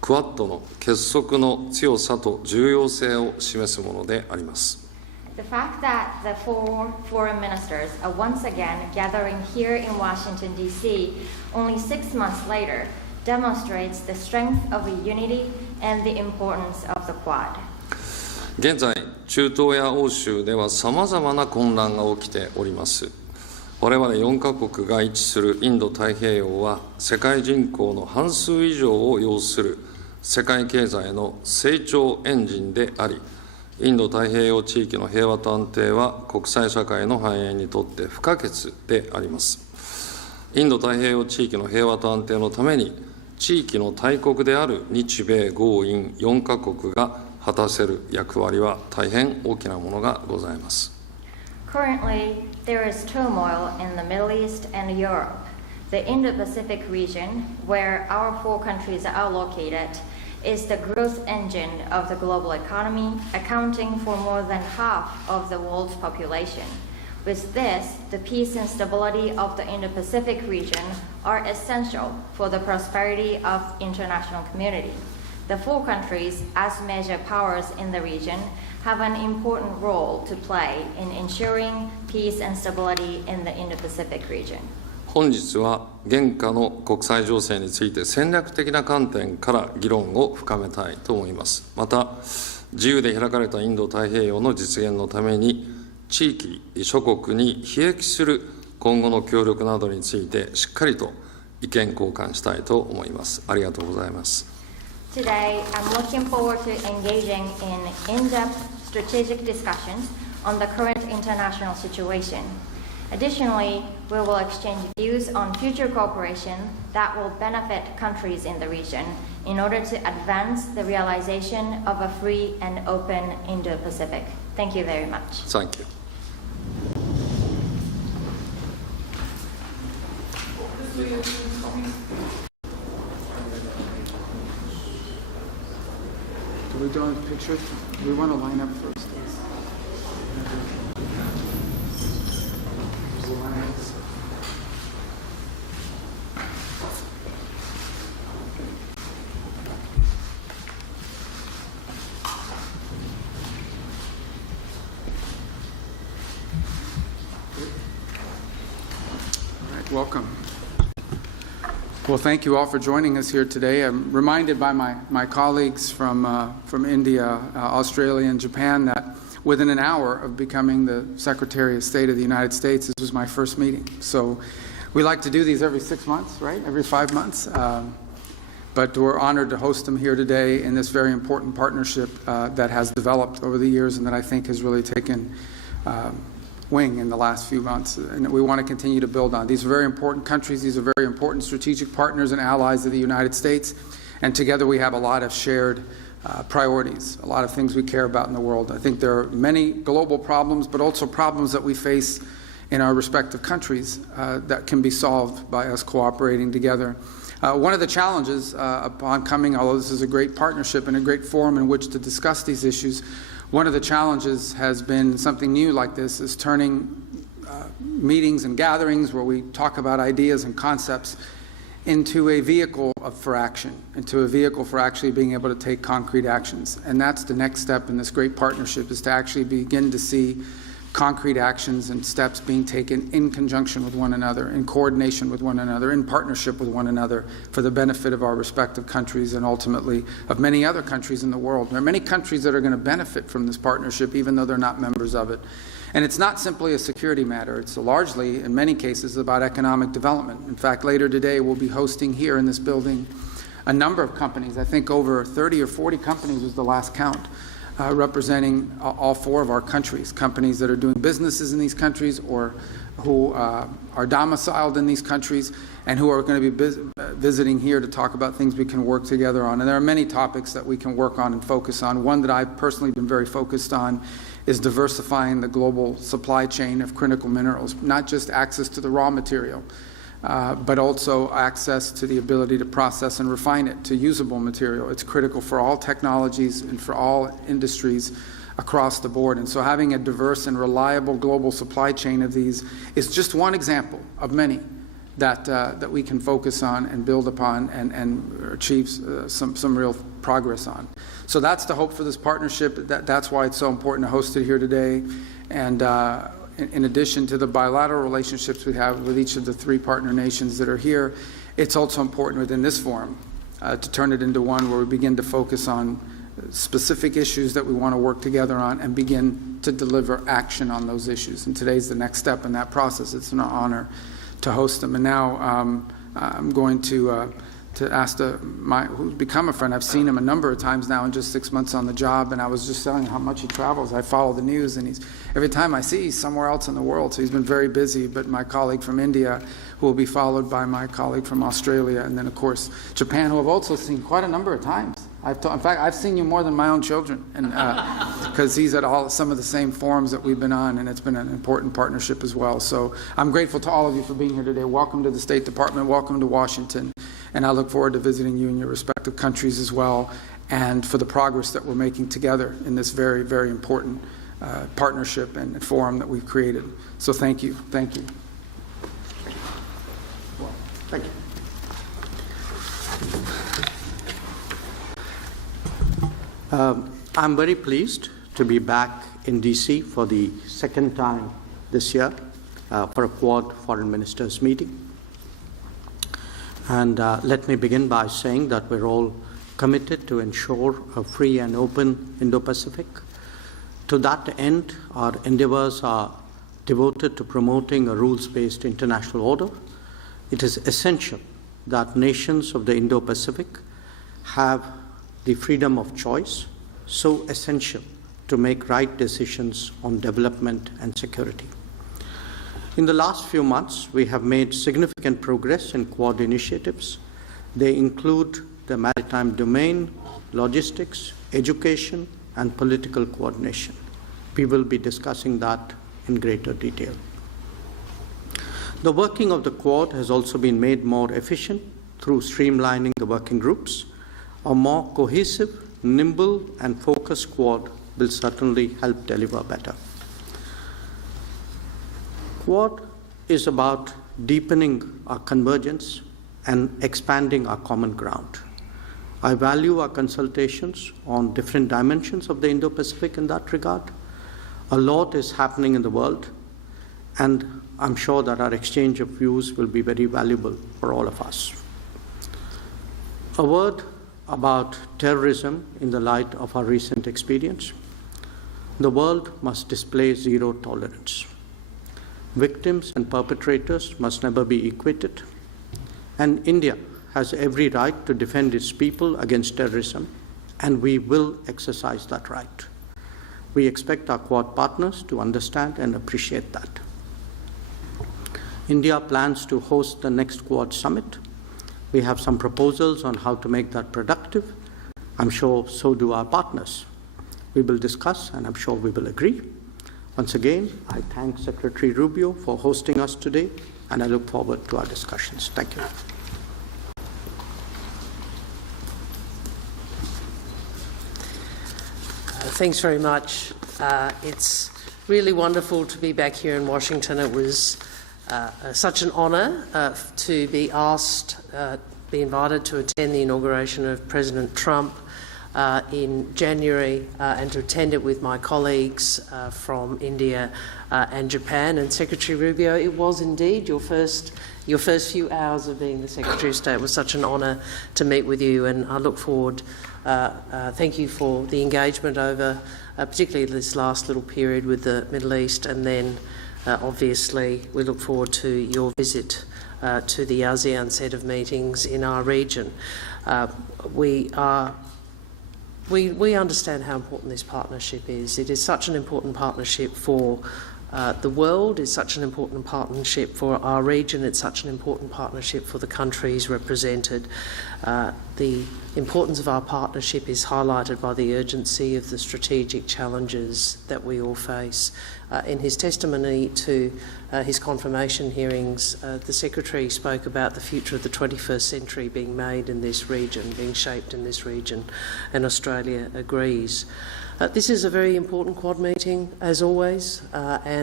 クアッドの結束の強さと重要性を示すものであります。The fact that the four foreign ministers are once again gathering here in Washington, D.C. only 6 months later demonstrates the strength of unity and the importance of the Quad. 現在、中東や欧州ではさまざまな混乱が起きております。我々4カ国が位置するインド太平洋は世界人口の半数以上を要する世界経済の成長エンジンであり、インド太平洋地域の平和と安定は国際社会の繁栄にとって不可欠であります。インド太平洋地域の平和と安定のために、地域の大国である日米豪印4カ国が果たせる役割は大変大きなものがございます。Currently, there is turmoil in the Middle East and Europe. The Indo Pacific region, where our four countries are located, is the growth engine of the global economy, accounting for more than half of the world's population. With this, the peace and stability of the Indo Pacific region are essential for the prosperity of international community. The four countries, as major powers in the region, have an important role to play in ensuring peace and stability in the Indo Pacific region. 本日は現下の国際情勢について戦略的な観点から議論を深めたいと思います。また、自由で開かれたインド太平洋の実現のために、地域諸国に裨益する今後の協力などについてしっかりと意見交換したいと思います。ありがとうございます。Today, I'm looking forward to engaging in in-depth strategic discussions on the current international situation. Additionally, we will exchange views on future cooperation that will benefit countries in the region in order to advance the realization of a free and open Indo-Pacific. Thank you very much. Thank you. Do we do a picture? Do we want to line up first? All right, welcome. Well, thank you all for joining us here today. I'm reminded by my colleagues from India, Australia, and Japan that within an hour of becoming the Secretary of State of the United States, this was my first meeting. So we like to do these every 6 months, right? Every 5 months. But we're honored to host them here today in this very important partnership that has developed over the years and that I think has really taken wing in the last few months, and we want to continue to build on. These are very important countries. These are very important strategic partners and allies of the United States, and together we have a lot of shared priorities, a lot of things we care about in the world. I think there are many global problems, but also problems that we face in our respective countries that can be solved by us cooperating together. One of the challenges upon coming, although this is a great partnership and a great forum in which to discuss these issues, one of the challenges has been something new like this, is turning meetings and gatherings where we talk about ideas and concepts into a vehicle for action, into a vehicle for actually being able to take concrete actions. And that's the next step in this great partnership, is to actually begin to see concrete actions and steps being taken in conjunction with one another, in coordination with one another, in partnership with one another for the benefit of our respective countries and ultimately of many other countries in the world. There are many countries that are going to benefit from this partnership even though they're not members of it. And it's not simply a security matter. It's largely, in many cases, about economic development. In fact, later today we'll be hosting here in this building a number of companies. I think over 30 or 40 companies was the last count. Representing all four of our countries, companies that are doing businesses in these countries or who are domiciled in these countries and who are going to be visiting here to talk about things we can work together on. And there are many topics that we can work on and focus on. One that I've personally been very focused on is diversifying the global supply chain of critical minerals, not just access to the raw material, but also access to the ability to process and refine it to usable material. It's critical for all technologies and for all industries across the board. And so having a diverse and reliable global supply chain of these is just one example of many that we can focus on and build upon and achieve some real progress on. So that's the hope for this partnership. That's why it's so important to host it here today. And in addition to the bilateral relationships we have with each of the 3 partner nations that are here, it's also important within this forum to turn it into one where we begin to focus on specific issues that we want to work together on and begin to deliver action on those issues. And today's the next step in that process. It's an honor to host them. And now I'm going to ask who's become a friend. I've seen him a number of times now in just 6 months on the job, and I was just telling him how much he travels. I follow the news, and every time I see he's somewhere else in the world, so he's been very busy. But my colleague from India, who will be followed by my colleague from Australia, and then, of course, Japan, who I've also seen quite a number of times. In fact, I've seen you more than my own children, and because he's at some of the same forums that we've been on, and it's been an important partnership as well. So I'm grateful to all of you for being here today. Welcome to the State Department. Welcome to Washington. And I look forward to visiting you in your respective countries as well, and for the progress that we're making together in this very, very important partnership and forum that we've created. So thank you. Thank you. Well, thank you. I'm very pleased to be back in DC for the second time this year for a Quad Foreign Ministers meeting. And let me begin by saying that we're all committed to ensure a free and open Indo Pacific. To that end, our endeavors are devoted to promoting a rules-based international order. It is essential that nations of the Indo Pacific have the freedom of choice, so essential to make right decisions on development and security. In the last few months, we have made significant progress in Quad initiatives. They include the maritime domain, logistics, education, and political coordination. We will be discussing that in greater detail. The working of the Quad has also been made more efficient through streamlining the working groups. A more cohesive, nimble, and focused Quad will certainly help deliver better. Quad is about deepening our convergence and expanding our common ground. I value our consultations on different dimensions of the Indo-Pacific in that regard. A lot is happening in the world, and I'm sure that our exchange of views will be very valuable for all of us. A word about terrorism in the light of our recent experience. The world must display zero tolerance. Victims and perpetrators must never be equated, and India has every right to defend its people against terrorism, and we will exercise that right. We expect our Quad partners to understand and appreciate that. India plans to host the next Quad summit. We have some proposals on how to make that productive. I'm sure so do our partners. We will discuss, and I'm sure we will agree. Once again, I thank Secretary Rubio for hosting us today, and I look forward to our discussions. Thank you. Thanks very much. It's really wonderful to be back here in Washington. It was such an honour to be asked, be invited to attend the inauguration of President Trump in January and to attend it with my colleagues from India and Japan. And Secretary Rubio, it was indeed your first few hours of being the Secretary of State. It was such an honour to meet with you, and I look forward. Thank you for the engagement over particularly this last little period with the Middle East, and then obviously we look forward to your visit to the ASEAN set of meetings in our region. We understand how important this partnership is. It is such an important partnership for the world, it's such an important partnership for our region, it's such an important partnership for the countries represented. The importance of our partnership is highlighted by the urgency of the strategic challenges that we all face. In his testimony to his confirmation hearings, the Secretary spoke about the future of the 21st century being made in this region, being shaped in this region, and Australia agrees. This is a very important Quad meeting, as always, and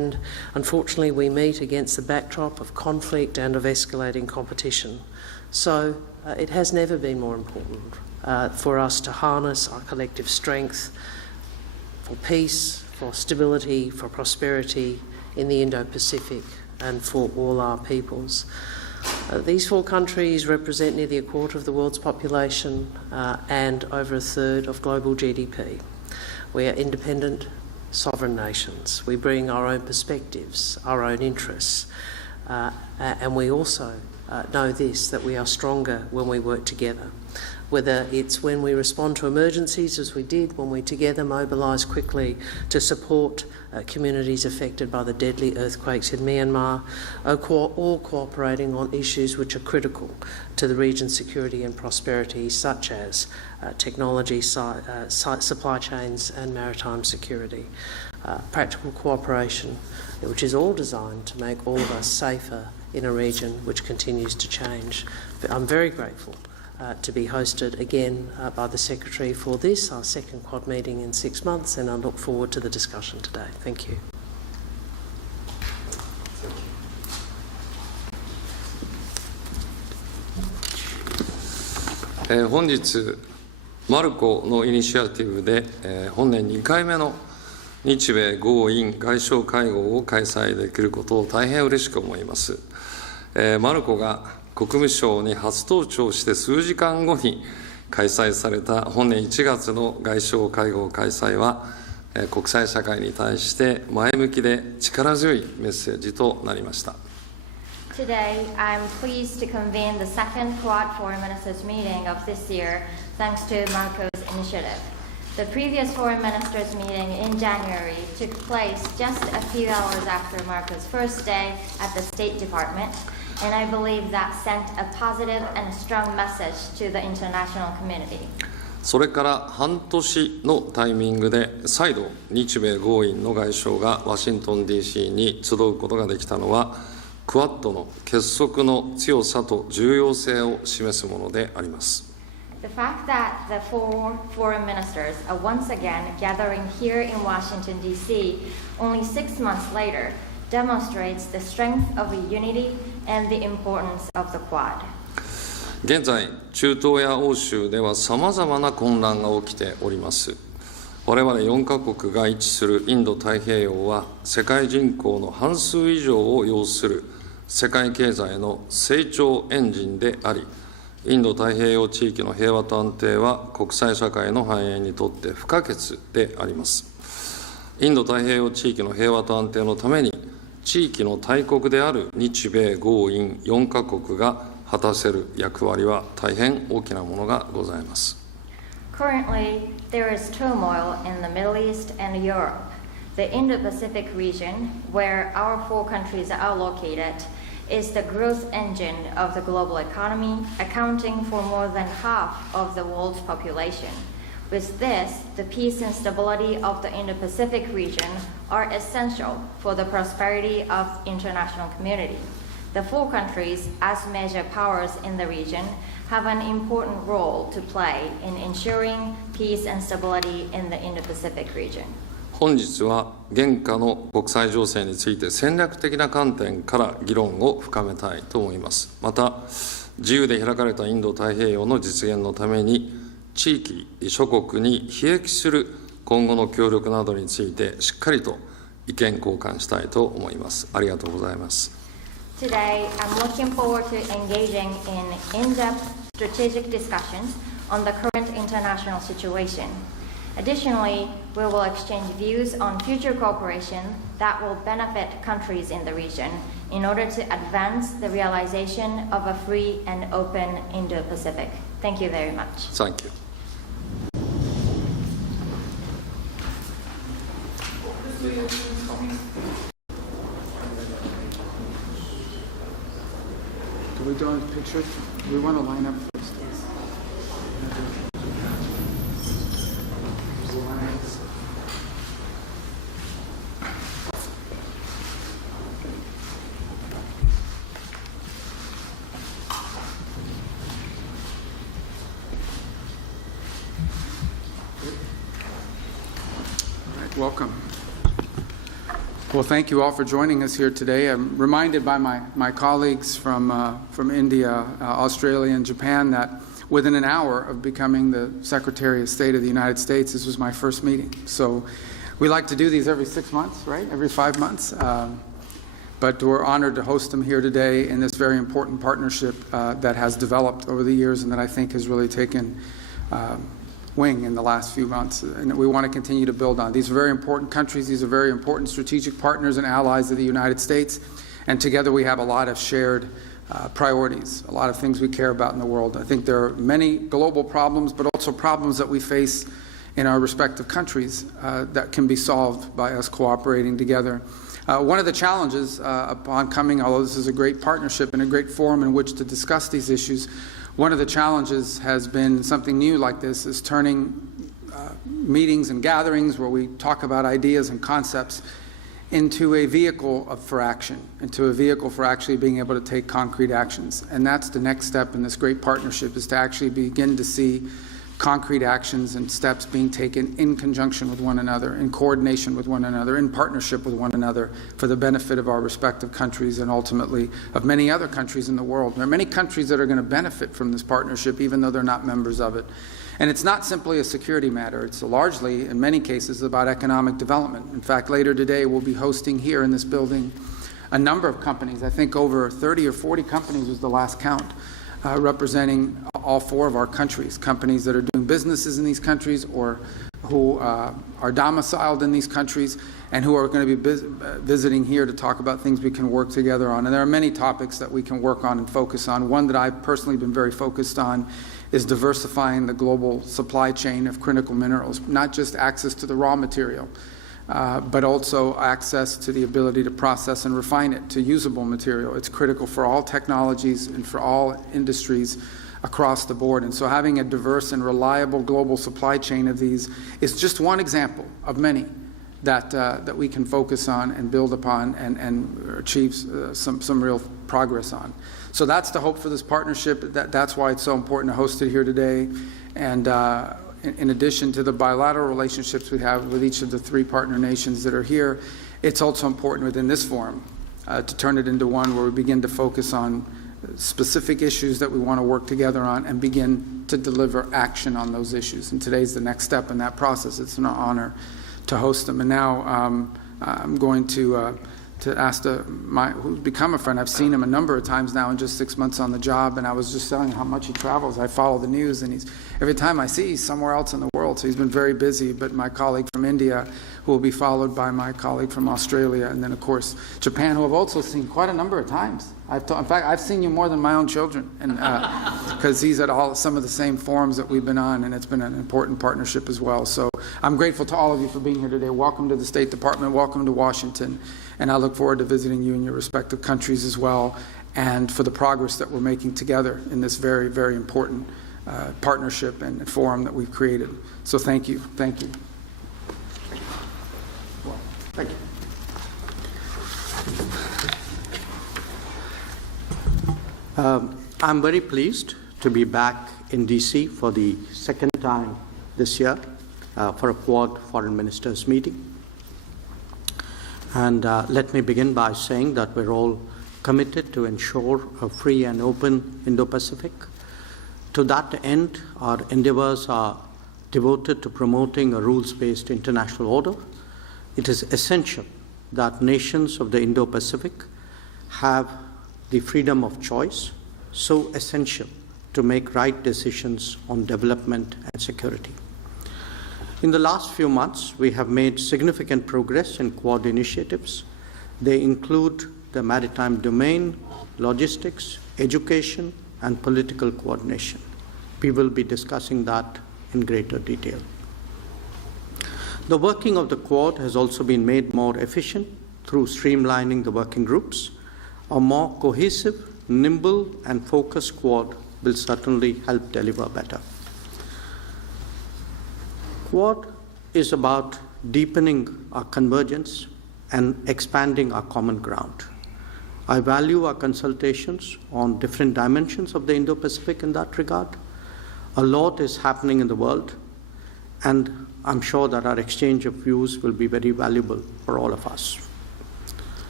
and unfortunately we meet against the backdrop of conflict and of escalating competition. So it has never been more important for us to harness our collective strength for peace, for stability, for prosperity in the Indo Pacific and for all our peoples. These four countries represent nearly a quarter of the world's population and over a third of global GDP. We are independent, sovereign nations. We bring our own perspectives, our own interests, and we also know this, that we are stronger when we work together. Whether it's when we respond to emergencies, as we did, when we together mobilise quickly to support communities affected by the deadly earthquakes in Myanmar, or cooperating on issues which are critical to the region's security and prosperity, such as technology, supply chains and maritime security. Practical cooperation, which is all designed to make all of us safer in a region which continues to change. I'm very grateful to be hosted again by the Secretary for this, our second Quad meeting in 6 months, and I look forward to the discussion today. Thank you. Today, 本日、マルコのイニシアティブで、本年2回目の日米豪印外相会合を開催できることを大変嬉しく思います。マルコが国務省に初登庁して数時間後に開催された本年1月の外相会合開催は、国際社会に対して前向きで力強いメッセージとなりました。Today, I'm pleased to convene the second Quad Foreign Ministers meeting of this year, thanks to Marco's initiative. The previous Foreign Ministers meeting in January took place just a few hours after Marco's first day at the State Department, and I believe that sent a positive and a strong message to the international community. それから半年のタイミングで再度日米豪印の外相がワシントン DC に集うことができたのはクアッドの結束の強さと重要性を示すものであります。The fact that the four foreign ministers are once again gathering here in Washington, D.C. only 6 months later demonstrates the strength of the unity and the importance of the Quad. 現在、中東や欧州ではさまざまな混乱が起きております。我々4カ国が位置するインド太平洋は世界人口の半数以上を要する世界経済の成長エンジンであり、インド太平洋地域の平和と安定は国際社会の繁栄にとって不可欠であります。インド太平洋地域の平和と安定のために、地域の大国である日米豪印4カ国が果たせる役割は大変大きなものがございます。Currently, there is turmoil in the Middle East and Europe. The Indo Pacific region, where our four countries are located, is the growth engine of the global economy, accounting for more than half of the world's population. With this, the peace and stability of the Indo Pacific region are essential for the prosperity of international community. The four countries, as major powers in the region, have an important role to play in ensuring peace and stability in the Indo Pacific region. 本日は現下の国際情勢について戦略的な観点から議論を深めたいと思います。また、自由で開かれたインド太平洋の実現のために、地域諸国に裨益する今後の協力などについてしっかりと意見交換したいと思います。ありがとうございます。Today, I'm looking forward to engaging in in-depth strategic discussions on the current international situation. Additionally, we will exchange views on future cooperation that will benefit countries in the region in order to advance the realization of a free and open Indo-Pacific. Thank you very much. Thank you. Do we do a picture? We want to line up first. All right, welcome. Well, thank you all for joining us here today. I'm reminded by my colleagues from India, Australia, and Japan that within an hour of becoming the Secretary of State of the United States, this was my first meeting. So we like to do these every 6 months, right? Every 5 months. But we're honored to host them here today in this very important partnership that has developed over the years and that I think has really taken wing in the last few months, and we want to continue to build on. These are very important countries. These are very important strategic partners and allies of the United States, and together we have a lot of shared priorities, a lot of things we care about in the world. I think there are many global problems, but also problems that we face in our respective countries that can be solved by us cooperating together. One of the challenges upon coming, although this is a great partnership and a great forum in which to discuss these issues, one of the challenges has been something new like this, is turning meetings and gatherings where we talk about ideas and concepts into a vehicle for action, into a vehicle for actually being able to take concrete actions. And that's the next step in this great partnership, is to actually begin to see concrete actions and steps being taken in conjunction with one another, in coordination with one another, in partnership with one another for the benefit of our respective countries and ultimately of many other countries in the world. There are many countries that are going to benefit from this partnership even though they're not members of it. And it's not simply a security matter. It's largely, in many cases, about economic development. In fact, later today we'll be hosting here in this building a number of companies. I think over 30 or 40 companies was the last count, representing all 4 of our countries, companies that are doing businesses in these countries or who are domiciled in these countries and who are going to be visiting here to talk about things we can work together on. And there are many topics that we can work on and focus on. One that I've personally been very focused on is diversifying the global supply chain of critical minerals, not just access to the raw material, but also access to the ability to process and refine it to usable material. It's critical for all technologies and for all industries across the board. And so having a diverse and reliable global supply chain of these is just one example of many that we can focus on and build upon and achieve some real progress on. So that's the hope for this partnership. That's why it's so important to host it here today. And in addition to the bilateral relationships we have with each of the 3 partner nations that are here, it's also important within this forum to turn it into one where we begin to focus on specific issues that we want to work together on and begin to deliver action on those issues. And today's the next step in that process. It's an honor to host them. And now I'm going to ask who's become a friend. I've seen him a number of times now in just 6 months on the job, and I was just telling him how much he travels. I follow the news, and every time I see he's somewhere else in the world, so he's been very busy. But my colleague from India, who will be followed by my colleague from Australia, and then of course Japan, who I've also seen quite a number of times. In fact, I've seen you more than my own children, and because he's at some of the same forums that we've been on, and it's been an important partnership as well. So I'm grateful to all of you for being here today. Welcome to the State Department. Welcome to Washington. And I look forward to visiting you in your respective countries as well, and for the progress that we're making together in this very, very important partnership and forum that we've created. So thank you. Thank you. Well, thank you. I'm very pleased to be back in DC for the second time this year for a Quad Foreign Ministers meeting. And let me begin by saying that we're all committed to ensure a free and open Indo Pacific. To that end, our endeavors are devoted to promoting a rules-based international order. It is essential that nations of the Indo Pacific have the freedom of choice, so essential to make right decisions on development and security. In the last few months, we have made significant progress in Quad initiatives. They include the maritime domain, logistics, education, and political coordination. We will be discussing that in greater detail. The working of the Quad has also been made more efficient through streamlining the working groups. A more cohesive, nimble, and focused Quad will certainly help deliver better. Quad is about deepening our convergence and expanding our common ground. I value our consultations on different dimensions of the Indo-Pacific in that regard. A lot is happening in the world, and I'm sure that our exchange of views will be very valuable for all of us.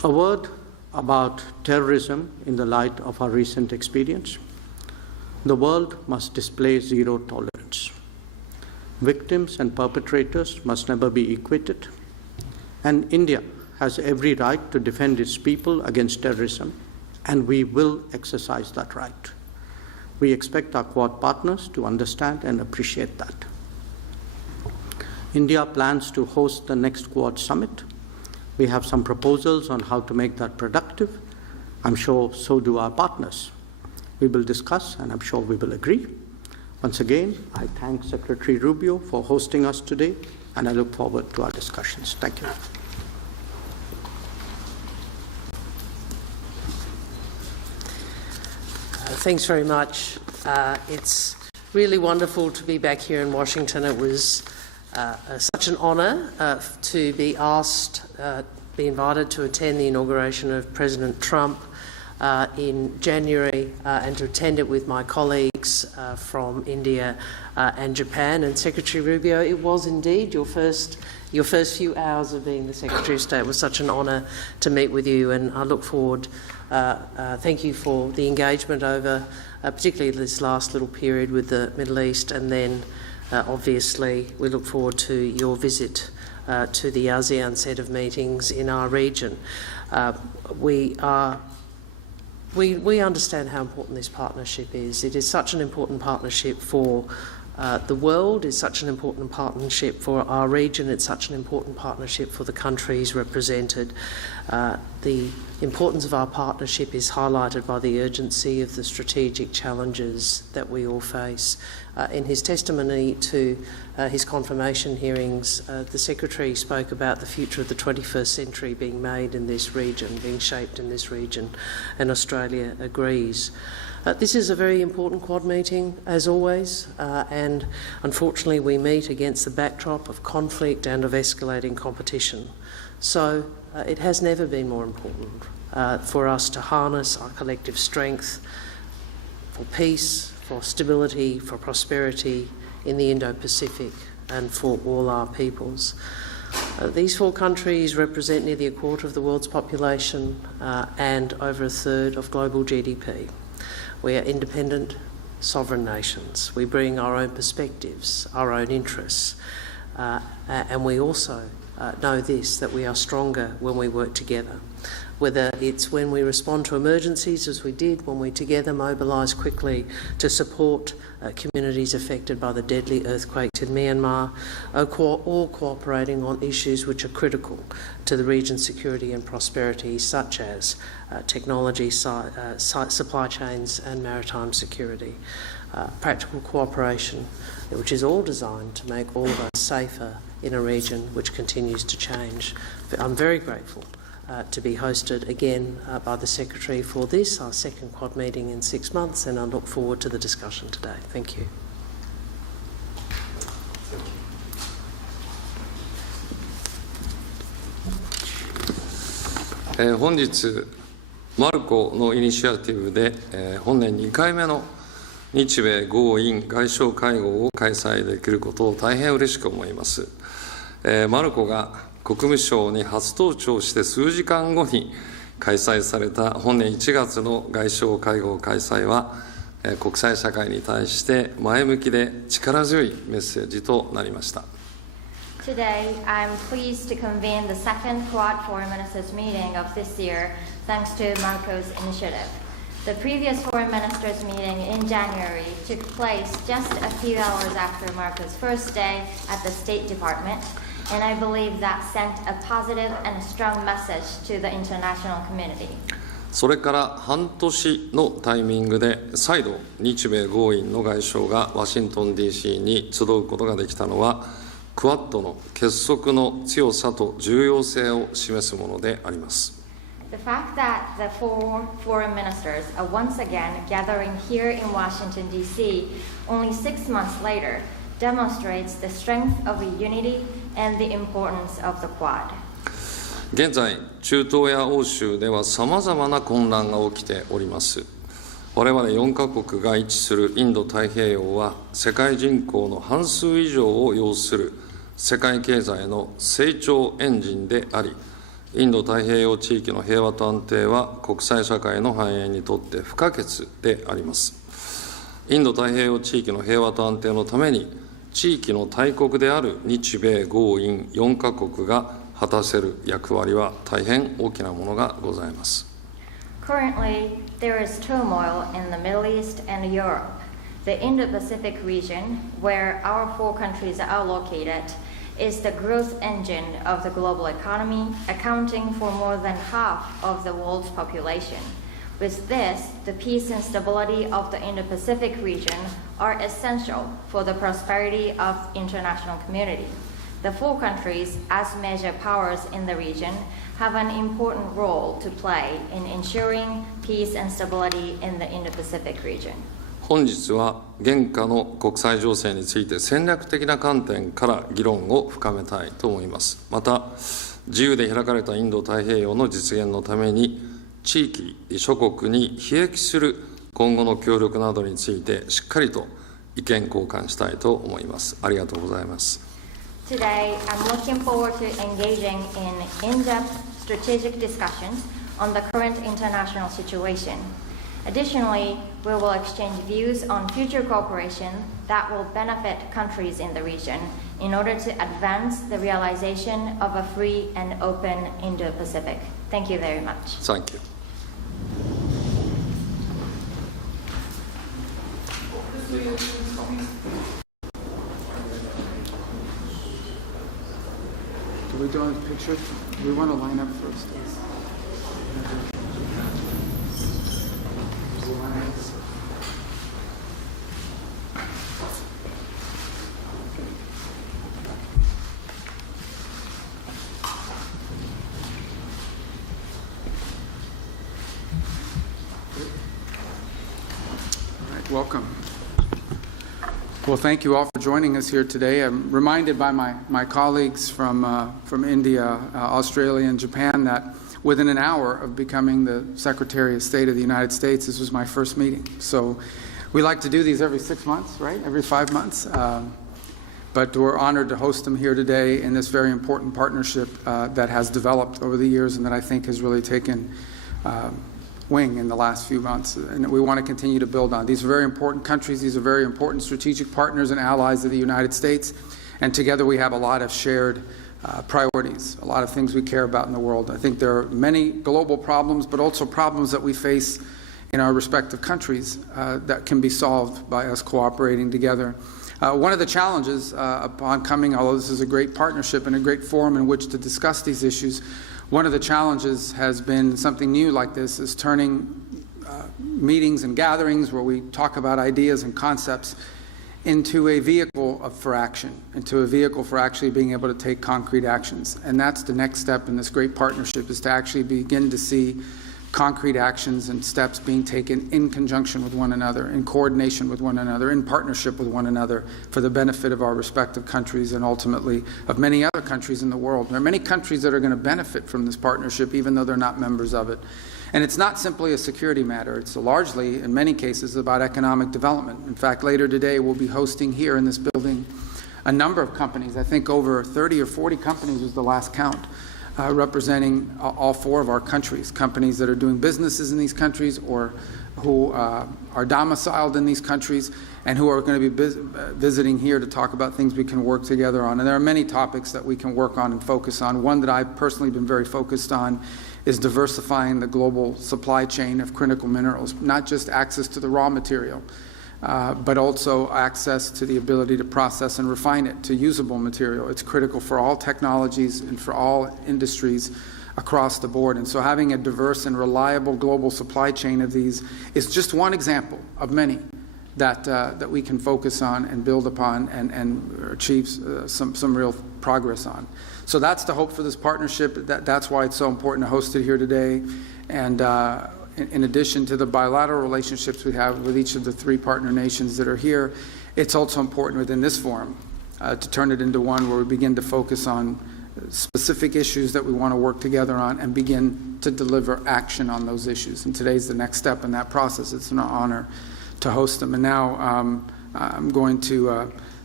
A word about terrorism in the light of our recent experience. The world must display zero tolerance. Victims and perpetrators must never be equated, and India has every right to defend its people against terrorism, and we will exercise that right. We expect our Quad partners to understand and appreciate that. India plans to host the next Quad summit. We have some proposals on how to make that productive. I'm sure so do our partners. We will discuss, and I'm sure we will agree. Once again, I thank Secretary Rubio for hosting us today, and I look forward to our discussions. Thank you. Thanks very much. It's really wonderful to be back here in Washington. It was such an honour to be asked, be invited to attend the inauguration of President Trump in January and to attend it with my colleagues from India and Japan. And Secretary Rubio, it was indeed your first few hours of being the Secretary of State. It was such an honour to meet with you, and I look forward. Thank you for the engagement over particularly this last little period with the Middle East, and then obviously we look forward to your visit to the ASEAN set of meetings in our region. We understand how important this partnership is. It is such an important partnership for the world, it's such an important partnership for our region, it's such an important partnership for the countries represented. The importance of our partnership is highlighted by the urgency of the strategic challenges that we all face. In his testimony to his confirmation hearings, the Secretary spoke about the future of the 21st century being made in this region, being shaped in this region, and Australia agrees. This is a very important Quad meeting, as always, and unfortunately we meet against the backdrop of conflict and of escalating competition. So it has never been more important for us to harness our collective strength for peace, for stability, for prosperity in the Indo Pacific and for all our peoples. These four countries represent nearly a quarter of the world's population and over a third of global GDP. We are independent, sovereign nations. We bring our own perspectives, our own interests, and we also know this, that we are stronger when we work together. Whether it's when we respond to emergencies, as we did, when we together mobilise quickly to support communities affected by the deadly earthquakes in Myanmar, or cooperating on issues which are critical to the region's security and prosperity, such as technology, supply chains and maritime security. Practical cooperation, which is all designed to make all of us safer in a region which continues to change. I'm very grateful to be hosted again by the Secretary for this, our second Quad meeting in 6 months, and I look forward to the discussion today. Thank you. Thank you. 本日マルコのイニシアティブで、本年2回目の日米豪印外相会合を開催できることを大変嬉しく思います。マルコが国務省に初登庁して数時間後に開催された本年1月の外相会合開催は、国際社会に対して前向きで力強いメッセージとなりました。Today, I'm pleased to convene the second Quad Foreign Ministers meeting of this year, thanks to Marco's initiative. The previous Foreign Ministers meeting in January took place just a few hours after Marco's first day at the State Department, and I believe that sent a positive and a strong message to the international community. それから半年のタイミングで再度日米豪印の外相がワシントン DC に集うことができたのはクアッドの結束の強さと重要性を示すものであります。The fact that the four foreign ministers are once again gathering here in Washington, D.C. only 6 months later demonstrates the strength of the unity and the importance of the Quad. 現在、中東や欧州ではさまざまな混乱が起きております。我々4カ国が位置するインド太平洋は世界人口の半数以上を要する世界経済の成長エンジンであり、インド太平洋地域の平和と安定は国際社会の繁栄にとって不可欠であります。インド太平洋地域の平和と安定のために、地域の大国である日米豪印4カ国が果たせる役割は大変大きなものがございます。Currently, there is turmoil in the Middle East and Europe. The Indo Pacific region, where our 4 countries are located, is the growth engine of the global economy, accounting for more than half of the world's population. With this, the peace and stability of the Indo Pacific region are essential for the prosperity of international community. The 4 countries, as major powers in the region, have an important role to play in ensuring peace and stability in the Indo Pacific region. 本日は現下の国際情勢について戦略的な観点から議論を深めたいと思います。また、自由で開かれたインド太平洋の実現のために、地域諸国に裨益する今後の協力などについてしっかりと意見交換したいと思います。ありがとうございます。Today, I'm looking forward to engaging in in-depth strategic discussions on the current international situation. Additionally, we will exchange views on future cooperation that will benefit countries in the region in order to advance the realization of a free and open Indo-Pacific. Thank you very much. Thank you. Do we do a picture? Do we want to line up first? Welcome. Well, thank you all for joining us here today. I'm reminded by my colleagues from India, Australia, and Japan that within an hour of becoming the Secretary of State of the United States, this was my first meeting. So we like to do these every 6 months, right? Every 5 months. But we're honored to host them here today in this very important partnership that has developed over the years and that I think has really taken wing in the last few months, and we want to continue to build on. These are very important countries. These are very important strategic partners and allies of the United States, and together we have a lot of shared priorities, a lot of things we care about in the world. I think there are many global problems, but also problems that we face in our respective countries that can be solved by us cooperating together. One of the challenges upon coming, although this is a great partnership and a great forum in which to discuss these issues, one of the challenges has been something new like this, is turning meetings and gatherings where we talk about ideas and concepts into a vehicle for action, into a vehicle for actually being able to take concrete actions. And that's the next step in this great partnership, is to actually begin to see concrete actions and steps being taken in conjunction with one another, in coordination with one another, in partnership with one another for the benefit of our respective countries and ultimately of many other countries in the world. There are many countries that are going to benefit from this partnership even though they're not members of it. And it's not simply a security matter. It's largely, in many cases, about economic development. In fact, later today we'll be hosting here in this building a number of companies. I think over 30 or 40 companies was the last count. Representing all 4 of our countries, companies that are doing businesses in these countries or who are domiciled in these countries and who are going to be visiting here to talk about things we can work together on. And there are many topics that we can work on and focus on. One that I've personally been very focused on is diversifying the global supply chain of critical minerals, not just access to the raw material, but also access to the ability to process and refine it to usable material. It's critical for all technologies and for all industries across the board. And so having a diverse and reliable global supply chain of these is just one example of many that we can focus on and build upon and achieve some real progress on. So that's the hope for this partnership. That's why it's so important to host it here today. And in addition to the bilateral relationships we have with each of the 3 partner nations that are here, it's also important within this forum to turn it into one where we begin to focus on specific issues that we want to work together on and begin to deliver action on those issues. And today's the next step in that process. It's an honor to host them. And now I'm going to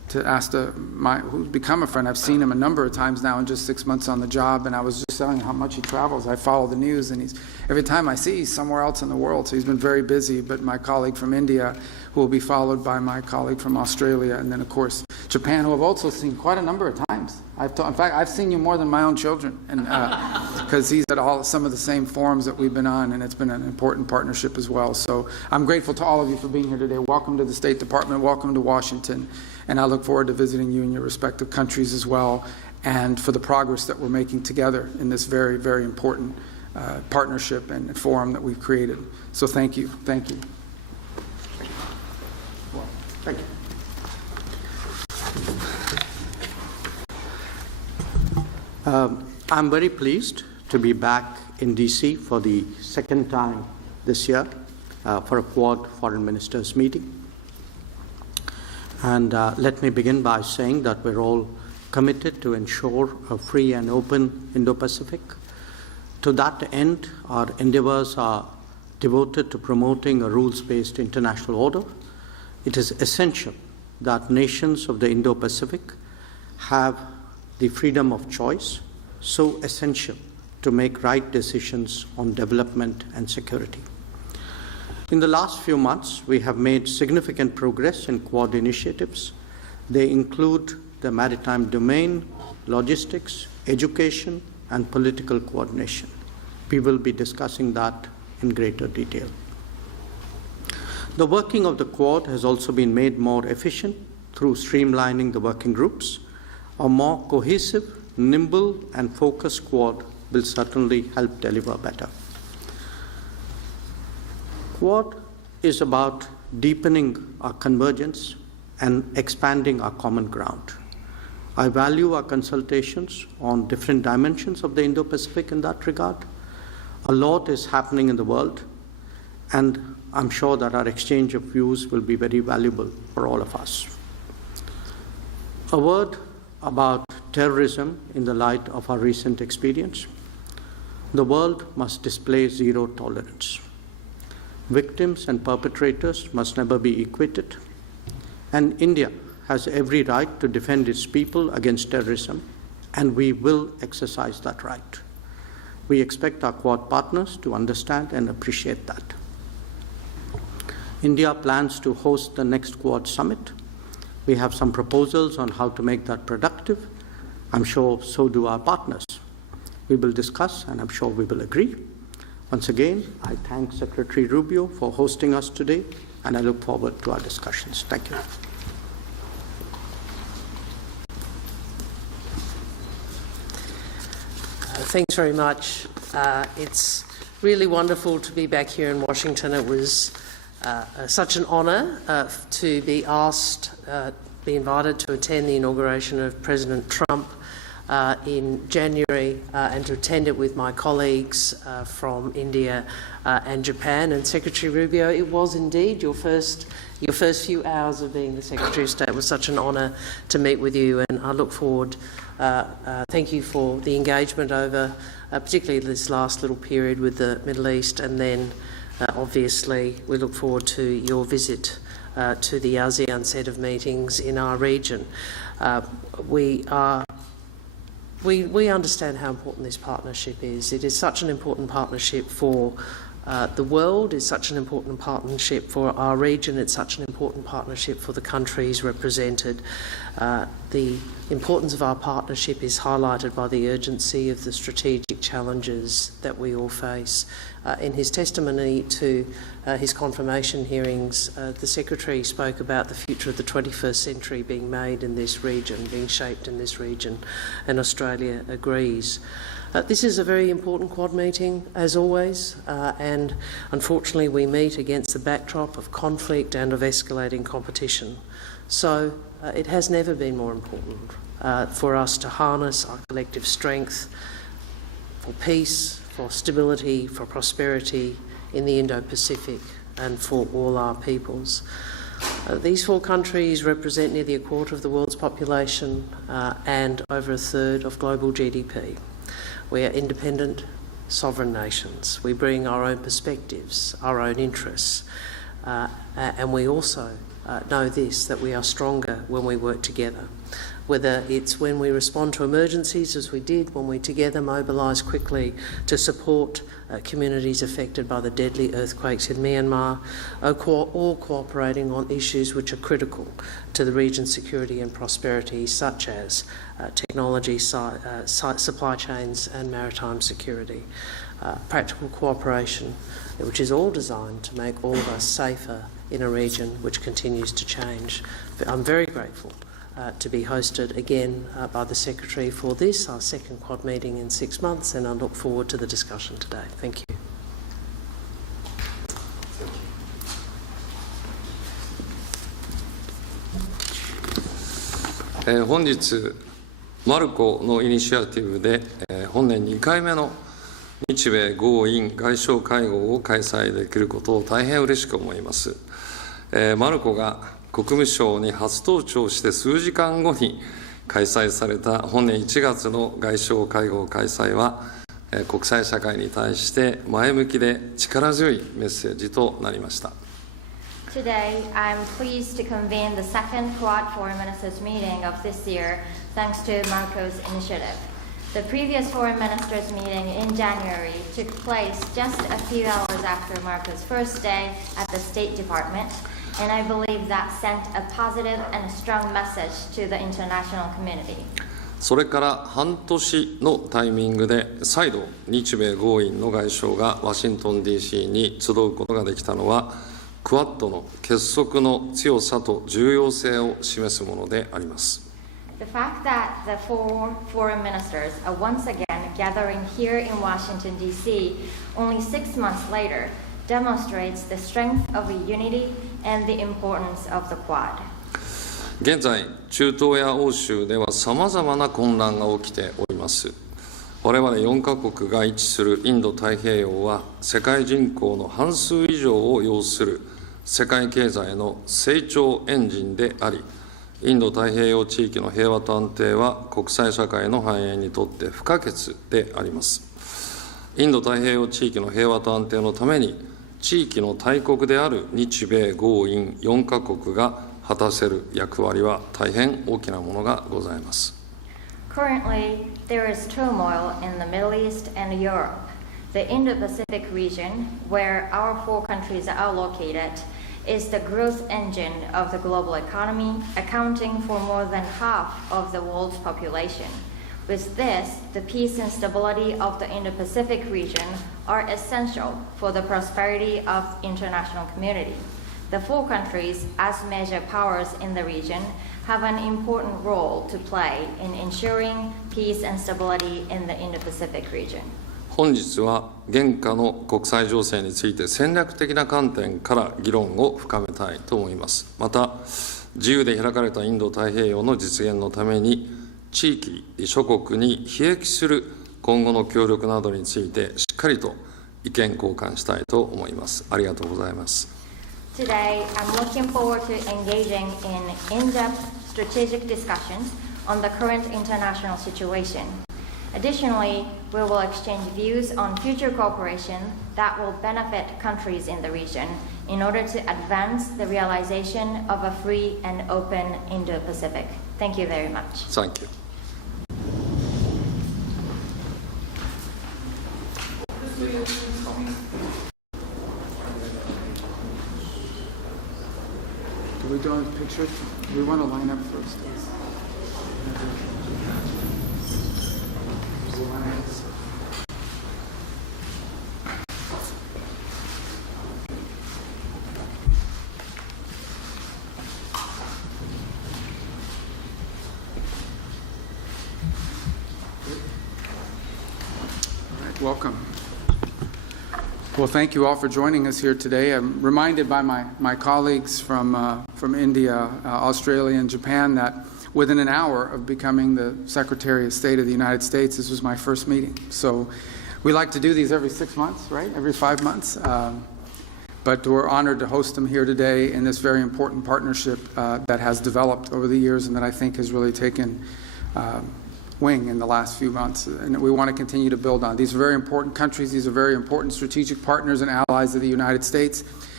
ask who's become a friend. I've seen him a number of times now in just 6 months on the job, and I was just telling how much he travels. I follow the news, and every time I see he's somewhere else in the world, so he's been very busy. But my colleague from India, who will be followed by my colleague from Australia, and then of course Japan, who I've also seen quite a number of times. In fact, I've seen you more than my own children, and because he's at some of the same forums that we've been on, and it's been an important partnership as well. So I'm grateful to all of you for being here today. Welcome to the State Department. Welcome to Washington. And I look forward to visiting you in your respective countries as well, and for the progress that we're making together in this very, very important partnership and forum that we've created. So thank you. Thank you. Thank you. I'm very pleased to be back in DC for the second time this year for a Quad Foreign Ministers meeting. And let me begin by saying that we're all committed to ensure a free and open Indo Pacific. To that end, our endeavors are devoted to promoting a rules-based international order. It is essential that nations of the Indo Pacific have the freedom of choice, so essential to make right decisions on development and security. In the last few months, we have made significant progress in Quad initiatives. They include the maritime domain, logistics, education, and political coordination. We will be discussing that in greater detail. The working of the Quad has also been made more efficient through streamlining the working groups. A more cohesive, nimble, and focused Quad will certainly help deliver better. Quad is about deepening our convergence and expanding our common ground. I value our consultations on different dimensions of the Indo-Pacific in that regard. A lot is happening in the world, and I'm sure that our exchange of views will be very valuable for all of us. A word about terrorism in the light of our recent experience. The world must display zero tolerance. Victims and perpetrators must never be equated, and India has every right to defend its people against terrorism, and we will exercise that right. We expect our Quad partners to understand and appreciate that. India plans to host the next Quad summit. We have some proposals on how to make that productive. I'm sure so do our partners. We will discuss, and I'm sure we will agree. Once again, I thank Secretary Rubio for hosting us today, and I look forward to our discussions. Thank you. Thanks very much. It's really wonderful to be back here in Washington. It was such an honour to be asked, be invited to attend the inauguration of President Trump in January and to attend it with my colleagues from India and Japan. And Secretary Rubio, it was indeed your first few hours of being the Secretary of State. It was such an honour to meet with you, and I look forward. Thank you for the engagement over particularly this last little period with the Middle East, and then obviously we look forward to your visit to the ASEAN set of meetings in our region. We understand how important this partnership is. It is such an important partnership for the world, it's such an important partnership for our region, it's such an important partnership for the countries represented. The importance of our partnership is highlighted by the urgency of the strategic challenges that we all face. In his testimony to his confirmation hearings, the Secretary spoke about the future of the 21st century being made in this region, being shaped in this region, and Australia agrees. This is a very important Quad meeting, as always, and unfortunately we meet against the backdrop of conflict and of escalating competition. So it has never been more important for us to harness our collective strength for peace, for stability, for prosperity in the Indo Pacific and for all our peoples. These four countries represent nearly a quarter of the world's population and over a third of global GDP. We are independent, sovereign nations. We bring our own perspectives, our own interests. And we also know this, that we are stronger when we work together. Whether it's when we respond to emergencies, as we did, when we together mobilise quickly to support communities affected by the deadly earthquakes in Myanmar, or cooperating on issues which are critical to the region's security and prosperity, such as technology, supply chains and maritime security. Practical cooperation, which is all designed to make all of us safer in a region which continues to change. I'm very grateful to be hosted again by the Secretary for this, our second Quad meeting in 6 months, and I look forward to the discussion today. Thank you.本日、マルコのイニシアティブで、本年2回目の日米豪印外相会合を開催できることを大変嬉しく思います。マルコが国務省に初登庁して数時間後に開催された本年1月の外相会合開催は、国際社会に対して前向きで力強いメッセージとなりました。Today, I'm pleased to convene the second Quad Foreign Ministers meeting of this year, thanks to Marco's initiative. The previous Foreign Ministers meeting in January took place just a few hours after Marco's first day at the State Department, and I believe that sent a positive and a strong message to the international community. それから半年のタイミングで再度日米豪印の外相がワシントン DC に集うことができたのはクワッドの結束の強さと重要性を示すものであります。The fact that the four foreign ministers are once again gathering here in Washington, D.C. only 6 months later demonstrates the strength of the unity and the importance of the Quad. 現在、中東や欧州ではさまざまな混乱が起きております。我々4カ国が位置するインド太平洋は世界人口の半数以上を要する世界経済の成長エンジンであり、インド太平洋地域の平和と安定は国際社会の繁栄にとって不可欠であります。インド太平洋地域の平和と安定のために、地域の大国である日米豪印4カ国が果たせる役割は大変大きなものがございます。Currently, there is turmoil in the Middle East and Europe. The Indo Pacific region, where our four countries are located, is the growth engine of the global economy, accounting for more than half of the world's population. With this, the peace and stability of the Indo Pacific region are essential for the prosperity of the international community. The four countries, as major powers in the region, have an important role to play in ensuring peace and stability in the Indo Pacific region. 本日は現下の国際情勢について戦略的な観点から議論を深めたいと思います。また、自由で開かれたインド太平洋の実現のために、地域諸国に裨益する今後の協力などについてしっかりと意見交換したいと思います。ありがとうございます。Today, I'm looking forward to engaging in in-depth strategic discussions on the current international situation. Additionally, we will exchange views on future cooperation that will benefit countries in the region in order to advance the realization of a free and open Indo-Pacific. Thank you very much. Thank you. Do we do a picture? Do we want to line up first? Yes. Welcome. Well, thank you all for joining us here today. I'm reminded by my colleagues from India, Australia, and Japan that within an hour of becoming the Secretary of State of the United States, this was my first meeting. So we like to do these every 6 months, right? Every 5 months. But we're honored to host them here today in this very important partnership that has developed over the years and that I think has really taken wing in the last few months, and we want to continue to build on. These are very important countries. These are very important strategic partners and allies of the United States,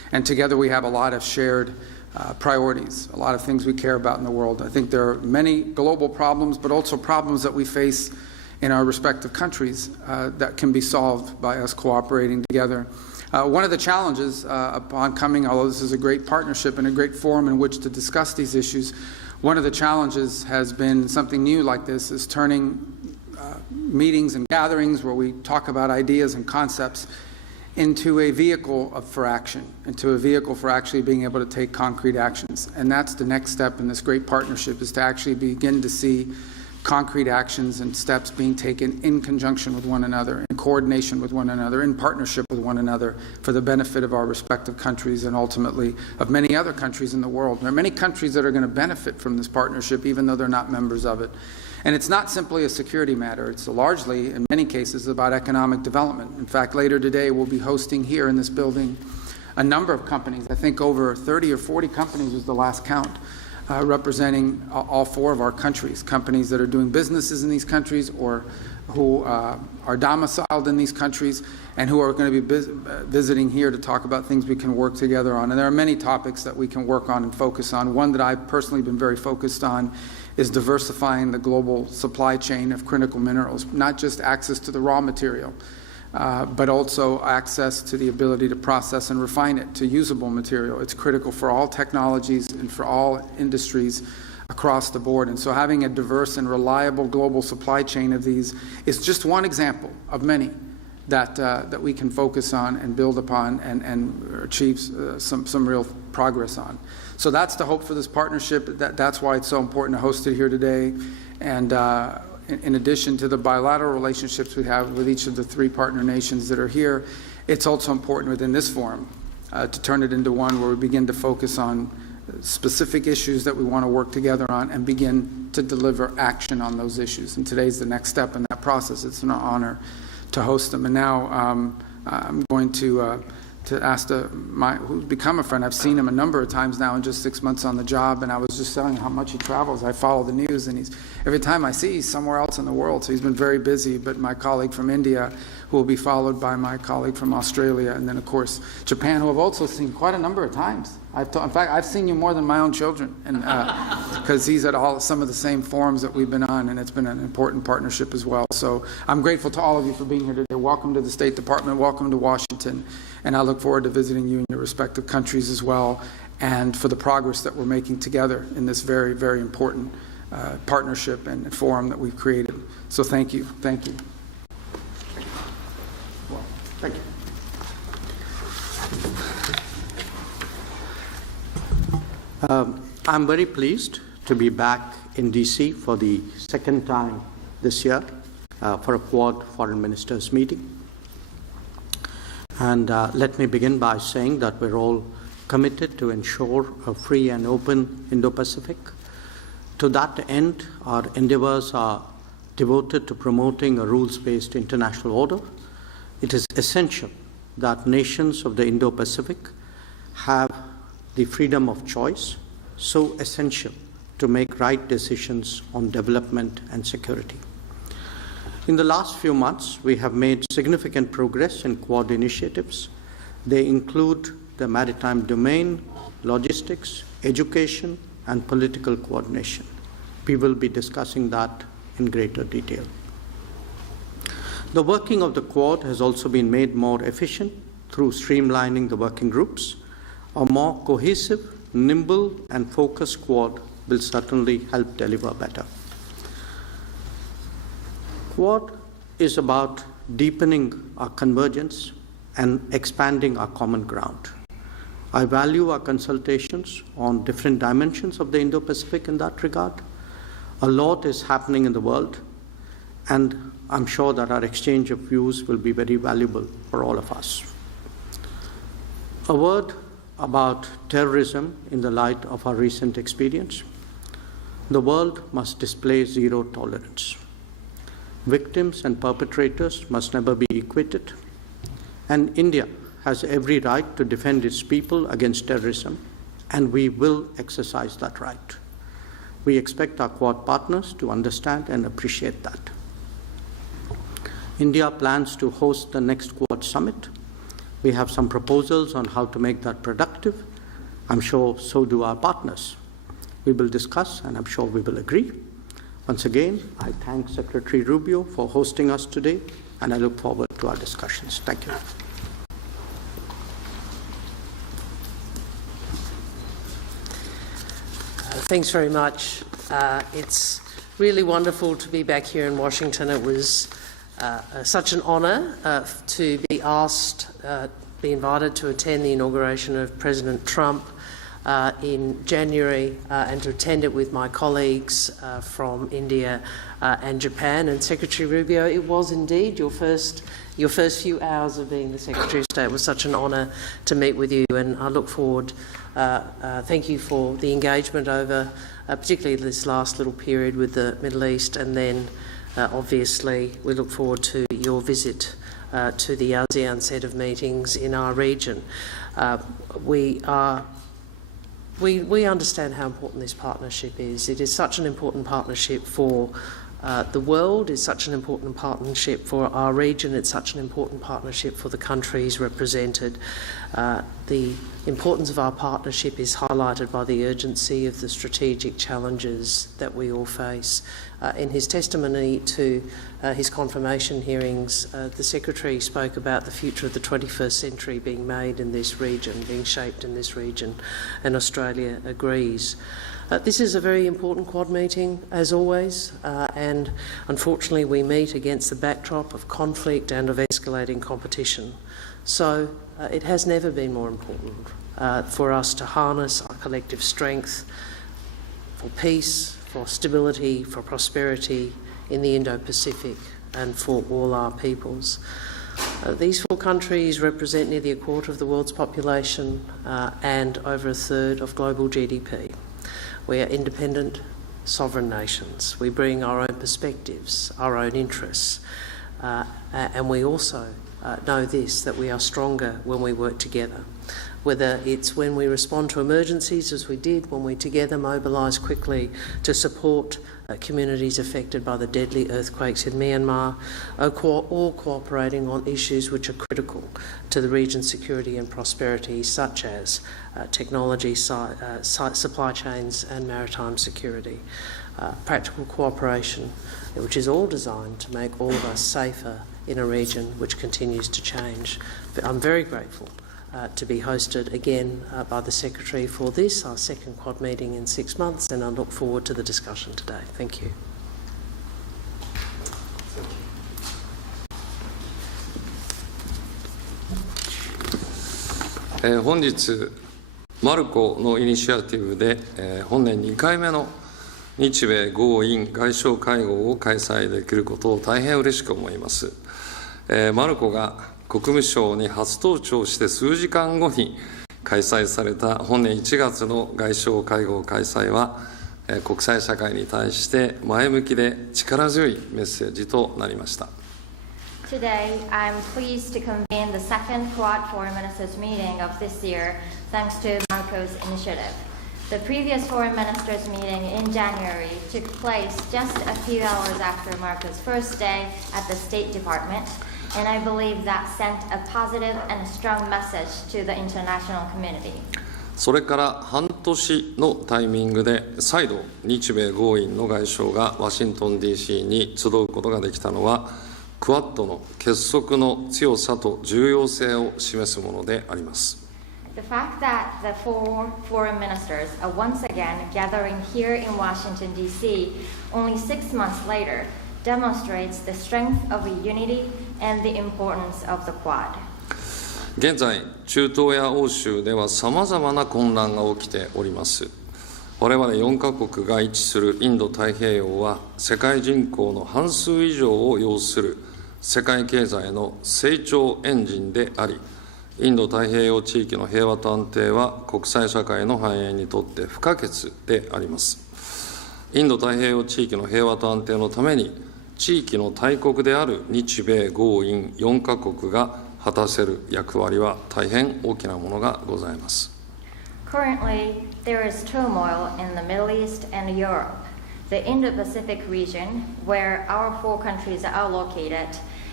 And together we have a lot of shared priorities, a lot of things we care about in the world. I think there are many global problems, but also problems that we face in our respective countries that can be solved by us cooperating together. One of the challenges upon coming, although this is a great partnership and a great forum in which to discuss these issues, one of the challenges has been something new like this, is turning meetings and gatherings where we talk about ideas and concepts into a vehicle for action, into a vehicle for actually being able to take concrete actions. And that's the next step in this great partnership, is to actually begin to see concrete actions and steps being taken in conjunction with one another, in coordination with one another, in partnership with one another, for the benefit of our respective countries and ultimately of many other countries in the world. There are many countries that are going to benefit from this partnership, even though they're not members of it. And it's not simply a security matter. It's largely, in many cases, about economic development. In fact, later today, we'll be hosting here in this building a number of companies. I think over 30 or 40 companies was the last count, representing all four of our countries, companies that are doing businesses in these countries or who are domiciled in these countries and who are going to be visiting here to talk about things we can work together on. And there are many topics that we can work on and focus on. One that I've personally been very focused on is diversifying the global supply chain of critical minerals, not just access to the raw material, but also access to the ability to process and refine it to usable material. It's critical for all technologies and for all industries across the board. And so having a diverse and reliable global supply chain of these is just one example of many that we can focus on and build upon and achieve some real progress on. So that's the hope for this partnership. That's why it's so important to host it here today. And in addition to the bilateral relationships we have with each of the three partner nations that are here, it's also important within this forum to turn it into one where we begin to focus on specific issues that we want to work together on and begin to deliver action on those issues. And today's the next step in that process. It's an honor to host them. And now I'm going to ask who's become a friend. I've seen him a number of times now in just 6 months on the job, and I was just telling him how much he travels. I follow the news, and every time I see he's somewhere else in the world, so he's been very busy. But my colleague from India, who will be followed by my colleague from Australia, and then of course Japan, who I've also seen quite a number of times. In fact, I've seen you more than my own children, and because he's at some of the same forums that we've been on, and it's been an important partnership as well. So I'm grateful to all of you for being here today. Welcome to the State Department. Welcome to Washington. And I look forward to visiting you in your respective countries as well, and for the progress that we're making together in this very, very important partnership and forum that we've created. So thank you. Thank you. Well, thank you. I'm very pleased to be back in DC for the second time this year for a Quad Foreign Ministers meeting. And let me begin by saying that we're all committed to ensure a free and open Indo Pacific. To that end, our endeavors are devoted to promoting a rules-based international order. It is essential that nations of the Indo Pacific have the freedom of choice, so essential to make right decisions on development and security. In the last few months, we have made significant progress in Quad initiatives. They include the maritime domain, logistics, education, and political coordination. We will be discussing that in greater detail. The working of the Quad has also been made more efficient through streamlining the working groups. A more cohesive, nimble, and focused Quad will certainly help deliver better. Quad is about deepening our convergence and expanding our common ground. I value our consultations on different dimensions of the Indo-Pacific in that regard. A lot is happening in the world, and I'm sure that our exchange of views will be very valuable for all of us. A word about terrorism in the light of our recent experience. The world must display zero tolerance. Victims and perpetrators must never be equated, and India has every right to defend its people against terrorism, and we will exercise that right. We expect our Quad partners to understand and appreciate that. India plans to host the next Quad summit. We have some proposals on how to make that productive. I'm sure so do our partners. We will discuss, and I'm sure we will agree. Once again, I thank Secretary Rubio for hosting us today, and I look forward to our discussions. Thank you. Thanks very much. It's really wonderful to be back here in Washington. It was such an honour to be asked, be invited to attend the inauguration of President Trump in January and to attend it with my colleagues from India and Japan. And Secretary Rubio, it was indeed your first few hours of being the Secretary of State. It was such an honour to meet with you, and I look forward. Thank you for the engagement over particularly this last little period with the Middle East, and then obviously we look forward to your visit to the ASEAN set of meetings in our region. We understand how important this partnership is. It is such an important partnership for the world, it's such an important partnership for our region, it's such an important partnership for the countries represented. The importance of our partnership is highlighted by the urgency of the strategic challenges that we all face. In his testimony to his confirmation hearings, the Secretary spoke about the future of the 21st century being made in this region, being shaped in this region, and Australia agrees. This is a very important Quad meeting, as always, and unfortunately we meet against the backdrop of conflict and of escalating competition. So it has never been more important for us to harness our collective strength for peace, for stability, for prosperity in the Indo Pacific and for all our peoples. These four countries represent nearly a quarter of the world's population and over a third of global GDP. We are independent, sovereign nations. We bring our own perspectives, our own interests, and we also know this, that we are stronger when we work together. Whether it's when we respond to emergencies, as we did, when we together mobilise quickly to support communities affected by the deadly earthquakes in Myanmar, or cooperating on issues which are critical to the region's security and prosperity, such as technology, supply chains and maritime security. Practical cooperation, which is all designed to make all of us safer in a region which continues to change. I'm very grateful to be hosted again by the Secretary for this, our second Quad meeting in 6 months, and I look forward to the discussion today. Thank you. Today, 本日マルコのイニシアティブで、本年2回目の日米豪印外相会合を開催できることを大変嬉しく思います。マルコが国務省に初登庁して数時間後に開催された本年1月の外相会合開催は、国際社会に対して前向きで力強いメッセージとなりました。Today, I'm pleased to convene the second Quad Foreign Ministers meeting of this year, thanks to Marco's initiative. The previous Foreign Ministers meeting in January took place just a few hours after Marco's first day at the State Department, and I believe that sent a positive and strong message to the international community. それから半年のタイミングで再度日米豪印の外相がワシントン DC に集うことができたのはクアッドの結束の強さと重要性を示すものであります。The fact that the four foreign ministers are once again gathering here in Washington, D.C. only 6 months later demonstrates the strength of the unity and the importance of the Quad. 現在、中東や欧州ではさまざまな混乱が起きております。我々4カ国が位置するインド太平洋は世界人口の半数以上を要する世界経済の成長エンジンであり、インド太平洋地域の平和と安定は国際社会の繁栄にとって不可欠であります。インド太平洋地域の平和と安定のために、地域の大国である日米豪印4カ国が果たせる役割は大変大きなものがございます。Currently, there is turmoil in the Middle East and Europe, the Indo Pacific region, where our four countries are located,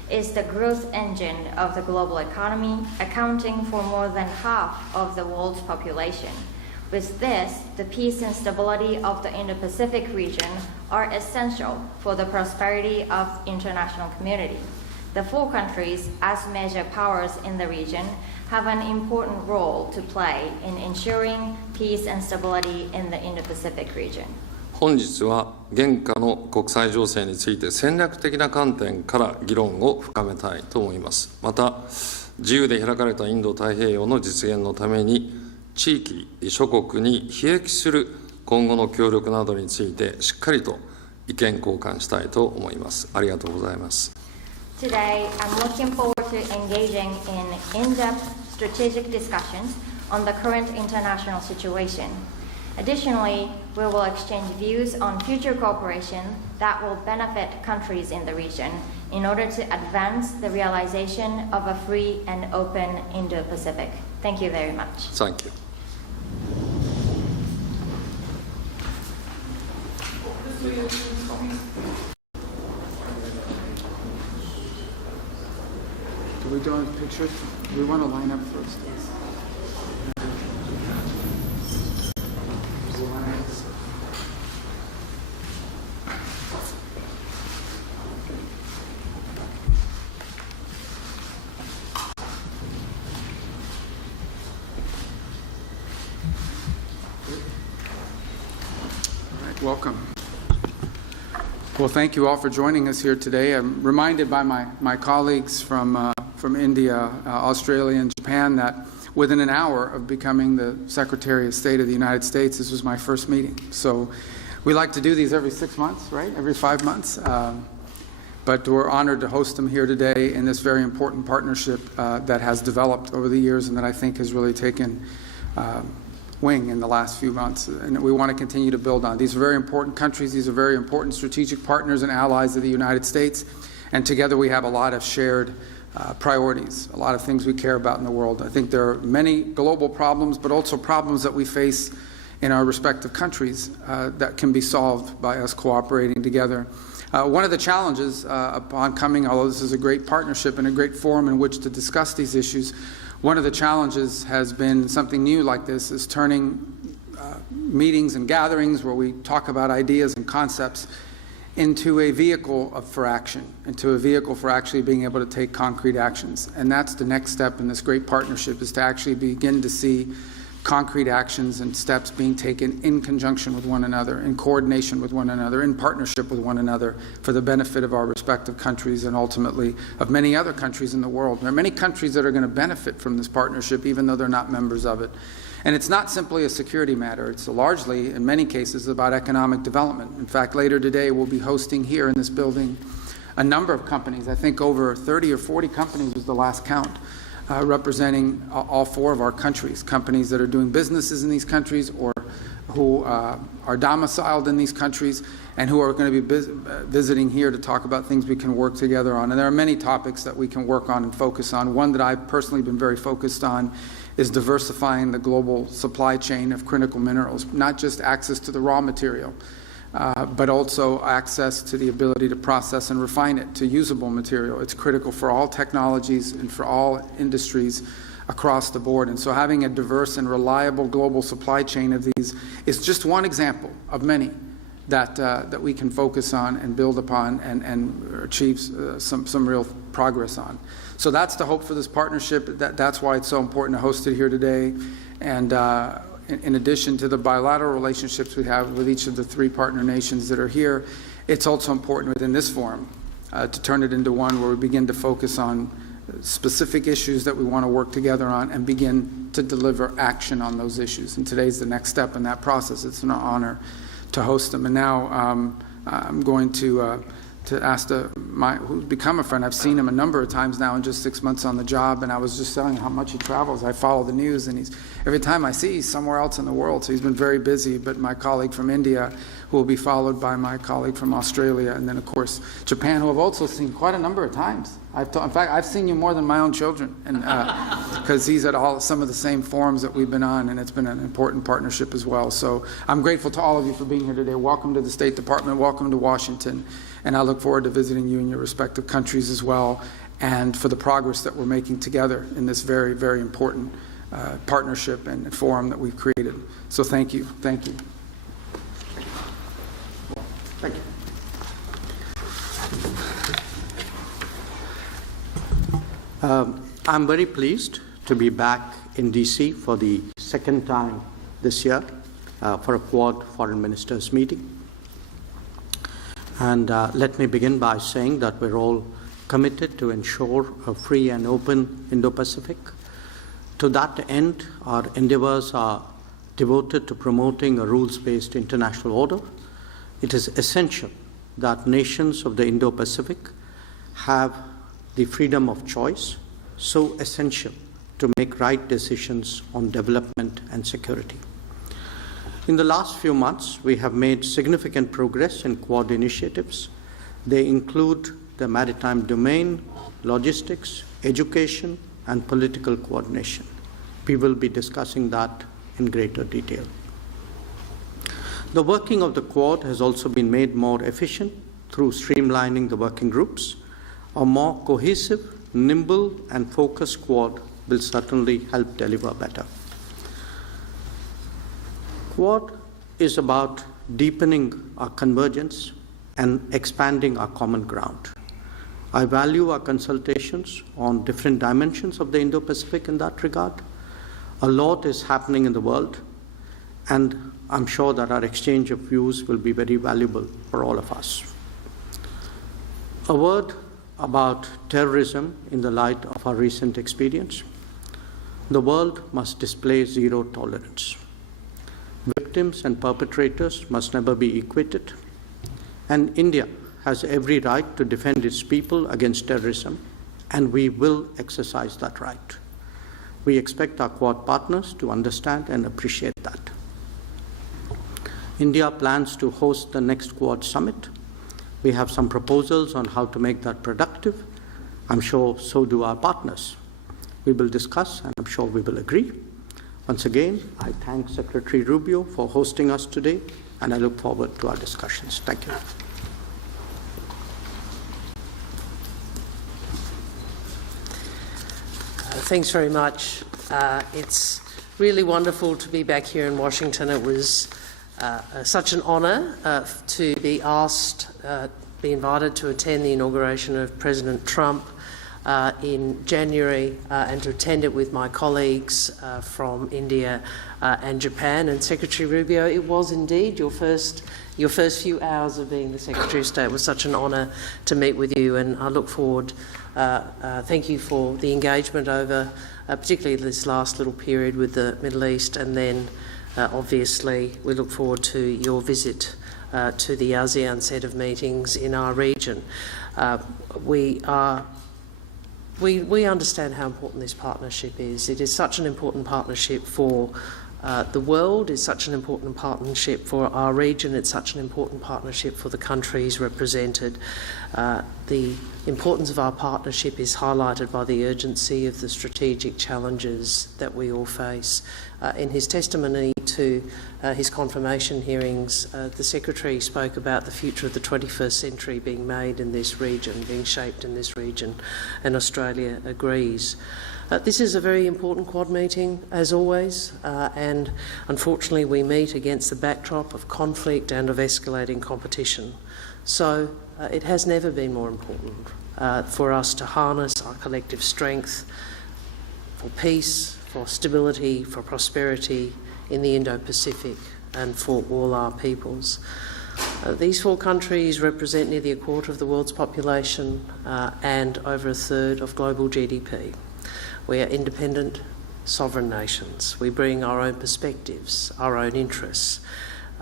is the growth engine of the global economy, accounting for more than half of the world's population. With this, the peace and stability of the Indo Pacific region are essential for the prosperity of international community. The four countries, as major powers in the region, have an important role to play in ensuring peace and stability in the Indo Pacific region. 本日は現下の国際情勢について戦略的な観点から議論を深めたいと思います。また、自由で開かれたインド太平洋の実現のために、地域諸国にひ益する今後の協力などについてしっかりと意見交換したいと思います。ありがとうございます。Today, I'm looking forward to engaging in in-depth strategic discussions on the current international situation. Additionally, we will exchange views on future cooperation that will benefit countries in the region in order to advance the realization of a free and open Indo-Pacific. Thank you very much. Thank you. Do we do a picture? Do we want to line up first? Yes. Welcome. Well, thank you all for joining us here today. I'm reminded by my colleagues from India, Australia, and Japan that within an hour of becoming the Secretary of State of the United States, this was my first meeting. So we like to do these every 6 months, right? Every 5 months. But we're honored to host them here today in this very important partnership that has developed over the years and that I think has really taken wing in the last few months, and we want to continue to build on. These are very important countries. These are very important strategic partners and allies of the United States, and together we have a lot of shared priorities, a lot of things we care about in the world. I think there are many global problems, but also problems that we face in our respective countries that can be solved by us cooperating together. One of the challenges upon coming, although this is a great partnership and a great forum in which to discuss these issues, one of the challenges has been something new like this, is turning meetings and gatherings where we talk about ideas and concepts into a vehicle for action, into a vehicle for actually being able to take concrete actions. And that's the next step in this great partnership, is to actually begin to see concrete actions and steps being taken in conjunction with one another, in coordination with one another, in partnership with one another for the benefit of our respective countries and ultimately of many other countries in the world. There are many countries that are going to benefit from this partnership even though they're not members of it. And it's not simply a security matter. It's largely, in many cases, about economic development. In fact, later today we'll be hosting here in this building a number of companies. I think over 30 or 40 companies was the last count. Representing all four of our countries, companies that are doing businesses in these countries or who are domiciled in these countries and who are going to be visiting here to talk about things we can work together on. And there are many topics that we can work on and focus on. One that I've personally been very focused on is diversifying the global supply chain of critical minerals, not just access to the raw material, but also access to the ability to process and refine it to usable material. It's critical for all technologies and for all industries across the board. And so having a diverse and reliable global supply chain of these is just one example of many that we can focus on and build upon and achieve some real progress on. So that's the hope for this partnership. That's why it's so important to host it here today. And in addition to the bilateral relationships we have with each of the three partner nations that are here, it's also important within this forum to turn it into one where we begin to focus on specific issues that we want to work together on and begin to deliver action on those issues. And today's the next step in that process. It's an honor to host them. And now I'm going to ask who's become a friend. I've seen him a number of times now in just 6 months on the job, and I was just telling him how much he travels. I follow the news, and every time I see he's somewhere else in the world, so he's been very busy. But my colleague from India, who will be followed by my colleague from Australia, and then, of course, Japan, who I've also seen quite a number of times. In fact, I've seen you more than my own children, and because he's at some of the same forums that we've been on, and it's been an important partnership as well. So I'm grateful to all of you for being here today. Welcome to the State Department. Welcome to Washington. And I look forward to visiting you in your respective countries as well, and for the progress that we're making together in this very, very important partnership and forum that we've created. So thank you. Thank you. Thank you. I'm very pleased to be back in DC for the second time this year for a Quad Foreign Ministers meeting. And let me begin by saying that we're all committed to ensure a free and open Indo Pacific. To that end, our endeavors are devoted to promoting a rules-based international order. It is essential that nations of the Indo Pacific have the freedom of choice, so essential to make right decisions on development and security. In the last few months, we have made significant progress in Quad initiatives. They include the maritime domain, logistics, education, and political coordination. We will be discussing that in greater detail. The working of the Quad has also been made more efficient through streamlining the working groups. A more cohesive, nimble, and focused Quad will certainly help deliver better. Quad is about deepening our convergence and expanding our common ground. I value our consultations on different dimensions of the Indo-Pacific in that regard. A lot is happening in the world, and I'm sure that our exchange of views will be very valuable for all of us. A word about terrorism in the light of our recent experience. The world must display zero tolerance. Victims and perpetrators must never be equated, and India has every right to defend its people against terrorism, and we will exercise that right. We expect our Quad partners to understand and appreciate that. India plans to host the next Quad summit. We have some proposals on how to make that productive. I'm sure so do our partners. We will discuss, and I'm sure we will agree. Once again, I thank Secretary Rubio for hosting us today, and I look forward to our discussions. Thank you. Thanks very much. It's really wonderful to be back here in Washington. It was such an honour to be asked, be invited to attend the inauguration of President Trump in January and to attend it with my colleagues from India and Japan. And Secretary Rubio, it was indeed your first few hours of being the Secretary of State. It was such an honour to meet with you, and I look forward. Thank you for the engagement over particularly this last little period with the Middle East, and then obviously we look forward to your visit to the ASEAN set of meetings in our region. We understand how important this partnership is. It is such an important partnership for the world, it's such an important partnership for our region, it's such an important partnership for the countries represented. The importance of our partnership is highlighted by the urgency of the strategic challenges that we all face. In his testimony to his confirmation hearings, the Secretary spoke about the future of the 21st century being made in this region, being shaped in this region, and Australia agrees. This is a very important Quad meeting, as always, and unfortunately we meet against the backdrop of conflict and of escalating competition. So it has never been more important for us to harness our collective strength for peace, for stability, for prosperity in the Indo Pacific and for all our peoples. These four countries represent nearly a quarter of the world's population and over a third of global GDP. We are independent, sovereign nations. We bring our own perspectives, our own interests.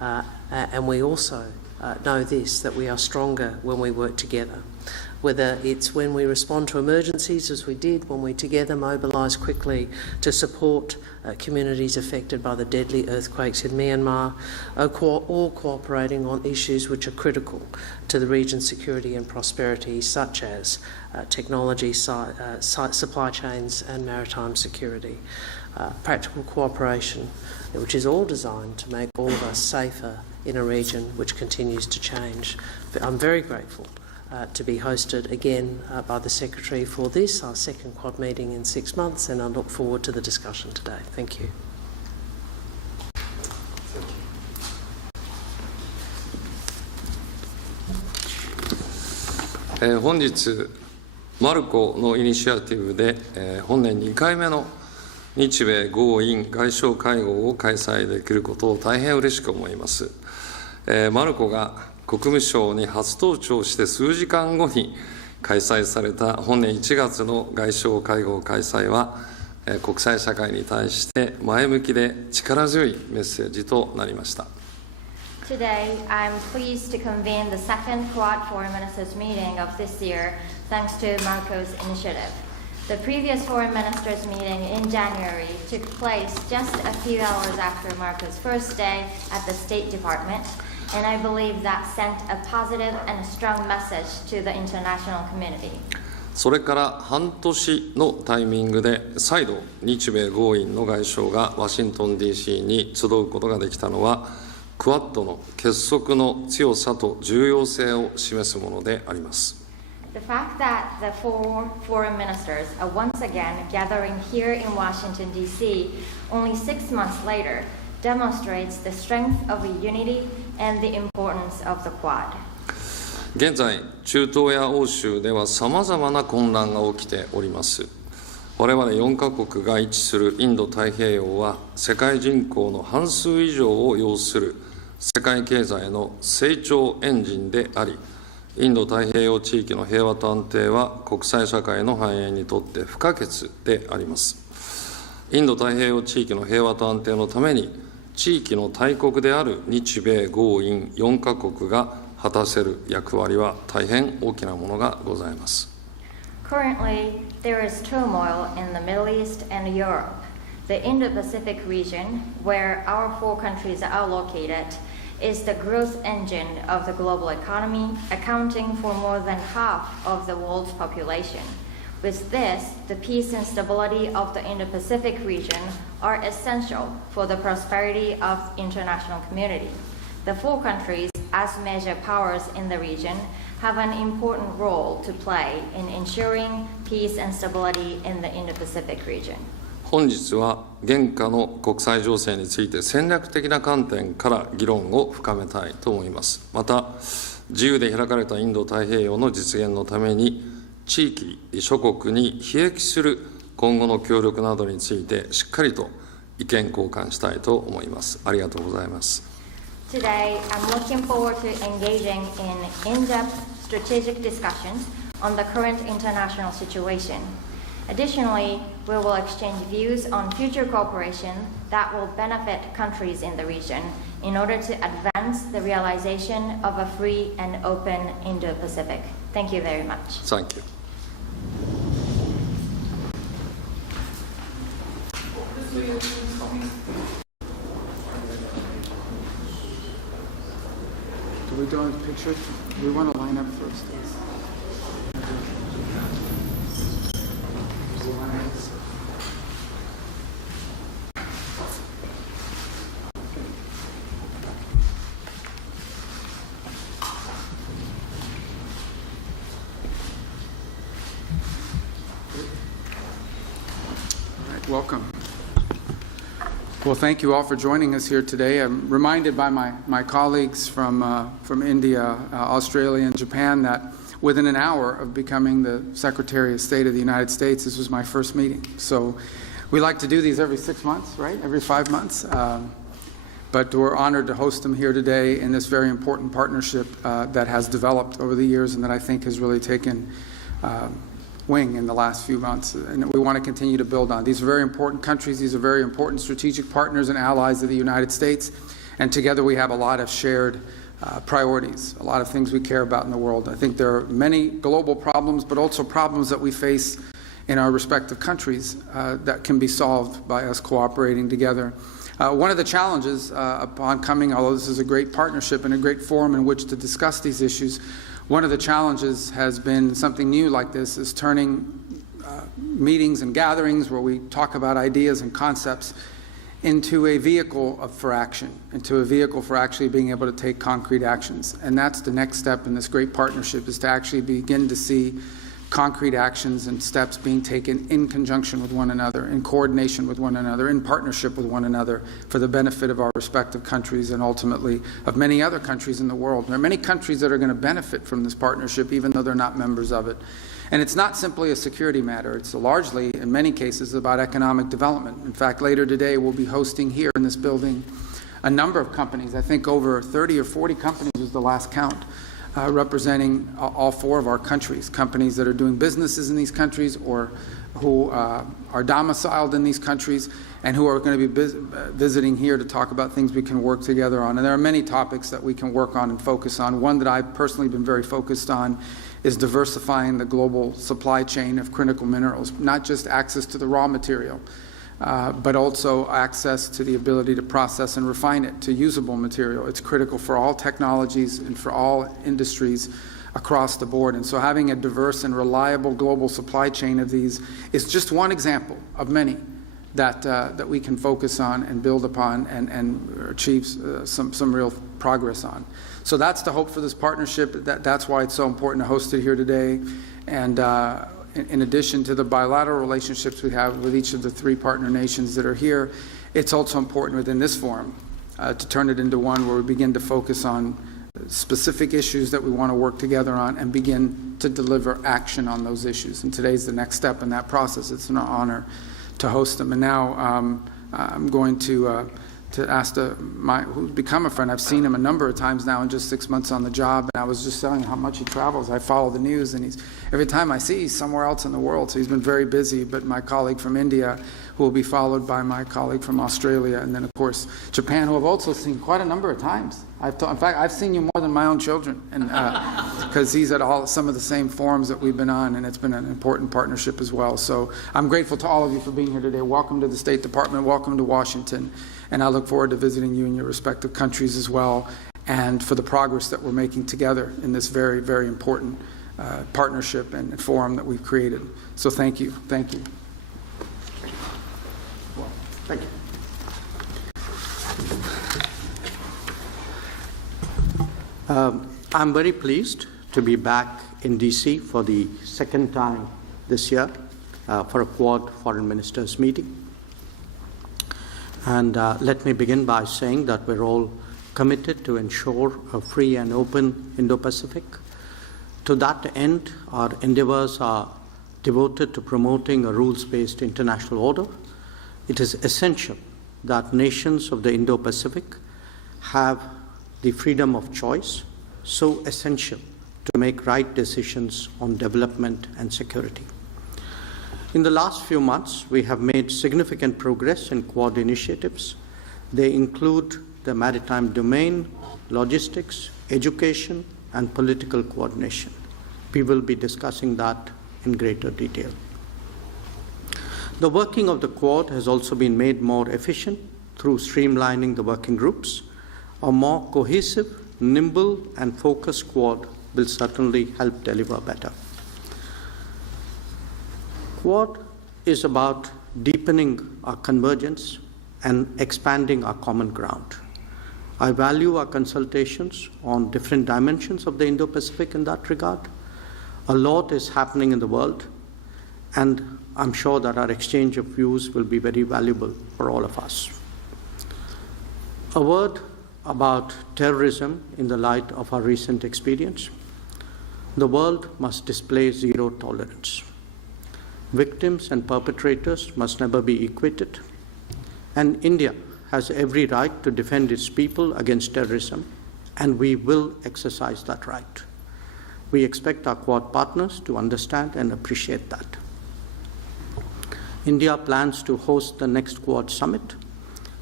And we also know this, that we are stronger when we work together. Whether it's when we respond to emergencies, as we did, when we together mobilise quickly to support communities affected by the deadly earthquakes in Myanmar, or cooperating on issues which are critical to the region's security and prosperity, such as technology, supply chains and maritime security. Practical cooperation, which is all designed to make all of us safer in a region which continues to change. I'm very grateful to be hosted again by the Secretary for this, our second Quad meeting in 6 months, and I look forward to the discussion today. Thank you. Thank you. 本日、マルコのイニシアティブで、本年2回目の日米豪印外相会合を開催できることを大変嬉しく思います。マルコが国務省に初登庁して数時間後に開催された本年1月の外相会合開催は、国際社会に対して前向きで力強いメッセージとなりました。Today, I'm pleased to convene the second Quad Foreign Ministers meeting of this year, thanks to Marco's initiative. The previous Foreign Ministers meeting in January took place just a few hours after Marco's first day at the State Department, and I believe that sent a positive and a strong message to the international community. それから半年のタイミングで再度日米豪印の外相がワシントン DC に集うことができたのはクワッドの結束の強さと重要性を示すものであります。The fact that the four foreign ministers are once again gathering here in Washington, D.C. only 6 months later demonstrates the strength of the unity and the importance of the Quad. 現在、中東や欧州ではさまざまな混乱が起きております。我々4カ国が位置するインド太平洋は世界人口の半数以上を要する世界経済の成長エンジンであり、インド太平洋地域の平和と安定は国際社会の繁栄にとって不可欠であります。インド太平洋地域の平和と安定のために、地域の大国である日米豪印4カ国が果たせる役割は大変大きなものがございます。Currently, there is turmoil in the Middle East and Europe. The Indo Pacific region, where our 4 countries are located, is the growth engine of the global economy, accounting for more than half of the world's population. With this, the peace and stability of the Indo Pacific region are essential for the prosperity of international community. The 4 countries, as major powers in the region, have an important role to play in ensuring peace and stability in the Indo Pacific region. 本日は現下の国際情勢について戦略的な観点から議論を深めたいと思います。また、自由で開かれたインド太平洋の実現のために、地域諸国に裨益する今後の協力などについてしっかりと意見交換したいと思います。ありがとうございます。Today, I'm looking forward to engaging in in-depth strategic discussions on the current international situation. Additionally, we will exchange views on future cooperation that will benefit countries in the region in order to advance the realization of a free and open Indo-Pacific. Thank you very much. Thank you. Do we do a picture? We want to line up first. Yes. Welcome. Well, thank you all for joining us here today. I'm reminded by my colleagues from India, Australia, and Japan that within an hour of becoming the Secretary of State of the United States, this was my first meeting. So we like to do these every 6 months, right? Every 5 months. But we're honored to host them here today in this very important partnership that has developed over the years and that I think has really taken wing in the last few months, and we want to continue to build on. These are very important countries. These are very important strategic partners and allies of the United States. And together we have a lot of shared priorities, a lot of things we care about in the world. I think there are many global problems, but also problems that we face in our respective countries that can be solved by us cooperating together. One of the challenges upon coming, although this is a great partnership and a great forum in which to discuss these issues, one of the challenges has been something new like this, is turning meetings and gatherings where we talk about ideas and concepts into a vehicle for action, into a vehicle for actually being able to take concrete actions. And that's the next step in this great partnership, is to actually begin to see concrete actions and steps being taken in conjunction with one another, in coordination with one another, in partnership with one another, for the benefit of our respective countries and ultimately of many other countries in the world. There are many countries that are going to benefit from this partnership, even though they're not members of it. And it's not simply a security matter. It's largely, in many cases, about economic development. In fact, later today, we'll be hosting here in this building a number of companies. I think over 30 or 40 companies was the last count, representing all four of our countries, companies that are doing businesses in these countries or who are domiciled in these countries and who are going to be visiting here to talk about things we can work together on. And there are many topics that we can work on and focus on. One that I've personally been very focused on is diversifying the global supply chain of critical minerals, not just access to the raw material, but also access to the ability to process and refine it to usable material. It's critical for all technologies and for all industries across the board. And so having a diverse and reliable global supply chain of these is just one example of many that we can focus on and build upon and achieve some real progress on. So that's the hope for this partnership. That's why it's so important to host it here today. And in addition to the bilateral relationships we have with each of the three partner nations that are here, it's also important within this forum to turn it into one where we begin to focus on specific issues that we want to work together on and begin to deliver action on those issues. And today's the next step in that process. It's an honor to host them. And now I'm going to ask who's become a friend. I've seen him a number of times now in just 6 months on the job, and I was just telling him how much he travels. I follow the news, and every time I see he's somewhere else in the world, so he's been very busy. But my colleague from India, who will be followed by my colleague from Australia, and then of course Japan, who I've also seen quite a number of times. In fact, I've seen you more than my own children, and because he's at some of the same forums that we've been on, and it's been an important partnership as well. So I'm grateful to all of you for being here today. Welcome to the State Department. Welcome to Washington. And I look forward to visiting you in your respective countries as well, and for the progress that we're making together in this very, very important partnership and forum that we've created. So thank you. Thank you. Thank you. I'm very pleased to be back in DC for the second time this year for a Quad Foreign Ministers meeting. And let me begin by saying that we're all committed to ensure a free and open Indo Pacific. To that end, our endeavors are devoted to promoting a rules-based international order. It is essential that nations of the Indo Pacific have the freedom of choice, so essential to make right decisions on development and security. In the last few months, we have made significant progress in Quad initiatives. They include the maritime domain, logistics, education, and political coordination. We will be discussing that in greater detail. The working of the Quad has also been made more efficient through streamlining the working groups. A more cohesive, nimble, and focused Quad will certainly help deliver better. Quad is about deepening our convergence and expanding our common ground. I value our consultations on different dimensions of the Indo-Pacific in that regard. A lot is happening in the world, and I'm sure that our exchange of views will be very valuable for all of us. A word about terrorism in the light of our recent experience. The world must display zero tolerance. Victims and perpetrators must never be equated, and India has every right to defend its people against terrorism, and we will exercise that right. We expect our Quad partners to understand and appreciate that. India plans to host the next Quad summit,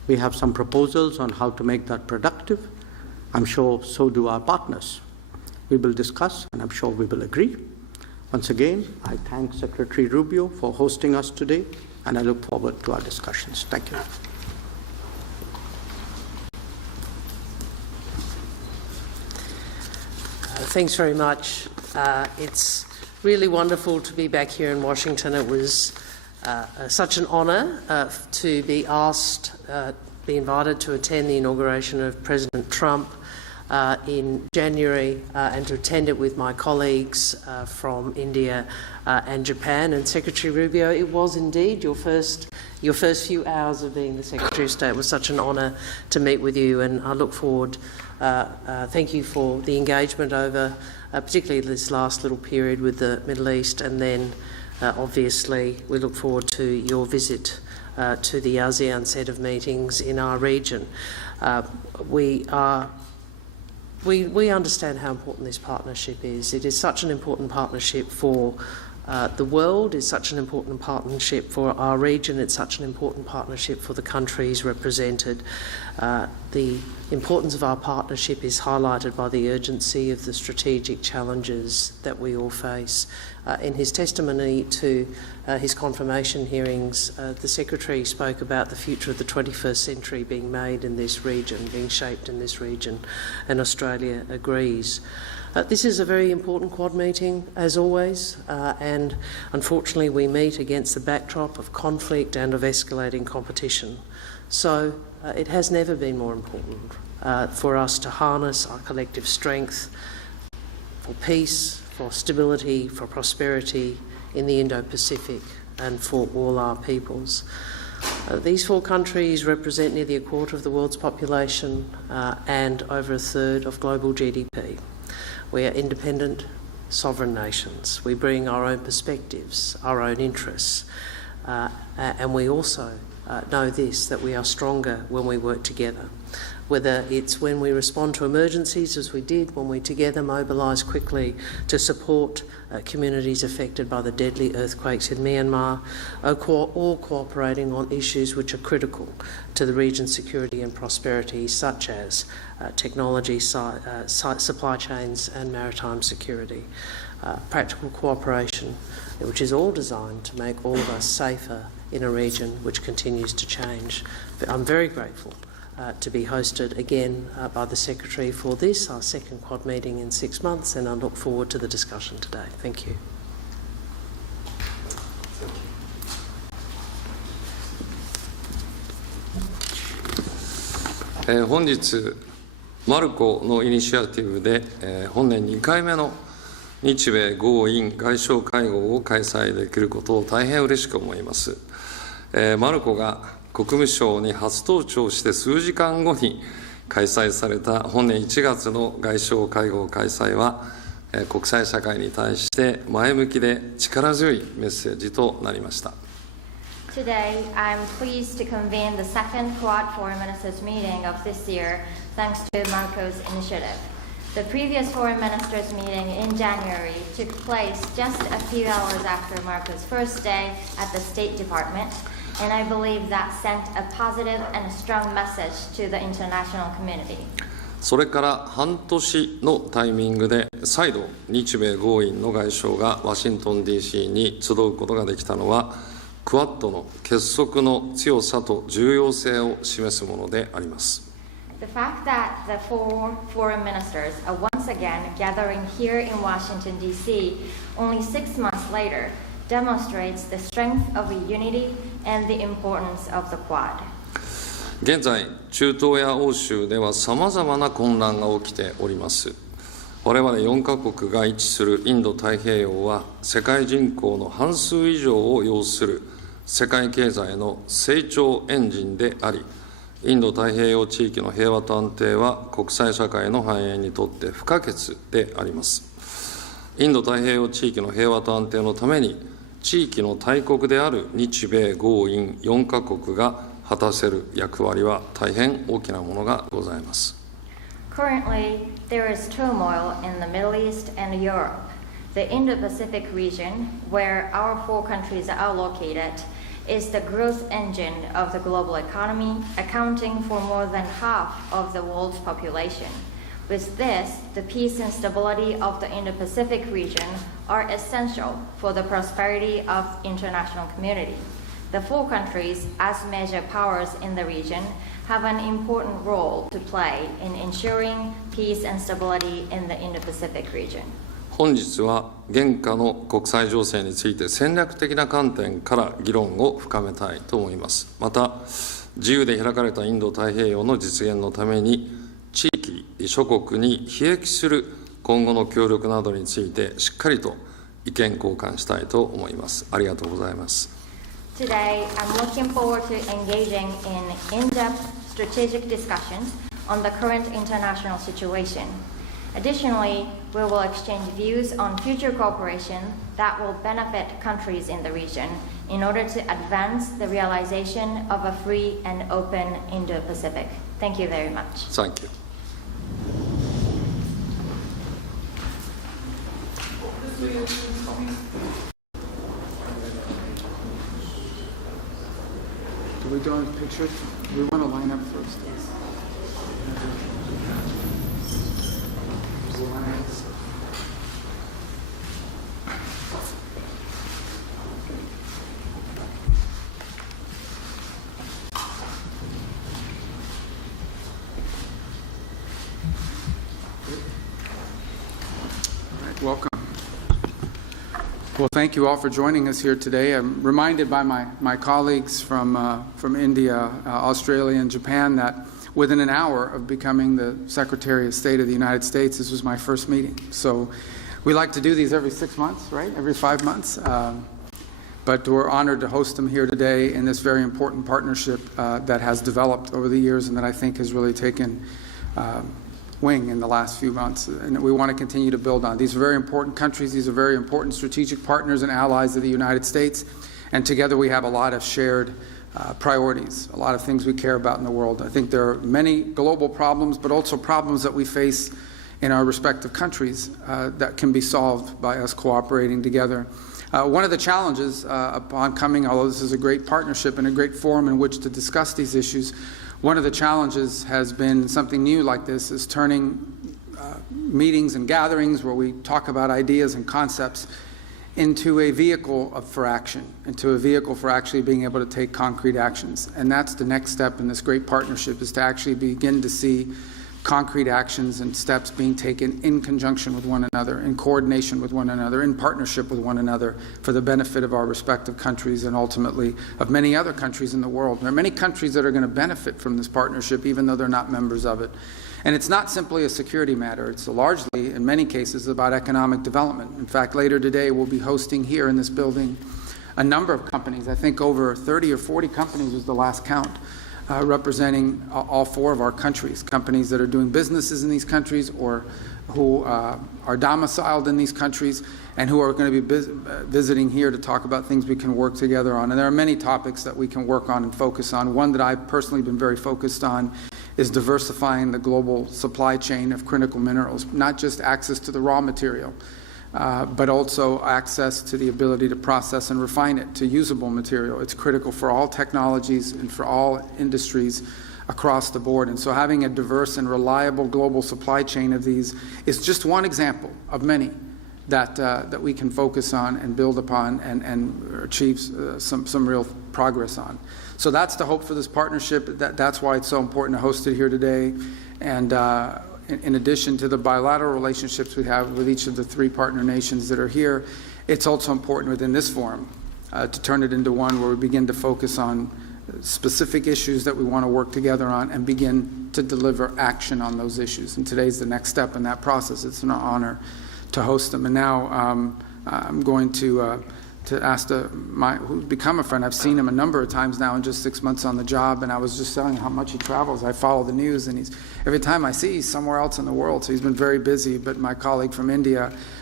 We have some proposals on how to make that productive. I'm sure so do our partners. We will discuss, and I'm sure we will agree. Once again, I thank Secretary Rubio for hosting us today, and I look forward to our discussions. Thank you. Thanks very much. It's really wonderful to be back here in Washington. It was such an honour to be asked, be invited to attend the inauguration of President Trump in January and to attend it with my colleagues from India and Japan. And Secretary Rubio, it was indeed your first few hours of being the Secretary of State. It was such an honour to meet with you, and I look forward. Thank you for the engagement over particularly this last little period with the Middle East, and then obviously we look forward to your visit to the ASEAN set of meetings in our region. We understand how important this partnership is. It is such an important partnership for the world, it's such an important partnership for our region, it's such an important partnership for the countries represented. The importance of our partnership is highlighted by the urgency of the strategic challenges that we all face. In his testimony to his confirmation hearings, the Secretary spoke about the future of the 21st century being made in this region, being shaped in this region, and Australia agrees. This is a very important Quad meeting, as always, and unfortunately we meet against the backdrop of conflict and of escalating competition. So it has never been more important for us to harness our collective strength for peace, for stability, for prosperity in the Indo Pacific and for all our peoples. These four countries represent nearly a quarter of the world's population and over a third of global GDP. We are independent, sovereign nations. We bring our own perspectives, our own interests, and we also know this, that we are stronger when we work together. Whether it's when we respond to emergencies, as we did, when we together mobilise quickly to support communities affected by the deadly earthquakes in Myanmar, or cooperating on issues which are critical to the region's security and prosperity, such as technology, supply chains and maritime security. Practical cooperation, which is all designed to make all of us safer in a region which continues to change. I'm very grateful to be hosted again by the Secretary for this, our second Quad meeting in 6 months, and I look forward to the discussion today. Thank you. Today, 本日マルコのイニシアティブで、本年2回目の日米豪印外相会合を開催できることを大変嬉しく思います。マルコが国務省に初登庁して数時間後に開催された本年1月の外相会合開催は、国際社会に対して前向きで力強いメッセージとなりました。Today, I'm pleased to convene the second Quad Foreign Ministers meeting of this year, thanks to Marco's initiative. The previous Foreign Ministers meeting in January took place just a few hours after Marco's first day at the State Department, and I believe that sent a positive and a strong message to the international community. それから半年のタイミングで再度日米豪印の外相がワシントン DC に集うことができたのはクアッドの結束の強さと重要性を示すものであります。The fact that the four foreign ministers are once again gathering here in Washington, D.C. only 6 months later demonstrates the strength of the unity and the importance of the Quad. 現在、中東や欧州ではさまざまな混乱が起きております。我々4カ国が位置するインド太平洋は世界人口の半数以上を要する世界経済の成長エンジンであり、インド太平洋地域の平和と安定は国際社会の繁栄にとって不可欠であります。インド太平洋地域の平和と安定のために地域の大国である日米豪印4カ国が果たせる役割は大変大きなものがございます。Currently, there is turmoil in the Middle East and Europe, the Indo Pacific region, where our four countries are located, is the growth engine of the global economy, accounting for more than half of the world's population. With this, the peace and stability of the Indo Pacific region are essential for the prosperity of international community. The four countries, as major powers in the region, have an important role to play in ensuring peace and stability in the Indo Pacific region. 本日は現下の国際情勢について戦略的な観点から議論を深めたいと思います。また、自由で開かれたインド太平洋の実現のために、地域諸国に裨益する今後の協力などについてしっかりと意見交換したいと思います。ありがとうございます。Today, I'm looking forward to engaging in in-depth strategic discussions on the current international situation. Additionally, we will exchange views on future cooperation that will benefit countries in the region in order to advance the realization of a free and open Indo-Pacific. Thank you very much. Thank you. Do we do a picture? We want to line up first. Welcome. Well, thank you all for joining us here today. I'm reminded by my colleagues from India, Australia, and Japan that within an hour of becoming the Secretary of State of the United States, this was my first meeting. So we like to do these every 6 months, right? Every 5 months. But we're honored to host them here today in this very important partnership that has developed over the years and that I think has really taken wing in the last few months, and we want to continue to build on. These are very important countries. These are very important strategic partners and allies of the United States, and together we have a lot of shared priorities, a lot of things we care about in the world. I think there are many global problems, but also problems that we face in our respective countries that can be solved by us cooperating together. One of the challenges upon coming, although this is a great partnership and a great forum in which to discuss these issues, one of the challenges has been something new like this, is turning meetings and gatherings where we talk about ideas and concepts into a vehicle for action, into a vehicle for actually being able to take concrete actions. And that's the next step in this great partnership, is to actually begin to see concrete actions and steps being taken in conjunction with one another, in coordination with one another, in partnership with one another, for the benefit of our respective countries and ultimately of many other countries in the world. There are many countries that are going to benefit from this partnership even though they're not members of it. And it's not simply a security matter. It's largely, in many cases, about economic development. In fact, later today we'll be hosting here in this building a number of companies. I think over 30 or 40 companies was the last count. Representing all four of our countries, companies that are doing businesses in these countries or who are domiciled in these countries and who are going to be visiting here to talk about things we can work together on. And there are many topics that we can work on and focus on. One that I've personally been very focused on is diversifying the global supply chain of critical minerals, not just access to the raw material, but also access to the ability to process and refine it to usable material. It's critical for all technologies and for all industries across the board. And so having a diverse and reliable global supply chain of these is just one example of many that we can focus on and build upon and achieve some real progress on. So that's the hope for this partnership. That's why it's so important to host it here today. And in addition to the bilateral relationships we have with each of the three partner nations that are here, it's also important within this forum to turn it into one where we begin to focus on specific issues that we want to work together on and begin to deliver action on those issues. And today's the next step in that process. It's an honor to host them. And now I'm going to ask who's become a friend. I've seen him a number of times now in just 6 months on the job, and I was just telling him how much he travels. I follow the news, and every time I see he's somewhere else in the world, so he's been very busy. But my colleague from India,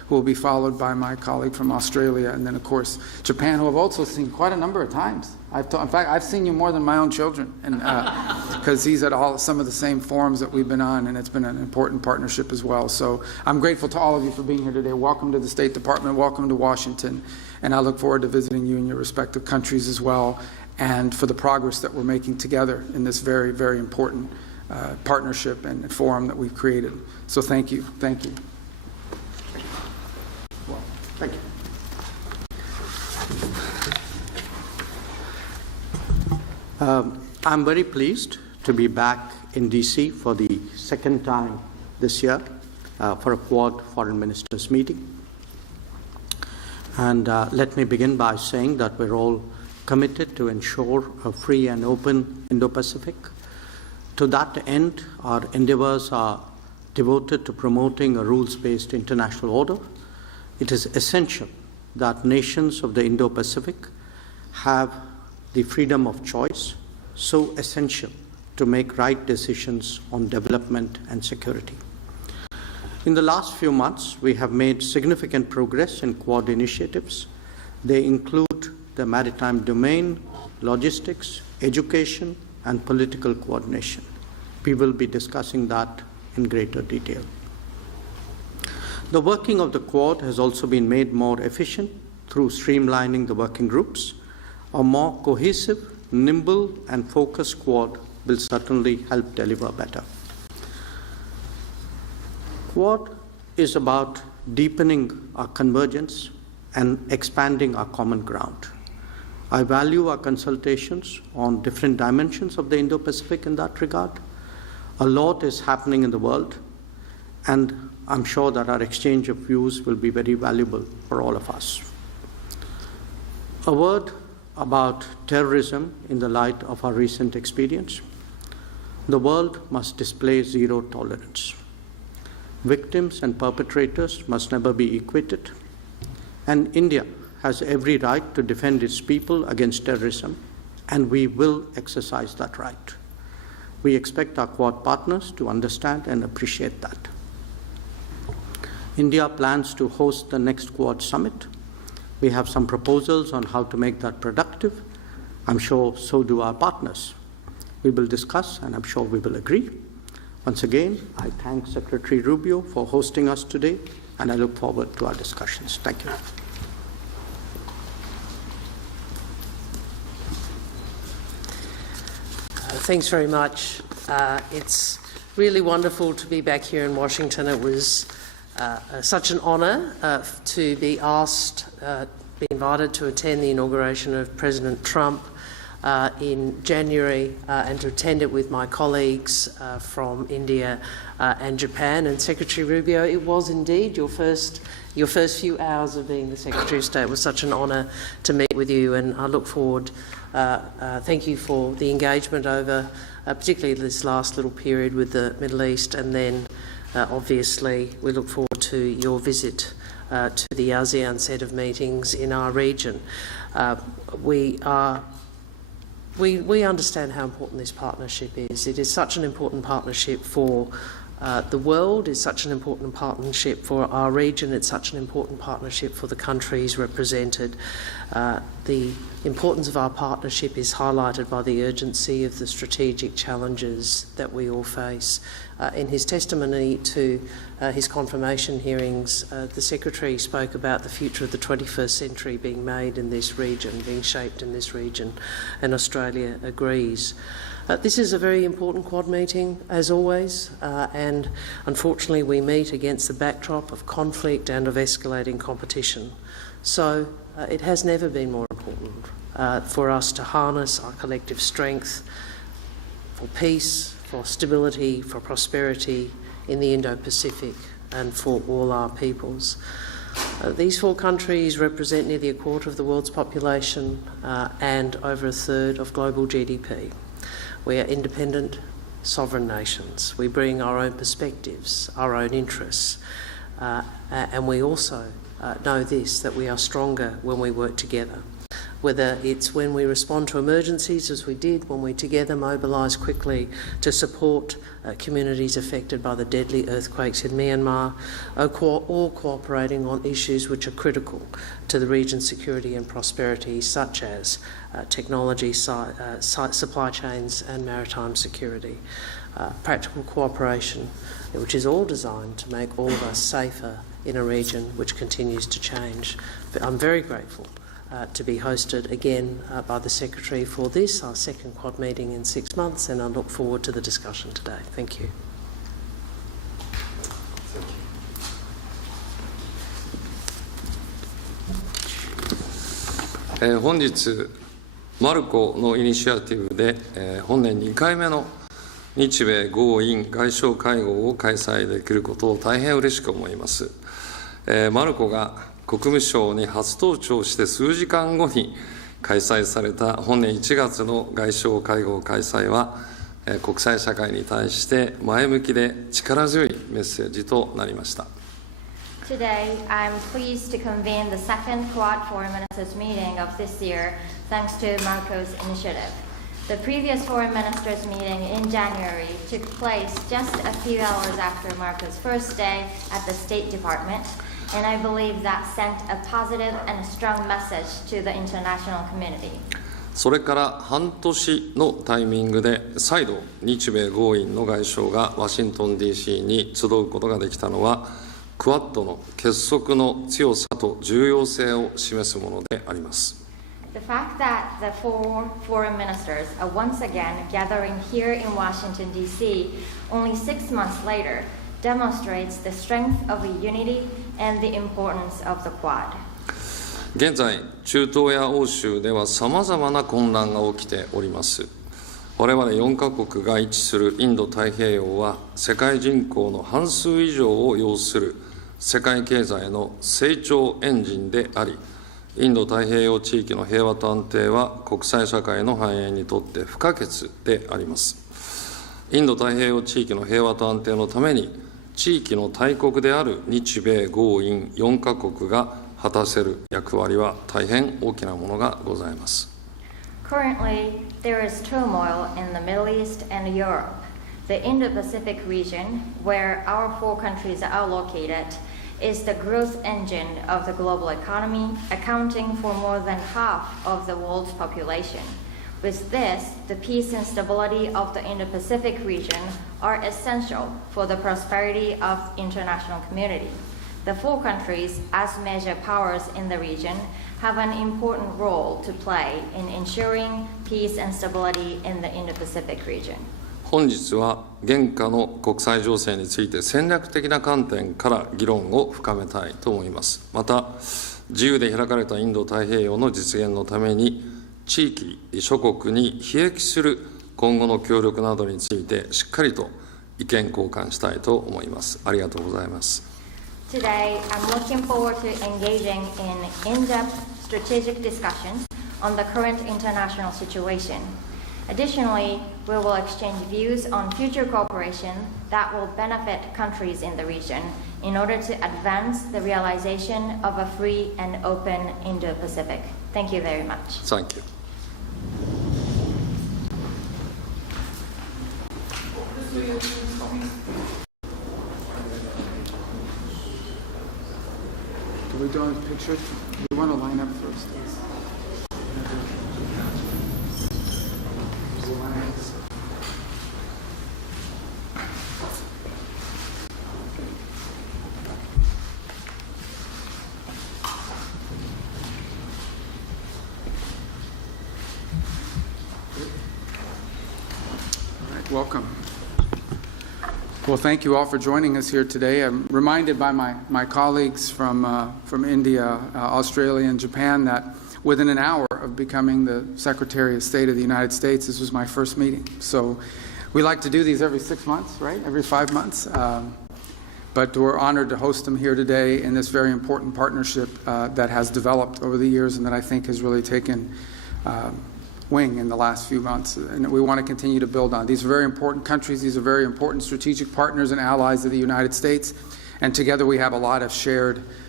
who will be followed by my colleague from Australia, and then, of course, Japan, who I've also seen quite a number of times. In fact, I've seen you more than my own children, and because he's at some of the same forums that we've been on, and it's been an important partnership as well. So I'm grateful to all of you for being here today. Welcome to the State Department. Welcome to Washington. And I look forward to visiting you in your respective countries as well, and for the progress that we're making together in this very, very important partnership and forum that we've created. So thank you. Thank you. Well, thank you. I'm very pleased to be back in DC for the second time this year for a Quad Foreign Ministers meeting. And let me begin by saying that we're all committed to ensure a free and open Indo-Pacific. To that end, our endeavors are devoted to promoting a rules-based international order. It is essential that nations of the Indo-Pacific have the freedom of choice, so essential to make right decisions on development and security. In the last few months, we have made significant progress in Quad initiatives. They include the maritime domain, logistics, education, and political coordination. We will be discussing that in greater detail. The working of the Quad has also been made more efficient through streamlining the working groups. A more cohesive, nimble, and focused Quad will certainly help deliver better. Quad is about deepening our convergence and expanding our common ground. I value our consultations on different dimensions of the Indo-Pacific in that regard. A lot is happening in the world, and I'm sure that our exchange of views will be very valuable for all of us. A word about terrorism in the light of our recent experience. The world must display zero tolerance. Victims and perpetrators must never be equated, and India has every right to defend its people against terrorism, and we will exercise that right. We expect our Quad partners to understand and appreciate that. India plans to host the next Quad summit. We have some proposals on how to make that productive. I'm sure so do our partners. We will discuss, and I'm sure we will agree. Once again, I thank Secretary Rubio for hosting us today, and I look forward to our discussions. Thank you. Thanks very much. It's really wonderful to be back here in Washington. It was such an honour to be be invited to attend the inauguration of President Trump in January and to attend it with my colleagues from India and Japan. And Secretary Rubio, it was indeed your first few hours of being the Secretary of State. It was such an honour to meet with you, and I look forward. Thank you for the engagement over particularly this last little period with the Middle East, and then obviously we look forward to your visit to the ASEAN set of meetings in our region. We understand how important this partnership is. It is such an important partnership for the world, it's such an important partnership for our region, it's such an important partnership for the countries represented. The importance of our partnership is highlighted by the urgency of the strategic challenges that we all face. In his testimony to his confirmation hearings, the Secretary spoke about the future of the 21st century being made in this region, being shaped in this region, and Australia agrees. This is a very important Quad meeting, as always, and unfortunately we meet against the backdrop of conflict and of escalating competition. So it has never been more important for us to harness our collective strength for peace, for stability, for prosperity in the Indo Pacific and for all our peoples. These four countries represent nearly a quarter of the world's population and over a third of global GDP. We are independent, sovereign nations. We bring our own perspectives, our own interests, and we also know this, that we are stronger when we work together. whether it's when we respond to emergencies, as we did, when we together mobilise quickly to support communities affected by the deadly earthquakes in Myanmar, or cooperating on issues which are critical to the region's security and prosperity, such as technology, supply chains and maritime security. Practical cooperation, which is all designed to make all of us safer in a region which continues to change. I'm very grateful to be hosted again by the Secretary for this, our second Quad meeting in 6 months, and I look forward to the discussion today. Thank you. Thank you. 本日、マルコのイニシアティブで、本年2回目の日米豪印外相会合を開催できることを大変嬉しく思います。マルコが国務省に初登庁して数時間後に開催された本年1月の外相会合開催は、国際社会に対して前向きで力強いメッセージとなりました。Today, I'm pleased to convene the second Quad Foreign Ministers meeting of this year, thanks to Marco's initiative. The previous Foreign Ministers meeting in January took place just a few hours after Marco's first day at the State Department, and I believe that sent a positive and a strong message to the international community. それから半年のタイミングで再度日米豪印の外相がワシントン DC に集うことができたのはクワッドの結束の強さと重要性を示すものであります。The fact that the four foreign ministers are once again gathering here in Washington, D.C. only 6 months later demonstrates the strength of the unity and the importance of the Quad. 現在、中東や欧州ではさまざまな混乱が起きております。我々4カ国が位置するインド太平洋は世界人口の半数以上を要する世界経済の成長エンジンであり、インド太平洋地域の平和と安定は国際社会の繁栄にとって不可欠であります。インド太平洋地域の平和と安定のために、地域の大国である日米豪印4カ国が果たせる役割は大変大きなものがございます。Currently, there is turmoil in the Middle East and Europe. The Indo Pacific region, where our 4 countries are located, is the growth engine of the global economy, accounting for more than half of the world's population. With this, the peace and stability of the Indo Pacific region are essential for the prosperity of the international community. The 4 countries, as major powers in the region, have an important role to play in ensuring peace and stability in the Indo Pacific region. 本日は現下の国際情勢について戦略的な観点から議論を深めたいと思います。また、自由で開かれたインド太平洋の実現のために、地域諸国に裨益する今後の協力などについてしっかりと意見交換したいと思います。ありがとうございます。Today, I'm looking forward to engaging in in-depth strategic discussions on the current international situation. Additionally, we will exchange views on future cooperation that will benefit countries in the region in order to advance the realization of a free and open Indo-Pacific. Thank you very much. Thank you. Do we do pictures? We want to line up first. Welcome. Well, thank you all for joining us here today. I'm reminded by my colleagues from India, Australia, and Japan that within an hour of becoming the Secretary of State of the United States, this was my first meeting. So we like to do these every 6 months, right? Every 5 months. But we're honored to host them here today in this very important partnership that has developed over the years and that I think has really taken wing in the last few months, and we want to continue to build on. These are very important countries. These are very important strategic partners and allies of the United States, and together we have a lot of shared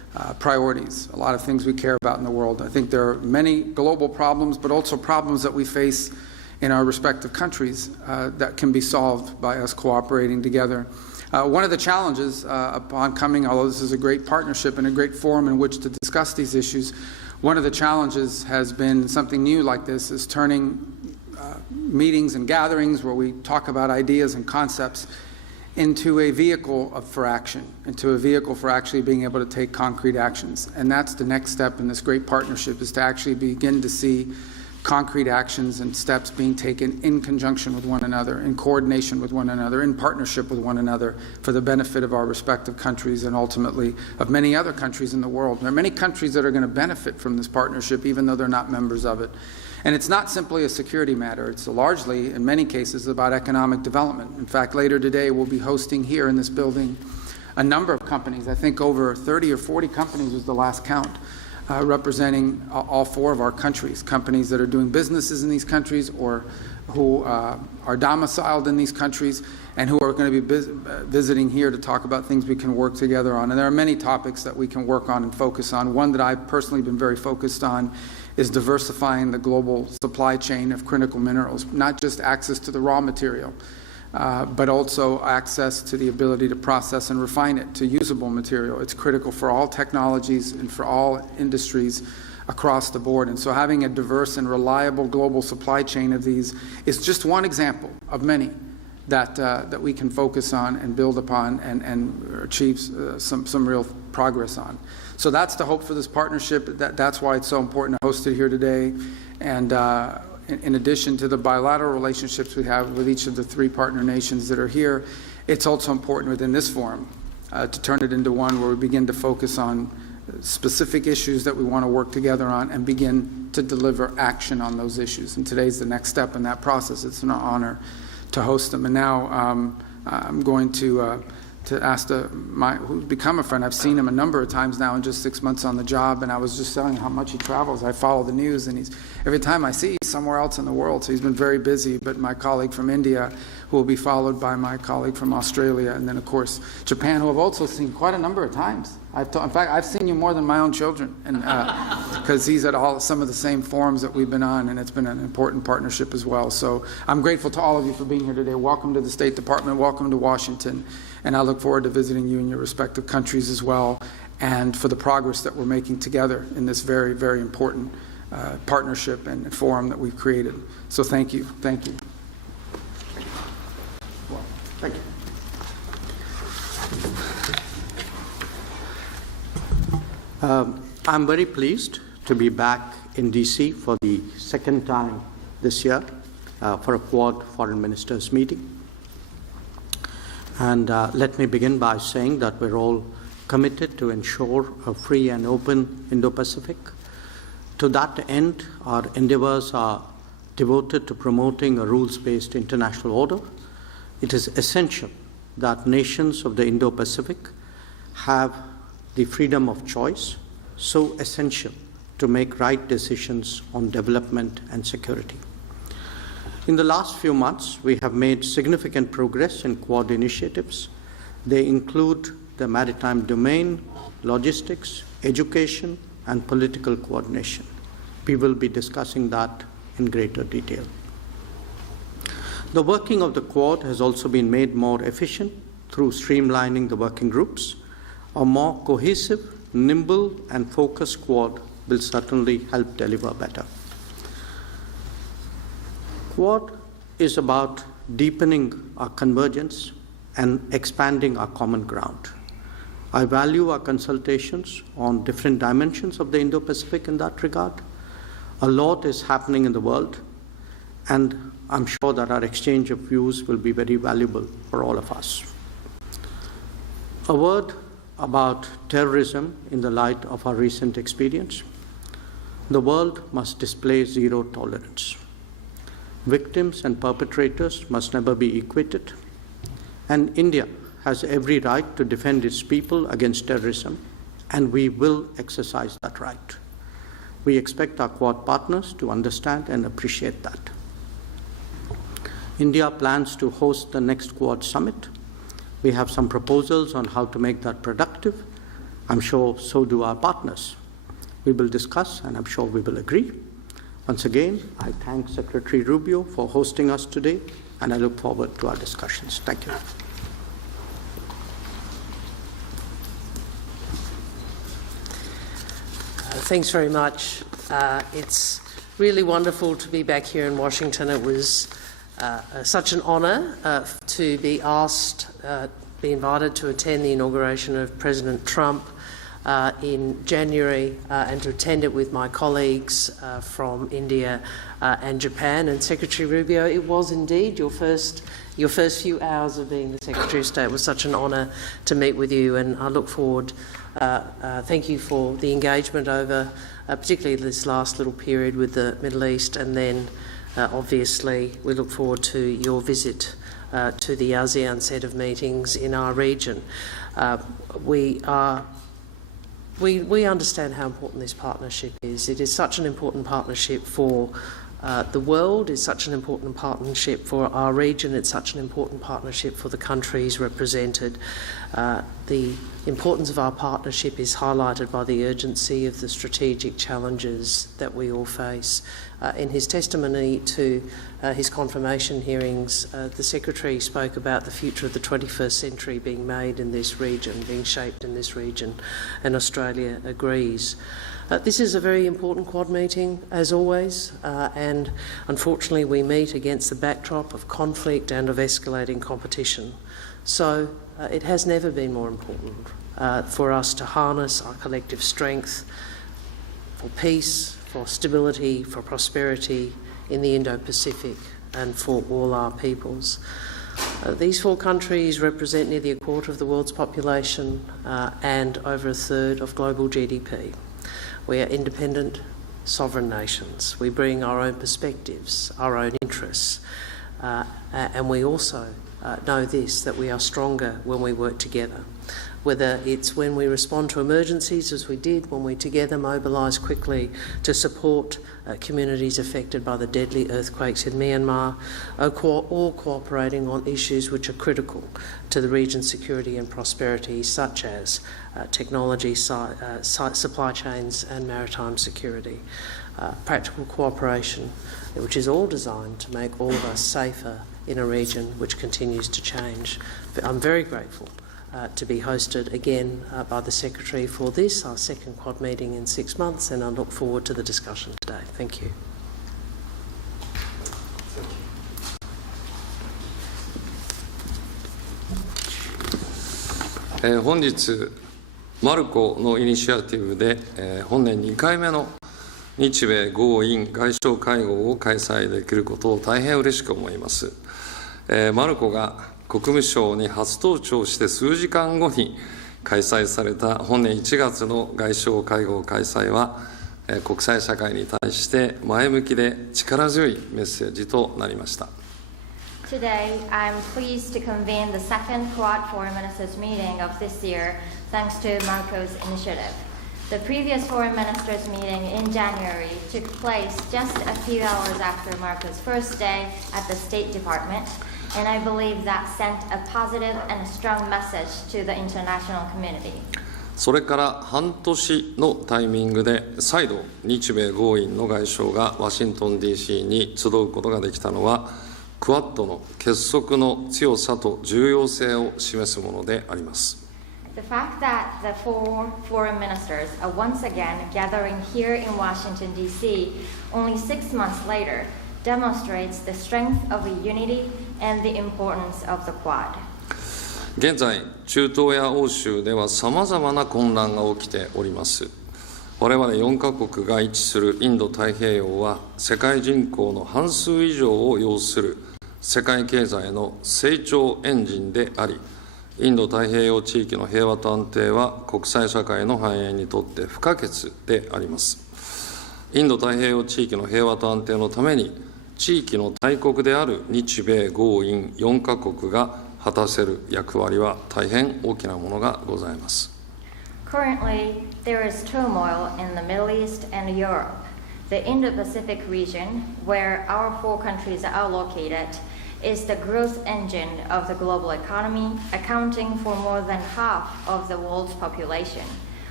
priorities, a lot of things we care about in the world. I think there are many global problems, but also problems that we face in our respective countries that can be solved by us cooperating together. One of the challenges upon coming, although this is a great partnership and a great forum in which to discuss these issues, one of the challenges has been something new like this, is turning meetings and gatherings where we talk about ideas and concepts into a vehicle for action, into a vehicle for actually being able to take concrete actions. And that's the next step in this great partnership, is to actually begin to see concrete actions and steps being taken in conjunction with one another, in coordination with one another, in partnership with one another, for the benefit of our respective countries and ultimately of many other countries in the world. There are many countries that are going to benefit from this partnership, even though they're not members of it. And it's not simply a security matter. It's largely, in many cases, about economic development. In fact, later today, we'll be hosting here in this building a number of companies. I think over 30 or 40 companies was the last count, representing all four of our countries, companies that are doing businesses in these countries or who are domiciled in these countries and who are going to be visiting here to talk about things we can work together on. And there are many topics that we can work on and focus on. One that I've personally been very focused on is diversifying the global supply chain of critical minerals, not just access to the raw material, but also access to the ability to process and refine it to usable material. It's critical for all technologies and for all industries across the board. And so having a diverse and reliable global supply chain of these is just one example of many that we can focus on and build upon and achieve some real progress on. So that's the hope for this partnership. That's why it's so important to host it here today. And in addition to the bilateral relationships we have with each of the three partner nations that are here, it's also important within this forum to turn it into one where we begin to focus on specific issues that we want to work together on and begin to deliver action on those issues. And today's the next step in that process. It's an honor to host them. And now I'm going to ask who's become a friend. I've seen him a number of times now in just 6 months on the job, and I was just telling him how much he travels. I follow the news, and every time I see he's somewhere else in the world, so he's been very busy. But my colleague from India, who will be followed by my colleague from Australia, and then of course Japan, who I've also seen quite a number of times. In fact, I've seen you more than my own children, and because he's at some of the same forums that we've been on, and it's been an important partnership as well. So I'm grateful to all of you for being here today. Welcome to the State Department. Welcome to Washington. And I look forward to visiting you in your respective countries as well, and for the progress that we're making together in this very, very important partnership and forum that we've created. So thank you. Thank you. Well, thank you. I'm very pleased to be back in DC for the second time this year for a Quad Foreign Ministers meeting. And let me begin by saying that we're all committed to ensure a free and open Indo Pacific. To that end, our endeavors are devoted to promoting a rules-based international order. It is essential that nations of the Indo Pacific have the freedom of choice, so essential to make right decisions on development and security. In the last few months, we have made significant progress in Quad initiatives. They include the maritime domain, logistics, education, and political coordination. We will be discussing that in greater detail. The working of the Quad has also been made more efficient through streamlining the working groups. A more cohesive, nimble, and focused Quad will certainly help deliver better. Quad is about deepening our convergence and expanding our common ground. I value our consultations on different dimensions of the Indo-Pacific in that regard. A lot is happening in the world, and I'm sure that our exchange of views will be very valuable for all of us. A word about terrorism in the light of our recent experience. The world must display zero tolerance. Victims and perpetrators must never be equated, and India has every right to defend its people against terrorism, and we will exercise that right. We expect our Quad partners to understand and appreciate that. India plans to host the next Quad summit. We have some proposals on how to make that productive. I'm sure so do our partners. We will discuss, and I'm sure we will agree. Once again, I thank Secretary Rubio for hosting us today, and I look forward to our discussions. Thank you. Thanks very much. It's really wonderful to be back here in Washington. It was such an honour to be asked, be invited to attend the inauguration of President Trump in January and to attend it with my colleagues from India and Japan. And Secretary Rubio, it was indeed your first few hours of being the Secretary of State. It was such an honour to meet with you, and I look forward. Thank you for the engagement over particularly this last little period with the Middle East, and then obviously we look forward to your visit to the ASEAN set of meetings in our region. We understand how important this partnership is. It is such an important partnership for the world, it's such an important partnership for our region, it's such an important partnership for the countries represented. The importance of our partnership is highlighted by the urgency of the strategic challenges that we all face. In his testimony to his confirmation hearings, the Secretary spoke about the future of the 21st century being made in this region, being shaped in this region, and Australia agrees. This is a very important Quad meeting, as always, and unfortunately we meet against the backdrop of conflict and of escalating competition. So it has never been more important for us to harness our collective strength for peace, for stability, for prosperity in the Indo Pacific and for all our peoples. These four countries represent nearly a quarter of the world's population and over a third of global GDP. We are independent, sovereign nations. We bring our own perspectives, our own interests, and we also know this, that we are stronger when we work together. Whether it's when we respond to emergencies, as we did when we together mobilised quickly to support communities affected by the deadly earthquakes in Myanmar, or cooperating on issues which are critical to the region's security and prosperity, such as technology, supply chains and maritime security. Practical cooperation, which is all designed to make all of us safer in a region which continues to change. I'm very grateful to be hosted again by the Secretary for this, our second Quad meeting in 6 months, and I look forward to the discussion today. Thank you. Today, 本日マルコのイニシアティブで、本年2回目の日米豪印外相会合を開催できることを大変嬉しく思います。マルコが国務省に初登庁して数時間後に開催された本年1月の外相会合開催は、国際社会に対して前向きで力強いメッセージとなりました。Today, I'm pleased to convene the second Quad Foreign Ministers meeting of this year, thanks to Marco's initiative. The previous Foreign Ministers meeting in January took place just a few hours after Marco's first day at the State Department, and I believe that sent a positive and a strong message to the international community. それから半年のタイミングで再度日米豪印の外相がワシントン DC に集うことができたのはクアッドの結束の強さと重要性を示すものであります。The fact that the four foreign ministers are once again gathering here in Washington, D.C. only 6 months later demonstrates the strength of the unity and the importance of the Quad. 現在、中東や欧州ではさまざまな混乱が起きております。我々4カ国が位置するインド太平洋は世界人口の半数以上を要する世界経済の成長エンジンであり、インド太平洋地域の平和と安定は国際社会の繁栄にとって不可欠であります。インド太平洋地域の平和と安定のために、地域の大国である日米豪印4カ国が果たせる役割は大変大きなものがございます。Currently, there is turmoil in the Middle East and Europe. The Indo Pacific region, where our four countries are located, is the growth engine of the global economy, accounting for more than half of the world's population.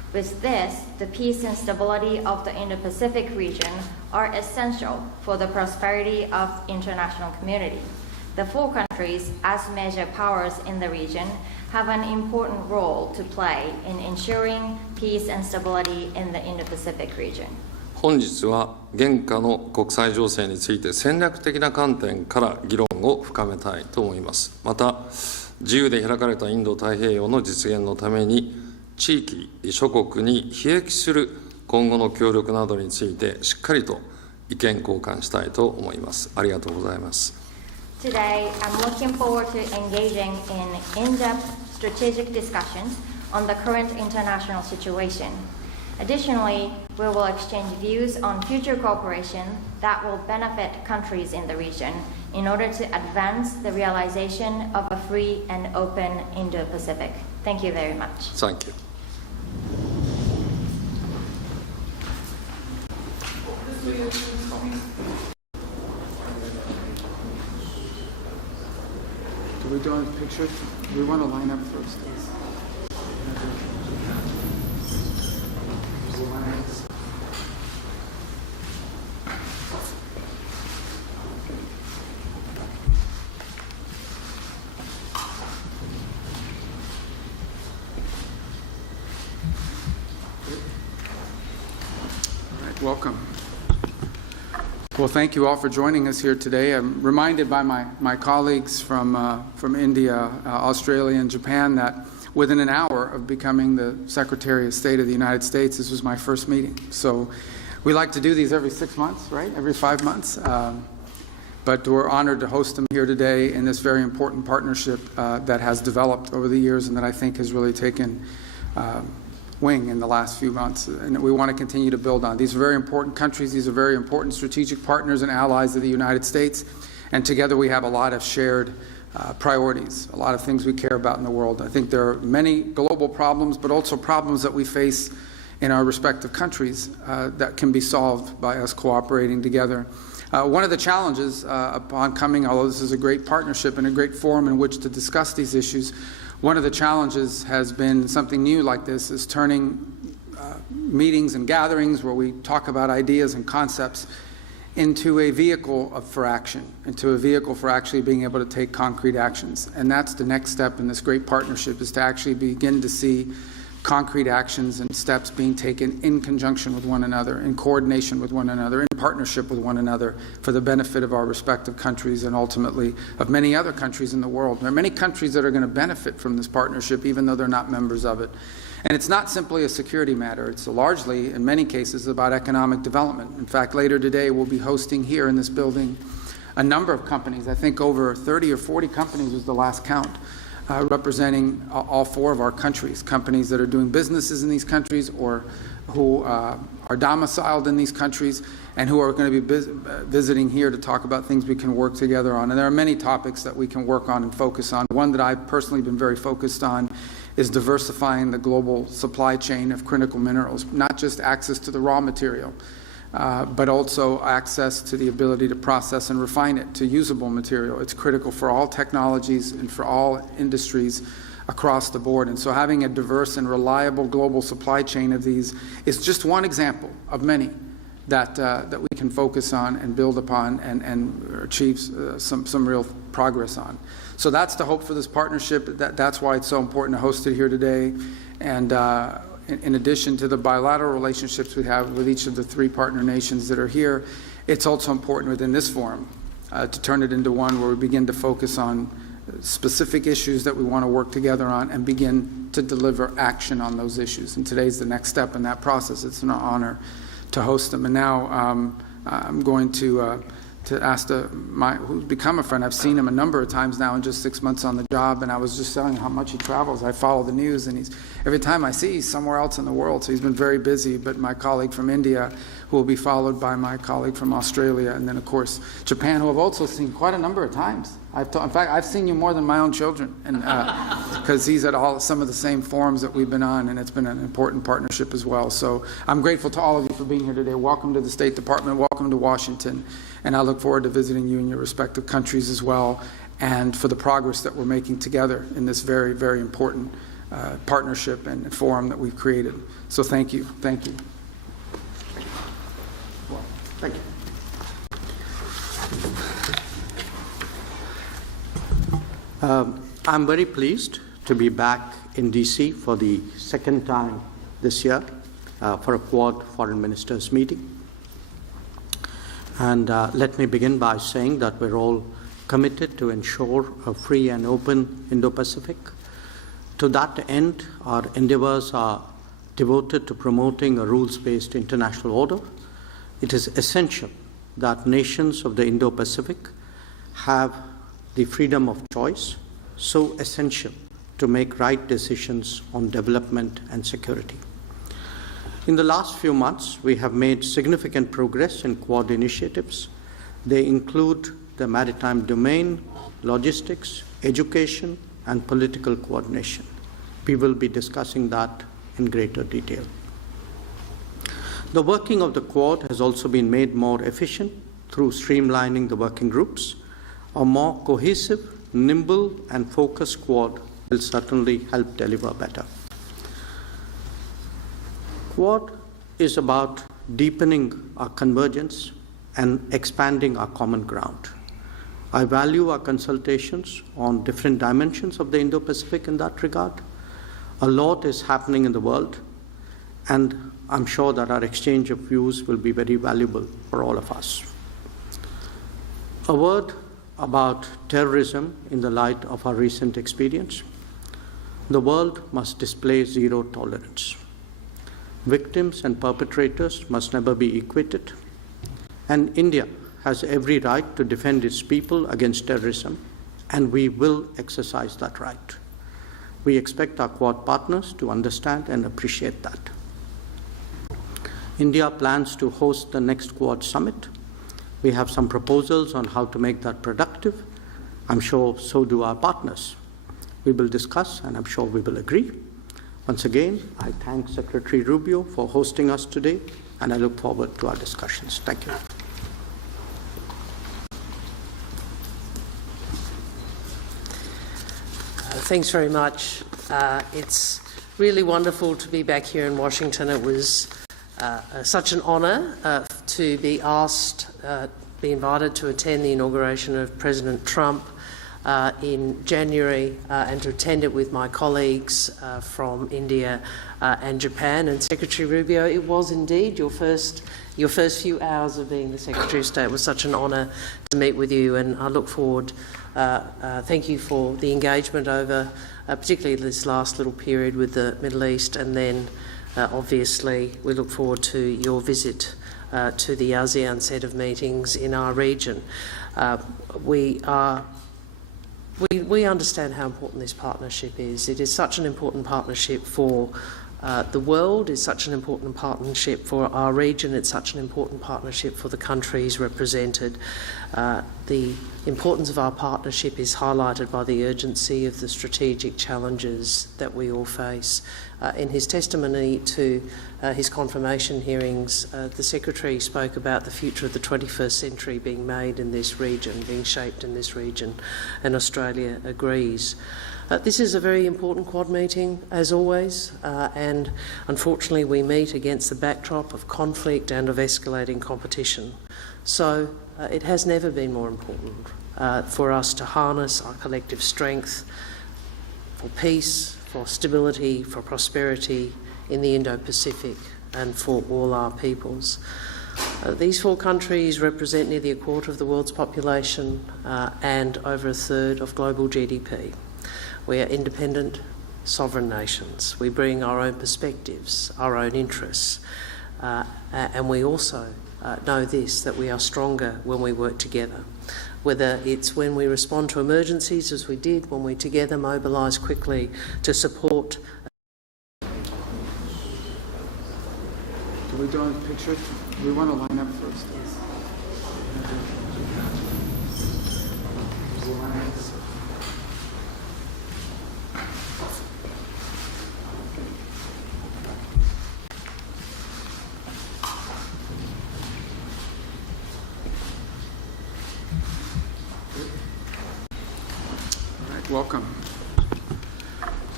With this, the peace and stability of the Indo Pacific region are essential for the prosperity of international community. The four countries, as major powers in the region, have an important role to play in ensuring peace and stability in the Indo Pacific region. 本日は現下の国際情勢について戦略的な観点から議論を深めたいと思います。また、自由で開かれたインド太平洋の実現のために地域諸国にひ益する今後の協力などについてしっかりと意見交換したいと思います。ありがとうございます。Today, I'm looking forward to engaging in in-depth strategic discussions on the current international situation. Additionally, we will exchange views on future cooperation that will benefit countries in the region in order to advance the realization of a free and open Indo-Pacific. Thank you very much. Thank you. Do we do a picture? We want to line up first. All right, welcome. Well, thank you all for joining us here today. I'm reminded by my colleagues from India, Australia, and Japan that within an hour of becoming the Secretary of State of the United States, this was my first meeting. So we like to do these every 6 months, right? Every 5 months. But we're honored to host them here today in this very important partnership that has developed over the years and that I think has really taken wing in the last few months, and we want to continue to build on. These are very important countries. These are very important strategic partners and allies of the United States, and together we have a lot of shared priorities, a lot of things we care about in the world. I think there are many global problems, but also problems that we face in our respective countries that can be solved by us cooperating together. One of the challenges upon coming, although this is a great partnership and a great forum in which to discuss these issues, one of the challenges has been something new like this, is turning meetings and gatherings where we talk about ideas and concepts into a vehicle for action, into a vehicle for actually being able to take concrete actions. And that's the next step in this great partnership, is to actually begin to see concrete actions and steps being taken in conjunction with one another, in coordination with one another, in partnership with one another for the benefit of our respective countries and ultimately of many other countries in the world. There are many countries that are going to benefit from this partnership even though they're not members of it. And it's not simply a security matter. It's largely, in many cases, about economic development. In fact, later today we'll be hosting here in this building a number of companies. I think over 30 or 40 companies was the last count. Representing all four of our countries, companies that are doing businesses in these countries or who are domiciled in these countries and who are going to be visiting here to talk about things we can work together on. And there are many topics that we can work on and focus on. One that I've personally been very focused on is diversifying the global supply chain of critical minerals, not just access to the raw material, but also access to the ability to process and refine it to usable material. It's critical for all technologies and for all industries across the board. And so having a diverse and reliable global supply chain of these is just one example of many that we can focus on and build upon and achieve some real progress on. So that's the hope for this partnership. That's why it's so important to host it here today. And in addition to the bilateral relationships we have with each of the three partner nations that are here, it's also important within this forum to turn it into one where we begin to focus on specific issues that we want to work together on and begin to deliver action on those issues. And today's the next step in that process. It's an honor to host them. And now I'm going to ask who's become a friend. I've seen him a number of times now in just 6 months on the job, and I was just telling him how much he travels. I follow the news, and every time I see he's somewhere else in the world, so he's been very busy. But my colleague from India, who will be followed by my colleague from Australia, and then of course Japan, who I've also seen quite a number of times. In fact, I've seen you more than my own children, and because he's at some of the same forums that we've been on, and it's been an important partnership as well. So I'm grateful to all of you for being here today. Welcome to the State Department. Welcome to Washington. And I look forward to visiting you in your respective countries as well, and for the progress that we're making together in this very, very important partnership and forum that we've created. So thank you. Thank you. Thank you. I'm very pleased to be back in DC for the second time this year for a Quad Foreign Ministers meeting. And let me begin by saying that we're all committed to ensure a free and open Indo Pacific. To that end, our endeavors are devoted to promoting a rules-based international order. It is essential that nations of the Indo Pacific have the freedom of choice, so essential to make right decisions on development and security. In the last few months, we have made significant progress in Quad initiatives. They include the maritime domain, logistics, education, and political coordination. We will be discussing that in greater detail. The working of the Quad has also been made more efficient through streamlining the working groups. A more cohesive, nimble, and focused Quad will certainly help deliver better. Quad is about deepening our convergence and expanding our common ground. I value our consultations on different dimensions of the Indo-Pacific in that regard. A lot is happening in the world, and I'm sure that our exchange of views will be very valuable for all of us. A word about terrorism in the light of our recent experience. The world must display zero tolerance. Victims and perpetrators must never be equated, and India has every right to defend its people against terrorism, and we will exercise that right. We expect our Quad partners to understand and appreciate that. India plans to host the next Quad summit. We have some proposals on how to make that productive. I'm sure so do our partners. We will discuss, and I'm sure we will agree. Once again, I thank Secretary Rubio for hosting us today, and I look forward to our discussions. Thank you. Thanks very much. It's really wonderful to be back here in Washington. It was such an honour to be be invited to attend the inauguration of President Trump in January and to attend it with my colleagues from India and Japan. And Secretary Rubio, it was indeed your first few hours of being the Secretary of State. It was such an honour to meet with you, and I look forward. Thank you for the engagement over particularly this last little period with the Middle East, and then obviously we look forward to your visit to the ASEAN set of meetings in our region. We understand how important this partnership is. It is such an important partnership for the world, it's such an important partnership for our region, it's such an important partnership for the countries represented. The importance of our partnership is highlighted by the urgency of the strategic challenges that we all face. In his testimony to his confirmation hearings, the Secretary spoke about the future of the 21st century being made in this region, being shaped in this region, and Australia agrees. This is a very important Quad meeting, as always, and unfortunately we meet against the backdrop of conflict and of escalating competition. So it has never been more important for us to harness our collective strength for peace, for stability, for prosperity in the Indo Pacific and for all our peoples. These four countries represent nearly a quarter of the world's population and over a third of global GDP. We are independent, sovereign nations. We bring our own perspectives, our own interests, and we also know this, that we are stronger when we work together. Whether it's when we respond to emergencies, as we did, when we together mobilise quickly to support. Do we do a picture? We want to line up first. Yes. Welcome.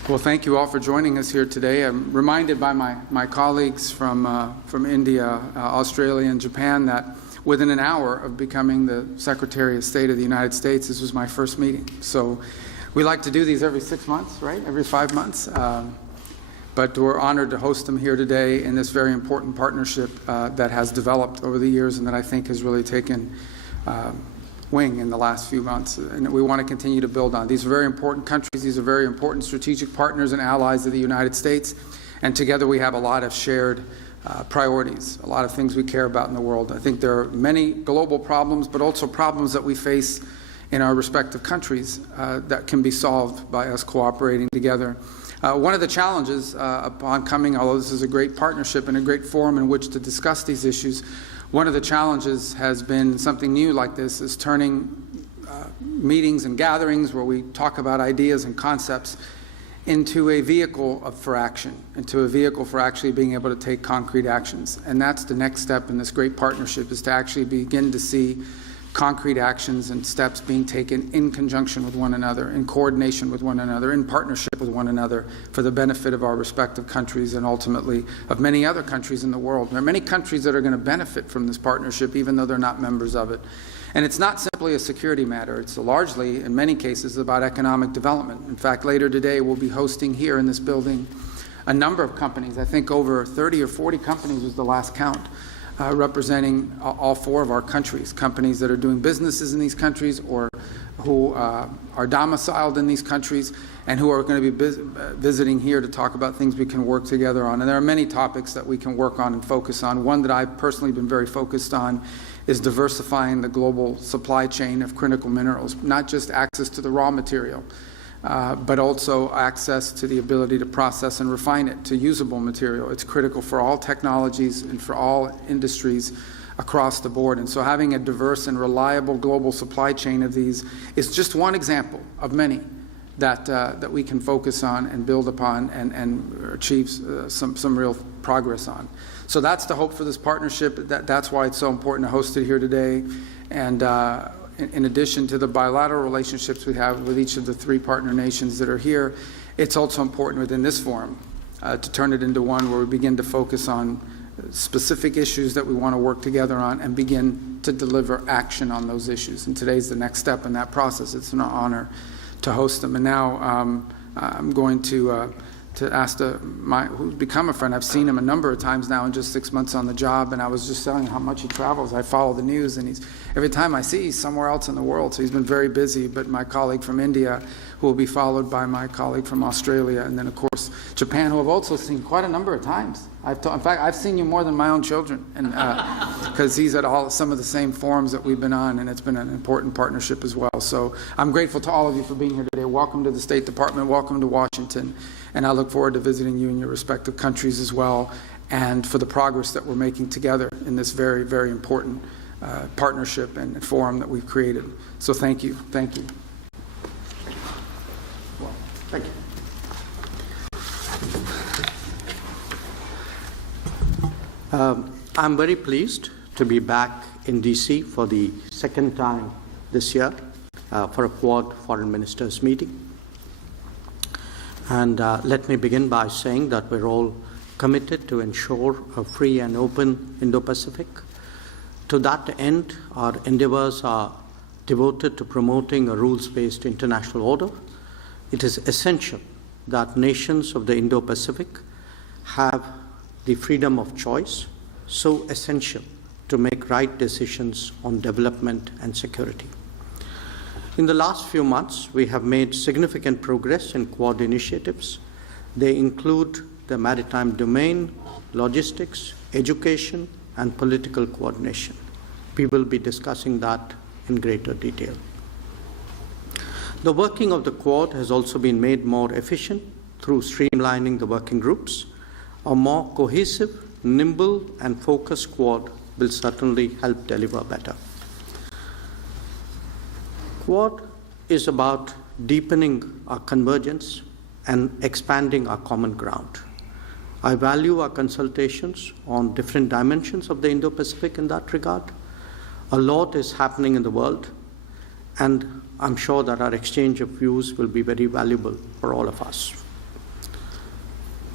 Well, thank you all for joining us here today. I'm reminded by my colleagues from India, Australia, and Japan that within an hour of becoming the Secretary of State of the United States, this was my first meeting. So we like to do these every 6 months, right? Every 5 months. But we're honored to host them here today in this very important partnership that has developed over the years and that I think has really taken wing in the last few months, and we want to continue to build on. These are very important countries. These are very important strategic partners and allies of the United States, and together we have a lot of shared priorities, a lot of things we care about in the world. I think there are many global problems, but also problems that we face in our respective countries that can be solved by us cooperating together. One of the challenges upon coming, although this is a great partnership and a great forum in which to discuss these issues, one of the challenges has been something new like this, is turning meetings and gatherings where we talk about ideas and concepts into a vehicle for action, into a vehicle for actually being able to take concrete actions. And that's the next step in this great partnership, is to actually begin to see concrete actions and steps being taken in conjunction with one another, in coordination with one another, in partnership with one another, for the benefit of our respective countries and ultimately of many other countries in the world. There are many countries that are going to benefit from this partnership even though they're not members of it. And it's not simply a security matter. It's largely, in many cases, about economic development. In fact, later today we'll be hosting here in this building a number of companies. I think over 30 or 40 companies was the last count. Representing all four of our countries, companies that are doing businesses in these countries or who are domiciled in these countries and who are going to be visiting here to talk about things we can work together on. And there are many topics that we can work on and focus on. One that I've personally been very focused on is diversifying the global supply chain of critical minerals, not just access to the raw material, but also access to the ability to process and refine it to usable material. It's critical for all technologies and for all industries across the board. And so having a diverse and reliable global supply chain of these is just one example of many that we can focus on and build upon and achieve some real progress on. So that's the hope for this partnership. That's why it's so important to host it here today. And in addition to the bilateral relationships we have with each of the three partner nations that are here, it's also important within this forum to turn it into one where we begin to focus on specific issues that we want to work together on and begin to deliver action on those issues. And today's the next step in that process. It's an honor to host them. And now I'm going to ask who's become a friend. I've seen him a number of times now in just 6 months on the job, and I was just telling him how much he travels. I follow the news, and every time I see he's somewhere else in the world, so he's been very busy. But my colleague from India, who will be followed by my colleague from Australia, and then of course Japan, who I've also seen quite a number of times. In fact, I've seen you more than my own children, and because he's at some of the same forums that we've been on, and it's been an important partnership as well. So I'm grateful to all of you for being here today. Welcome to the State Department. Welcome to Washington. And I look forward to visiting you in your respective countries as well, and for the progress that we're making together in this very, very important partnership and forum that we've created. So thank you. Thank you. Well, thank you. I'm very pleased to be back in DC for the second time this year for a Quad Foreign Ministers meeting. And let me begin by saying that we're all committed to ensure a free and open Indo Pacific. To that end, our endeavors are devoted to promoting a rules-based international order. It is essential that nations of the Indo Pacific have the freedom of choice, so essential to make right decisions on development and security. In the last few months, we have made significant progress in Quad initiatives. They include the maritime domain, logistics, education, and political coordination. We will be discussing that in greater detail. The working of the Quad has also been made more efficient through streamlining the working groups. A more cohesive, nimble, and focused Quad will certainly help deliver better. Quad is about deepening our convergence and expanding our common ground. I value our consultations on different dimensions of the Indo-Pacific in that regard. A lot is happening in the world, and I'm sure that our exchange of views will be very valuable for all of us.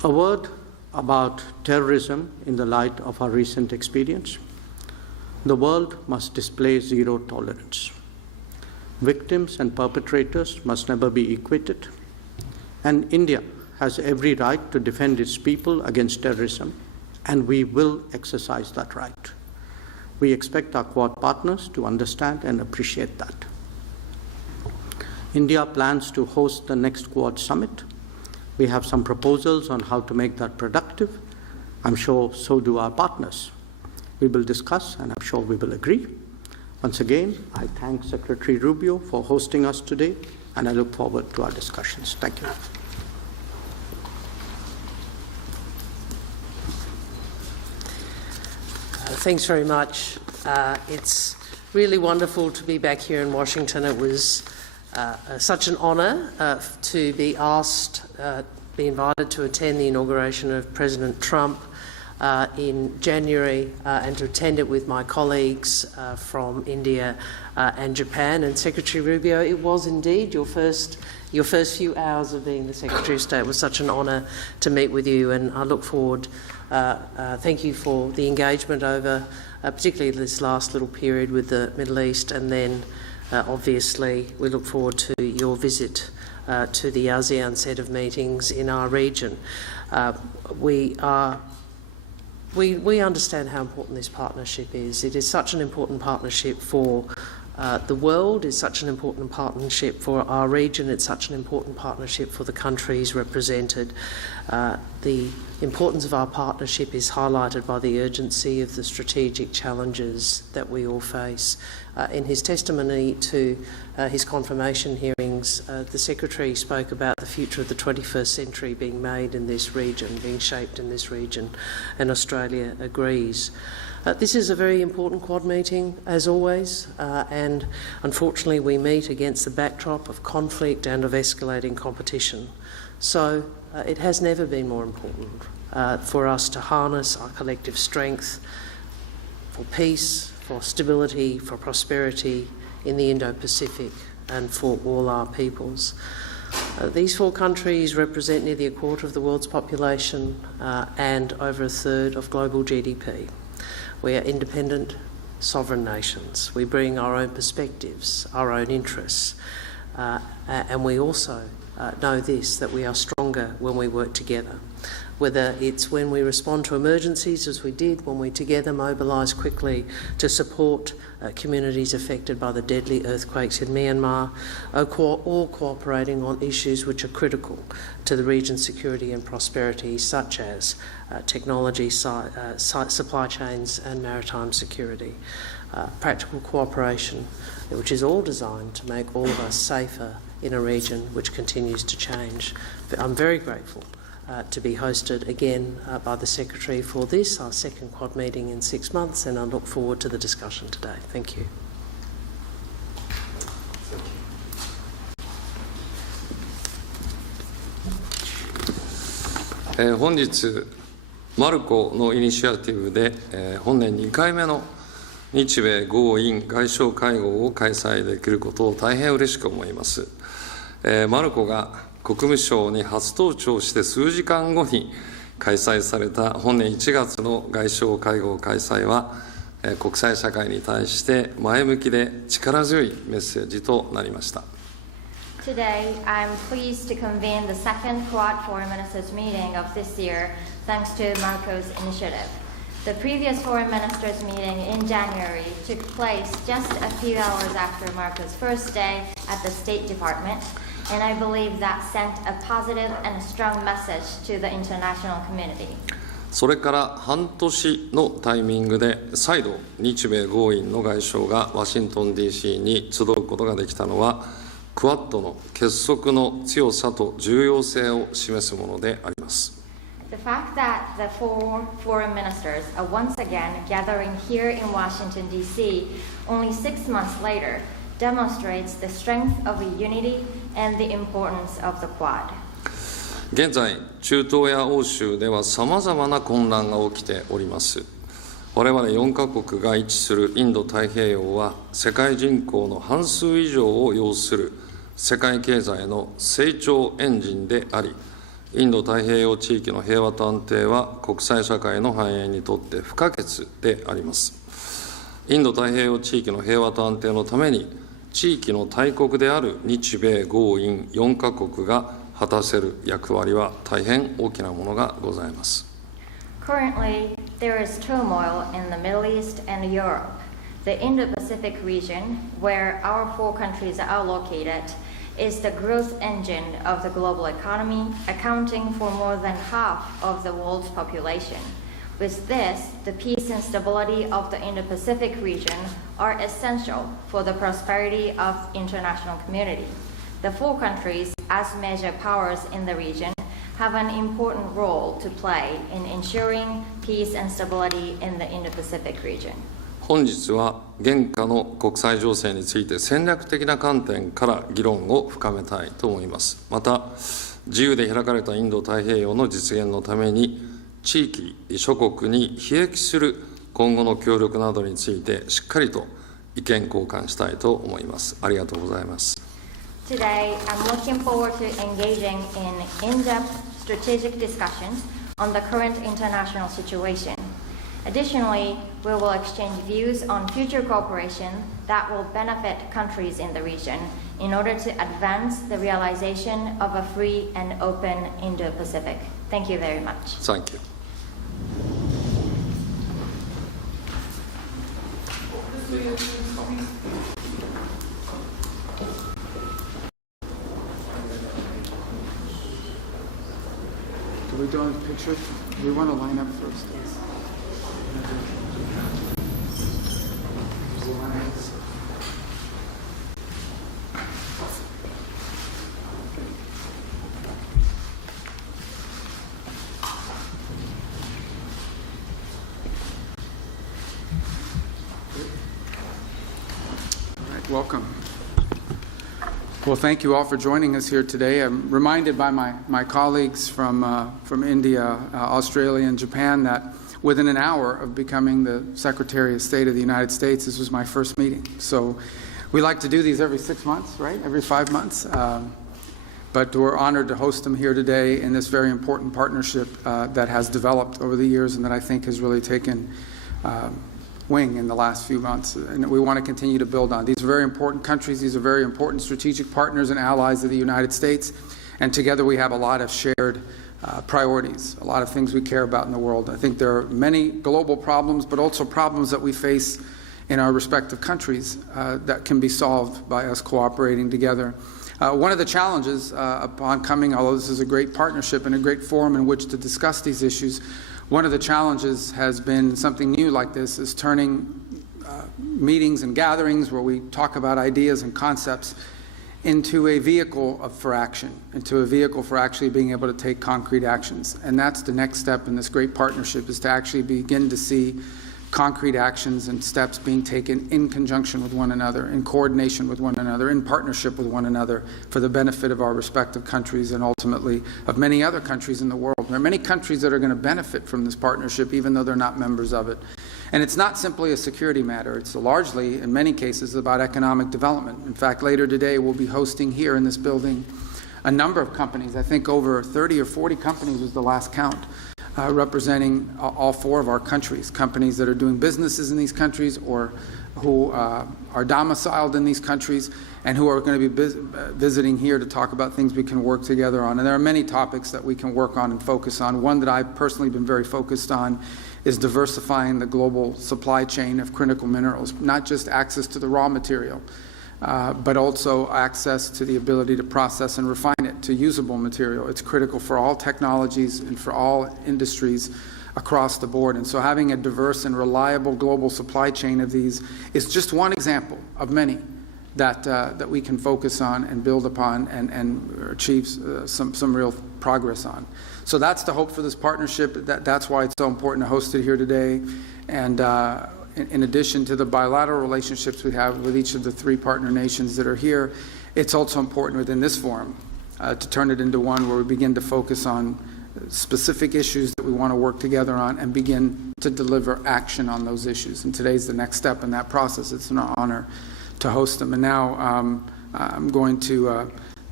A word about terrorism in the light of our recent experience. The world must display zero tolerance. Victims and perpetrators must never be equated, and India has every right to defend its people against terrorism, and we will exercise that right. We expect our Quad partners to understand and appreciate that. India plans to host the next Quad summit. We have some proposals on how to make that productive. I'm sure so do our partners. We will discuss, and I'm sure we will agree. Once again, I thank Secretary Rubio for hosting us today, and I look forward to our discussions. Thank you. Thanks very much. It's really wonderful to be back here in Washington. It was such an honour to be asked, be invited to attend the inauguration of President Trump in January and to attend it with my colleagues from India and Japan. And Secretary Rubio, it was indeed your first few hours of being the Secretary of State. It was such an honour to meet with you, and I look forward. Thank you for the engagement over particularly this last little period with the Middle East, and then obviously we look forward to your visit to the ASEAN set of meetings in our region. We understand how important this partnership is. It is such an important partnership for the world, it's such an important partnership for our region, it's such an important partnership for the countries represented. The importance of our partnership is highlighted by the urgency of the strategic challenges that we all face. In his testimony to his confirmation hearings, the Secretary spoke about the future of the 21st century being made in this region, being shaped in this region, and Australia agrees. This is a very important Quad meeting, as always, and unfortunately we meet against the backdrop of conflict and of escalating competition. So it has never been more important for us to harness our collective strength for peace, for stability, for prosperity in the Indo Pacific and for all our peoples. These four countries represent nearly a quarter of the world's population and over a third of global GDP. We are independent, sovereign nations. We bring our own perspectives, our own interests, and we also know this, that we are stronger when we work together. Whether it's when we respond to emergencies, as we did, when we together mobilise quickly to support communities affected by the deadly earthquakes in Myanmar, or cooperating on issues which are critical to the region's security and prosperity, such as technology, supply chains and maritime security. Practical cooperation, which is all designed to make all of us safer in a region which continues to change. I'm very grateful to be hosted again by the Secretary for this, our second Quad meeting in 6 months, and I look forward to the discussion today. Thank you. Today, 本日マルコのイニシアティブで、本年2回目の日米豪印外相会合を開催できることを大変嬉しく思います。マルコが国務省に初登庁して数時間後に開催された本年1月の外相会合開催は、国際社会に対して前向きで力強いメッセージとなりました。Today, I'm pleased to convene the second Quad Foreign Ministers meeting of this year, thanks to Marco's initiative. The previous Foreign Ministers meeting in January took place just a few hours after Marco's first day at the State Department, and I believe that sent a positive and a strong message to the international community. それから半年のタイミングで再度日米豪印の外相がワシントン DC に集うことができたのはクワッドの結束の強さと重要性を示すものであります。The fact that the four foreign ministers are once again gathering here in Washington, D.C. only 6 months later demonstrates the strength of unity and the importance of the Quad. 現在、中東や欧州ではさまざまな混乱が起きております。我々4カ国が位置するインド太平洋は世界人口の半数以上を要する世界経済の成長エンジンであり、インド太平洋地域の平和と安定は国際社会の繁栄にとって不可欠であります。インド太平洋地域の平和と安定のために、地域の大国である日米豪印4カ国が果たせる役割は大変大きなものがございます。Currently, there is turmoil in the Middle East and Europe. The Indo Pacific region, where our 4 countries are located, is the growth engine of the global economy, accounting for more than half of the world's population. With this, the peace and stability of the Indo Pacific region are essential for the prosperity of international community. The 4 countries, as major powers in the region, have an important role to play in ensuring peace and stability in the Indo Pacific region. 本日は現下の国際情勢について戦略的な観点から議論を深めたいと思います。また、自由で開かれたインド太平洋の実現のために、地域諸国に裨益する今後の協力などについてしっかりと意見交換したいと思います。ありがとうございます。Today, I'm looking forward to engaging in in-depth strategic discussions on the current international situation. Additionally, we will exchange views on future cooperation that will benefit countries in the region in order to advance the realization of a free and open Indo-Pacific. Thank you very much. Thank you. Do we do a picture? Do we want to line up first? Welcome. Well, thank you all for joining us here today. I'm reminded by my colleagues from India, Australia, and Japan that within an hour of becoming the Secretary of State of the United States, this was my first meeting. So we like to do these every 6 months, right? Every 5 months. But we're honored to host them here today in this very important partnership that has developed over the years and that I think has really taken wing in the last few months, and we want to continue to build on. These are very important countries. These are very important strategic partners and allies of the United States, and together we have a lot of shared priorities, a lot of things we care about in the world. I think there are many global problems, but also problems that we face in our respective countries that can be solved by us cooperating together. One of the challenges upon coming, although this is a great partnership and a great forum in which to discuss these issues, one of the challenges has been something new like this, is turning meetings and gatherings where we talk about ideas and concepts into a vehicle for action, into a vehicle for actually being able to take concrete actions. And that's the next step in this great partnership, is to actually begin to see concrete actions and steps being taken in conjunction with one another, in coordination with one another, in partnership with one another for the benefit of our respective countries and ultimately of many other countries in the world. There are many countries that are going to benefit from this partnership even though they're not members of it. And it's not simply a security matter. It's largely, in many cases, about economic development. In fact, later today we'll be hosting here in this building a number of companies. I think over 30 or 40 companies was the last count. Representing all 4 of our countries, companies that are doing businesses in these countries or who are domiciled in these countries and who are going to be visiting here to talk about things we can work together on. And there are many topics that we can work on and focus on. One that I've personally been very focused on is diversifying the global supply chain of critical minerals, not just access to the raw material, but also access to the ability to process and refine it to usable material. It's critical for all technologies and for all industries across the board. And so having a diverse and reliable global supply chain of these is just one example of many that we can focus on and build upon and achieve some real progress on. So that's the hope for this partnership. That's why it's so important to host it here today. And in addition to the bilateral relationships we have with each of the 3 partner nations that are here, it's also important within this forum to turn it into one where we begin to focus on specific issues that we want to work together on and begin to deliver action on those issues. And today's the next step in that process. It's an honor to host them. And now I'm going to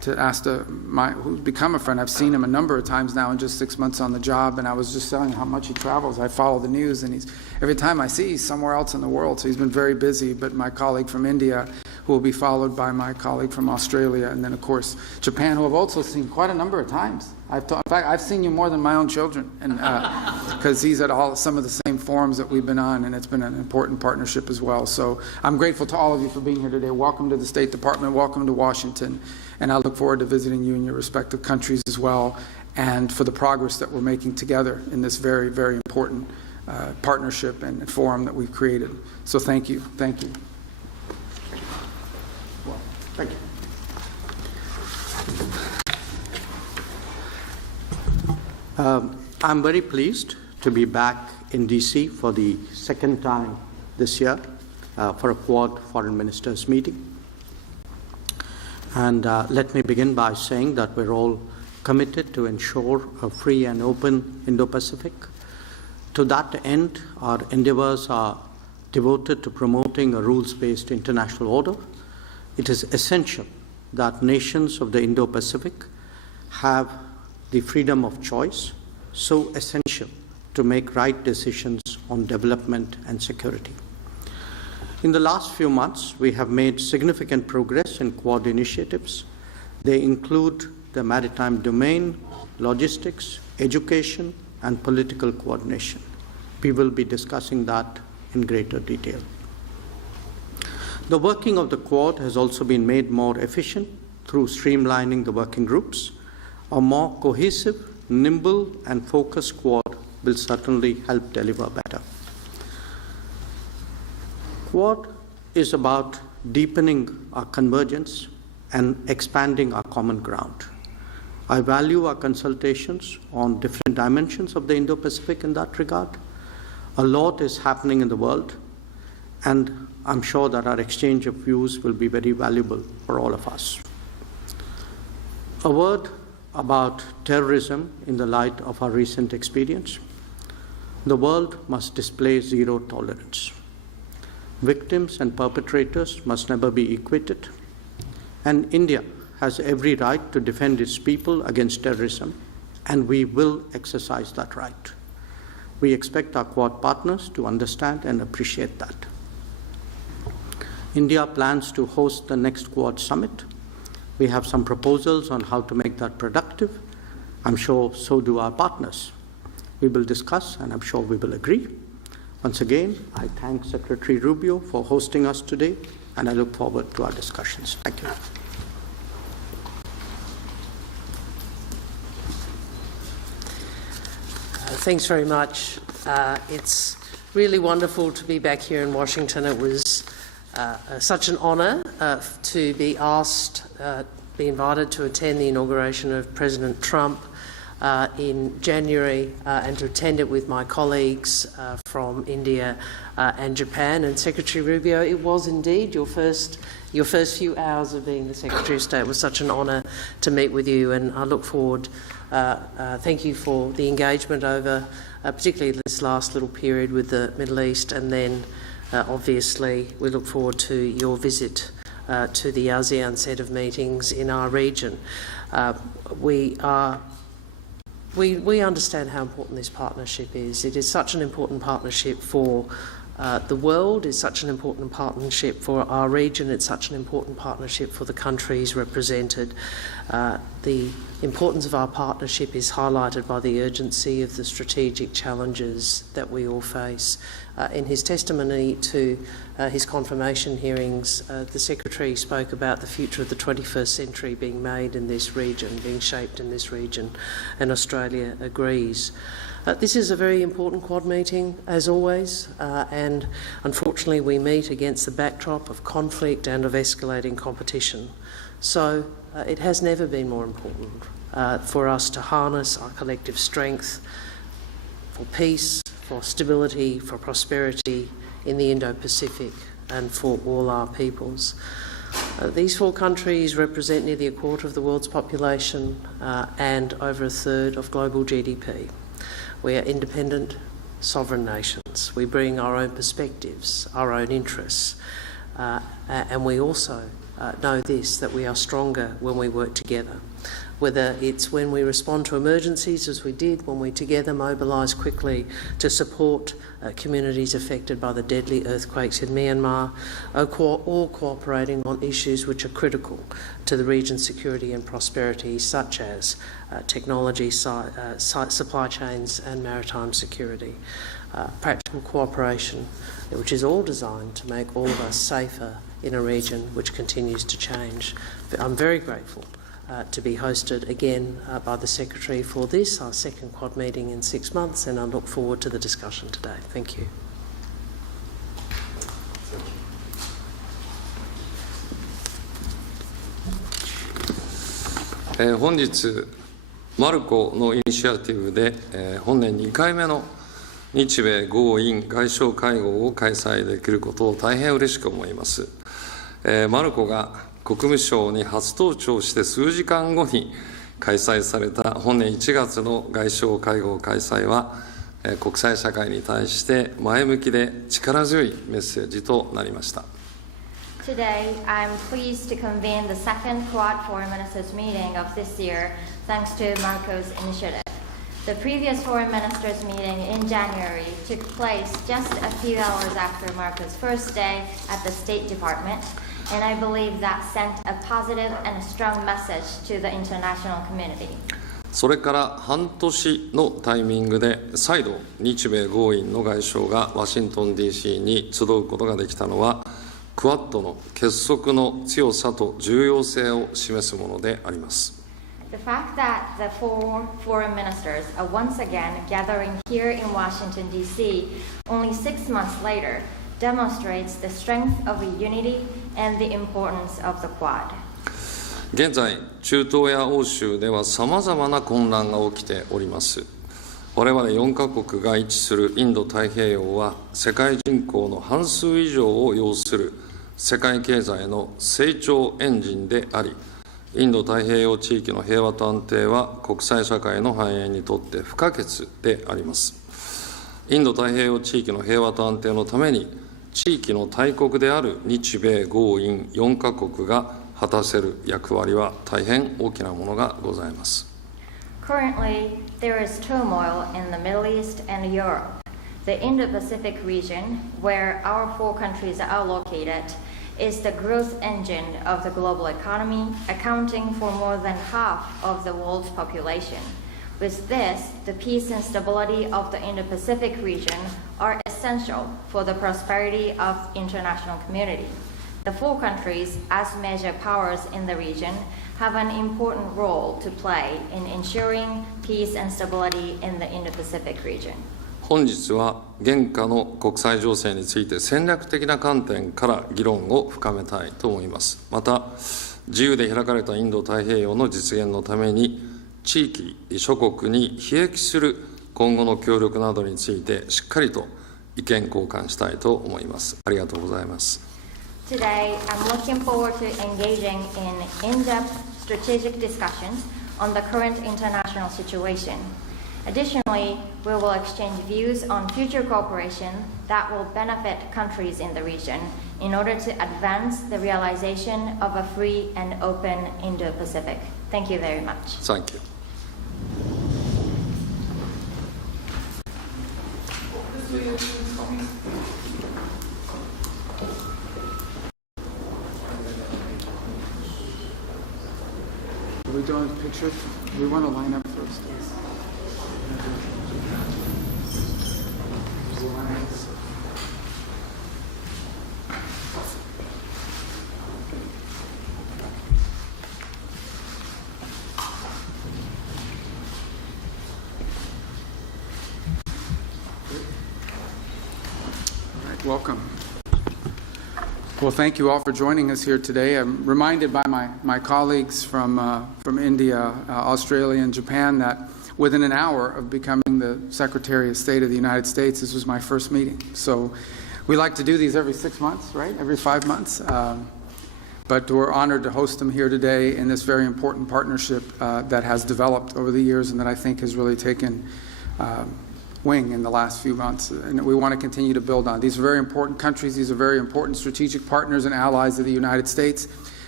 ask who's become a friend. I've seen him a number of times now in just 6 months on the job, and I was just telling how much he travels. I follow the news, and every time I see he's somewhere else in the world, so he's been very busy. But my colleague from India, who will be followed by my colleague from Australia, and then, of course, Japan, who I've also seen quite a number of times. In fact, I've seen you more than my own children, and because he's at some of the same forums that we've been on, and it's been an important partnership as well. So I'm grateful to all of you for being here today. Welcome to the State Department. Welcome to Washington. And I look forward to visiting you in your respective countries as well, and for the progress that we're making together in this very, very important partnership and forum that we've created. So thank you. Thank you. Well, thank you. I'm very pleased to be back in DC for the second time this year for a Quad Foreign Ministers meeting. And let me begin by saying that we're all committed to ensure a free and open Indo Pacific. To that end, our endeavors are devoted to promoting a rules-based international order. It is essential that nations of the Indo Pacific have the freedom of choice, so essential to make right decisions on development and security. In the last few months, we have made significant progress in Quad initiatives. They include the maritime domain, logistics, education, and political coordination. We will be discussing that in greater detail. The working of the Quad has also been made more efficient through streamlining the working groups. A more cohesive, nimble, and focused Quad will certainly help deliver better. Quad is about deepening our convergence and expanding our common ground. I value our consultations on different dimensions of the Indo-Pacific in that regard. A lot is happening in the world, and I'm sure that our exchange of views will be very valuable for all of us. A word about terrorism in the light of our recent experience. The world must display zero tolerance. Victims and perpetrators must never be equated, and India has every right to defend its people against terrorism, and we will exercise that right. We expect our Quad partners to understand and appreciate that. India plans to host the next Quad summit. We have some proposals on how to make that productive. I'm sure so do our partners. We will discuss, and I'm sure we will agree. Once again, I thank Secretary Rubio for hosting us today, and I look forward to our discussions. Thank you. Thanks very much. It's really wonderful to be back here in Washington. It was such an honour to be asked, be invited to attend the inauguration of President Trump in January and to attend it with my colleagues from India and Japan. And Secretary Rubio, it was indeed your first few hours of being the Secretary of State. It was such an honour to meet with you, and I look forward. Thank you for the engagement over, particularly this last little period with the Middle East, and then obviously we look forward to your visit to the ASEAN set of meetings in our region. We understand how important this partnership is. It is such an important partnership for the world, it's such an important partnership for our region, it's such an important partnership for the countries represented. The importance of our partnership is highlighted by the urgency of the strategic challenges that we all face. In his testimony to his confirmation hearings, the Secretary spoke about the future of the 21st century being made in this region, being shaped in this region, and Australia agrees. This is a very important Quad meeting, as always, and unfortunately we meet against the backdrop of conflict and of escalating competition. So it has never been more important for us to harness our collective strength for peace, for stability, for prosperity in the Indo Pacific and for all our peoples. These four countries represent nearly a quarter of the world's population and over a third of global GDP. We are independent, sovereign nations. We bring our own perspectives, our own interests, and we also know this, that we are stronger when we work together. Whether it's when we respond to emergencies, as we did, when we together mobilise quickly to support communities affected by the deadly earthquakes in Myanmar, or cooperating on issues which are critical to the region's security and prosperity, such as technology, supply chains and maritime security. Practical cooperation, which is all designed to make all of us safer in a region which continues to change. I'm very grateful to be hosted again by the Secretary for this, our second Quad meeting in 6 months, and I look forward to the discussion today. Thank you.「本日マルコのイニシアティブで、本年2回目の日米豪印外相会合を開催できることを大変嬉しく思います。マルコが国務省に初登庁して数時間後に開催された本年1月の外相会合開催は、国際社会に対して前向きで力強いメッセージとなりました。Today, I'm pleased to convene the second Quad Foreign Ministers meeting of this year, thanks to Marco's initiative. The previous Foreign Ministers meeting in January took place just a few hours after Marco's first day at the State Department, and I believe that sent a positive and a strong message to the international community. それから半年のタイミングで再度日米豪印の外相がワシントン DC に集うことができたのはクアッドの結束の強さと重要性を示すものであります。The fact that the four foreign ministers are once again gathering here in Washington, D.C. only 6 months later demonstrates the strength of the unity and the importance of the Quad. 現在、中東や欧州ではさまざまな混乱が起きております。我々4カ国が位置するインド太平洋は世界人口の半数以上を要する世界経済の成長エンジンであり、インド太平洋地域の平和と安定は国際社会の繁栄にとって不可欠であります。インド太平洋地域の平和と安定のために、地域の大国である日米豪印4カ国が果たせる役割は大変大きなものがございます。Currently, there is turmoil in the Middle East and Europe. The Indo Pacific region, where our 4 countries are located, is the growth engine of the global economy, accounting for more than half of the world's population. With this, the peace and stability of the Indo Pacific region are essential for the prosperity of international community. The 4 countries, as major powers in the region, have an important role to play in ensuring peace and stability in the Indo Pacific region. 本日は現下の国際情勢について戦略的な観点から議論を深めたいと思います。また、自由で開かれたインド太平洋の実現のために、地域諸国に裨益する今後の協力などについてしっかりと意見交換したいと思います。ありがとうございます。Today, I'm looking forward to engaging in in-depth strategic discussions on the current international situation. Additionally, we will exchange views on future cooperation that will benefit countries in the region in order to advance the realization of a free and open Indo-Pacific. Thank you very much. Thank you. Are we doing pictures? We want to line up first. All right, welcome. Well, thank you all for joining us here today. I'm reminded by my colleagues from India, Australia, and Japan that within an hour of becoming the Secretary of State of the United States, this was my first meeting. So we like to do these every 6 months, right? Every 5 months. But we're honored to host them here today in this very important partnership that has developed over the years and that I think has really taken wing in the last few months, and we want to continue to build on. These are very important countries. These are very important strategic partners and allies of the United States,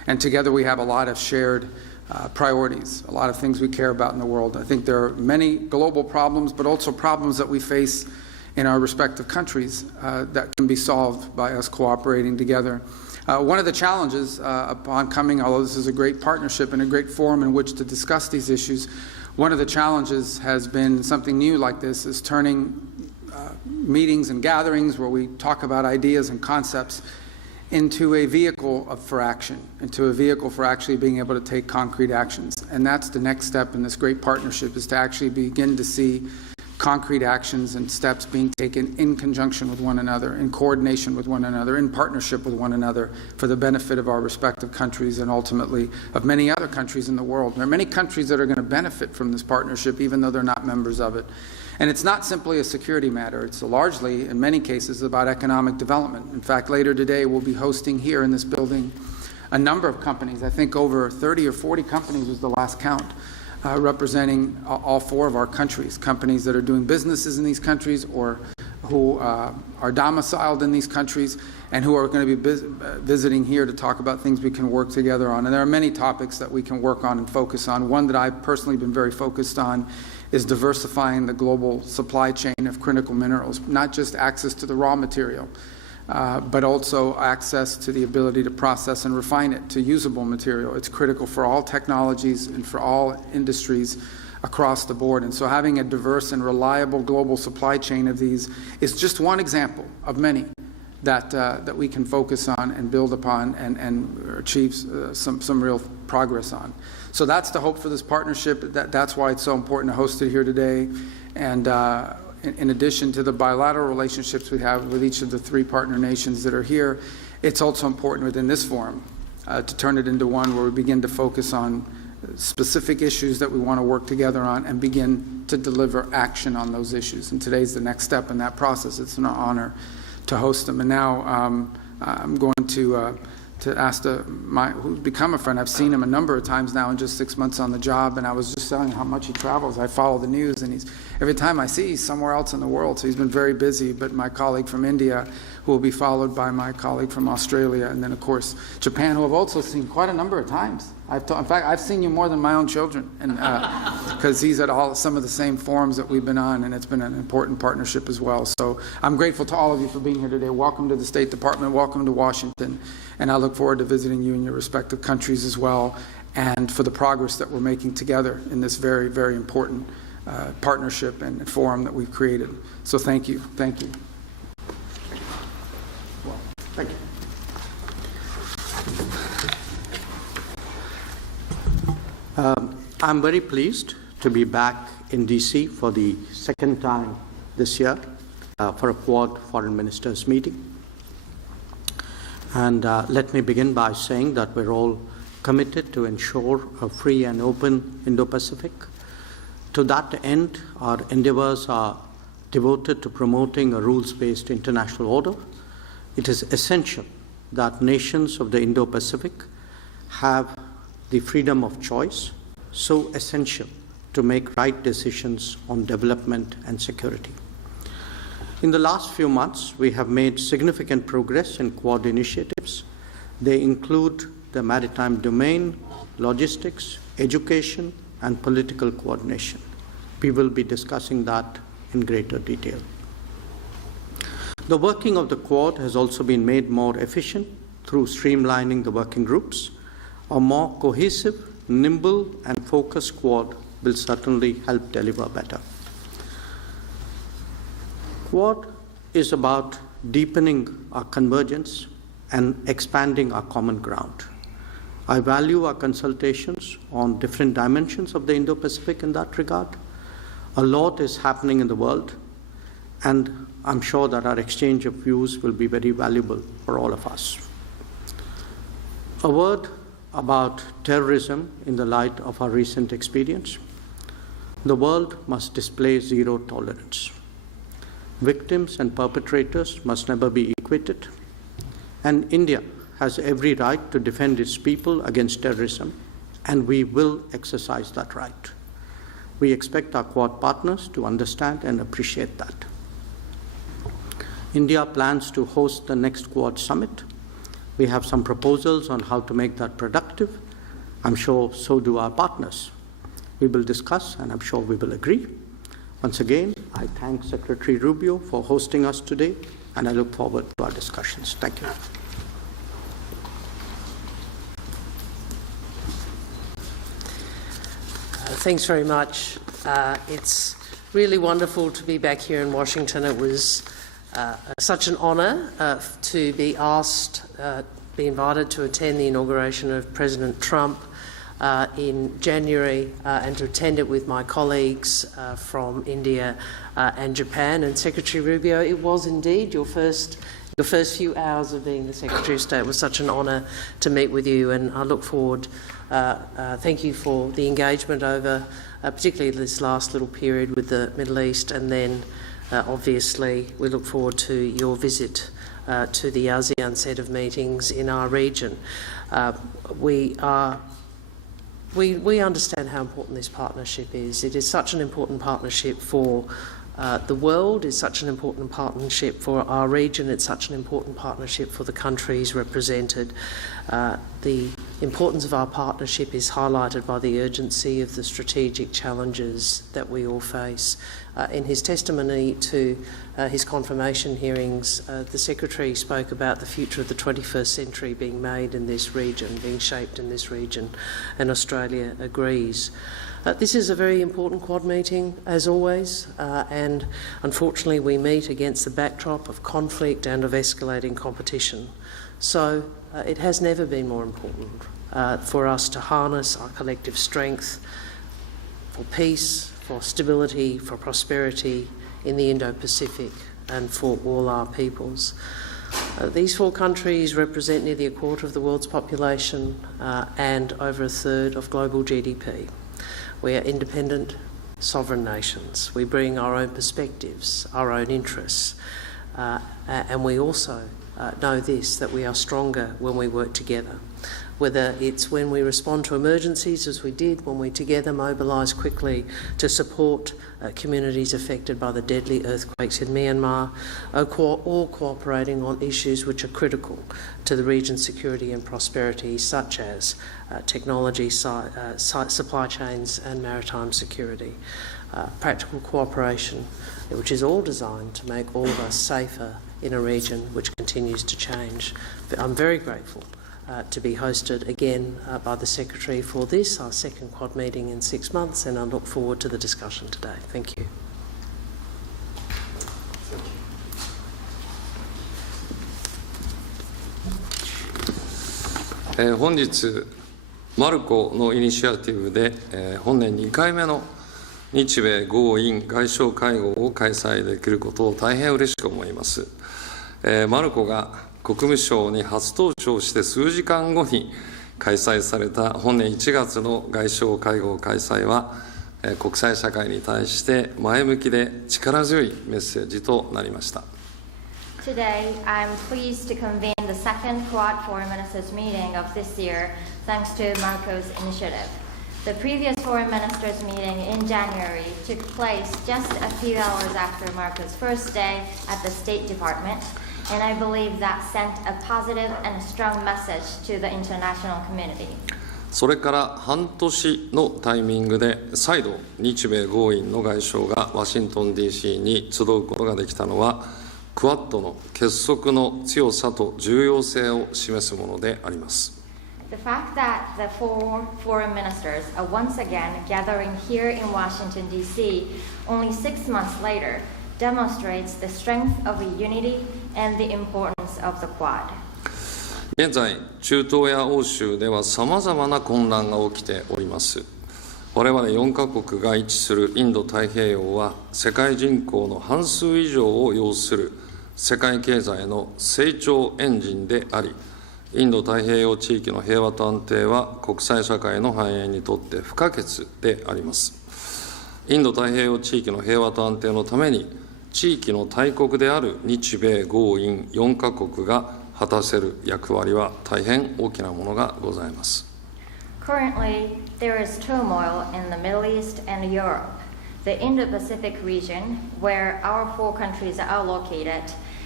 And together we have a lot of shared priorities, a lot of things we care about in the world. I think there are many global problems, but also problems that we face in our respective countries that can be solved by us cooperating together. One of the challenges upon coming, although this is a great partnership and a great forum in which to discuss these issues, one of the challenges has been something new like this, is turning meetings and gatherings where we talk about ideas and concepts into a vehicle for action, into a vehicle for actually being able to take concrete actions. And that's the next step in this great partnership, is to actually begin to see concrete actions and steps being taken in conjunction with one another, in coordination with one another, in partnership with one another, for the benefit of our respective countries and ultimately of many other countries in the world. There are many countries that are going to benefit from this partnership even though they're not members of it. And it's not simply a security matter. It's largely, in many cases, about economic development. In fact, later today we'll be hosting here in this building a number of companies. I think over 30 or 40 companies was the last count, representing all four of our countries, companies that are doing businesses in these countries or who are domiciled in these countries and who are going to be visiting here to talk about things we can work together on. And there are many topics that we can work on and focus on. One that I've personally been very focused on is diversifying the global supply chain of critical minerals, not just access to the raw material, but also access to the ability to process and refine it to usable material. It's critical for all technologies and for all industries across the board. And so having a diverse and reliable global supply chain of these is just one example of many that we can focus on and build upon and achieve some real progress on. So that's the hope for this partnership. That's why it's so important to host it here today. And in addition to the bilateral relationships we have with each of the three partner nations that are here, it's also important within this forum to turn it into one where we begin to focus on specific issues that we want to work together on and begin to deliver action on those issues. And today's the next step in that process. It's an honor to host them. And now I'm going to ask who's become a friend. I've seen him a number of times now in just 6 months on the job, and I was just telling him how much he travels. I follow the news, and every time I see he's somewhere else in the world, so he's been very busy. But my colleague from India, who will be followed by my colleague from Australia, and then of course Japan, who I've also seen quite a number of times. In fact, I've seen you more than my own children, and because he's at some of the same forums that we've been on, and it's been an important partnership as well. So I'm grateful to all of you for being here today. Welcome to the State Department. Welcome to Washington. And I look forward to visiting you in your respective countries as well, and for the progress that we're making together in this very, very important partnership and forum that we've created. So thank you. Thank you. Well, thank you. I'm very pleased to be back in DC for the second time this year for a Quad Foreign Ministers meeting. And let me begin by saying that we're all committed to ensure a free and open Indo-Pacific. To that end, our endeavors are devoted to promoting a rules-based international order. It is essential that nations of the Indo-Pacific have the freedom of choice, so essential to make right decisions on development and security. In the last few months, we have made significant progress in Quad initiatives. They include the maritime domain, logistics, education, and political coordination. We will be discussing that in greater detail. The working of the Quad has also been made more efficient through streamlining the working groups. A more cohesive, nimble, and focused Quad will certainly help deliver better. Quad is about deepening our convergence and expanding our common ground. I value our consultations on different dimensions of the Indo-Pacific in that regard. A lot is happening in the world, and I'm sure that our exchange of views will be very valuable for all of us. A word about terrorism in the light of our recent experience. The world must display zero tolerance. Victims and perpetrators must never be equated, and India has every right to defend its people against terrorism, and we will exercise that right. We expect our Quad partners to understand and appreciate that. India plans to host the next Quad summit. We have some proposals on how to make that productive. I'm sure so do our partners. We will discuss, and I'm sure we will agree. Once again, I thank Secretary Rubio for hosting us today, and I look forward to our discussions. Thank you. Thanks very much. It's really wonderful to be back here in Washington. It was such an honour to be asked, be invited to attend the inauguration of President Trump in January and to attend it with my colleagues from India and Japan. And Secretary Rubio, it was indeed your first few hours of being the Secretary of State. It was such an honour to meet with you, and I look forward. Thank you for the engagement over particularly this last little period with the Middle East, and then obviously we look forward to your visit to the ASEAN set of meetings in our region. We understand how important this partnership is. It is such an important partnership for the world, is such an important partnership for our region, it's such an important partnership for the countries represented. The importance of our partnership is highlighted by the urgency of the strategic challenges that we all face. In his testimony to his confirmation hearings, the Secretary spoke about the future of the 21st century being made in this region, being shaped in this region, and Australia agrees. This is a very important Quad meeting, as always, and unfortunately we meet against the backdrop of conflict and of escalating competition. So it has never been more important for us to harness our collective strength for peace, for stability, for prosperity in the Indo Pacific and for all our peoples. These four countries represent nearly a quarter of the world's population and over a third of global GDP. We are independent, sovereign nations. We bring our own perspectives, our own interests, and we also know this, that we are stronger when we work together. Whether it's when we respond to emergencies, as we did, when we together mobilise quickly to support communities affected by the deadly earthquakes in Myanmar, or cooperating on issues which are critical to the region's security and prosperity, such as technology, supply chains and maritime security. Practical cooperation, which is all designed to make all of us safer in a region which continues to change. I'm very grateful to be hosted again by the Secretary for this, our second Quad meeting in 6 months, and I look forward to the discussion today. Thank you. Today, 本日マルコのイニシアティブで、本年2回目の日米豪印外相会合を開催できることを大変嬉しく思います。マルコが国務省に初登庁して数時間後に開催された本年1月の外相会合開催は、国際社会に対して前向きで力強いメッセージとなりました。Today, I'm pleased to convene the second Quad Foreign Ministers meeting of this year, thanks to Marco's initiative. The previous Foreign Ministers meeting in January took place just a few hours after Marco's first day at the State Department, and I believe that sent a positive and a strong message to the international community. それから半年のタイミングで再度日米豪印の外相がワシントン DC に集うことができたのはクワッドの結束の強さと重要性を示すものであります。The fact that the four foreign ministers are once again gathering here in Washington, D.C. only 6 months later demonstrates the strength of the unity and the importance of the Quad. 現在、中東や欧州ではさまざまな混乱が起きております。我々4カ国が位置するインド太平洋は世界人口の半数以上を要する世界経済の成長エンジンであり、インド太平洋地域の平和と安定は国際社会の繁栄にとって不可欠であります。インド太平洋地域の平和と安定のために、地域の大国である日米豪印4カ国が果たせる役割は大変大きなものがございます。Currently, there is turmoil in the Middle East and Europe. The Indo Pacific region, where our four countries are located,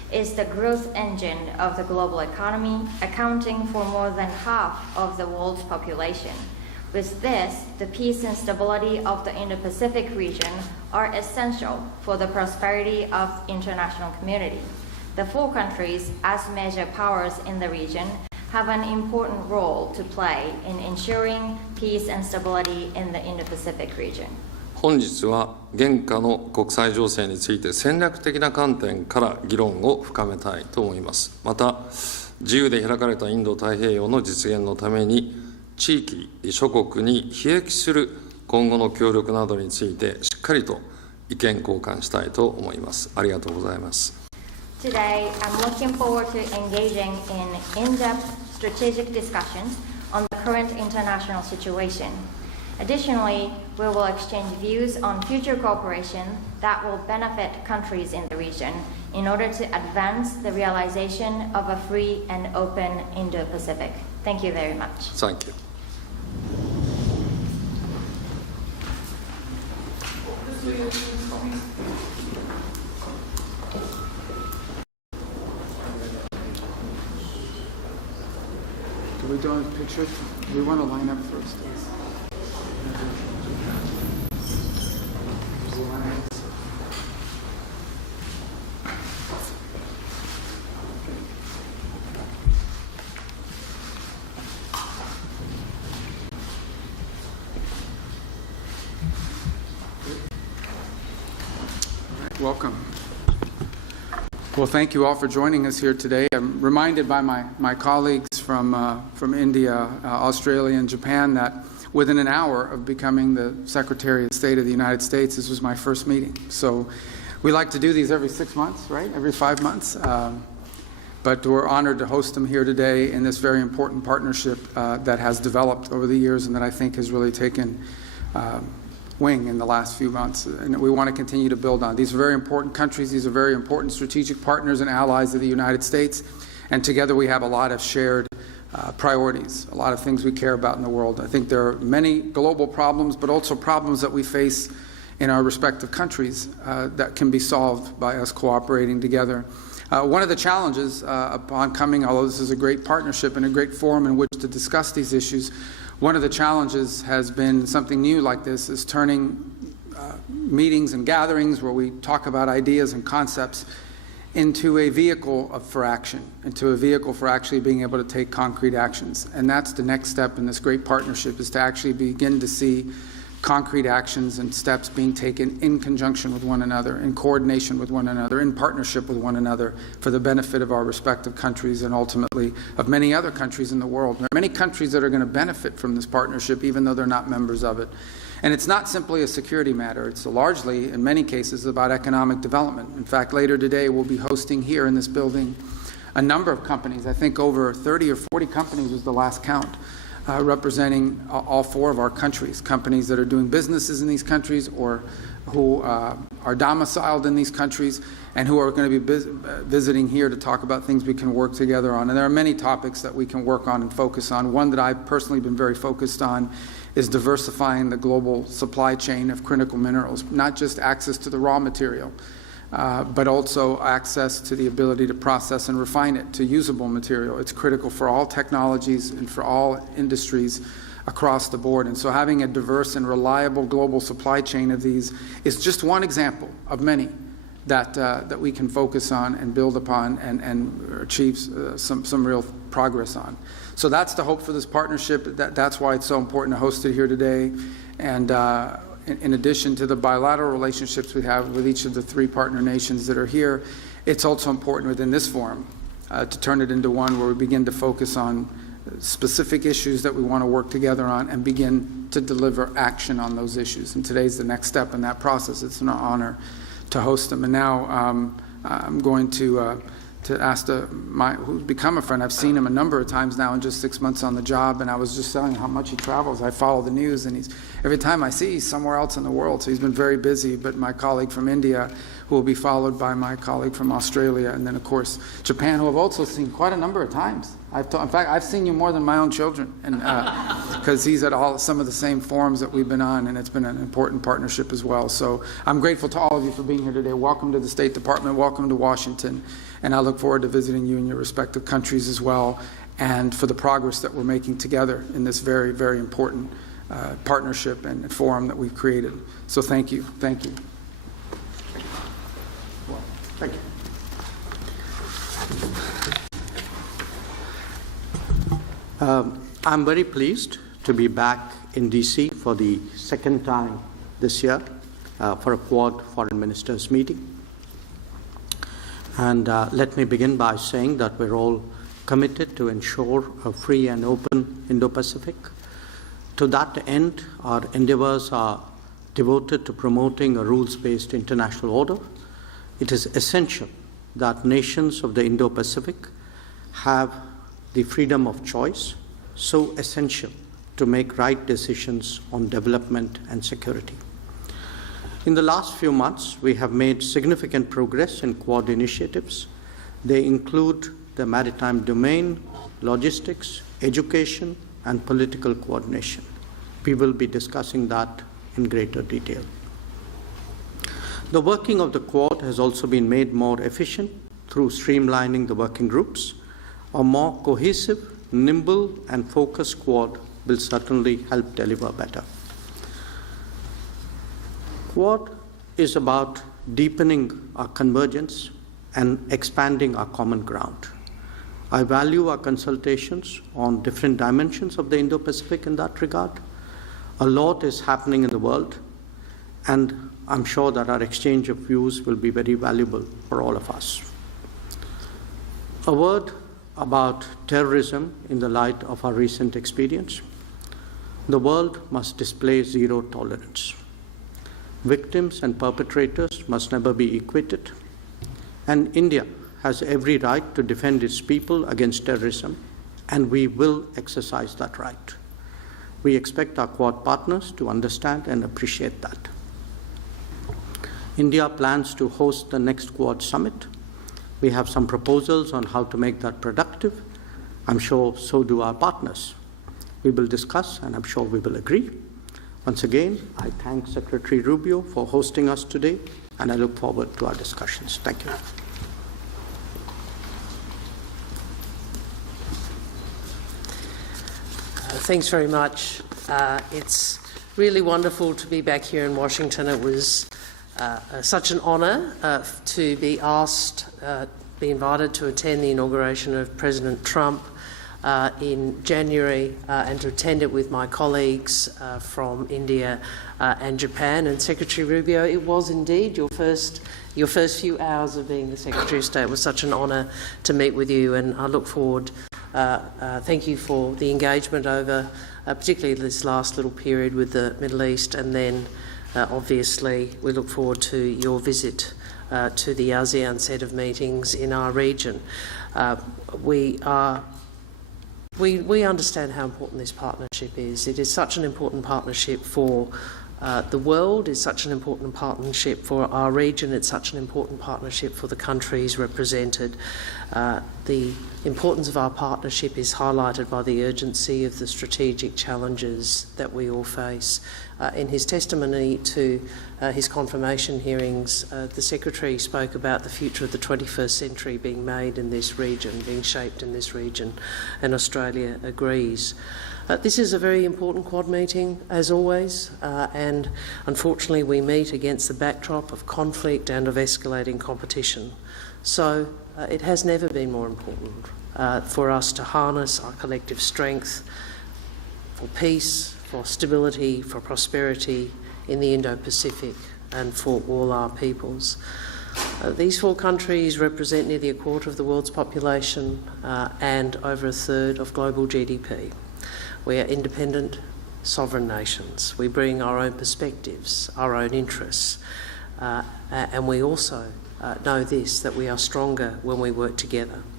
is the growth engine of the global economy, accounting for more than half of the world's population. With this, the peace and stability of the Indo Pacific region are essential for the prosperity of international community. The four countries, as major powers in the region, have an important role to play in ensuring peace and stability in the Indo Pacific region. 本日は現下の国際情勢について戦略的な観点から議論を深めたいと思います。また、自由で開かれたインド太平洋の実現のために、地域諸国に裨益する今後の協力などについてしっかりと意見交換したいと思います。ありがとうございます。Today, I'm looking forward to engaging in in-depth strategic discussions on the current international situation. Additionally, we will exchange views on future cooperation that will benefit countries in the region in order to advance the realization of a free and open Indo-Pacific. Thank you very much. Thank you. Do we do a picture? We want to line up first. Welcome. Well, thank you all for joining us here today. I'm reminded by my colleagues from India, Australia, and Japan that within an hour of becoming the Secretary of State of the United States, this was my first meeting. So we like to do these every 6 months, right? Every 5 months. But we're honored to host them here today in this very important partnership that has developed over the years and that I think has really taken wing in the last few months, and we want to continue to build on. These are very important countries. These are very important strategic partners and allies of the United States, and together we have a lot of shared priorities, a lot of things we care about in the world. I think there are many global problems, but also problems that we face in our respective countries that can be solved by us cooperating together. One of the challenges upon coming, although this is a great partnership and a great forum in which to discuss these issues, one of the challenges has been something new like this, is turning meetings and gatherings where we talk about ideas and concepts into a vehicle for action, into a vehicle for actually being able to take concrete actions. And that's the next step in this great partnership, is to actually begin to see concrete actions and steps being taken in conjunction with one another, in coordination with one another, in partnership with one another for the benefit of our respective countries and ultimately of many other countries in the world. There are many countries that are going to benefit from this partnership even though they're not members of it. And it's not simply a security matter. It's largely, in many cases, about economic development. In fact, later today we'll be hosting here in this building a number of companies. I think over 30 or 40 companies was the last count. Representing all four of our countries, companies that are doing businesses in these countries or who are domiciled in these countries and who are going to be visiting here to talk about things we can work together on. And there are many topics that we can work on and focus on. One that I've personally been very focused on is diversifying the global supply chain of critical minerals, not just access to the raw material, but also access to the ability to process and refine it to usable material. It's critical for all technologies and for all industries across the board. And so having a diverse and reliable global supply chain of these is just one example of many that we can focus on and build upon and achieve some real progress on. So that's the hope for this partnership. That's why it's so important to host it here today. And in addition to the bilateral relationships we have with each of the three partner nations that are here, it's also important within this forum to turn it into one where we begin to focus on specific issues that we want to work together on and begin to deliver action on those issues. And today's the next step in that process. It's an honor to host them. And now I'm going to ask who's become a friend. I've seen him a number of times now in just 6 months on the job, and I was just telling him how much he travels. I follow the news, and every time I see he's somewhere else in the world, so he's been very busy. But my colleague from India, who will be followed by my colleague from Australia, and then, of course, Japan, who I've also seen quite a number of times. In fact, I've seen you more than my own children, and because he's at some of the same forums that we've been on, and it's been an important partnership as well. So I'm grateful to all of you for being here today. Welcome to the State Department. Welcome to Washington. And I look forward to visiting you in your respective countries as well, and for the progress that we're making together in this very, very important partnership and forum that we've created. So thank you. Thank you. Well, thank you. I'm very pleased to be back in DC for the second time this year for a Quad Foreign Ministers meeting. And let me begin by saying that we're all committed to ensure a free and open Indo Pacific. To that end, our endeavors are devoted to promoting a rules-based international order. It is essential that nations of the Indo Pacific have the freedom of choice, so essential to make right decisions on development and security. In the last few months, we have made significant progress in Quad initiatives. They include the maritime domain, logistics, education, and political coordination. We will be discussing that in greater detail. The working of the Quad has also been made more efficient through streamlining the working groups. A more cohesive, nimble, and focused Quad will certainly help deliver better. Quad is about deepening our convergence and expanding our common ground. I value our consultations on different dimensions of the Indo-Pacific in that regard. A lot is happening in the world, and I'm sure that our exchange of views will be very valuable for all of us. A word about terrorism in the light of our recent experience. The world must display zero tolerance. Victims and perpetrators must never be equated, and India has every right to defend its people against terrorism, and we will exercise that right. We expect our Quad partners to understand and appreciate that. India plans to host the next Quad summit. We have some proposals on how to make that productive. I'm sure so do our partners. We will discuss, and I'm sure we will agree. Once again, I thank Secretary Rubio for hosting us today, and I look forward to our discussions. Thank you. Thanks very much. It's really wonderful to be back here in Washington. It was such an honour to be asked, be invited to attend the inauguration of President Trump in January and to attend it with my colleagues from India and Japan. And Secretary Rubio, it was indeed your first few hours of being the Secretary of State. It was such an honour to meet with you, and I look forward. Thank you for the engagement over particularly this last little period with the Middle East, and then obviously we look forward to your visit to the ASEAN set of meetings in our region. We understand how important this partnership is. It is such an important partnership for the world, it's such an important partnership for our region, it's such an important partnership for the countries represented. The importance of our partnership is highlighted by the urgency of the strategic challenges that we all face. In his testimony to his confirmation hearings, the Secretary spoke about the future of the 21st century being made in this region, being shaped in this region, and Australia agrees. This is a very important Quad meeting, as always, and unfortunately we meet against the backdrop of conflict and of escalating competition. So it has never been more important for us to harness our collective strength for peace, for stability, for prosperity in the Indo Pacific and for all our peoples. These four countries represent nearly a quarter of the world's population and over a third of global GDP. We are independent, sovereign nations. We bring our own perspectives, our own interests, and we also know this, that we are stronger when we work together.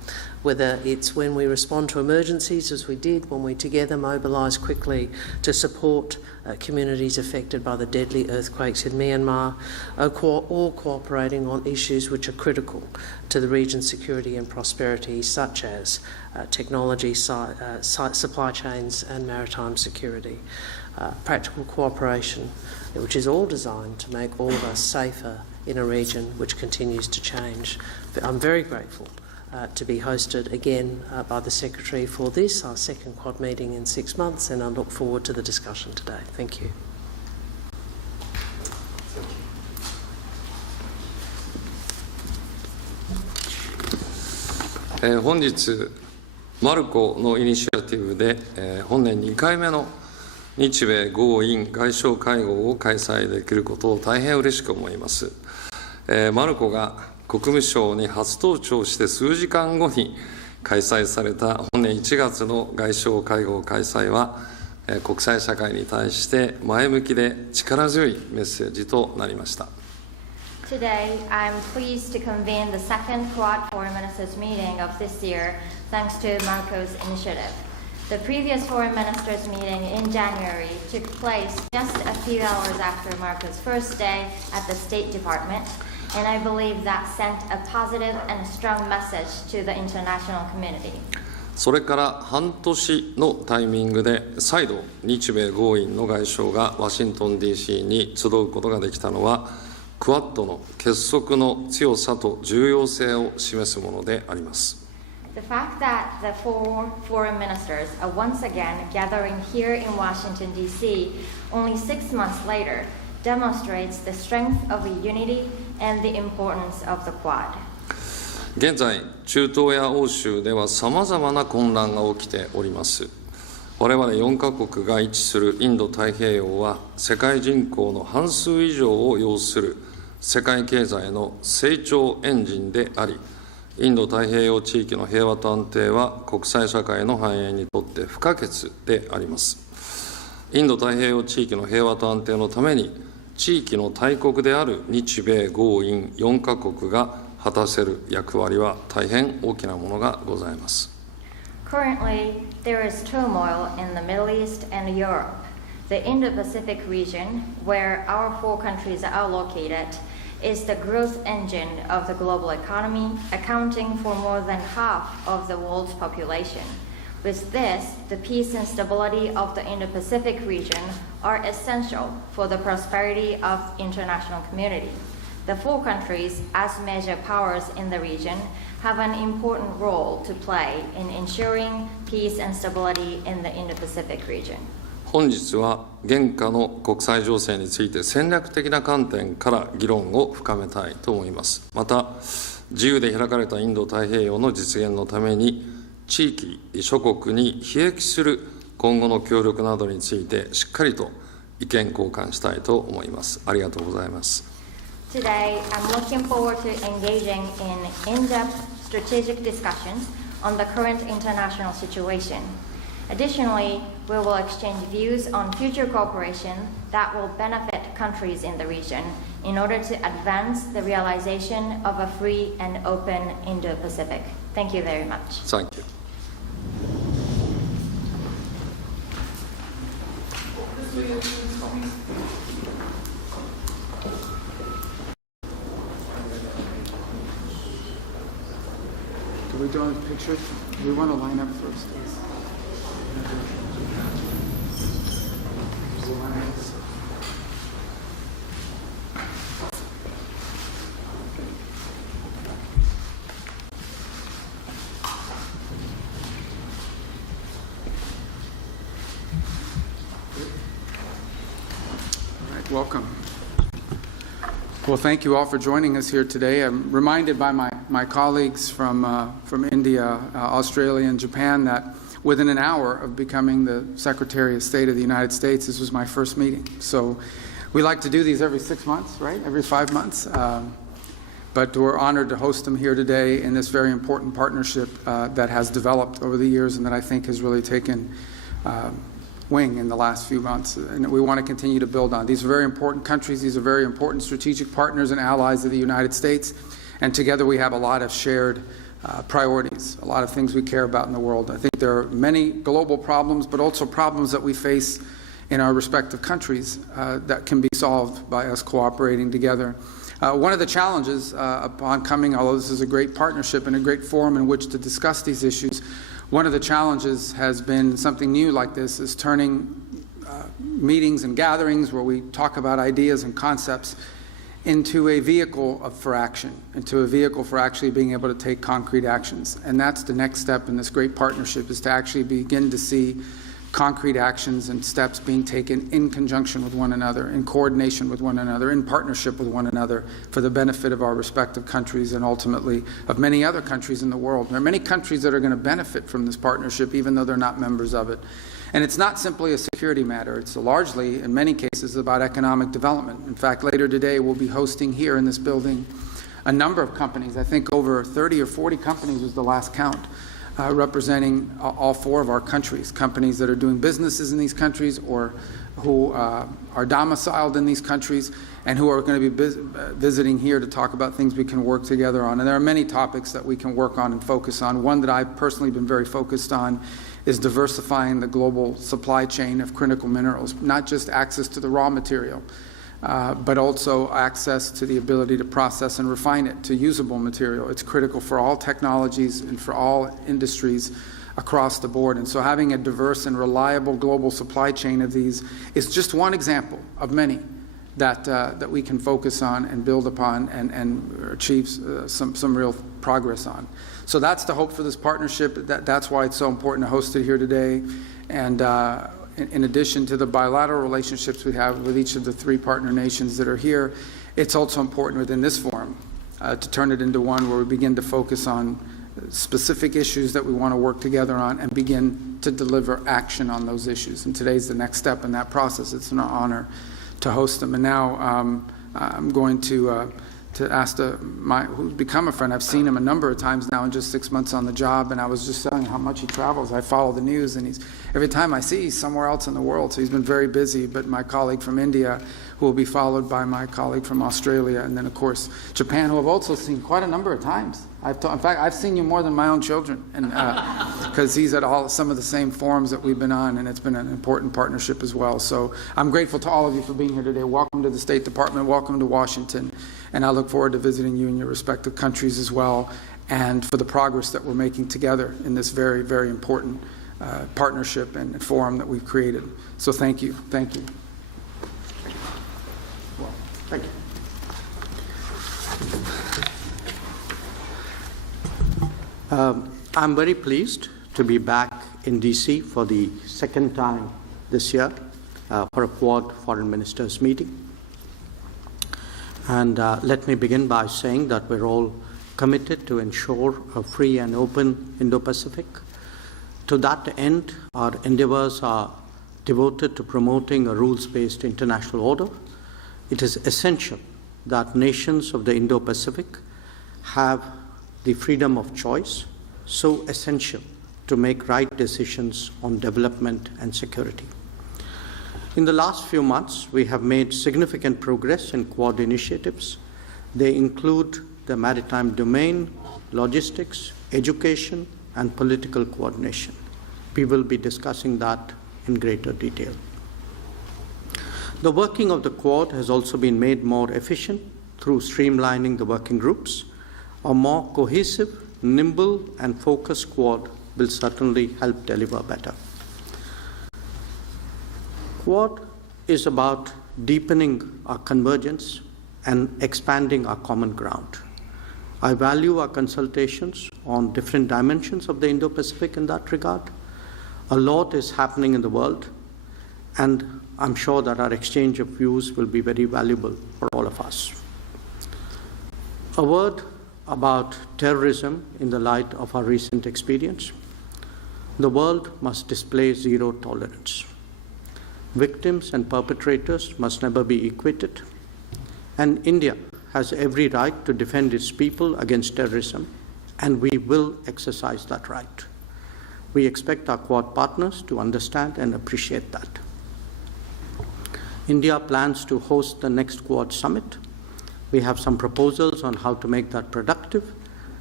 whether it's when we respond to emergencies, as we did, when we together mobilise quickly to support communities affected by the deadly earthquakes in Myanmar, or cooperating on issues which are critical to the region's security and prosperity, such as technology, supply chains and maritime security. Practical cooperation, which is all designed to make all of us safer in a region which continues to change. I'm very grateful to be hosted again by the Secretary for this, our second Quad meeting in 6 months, and I look forward to the discussion today. Thank you. 本日、マルコのイニシアティブで、本年2回目の日米豪印外相会合を開催できることを大変嬉しく思います。マルコが国務省に初登庁して数時間後に開催された本年1月の外相会合開催は、国際社会に対して前向きで力強いメッセージとなりました。Today, I'm pleased to convene the second Quad Foreign Ministers meeting of this year, thanks to Marco's initiative. The previous Foreign Ministers meeting in January took place just a few hours after Marco's first day at the State Department, and I believe that sent a positive and strong message to the international community. それから半年のタイミングで再度日米豪印の外相がワシントン DC に集うことができたのはクワッドの結束の強さと重要性を示すものであります。The fact that the four foreign ministers are once again gathering here in Washington, D.C. only 6 months later demonstrates the strength of the unity and the importance of the Quad. 現在、中東や欧州ではさまざまな混乱が起きております。我々4カ国が位置するインド太平洋は世界人口の半数以上を要する世界経済の成長エンジンであり、インド太平洋地域の平和と安定は国際社会の繁栄にとって不可欠であります。インド太平洋地域の平和と安定のために、地域の大国である日米豪印4カ国が果たせる役割は大変大きなものがございます。Currently, there is turmoil in the Middle East and Europe. The Indo Pacific region, where our 4 countries are located, is the growth engine of the global economy, accounting for more than half of the world's population. With this, the peace and stability of the Indo Pacific region are essential for the prosperity of the international community. The 4 countries, as major powers in the region, have an important role to play in ensuring peace and stability in the Indo Pacific region. 本日は現下の国際情勢について戦略的な観点から議論を深めたいと思います。また、自由で開かれたインド太平洋の実現のために、地域諸国に裨益する今後の協力などについてしっかりと意見交換したいと思います。ありがとうございます。Today, I'm looking forward to engaging in in-depth strategic discussions on the current international situation. Additionally, we will exchange views on future cooperation that will benefit countries in the region in order to advance the realization of a free and open Indo-Pacific. Thank you very much. Thank you. Do we do a picture? Do we want to line up first? Welcome. Well, thank you all for joining us here today. I'm reminded by my colleagues from India, Australia, and Japan that within an hour of becoming the Secretary of State of the United States, this was my first meeting. So we like to do these every 6 months, right? Every 5 months. But we're honored to host them here today in this very important partnership that has developed over the years and that I think has really taken wing in the last few months, and we want to continue to build on. These are very important countries. These are very important strategic partners and allies of the United States, and together we have a lot of shared priorities, a lot of things we care about in the world. I think there are many global problems, but also problems that we face in our respective countries that can be solved by us cooperating together. One of the challenges upon coming, although this is a great partnership and a great forum in which to discuss these issues, one of the challenges has been something new like this, is turning meetings and gatherings where we talk about ideas and concepts into a vehicle for action, into a vehicle for actually being able to take concrete actions. And that's the next step in this great partnership, is to actually begin to see concrete actions and steps being taken in conjunction with one another, in coordination with one another, in partnership with one another, for the benefit of our respective countries and ultimately of many other countries in the world. There are many countries that are going to benefit from this partnership even though they're not members of it. And it's not simply a security matter. It's largely, in many cases, about economic development. In fact, later today we'll be hosting here in this building a number of companies. I think over 30 or 40 companies was the last count, representing all four of our countries, companies that are doing businesses in these countries or who are domiciled in these countries and who are going to be visiting here to talk about things we can work together on. And there are many topics that we can work on and focus on. One that I've personally been very focused on is diversifying the global supply chain of critical minerals, not just access to the raw material, but also access to the ability to process and refine it to usable material. It's critical for all technologies and for all industries across the board. And so having a diverse and reliable global supply chain of these is just one example of many that we can focus on and build upon and achieve some real progress on. So that's the hope for this partnership. That's why it's so important to host it here today. And in addition to the bilateral relationships we have with each of the three partner nations that are here, it's also important within this forum to turn it into one where we begin to focus on specific issues that we want to work together on and begin to deliver action on those issues. And today's the next step in that process. It's an honor to host them. And now I'm going to ask who's become a friend. I've seen him a number of times now in just 6 months on the job, and I was just telling how much he travels. I follow the news, and every time I see he's somewhere else in the world, so he's been very busy. But my colleague from India, who will be followed by my colleague from Australia, and then of course Japan, who I've also seen quite a number of times. In fact, I've seen you more than my own children, and because he's at some of the same forums that we've been on, and it's been an important partnership as well. So I'm grateful to all of you for being here today. Welcome to the State Department. Welcome to Washington. And I look forward to visiting you in your respective countries as well, and for the progress that we're making together in this very, very important partnership and forum that we've created. So thank you. Thank you. Well, thank you. I'm very pleased to be back in DC for the second time this year for a Quad Foreign Ministers meeting. And let me begin by saying that we're all committed to ensure a free and open Indo Pacific. To that end, our endeavors are devoted to promoting a rules-based international order. It is essential that nations of the Indo Pacific have the freedom of choice, so essential to make right decisions on development and security. In the last few months, we have made significant progress in Quad initiatives. They include the maritime domain, logistics, education, and political coordination. We will be discussing that in greater detail. The working of the Quad has also been made more efficient through streamlining the working groups. A more cohesive, nimble, and focused Quad will certainly help deliver better. Quad is about deepening our convergence and expanding our common ground. I value our consultations on different dimensions of the Indo-Pacific in that regard. A lot is happening in the world, and I'm sure that our exchange of views will be very valuable for all of us. A word about terrorism in the light of our recent experience. The world must display zero tolerance. Victims and perpetrators must never be equated, and India has every right to defend its people against terrorism, and we will exercise that right. We expect our Quad partners to understand and appreciate that. India plans to host the next Quad summit. We have some proposals on how to make that productive,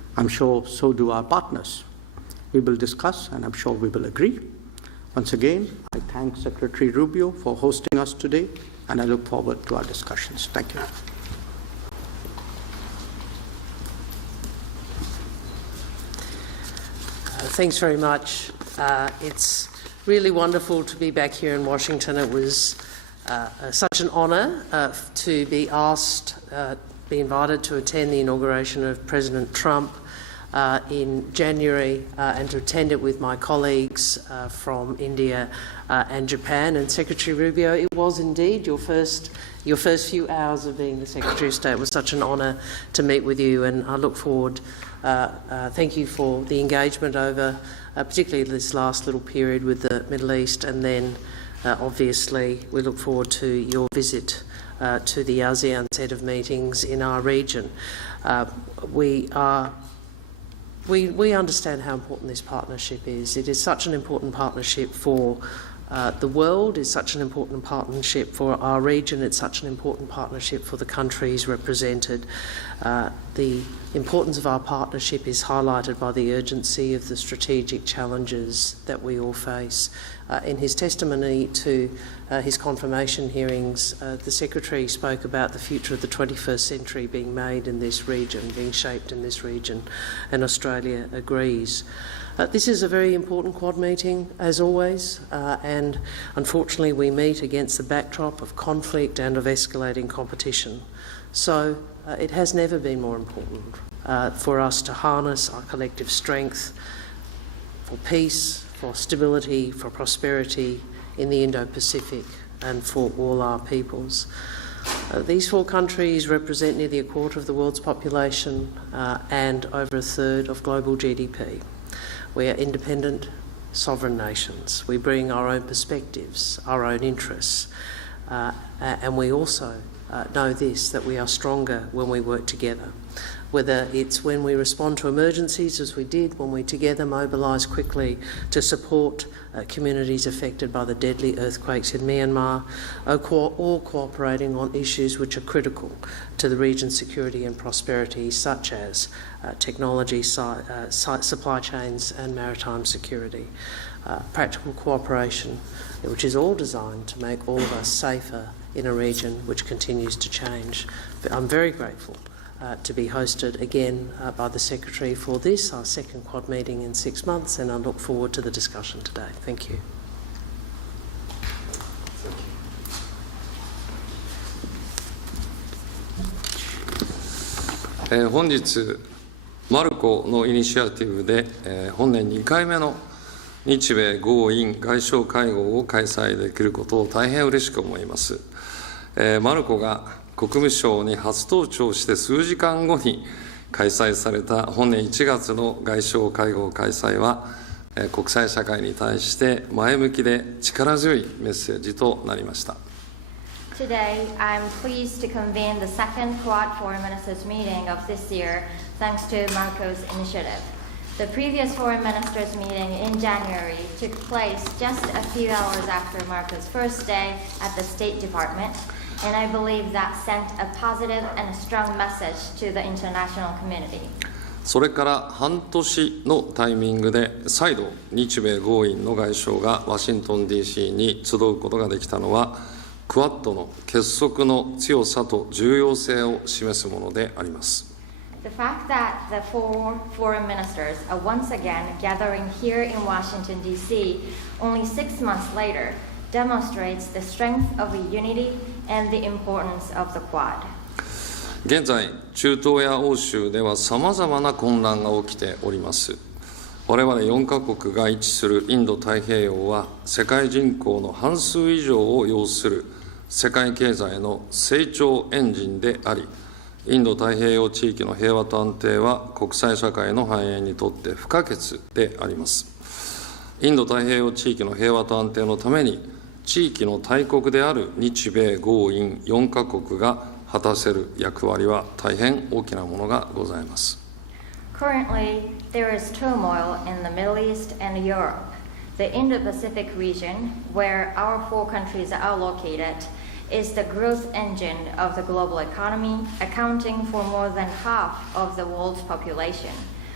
I'm sure so do our partners. We will discuss, and I'm sure we will agree. Once again, I thank Secretary Rubio for hosting us today, and I look forward to our discussions. Thank you. Thanks very much. It's really wonderful to be back here in Washington. It was such an honour to be asked, be invited to attend the inauguration of President Trump in January and to attend it with my colleagues from India and Japan. And Secretary Rubio, it was indeed your first few hours of being the Secretary of State. It was such an honour to meet with you, and I look forward. Thank you for the engagement over particularly this last little period with the Middle East, and then obviously we look forward to your visit to the ASEAN set of meetings in our region. We understand how important this partnership is. It is such an important partnership for the world, it's such an important partnership for our region, it's such an important partnership for the countries represented. The importance of our partnership is highlighted by the urgency of the strategic challenges that we all face. In his testimony to his confirmation hearings, the Secretary spoke about the future of the 21st century being made in this region, being shaped in this region, and Australia agrees. This is a very important Quad meeting, as always, and unfortunately we meet against the backdrop of conflict and of escalating competition. So it has never been more important for us to harness our collective strength for peace, for stability, for prosperity in the Indo Pacific and for all our peoples. These four countries represent nearly a quarter of the world's population and over a third of global GDP. We are independent, sovereign nations. We bring our own perspectives, our own interests, and we also know this, that we are stronger when we work together. Whether it's when we respond to emergencies, as we did, when we together mobilise quickly to support communities affected by the deadly earthquakes in Myanmar, or cooperating on issues which are critical to the region's security and prosperity, such as technology, supply chains and maritime security. Practical cooperation, which is all designed to make all of us safer in a region which continues to change. I'm very grateful to be hosted again by the Secretary for this, our second Quad meeting in 6 months, and I look forward to the discussion today. Thank you. Thank you. 本日マルコのイニシアティブで、本年2回目の日米豪印外相会合を開催できることを大変嬉しく思います。マルコが国務省に初登庁して数時間後に開催された本年1月の外相会合開催は、国際社会に対して前向きで力強いメッセージとなりました。Today, I'm pleased to convene the second Quad Foreign Ministers meeting of this year, thanks to Marco's initiative. The previous Foreign Ministers meeting in January took place just a few hours after Marco's first day at the State Department, and I believe that sent a positive and a strong message to the international community. それから半年のタイミングで再度日米豪印の外相がワシントン DC に集うことができたのはクワッドの結束の強さと重要性を示すものであります。The fact that the four foreign ministers are once again gathering here in Washington, D.C. only 6 months later demonstrates the strength of the unity and the importance of the Quad. 現在、中東や欧州ではさまざまな混乱が起きております。我々4カ国が位置するインド太平洋は世界人口の半数以上を要する世界経済の成長エンジンであり、インド太平洋地域の平和と安定は国際社会の繁栄にとって不可欠であります。インド太平洋地域の平和と安定のために地域の大国である日米豪印4カ国が果たせる役割は大変大きなものがございます。Currently, there is turmoil in the Middle East and Europe. The Indo Pacific region, where our four countries are located, is the growth engine of the global economy, accounting for more than half of the world's population.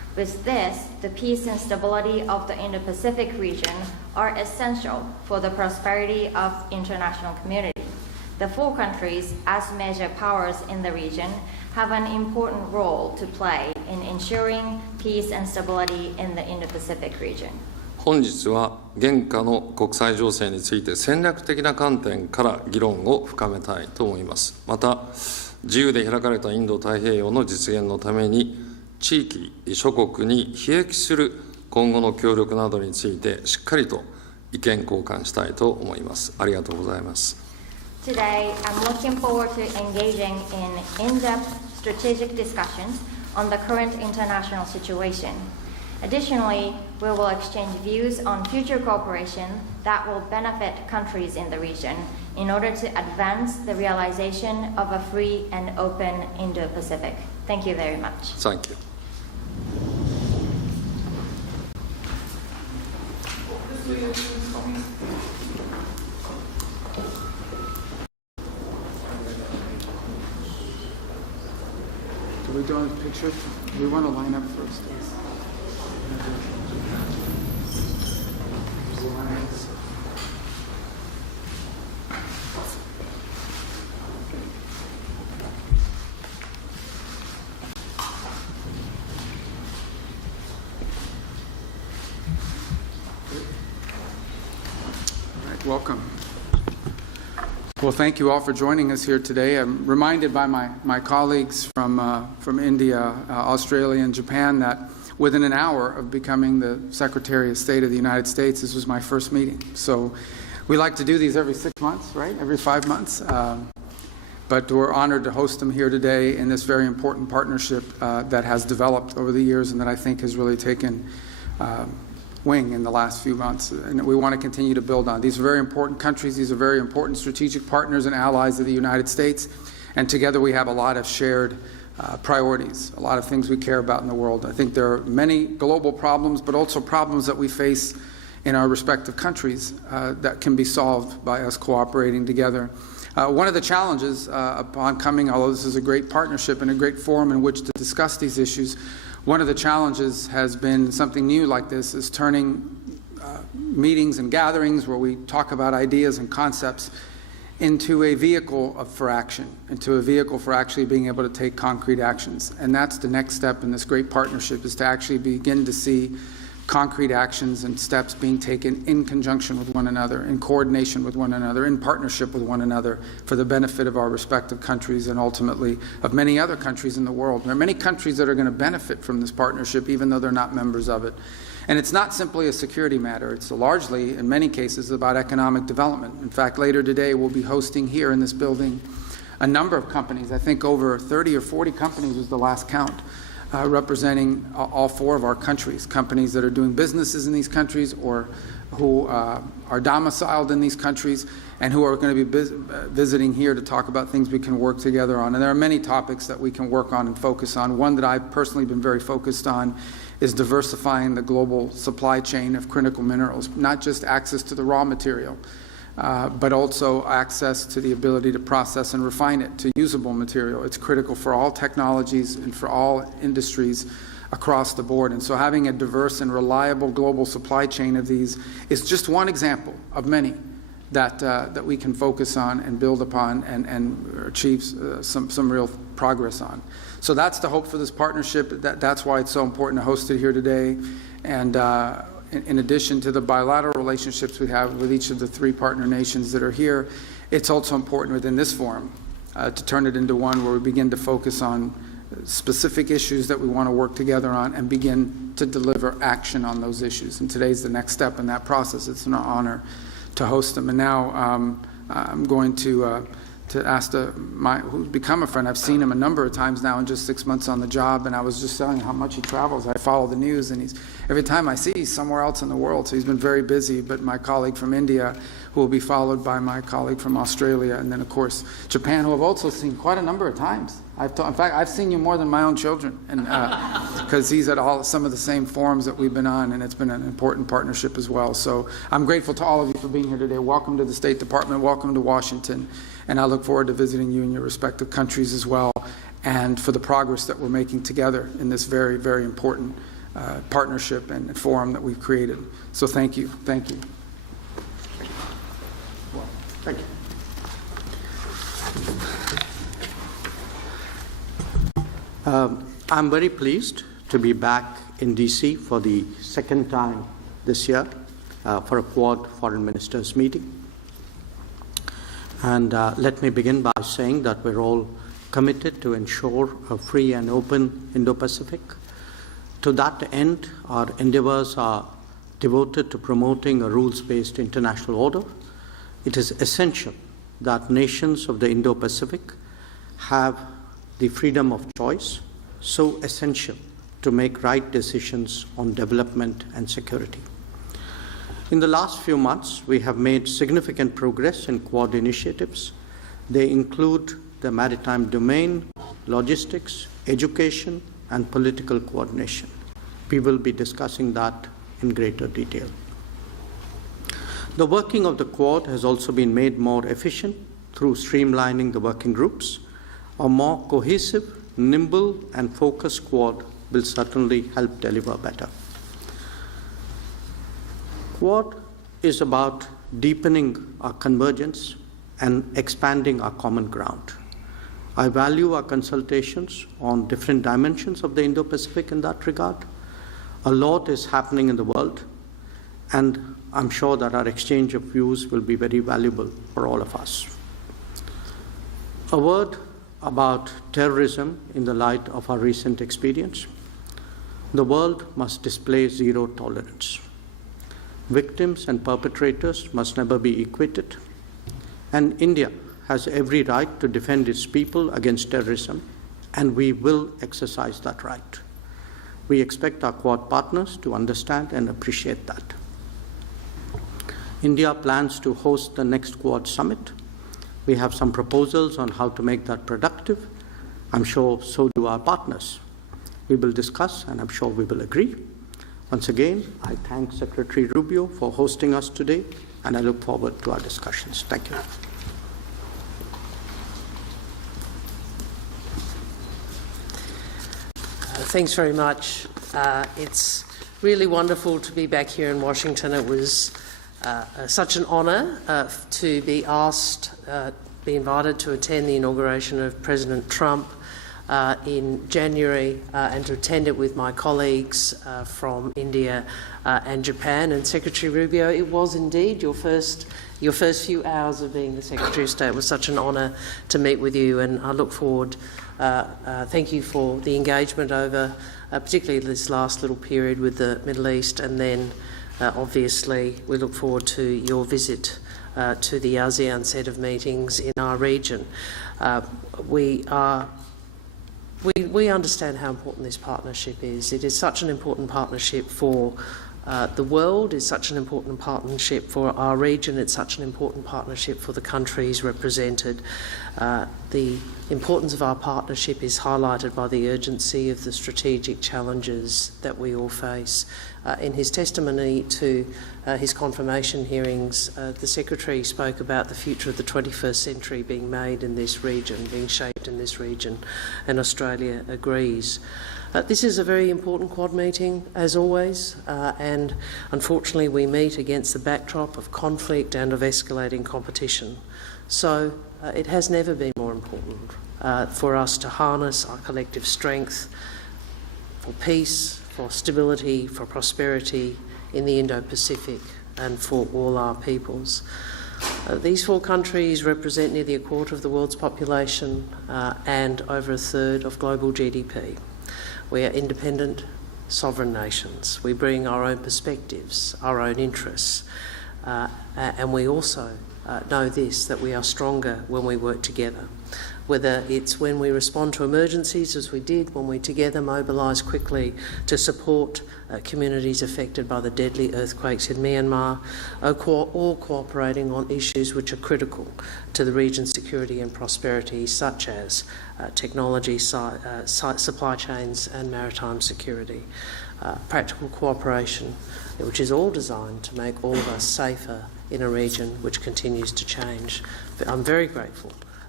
With this, the peace and stability of the Indo Pacific region are essential for the prosperity of international community. The four countries, as major powers in the region, have an important role to play in ensuring peace and stability in the Indo Pacific region. 本日は現下の国際情勢について戦略的な観点から議論を深めたいと思います。また、自由で開かれたインド太平洋の実現のために地域諸国に裨益する今後の協力などについてしっかりと意見交換したいと思います。ありがとうございます。Today, I'm looking forward to engaging in in-depth strategic discussions on the current international situation. Additionally, we will exchange views on future cooperation that will benefit countries in the region in order to advance the realization of a free and open Indo-Pacific. Thank you very much. Thank you. Do we do a picture? We want to line up first. Welcome. Well, thank you all for joining us here today. I'm reminded by my colleagues from India, Australia, and Japan that within an hour of becoming the Secretary of State of the United States, this was my first meeting. So we like to do these every 6 months, right? Every 5 months. But we're honored to host them here today in this very important partnership that has developed over the years and that I think has really taken wing in the last few months, and we want to continue to build on. These are very important countries. These are very important strategic partners and allies of the United States, and together we have a lot of shared priorities, a lot of things we care about in the world. I think there are many global problems, but also problems that we face in our respective countries that can be solved by us cooperating together. One of the challenges upon coming, although this is a great partnership and a great forum in which to discuss these issues, one of the challenges has been something new like this, is turning meetings and gatherings where we talk about ideas and concepts into a vehicle for action, into a vehicle for actually being able to take concrete actions. And that's the next step in this great partnership, is to actually begin to see concrete actions and steps being taken in conjunction with one another, in coordination with one another, in partnership with one another, for the benefit of our respective countries and ultimately of many other countries in the world. There are many countries that are going to benefit from this partnership even though they're not members of it. And it's not simply a security matter. It's largely, in many cases, about economic development. In fact, later today we'll be hosting here in this building a number of companies. I think over 30 or 40 companies was the last count. Representing all four of our countries, companies that are doing businesses in these countries or who are domiciled in these countries and who are going to be visiting here to talk about things we can work together on. And there are many topics that we can work on and focus on. One that I've personally been very focused on is diversifying the global supply chain of critical minerals, not just access to the raw material, but also access to the ability to process and refine it to usable material. It's critical for all technologies and for all industries across the board. And so having a diverse and reliable global supply chain of these is just one example of many that we can focus on and build upon and achieve some real progress on. So that's the hope for this partnership. That's why it's so important to host it here today. And in addition to the bilateral relationships we have with each of the three partner nations that are here, it's also important within this forum to turn it into one where we begin to focus on specific issues that we want to work together on and begin to deliver action on those issues. And today's the next step in that process. It's an honor to host them. And now I'm going to ask who's become a friend. I've seen him a number of times now in just 6 months on the job, and I was just telling him how much he travels. I follow the news, and every time I see he's somewhere else in the world, so he's been very busy. But my colleague from India, who will be followed by my colleague from Australia, and then of course Japan, who I've also seen quite a number of times. In fact, I've seen you more than my own children, and because he's at some of the same forums that we've been on, and it's been an important partnership as well. So I'm grateful to all of you for being here today. Welcome to the State Department. Welcome to Washington. And I look forward to visiting you in your respective countries as well, and for the progress that we're making together in this very, very important partnership and forum that we've created. So thank you. Thank you. Thank you. I'm very pleased to be back in DC for the second time this year for a Quad Foreign Ministers meeting. And let me begin by saying that we're all committed to ensure a free and open Indo Pacific. To that end, our endeavors are devoted to promoting a rules-based international order. It is essential that nations of the Indo Pacific have the freedom of choice, so essential to make right decisions on development and security. In the last few months, we have made significant progress in Quad initiatives. They include the maritime domain, logistics, education, and political coordination. We will be discussing that in greater detail. The working of the Quad has also been made more efficient through streamlining the working groups. A more cohesive, nimble, and focused Quad will certainly help deliver better. Quad is about deepening our convergence and expanding our common ground. I value our consultations on different dimensions of the Indo-Pacific in that regard. A lot is happening in the world, and I'm sure that our exchange of views will be very valuable for all of us. A word about terrorism in the light of our recent experience. The world must display zero tolerance. Victims and perpetrators must never be equated, and India has every right to defend its people against terrorism, and we will exercise that right. We expect our Quad partners to understand and appreciate that. India plans to host the next Quad summit. We have some proposals on how to make that productive. I'm sure so do our partners. We will discuss, and I'm sure we will agree. Once again, I thank Secretary Rubio for hosting us today, and I look forward to our discussions. Thank you. Thanks very much. It's really wonderful to be back here in Washington. It was such an honour to be asked, be invited to attend the inauguration of President Trump in January and to attend it with my colleagues from India and Japan. And Secretary Rubio, it was indeed your first few hours of being the Secretary of State. It was such an honour to meet with you, and I look forward. Thank you for the engagement over particularly this last little period with the Middle East, and then obviously we look forward to your visit to the ASEAN set of meetings in our region. We understand how important this partnership is. It is such an important partnership for the world, it's such an important partnership for our region, it's such an important partnership for the countries represented. The importance of our partnership is highlighted by the urgency of the strategic challenges that we all face. In his testimony to his confirmation hearings, the Secretary spoke about the future of the 21st century being made in this region, being shaped in this region, and Australia agrees. This is a very important Quad meeting, as always, and unfortunately we meet against the backdrop of conflict and of escalating competition. So it has never been more important for us to harness our collective strength for peace, for stability, for prosperity in the Indo Pacific and for all our peoples. These four countries represent nearly a quarter of the world's population and over a third of global GDP. We are independent, sovereign nations. We bring our own perspectives, our own interests, and we also know this, that we are stronger when we work together. Whether it's when we respond to emergencies, as we did when we together mobilised quickly to support communities affected by the deadly earthquakes in Myanmar, or cooperating on issues which are critical to the region's security and prosperity, such as technology, supply chains and maritime security. Practical cooperation, which is all designed to make all of us safer in a region which continues to change. I'm very grateful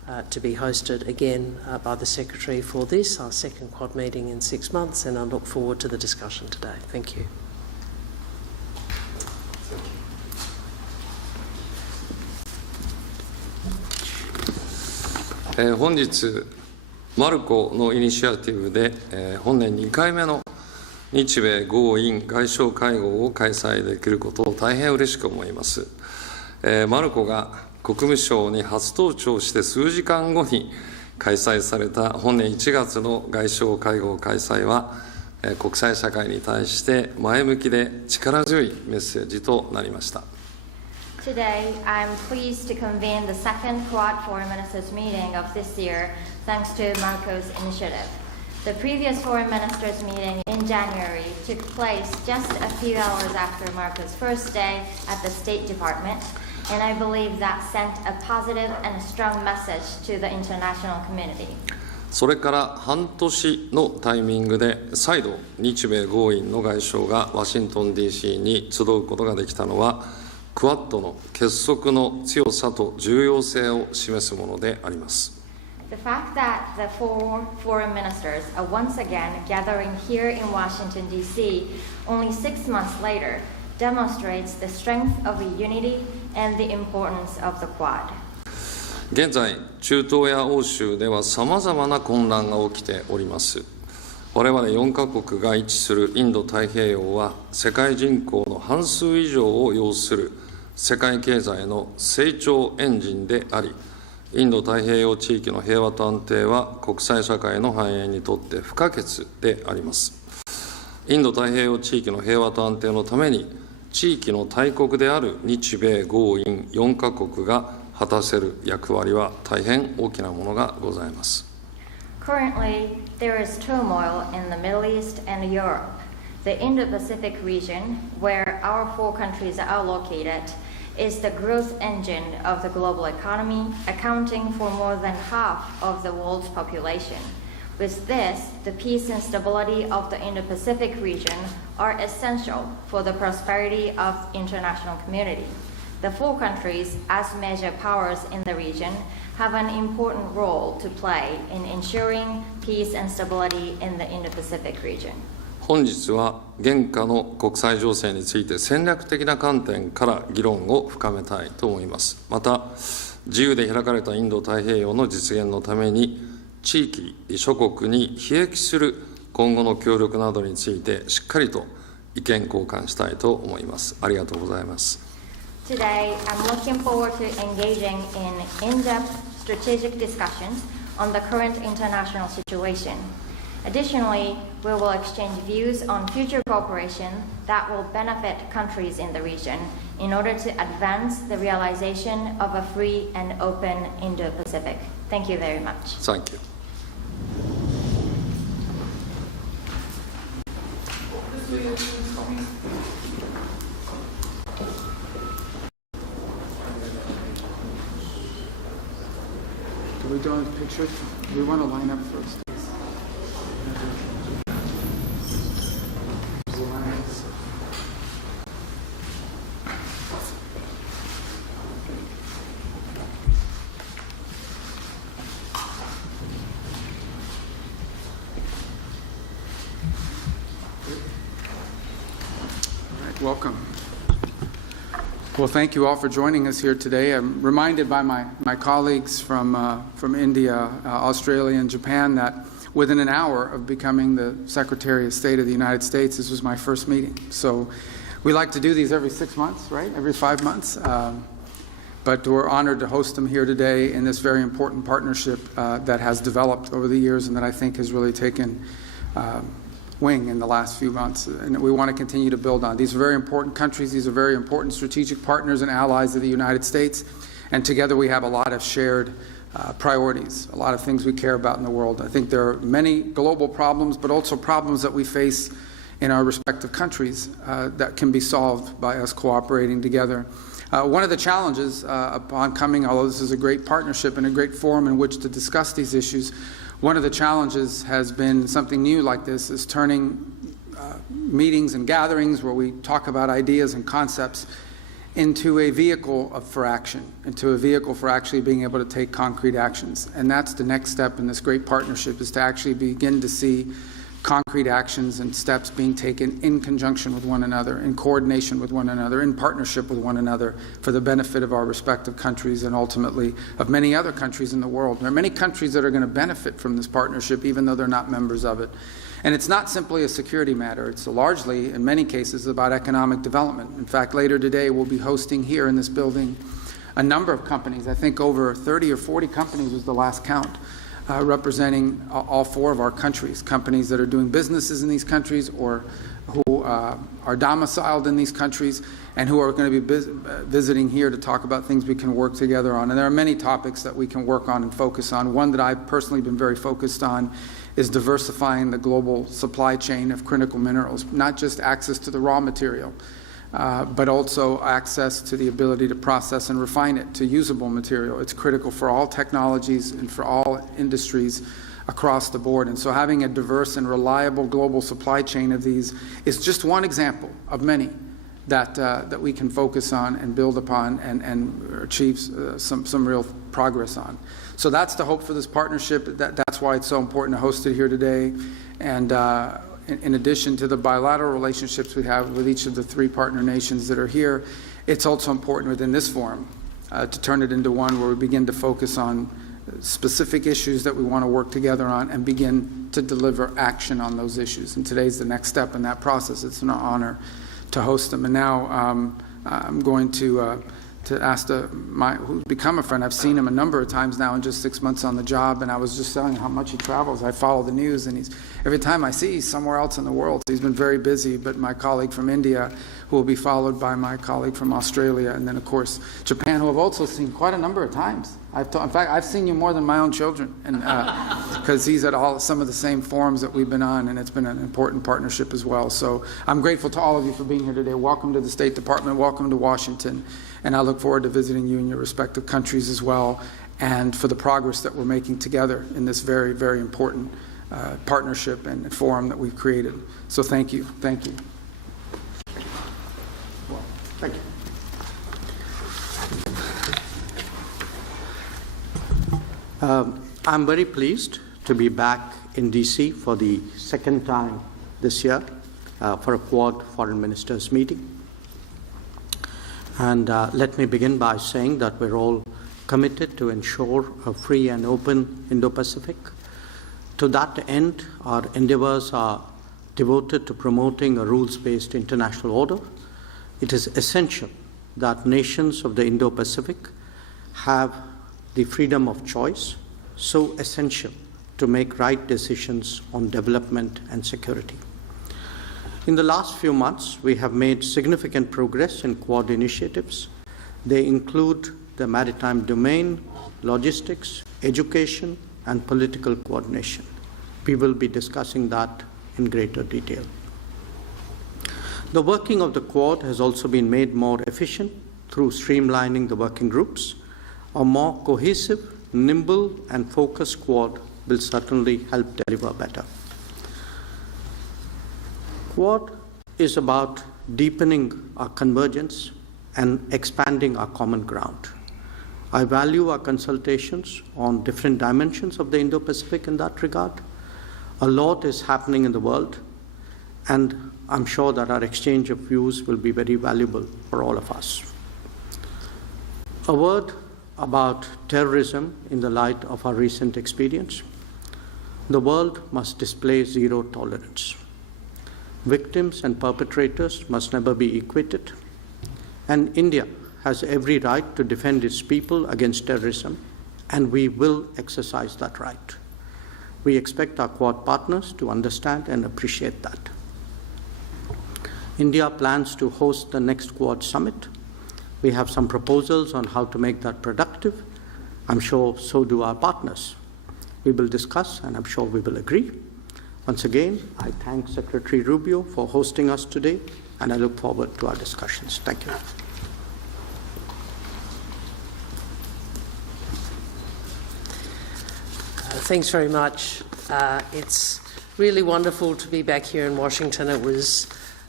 to be hosted again by the Secretary for this, our second Quad meeting in 6 months, and I look forward to the discussion today. Thank you.本日、マルコのイニシアティブで、本年2回目の日米豪印外相会合を開催できることを大変嬉しく思います。マルコが国務省に初登庁して数時間後に開催された本年1月の外相会合開催は、国際社会に対して前向きで力強いメッセージとなりました。Today, I'm pleased to convene the second Quad Foreign Ministers meeting of this year, thanks to Marco's initiative. The previous Foreign Ministers meeting in January took place just a few hours after Marco's first day at the State Department, and I believe that sent a positive and a strong message to the international community. それから半年のタイミングで再度日米豪印の外相がワシントン DC に集うことができたのはクワッドの結束の強さと重要性を示すものであります。The fact that the four foreign ministers are once again gathering here in Washington, D.C. only 6 months later demonstrates the strength of the unity and the importance of the Quad. 現在、中東や欧州ではさまざまな混乱が起きております。我々4カ国が位置するインド太平洋は世界人口の半数以上を要する世界経済の成長エンジンであり、インド太平洋地域の平和と安定は国際社会の繁栄にとって不可欠であります。インド太平洋地域の平和と安定のために、地域の大国である日米豪印4カ国が果たせる役割は大変大きなものがございます。Currently, there is turmoil in the Middle East and Europe. The Indo Pacific region, where our 4 countries are located, is the growth engine of the global economy, accounting for more than half of the world's population. With this, the peace and stability of the Indo Pacific region are essential for the prosperity of the international community. The 4 countries, as major powers in the region, have an important role to play in ensuring peace and stability in the Indo Pacific region. 本日は現下の国際情勢について戦略的な観点から議論を深めたいと思います。また、自由で開かれたインド太平洋の実現のために、地域諸国に裨益する今後の協力などについてしっかりと意見交換したいと思います。ありがとうございます。Today, I'm looking forward to engaging in in-depth strategic discussions on the current international situation. Additionally, we will exchange views on future cooperation that will benefit countries in the region in order to advance the realization of a free and open Indo-Pacific. Thank you very much. Thank you. Do we do a picture? We want to line up first. Welcome. Well, thank you all for joining us here today. I'm reminded by my colleagues from India, Australia, and Japan that within an hour of becoming the Secretary of State of the United States, this was my first meeting. So we like to do these every 6 months, right? Every 5 months. But we're honored to host them here today in this very important partnership that has developed over the years and that I think has really taken wing in the last few months, and we want to continue to build on. These are very important countries. These are very important strategic partners and allies of the United States, and together we have a lot of shared priorities, a lot of things we care about in the world. I think there are many global problems, but also problems that we face in our respective countries that can be solved by us cooperating together. One of the challenges upon coming, although this is a great partnership and a great forum in which to discuss these issues, one of the challenges has been something new like this, is turning meetings and gatherings where we talk about ideas and concepts into a vehicle for action, into a vehicle for actually being able to take concrete actions. And that's the next step in this great partnership, is to actually begin to see concrete actions and steps being taken in conjunction with one another, in coordination with one another, in partnership with one another, for the benefit of our respective countries and ultimately of many other countries in the world. There are many countries that are going to benefit from this partnership, even though they're not members of it. And it's not simply a security matter. It's largely, in many cases, about economic development. In fact, later today, we'll be hosting here in this building a number of companies. I think over 30 or 40 companies was the last count, representing all four of our countries, companies that are doing businesses in these countries or who are domiciled in these countries and who are going to be visiting here to talk about things we can work together on. And there are many topics that we can work on and focus on. One that I've personally been very focused on is diversifying the global supply chain of critical minerals, not just access to the raw material, but also access to the ability to process and refine it to usable material. It's critical for all technologies and for all industries across the board. And so having a diverse and reliable global supply chain of these is just one example of many that we can focus on and build upon and achieve some real progress on. So that's the hope for this partnership. That's why it's so important to host it here today. And in addition to the bilateral relationships we have with each of the three partner nations that are here, it's also important within this forum to turn it into one where we begin to focus on specific issues that we want to work together on and begin to deliver action on those issues. And today's the next step in that process. It's an honor to host them. And now I'm going to ask who's become a friend. I've seen him a number of times now in just 6 months on the job, and I was just telling how much he travels. I follow the news, and every time I see he's somewhere else in the world. He's been very busy, but my colleague from India, who will be followed by my colleague from Australia, and then, of course, Japan, who I've also seen quite a number of times. In fact, I've seen you more than my own children, and because he's at some of the same forums that we've been on, and it's been an important partnership as well. So I'm grateful to all of you for being here today. Welcome to the State Department. Welcome to Washington. And I look forward to visiting you in your respective countries as well, and for the progress that we're making together in this very, very important partnership and forum that we've created. So thank you. Thank you. Well, thank you. I'm very pleased to be back in DC for the second time this year for a Quad Foreign Ministers meeting. And let me begin by saying that we're all committed to ensure a free and open Indo Pacific. To that end, our endeavors are devoted to promoting a rules-based international order. It is essential that nations of the Indo Pacific have the freedom of choice, so essential to make right decisions on development and security. In the last few months, we have made significant progress in Quad initiatives. They include the maritime domain, logistics, education, and political coordination. We will be discussing that in greater detail. The working of the Quad has also been made more efficient through streamlining the working groups. A more cohesive, nimble, and focused Quad will certainly help deliver better. Quad is about deepening our convergence and expanding our common ground. I value our consultations on different dimensions of the Indo-Pacific in that regard. A lot is happening in the world, and I'm sure that our exchange of views will be very valuable for all of us. A word about terrorism in the light of our recent experience. The world must display zero tolerance. Victims and perpetrators must never be equated, and India has every right to defend its people against terrorism, and we will exercise that right. We expect our Quad partners to understand and appreciate that. India plans to host the next Quad summit. We have some proposals on how to make that productive. I'm sure so do our partners. We will discuss, and I'm sure we will agree. Once again, I thank Secretary Rubio for hosting us today, and I look forward to our discussions. Thank you. Thanks very much. It's really wonderful to be back here in Washington. It was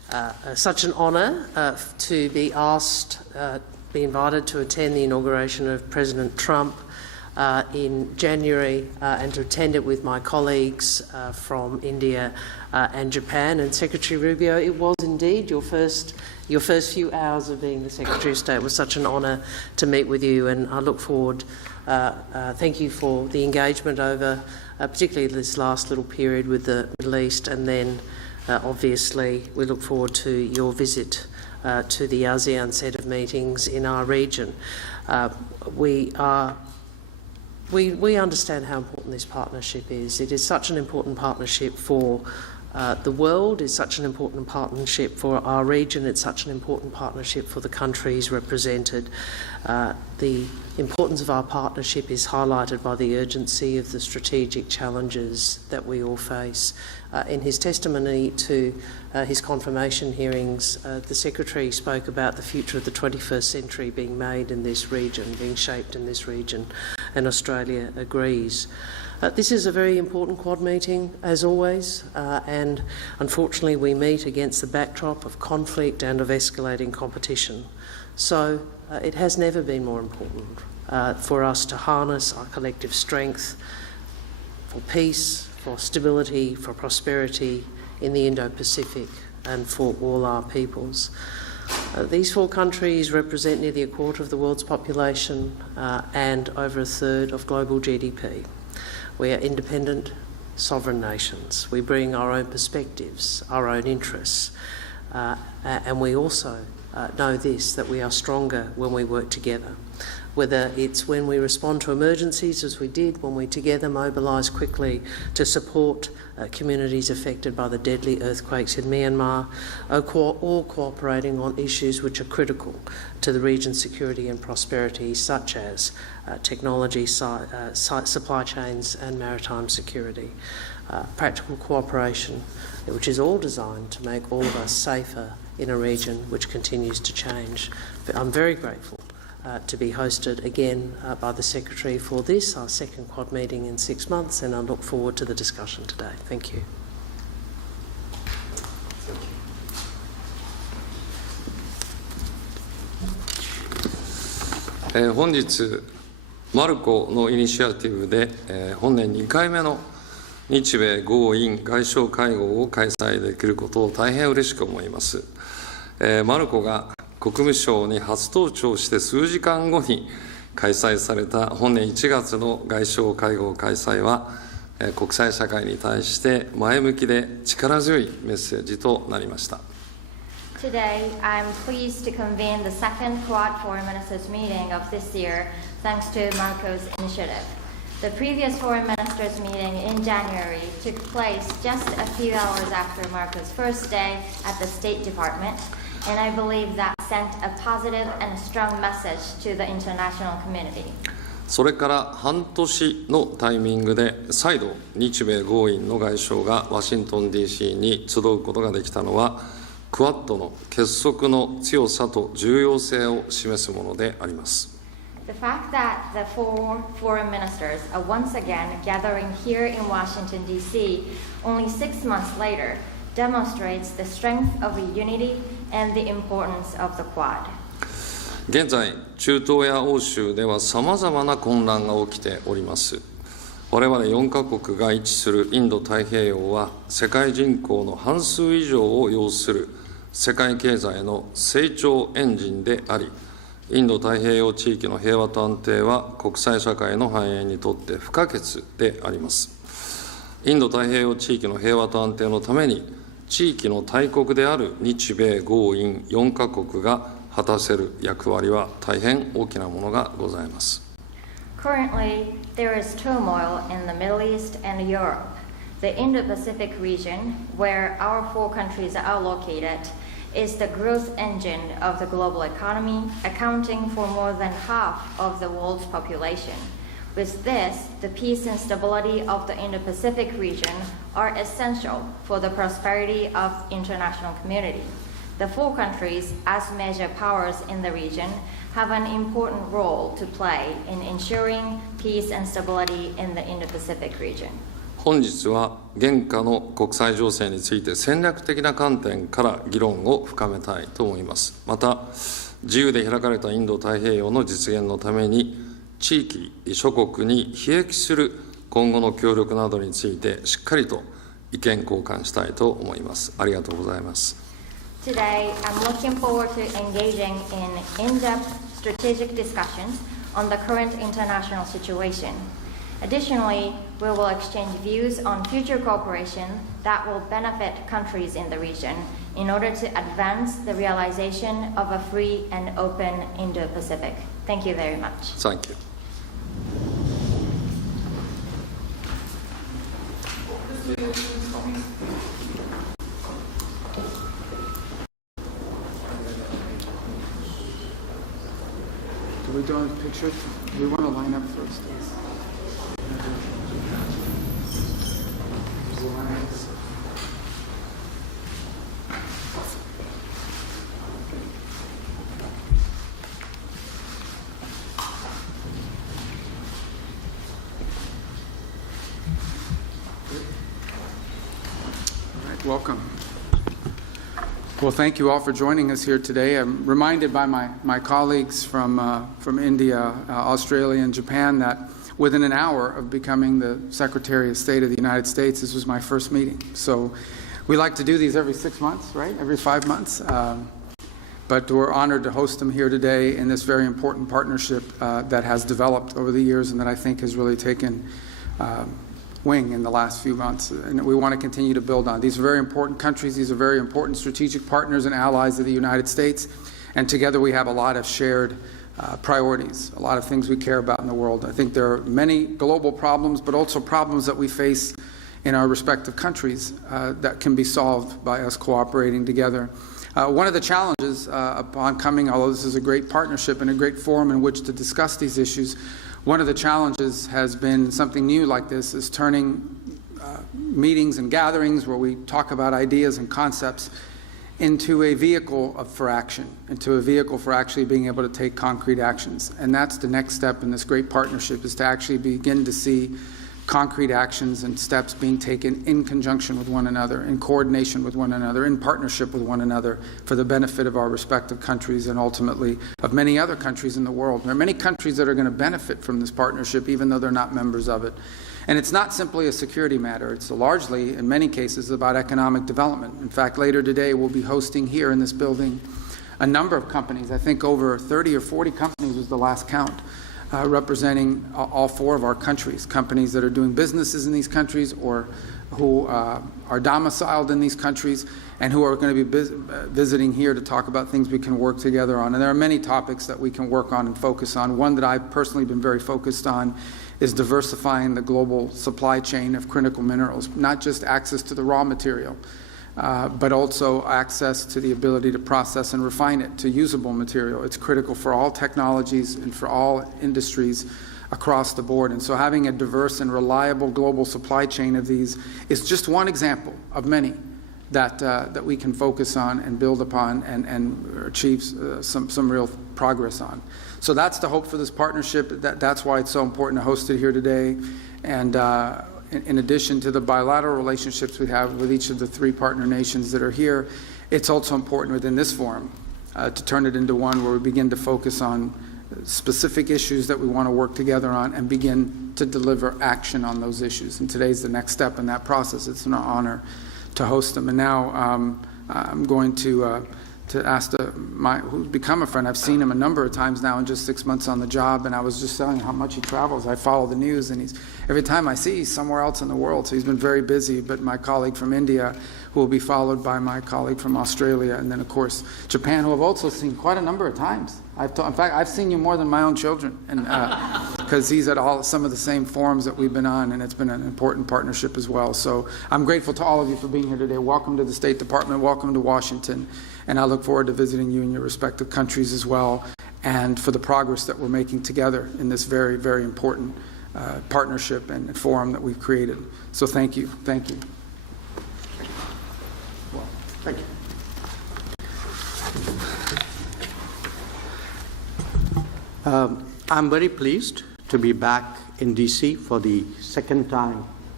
such an honour to be asked, be invited to attend the inauguration of President Trump in January and to attend it with my colleagues from India and Japan. And Secretary Rubio, it was indeed your first few hours of being the Secretary of State. It was such an honour to meet with you, and I look forward. Thank you for the engagement over particularly this last little period with the Middle East, and then obviously we look forward to your visit to the ASEAN set of meetings in our region. We understand how important this partnership is. It is such an important partnership for the world, it's such an important partnership for our region, it's such an important partnership for the countries represented. The importance of our partnership is highlighted by the urgency of the strategic challenges that we all face. In his testimony to his confirmation hearings, the Secretary spoke about the future of the 21st century being made in this region, being shaped in this region, and Australia agrees. This is a very important Quad meeting, as always, and unfortunately we meet against the backdrop of conflict and of escalating competition. So it has never been more important for us to harness our collective strength for peace, for stability, for prosperity in the Indo Pacific and for all our peoples. These four countries represent nearly a quarter of the world's population and over a third of global GDP. We are independent, sovereign nations. We bring our own perspectives, our own interests, and we also know this, that we are stronger when we work together. Whether it's when we respond to emergencies, as we did, when we together mobilise quickly to support communities affected by the deadly earthquakes in Myanmar, or cooperating on issues which are critical to the region's security and prosperity, such as technology, supply chains and maritime security. Practical cooperation, which is all designed to make all of us safer in a region which continues to change. I'm very grateful to be hosted again by the Secretary for this, our second Quad meeting in 6 months, and I look forward to the discussion today. Thank you. Thank you. 本日、マルコのイニシアティブで、本年2回目の日米豪印外相会合を開催できることを大変嬉しく思います。マルコが国務省に初登庁して数時間後に開催された本年1月の外相会合開催は、国際社会に対して前向きで力強いメッセージとなりました。Today, I'm pleased to convene the second Quad Foreign Ministers meeting of this year, thanks to Marco's initiative. The previous Foreign Ministers meeting in January took place just a few hours after Marco's first day at the State Department, and I believe that sent a positive and a strong message to the international community. それから半年のタイミングで再度日米豪印の外相がワシントン DC に集うことができたのはクアッドの結束の強さと重要性を示すものであります。The fact that the four foreign ministers are once again gathering here in Washington, D.C. only 6 months later demonstrates the strength of the unity and the importance of the Quad. 現在、中東や欧州ではさまざまな混乱が起きております。我々4カ国が位置するインド太平洋は世界人口の半数以上を要する世界経済の成長エンジンであり、インド太平洋地域の平和と安定は国際社会の繁栄にとって不可欠であります。インド太平洋地域の平和と安定のために、地域の大国である日米豪印4カ国が果たせる役割は大変大きなものがございます。Currently, there is turmoil in the Middle East and Europe. The Indo Pacific region, where our four countries are located, is the growth engine of the global economy, accounting for more than half of the world's population. With this, the peace and stability of the Indo Pacific region are essential for the prosperity of international community. The four countries, as major powers in the region, have an important role to play in ensuring peace and stability in the Indo Pacific region. 本日は現下の国際情勢について戦略的な観点から議論を深めたいと思います。また、自由で開かれたインド太平洋の実現のために、地域諸国に裨益する今後の協力などについてしっかりと意見交換したいと思います。ありがとうございます。Today, I'm looking forward to engaging in in-depth strategic discussions on the current international situation. Additionally, we will exchange views on future cooperation that will benefit countries in the region in order to advance the realization of a free and open Indo Pacific. Thank you very much. Thank you. Do we do a picture? Do we want to line up first? Welcome. Well, thank you all for joining us here today. I'm reminded by my colleagues from India, Australia, and Japan that within an hour of becoming the Secretary of State of the United States, this was my first meeting. So we like to do these every 6 months, right? Every 5 months. But we're honored to host them here today in this very important partnership that has developed over the years and that I think has really taken wing in the last few months, and we want to continue to build on. These are very important countries. These are very important strategic partners and allies of the United States, and together we have a lot of shared priorities, a lot of things we care about in the world. I think there are many global problems, but also problems that we face in our respective countries that can be solved by us cooperating together. One of the challenges upon coming, although this is a great partnership and a great forum in which to discuss these issues, one of the challenges has been something new like this, is turning meetings and gatherings where we talk about ideas and concepts into a vehicle for action, into a vehicle for actually being able to take concrete actions. And that's the next step in this great partnership, is to actually begin to see concrete actions and steps being taken in conjunction with one another, in coordination with one another, in partnership with one another for the benefit of our respective countries and ultimately of many other countries in the world. There are many countries that are going to benefit from this partnership even though they're not members of it. And it's not simply a security matter. It's largely, in many cases, about economic development. In fact, later today we'll be hosting here in this building a number of companies. I think over 30 or 40 companies was the last count. Representing all 4 of our countries, companies that are doing businesses in these countries or who are domiciled in these countries and who are going to be visiting here to talk about things we can work together on. And there are many topics that we can work on and focus on. One that I've personally been very focused on is diversifying the global supply chain of critical minerals, not just access to the raw material, but also access to the ability to process and refine it to usable material. It's critical for all technologies and for all industries across the board. And so having a diverse and reliable global supply chain of these is just one example of many that we can focus on and build upon and achieve some real progress on. So that's the hope for this partnership. That's why it's so important to host it here today. And in addition to the bilateral relationships we have with each of the 3 partner nations that are here, it's also important within this forum to turn it into one where we begin to focus on specific issues that we want to work together on and begin to deliver action on those issues. And today's the next step in that process. It's an honor to host them. And now I'm going to ask who's become a friend. I've seen him a number of times now in just 6 months on the job, and I was just telling how much he travels. I follow the news, and every time I see he's somewhere else in the world, so he's been very busy. But my colleague from India, who will be followed by my colleague from Australia, and then of course Japan, who I've also seen quite a number of times. In fact, I've seen you more than my own children, and because he's at some of the same forums that we've been on, and it's been an important partnership as well. So I'm grateful to all of you for being here today. Welcome to the State Department. Welcome to Washington. And I look forward to visiting you in your respective countries as well, and for the progress that we're making together in this very, very important partnership and forum that we've created. So thank you. Thank you. Well, thank you. I'm very pleased to be back in DC for the second time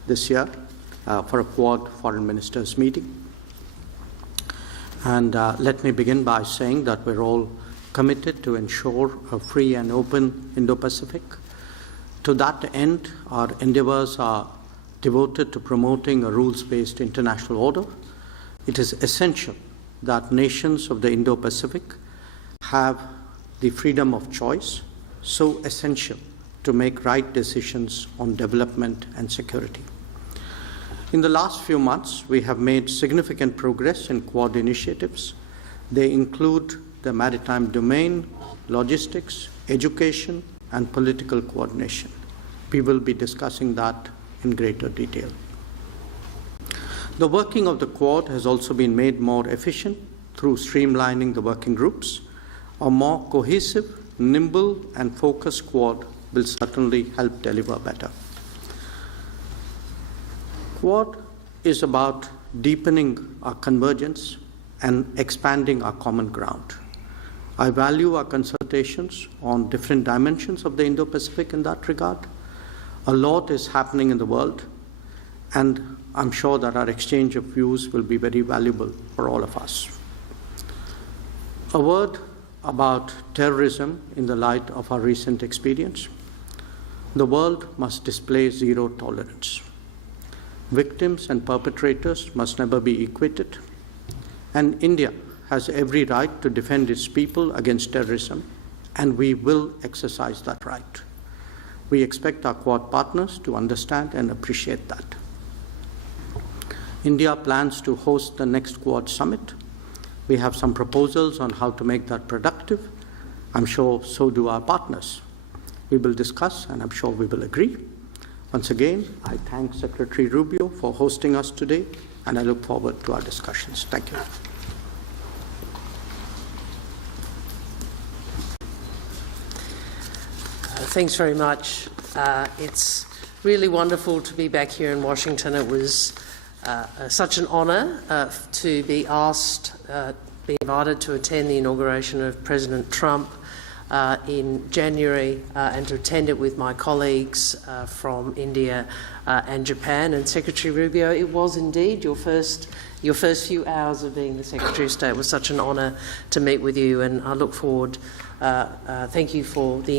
this year for a Quad Foreign Ministers meeting. And let me begin by saying that we're all committed to ensure a free and open Indo-Pacific. To that end, our endeavors are devoted to promoting a rules-based international order. It is essential that nations of the Indo-Pacific have the freedom of choice, so essential to make right decisions on development and security. In the last few months, we have made significant progress in Quad initiatives. They include the maritime domain, logistics, education, and political coordination. We will be discussing that in greater detail. The working of the Quad has also been made more efficient through streamlining the working groups. A more cohesive, nimble, and focused Quad will certainly help deliver better. Quad is about deepening our convergence and expanding our common ground. I value our consultations on different dimensions of the Indo-Pacific in that regard. A lot is happening in the world, and I'm sure that our exchange of views will be very valuable for all of us. A word about terrorism in the light of our recent experience. The world must display zero tolerance. Victims and perpetrators must never be equated, and India has every right to defend its people against terrorism, and we will exercise that right. We expect our Quad partners to understand and appreciate that. India plans to host the next Quad summit. We have some proposals on how to make that productive. I'm sure so do our partners. We will discuss, and I'm sure we will agree. Once again, I thank Secretary Rubio for hosting us today, and I look forward to our discussions. Thank you. Thanks very much. It's really wonderful to be back here in Washington. It was such an honour to be invited to attend the inauguration of President Trump in January and to attend it with my colleagues from India and Japan. And Secretary Rubio, it was indeed your first few hours of being the Secretary of State. It was such an honour to meet with you, and I look forward. Thank you for the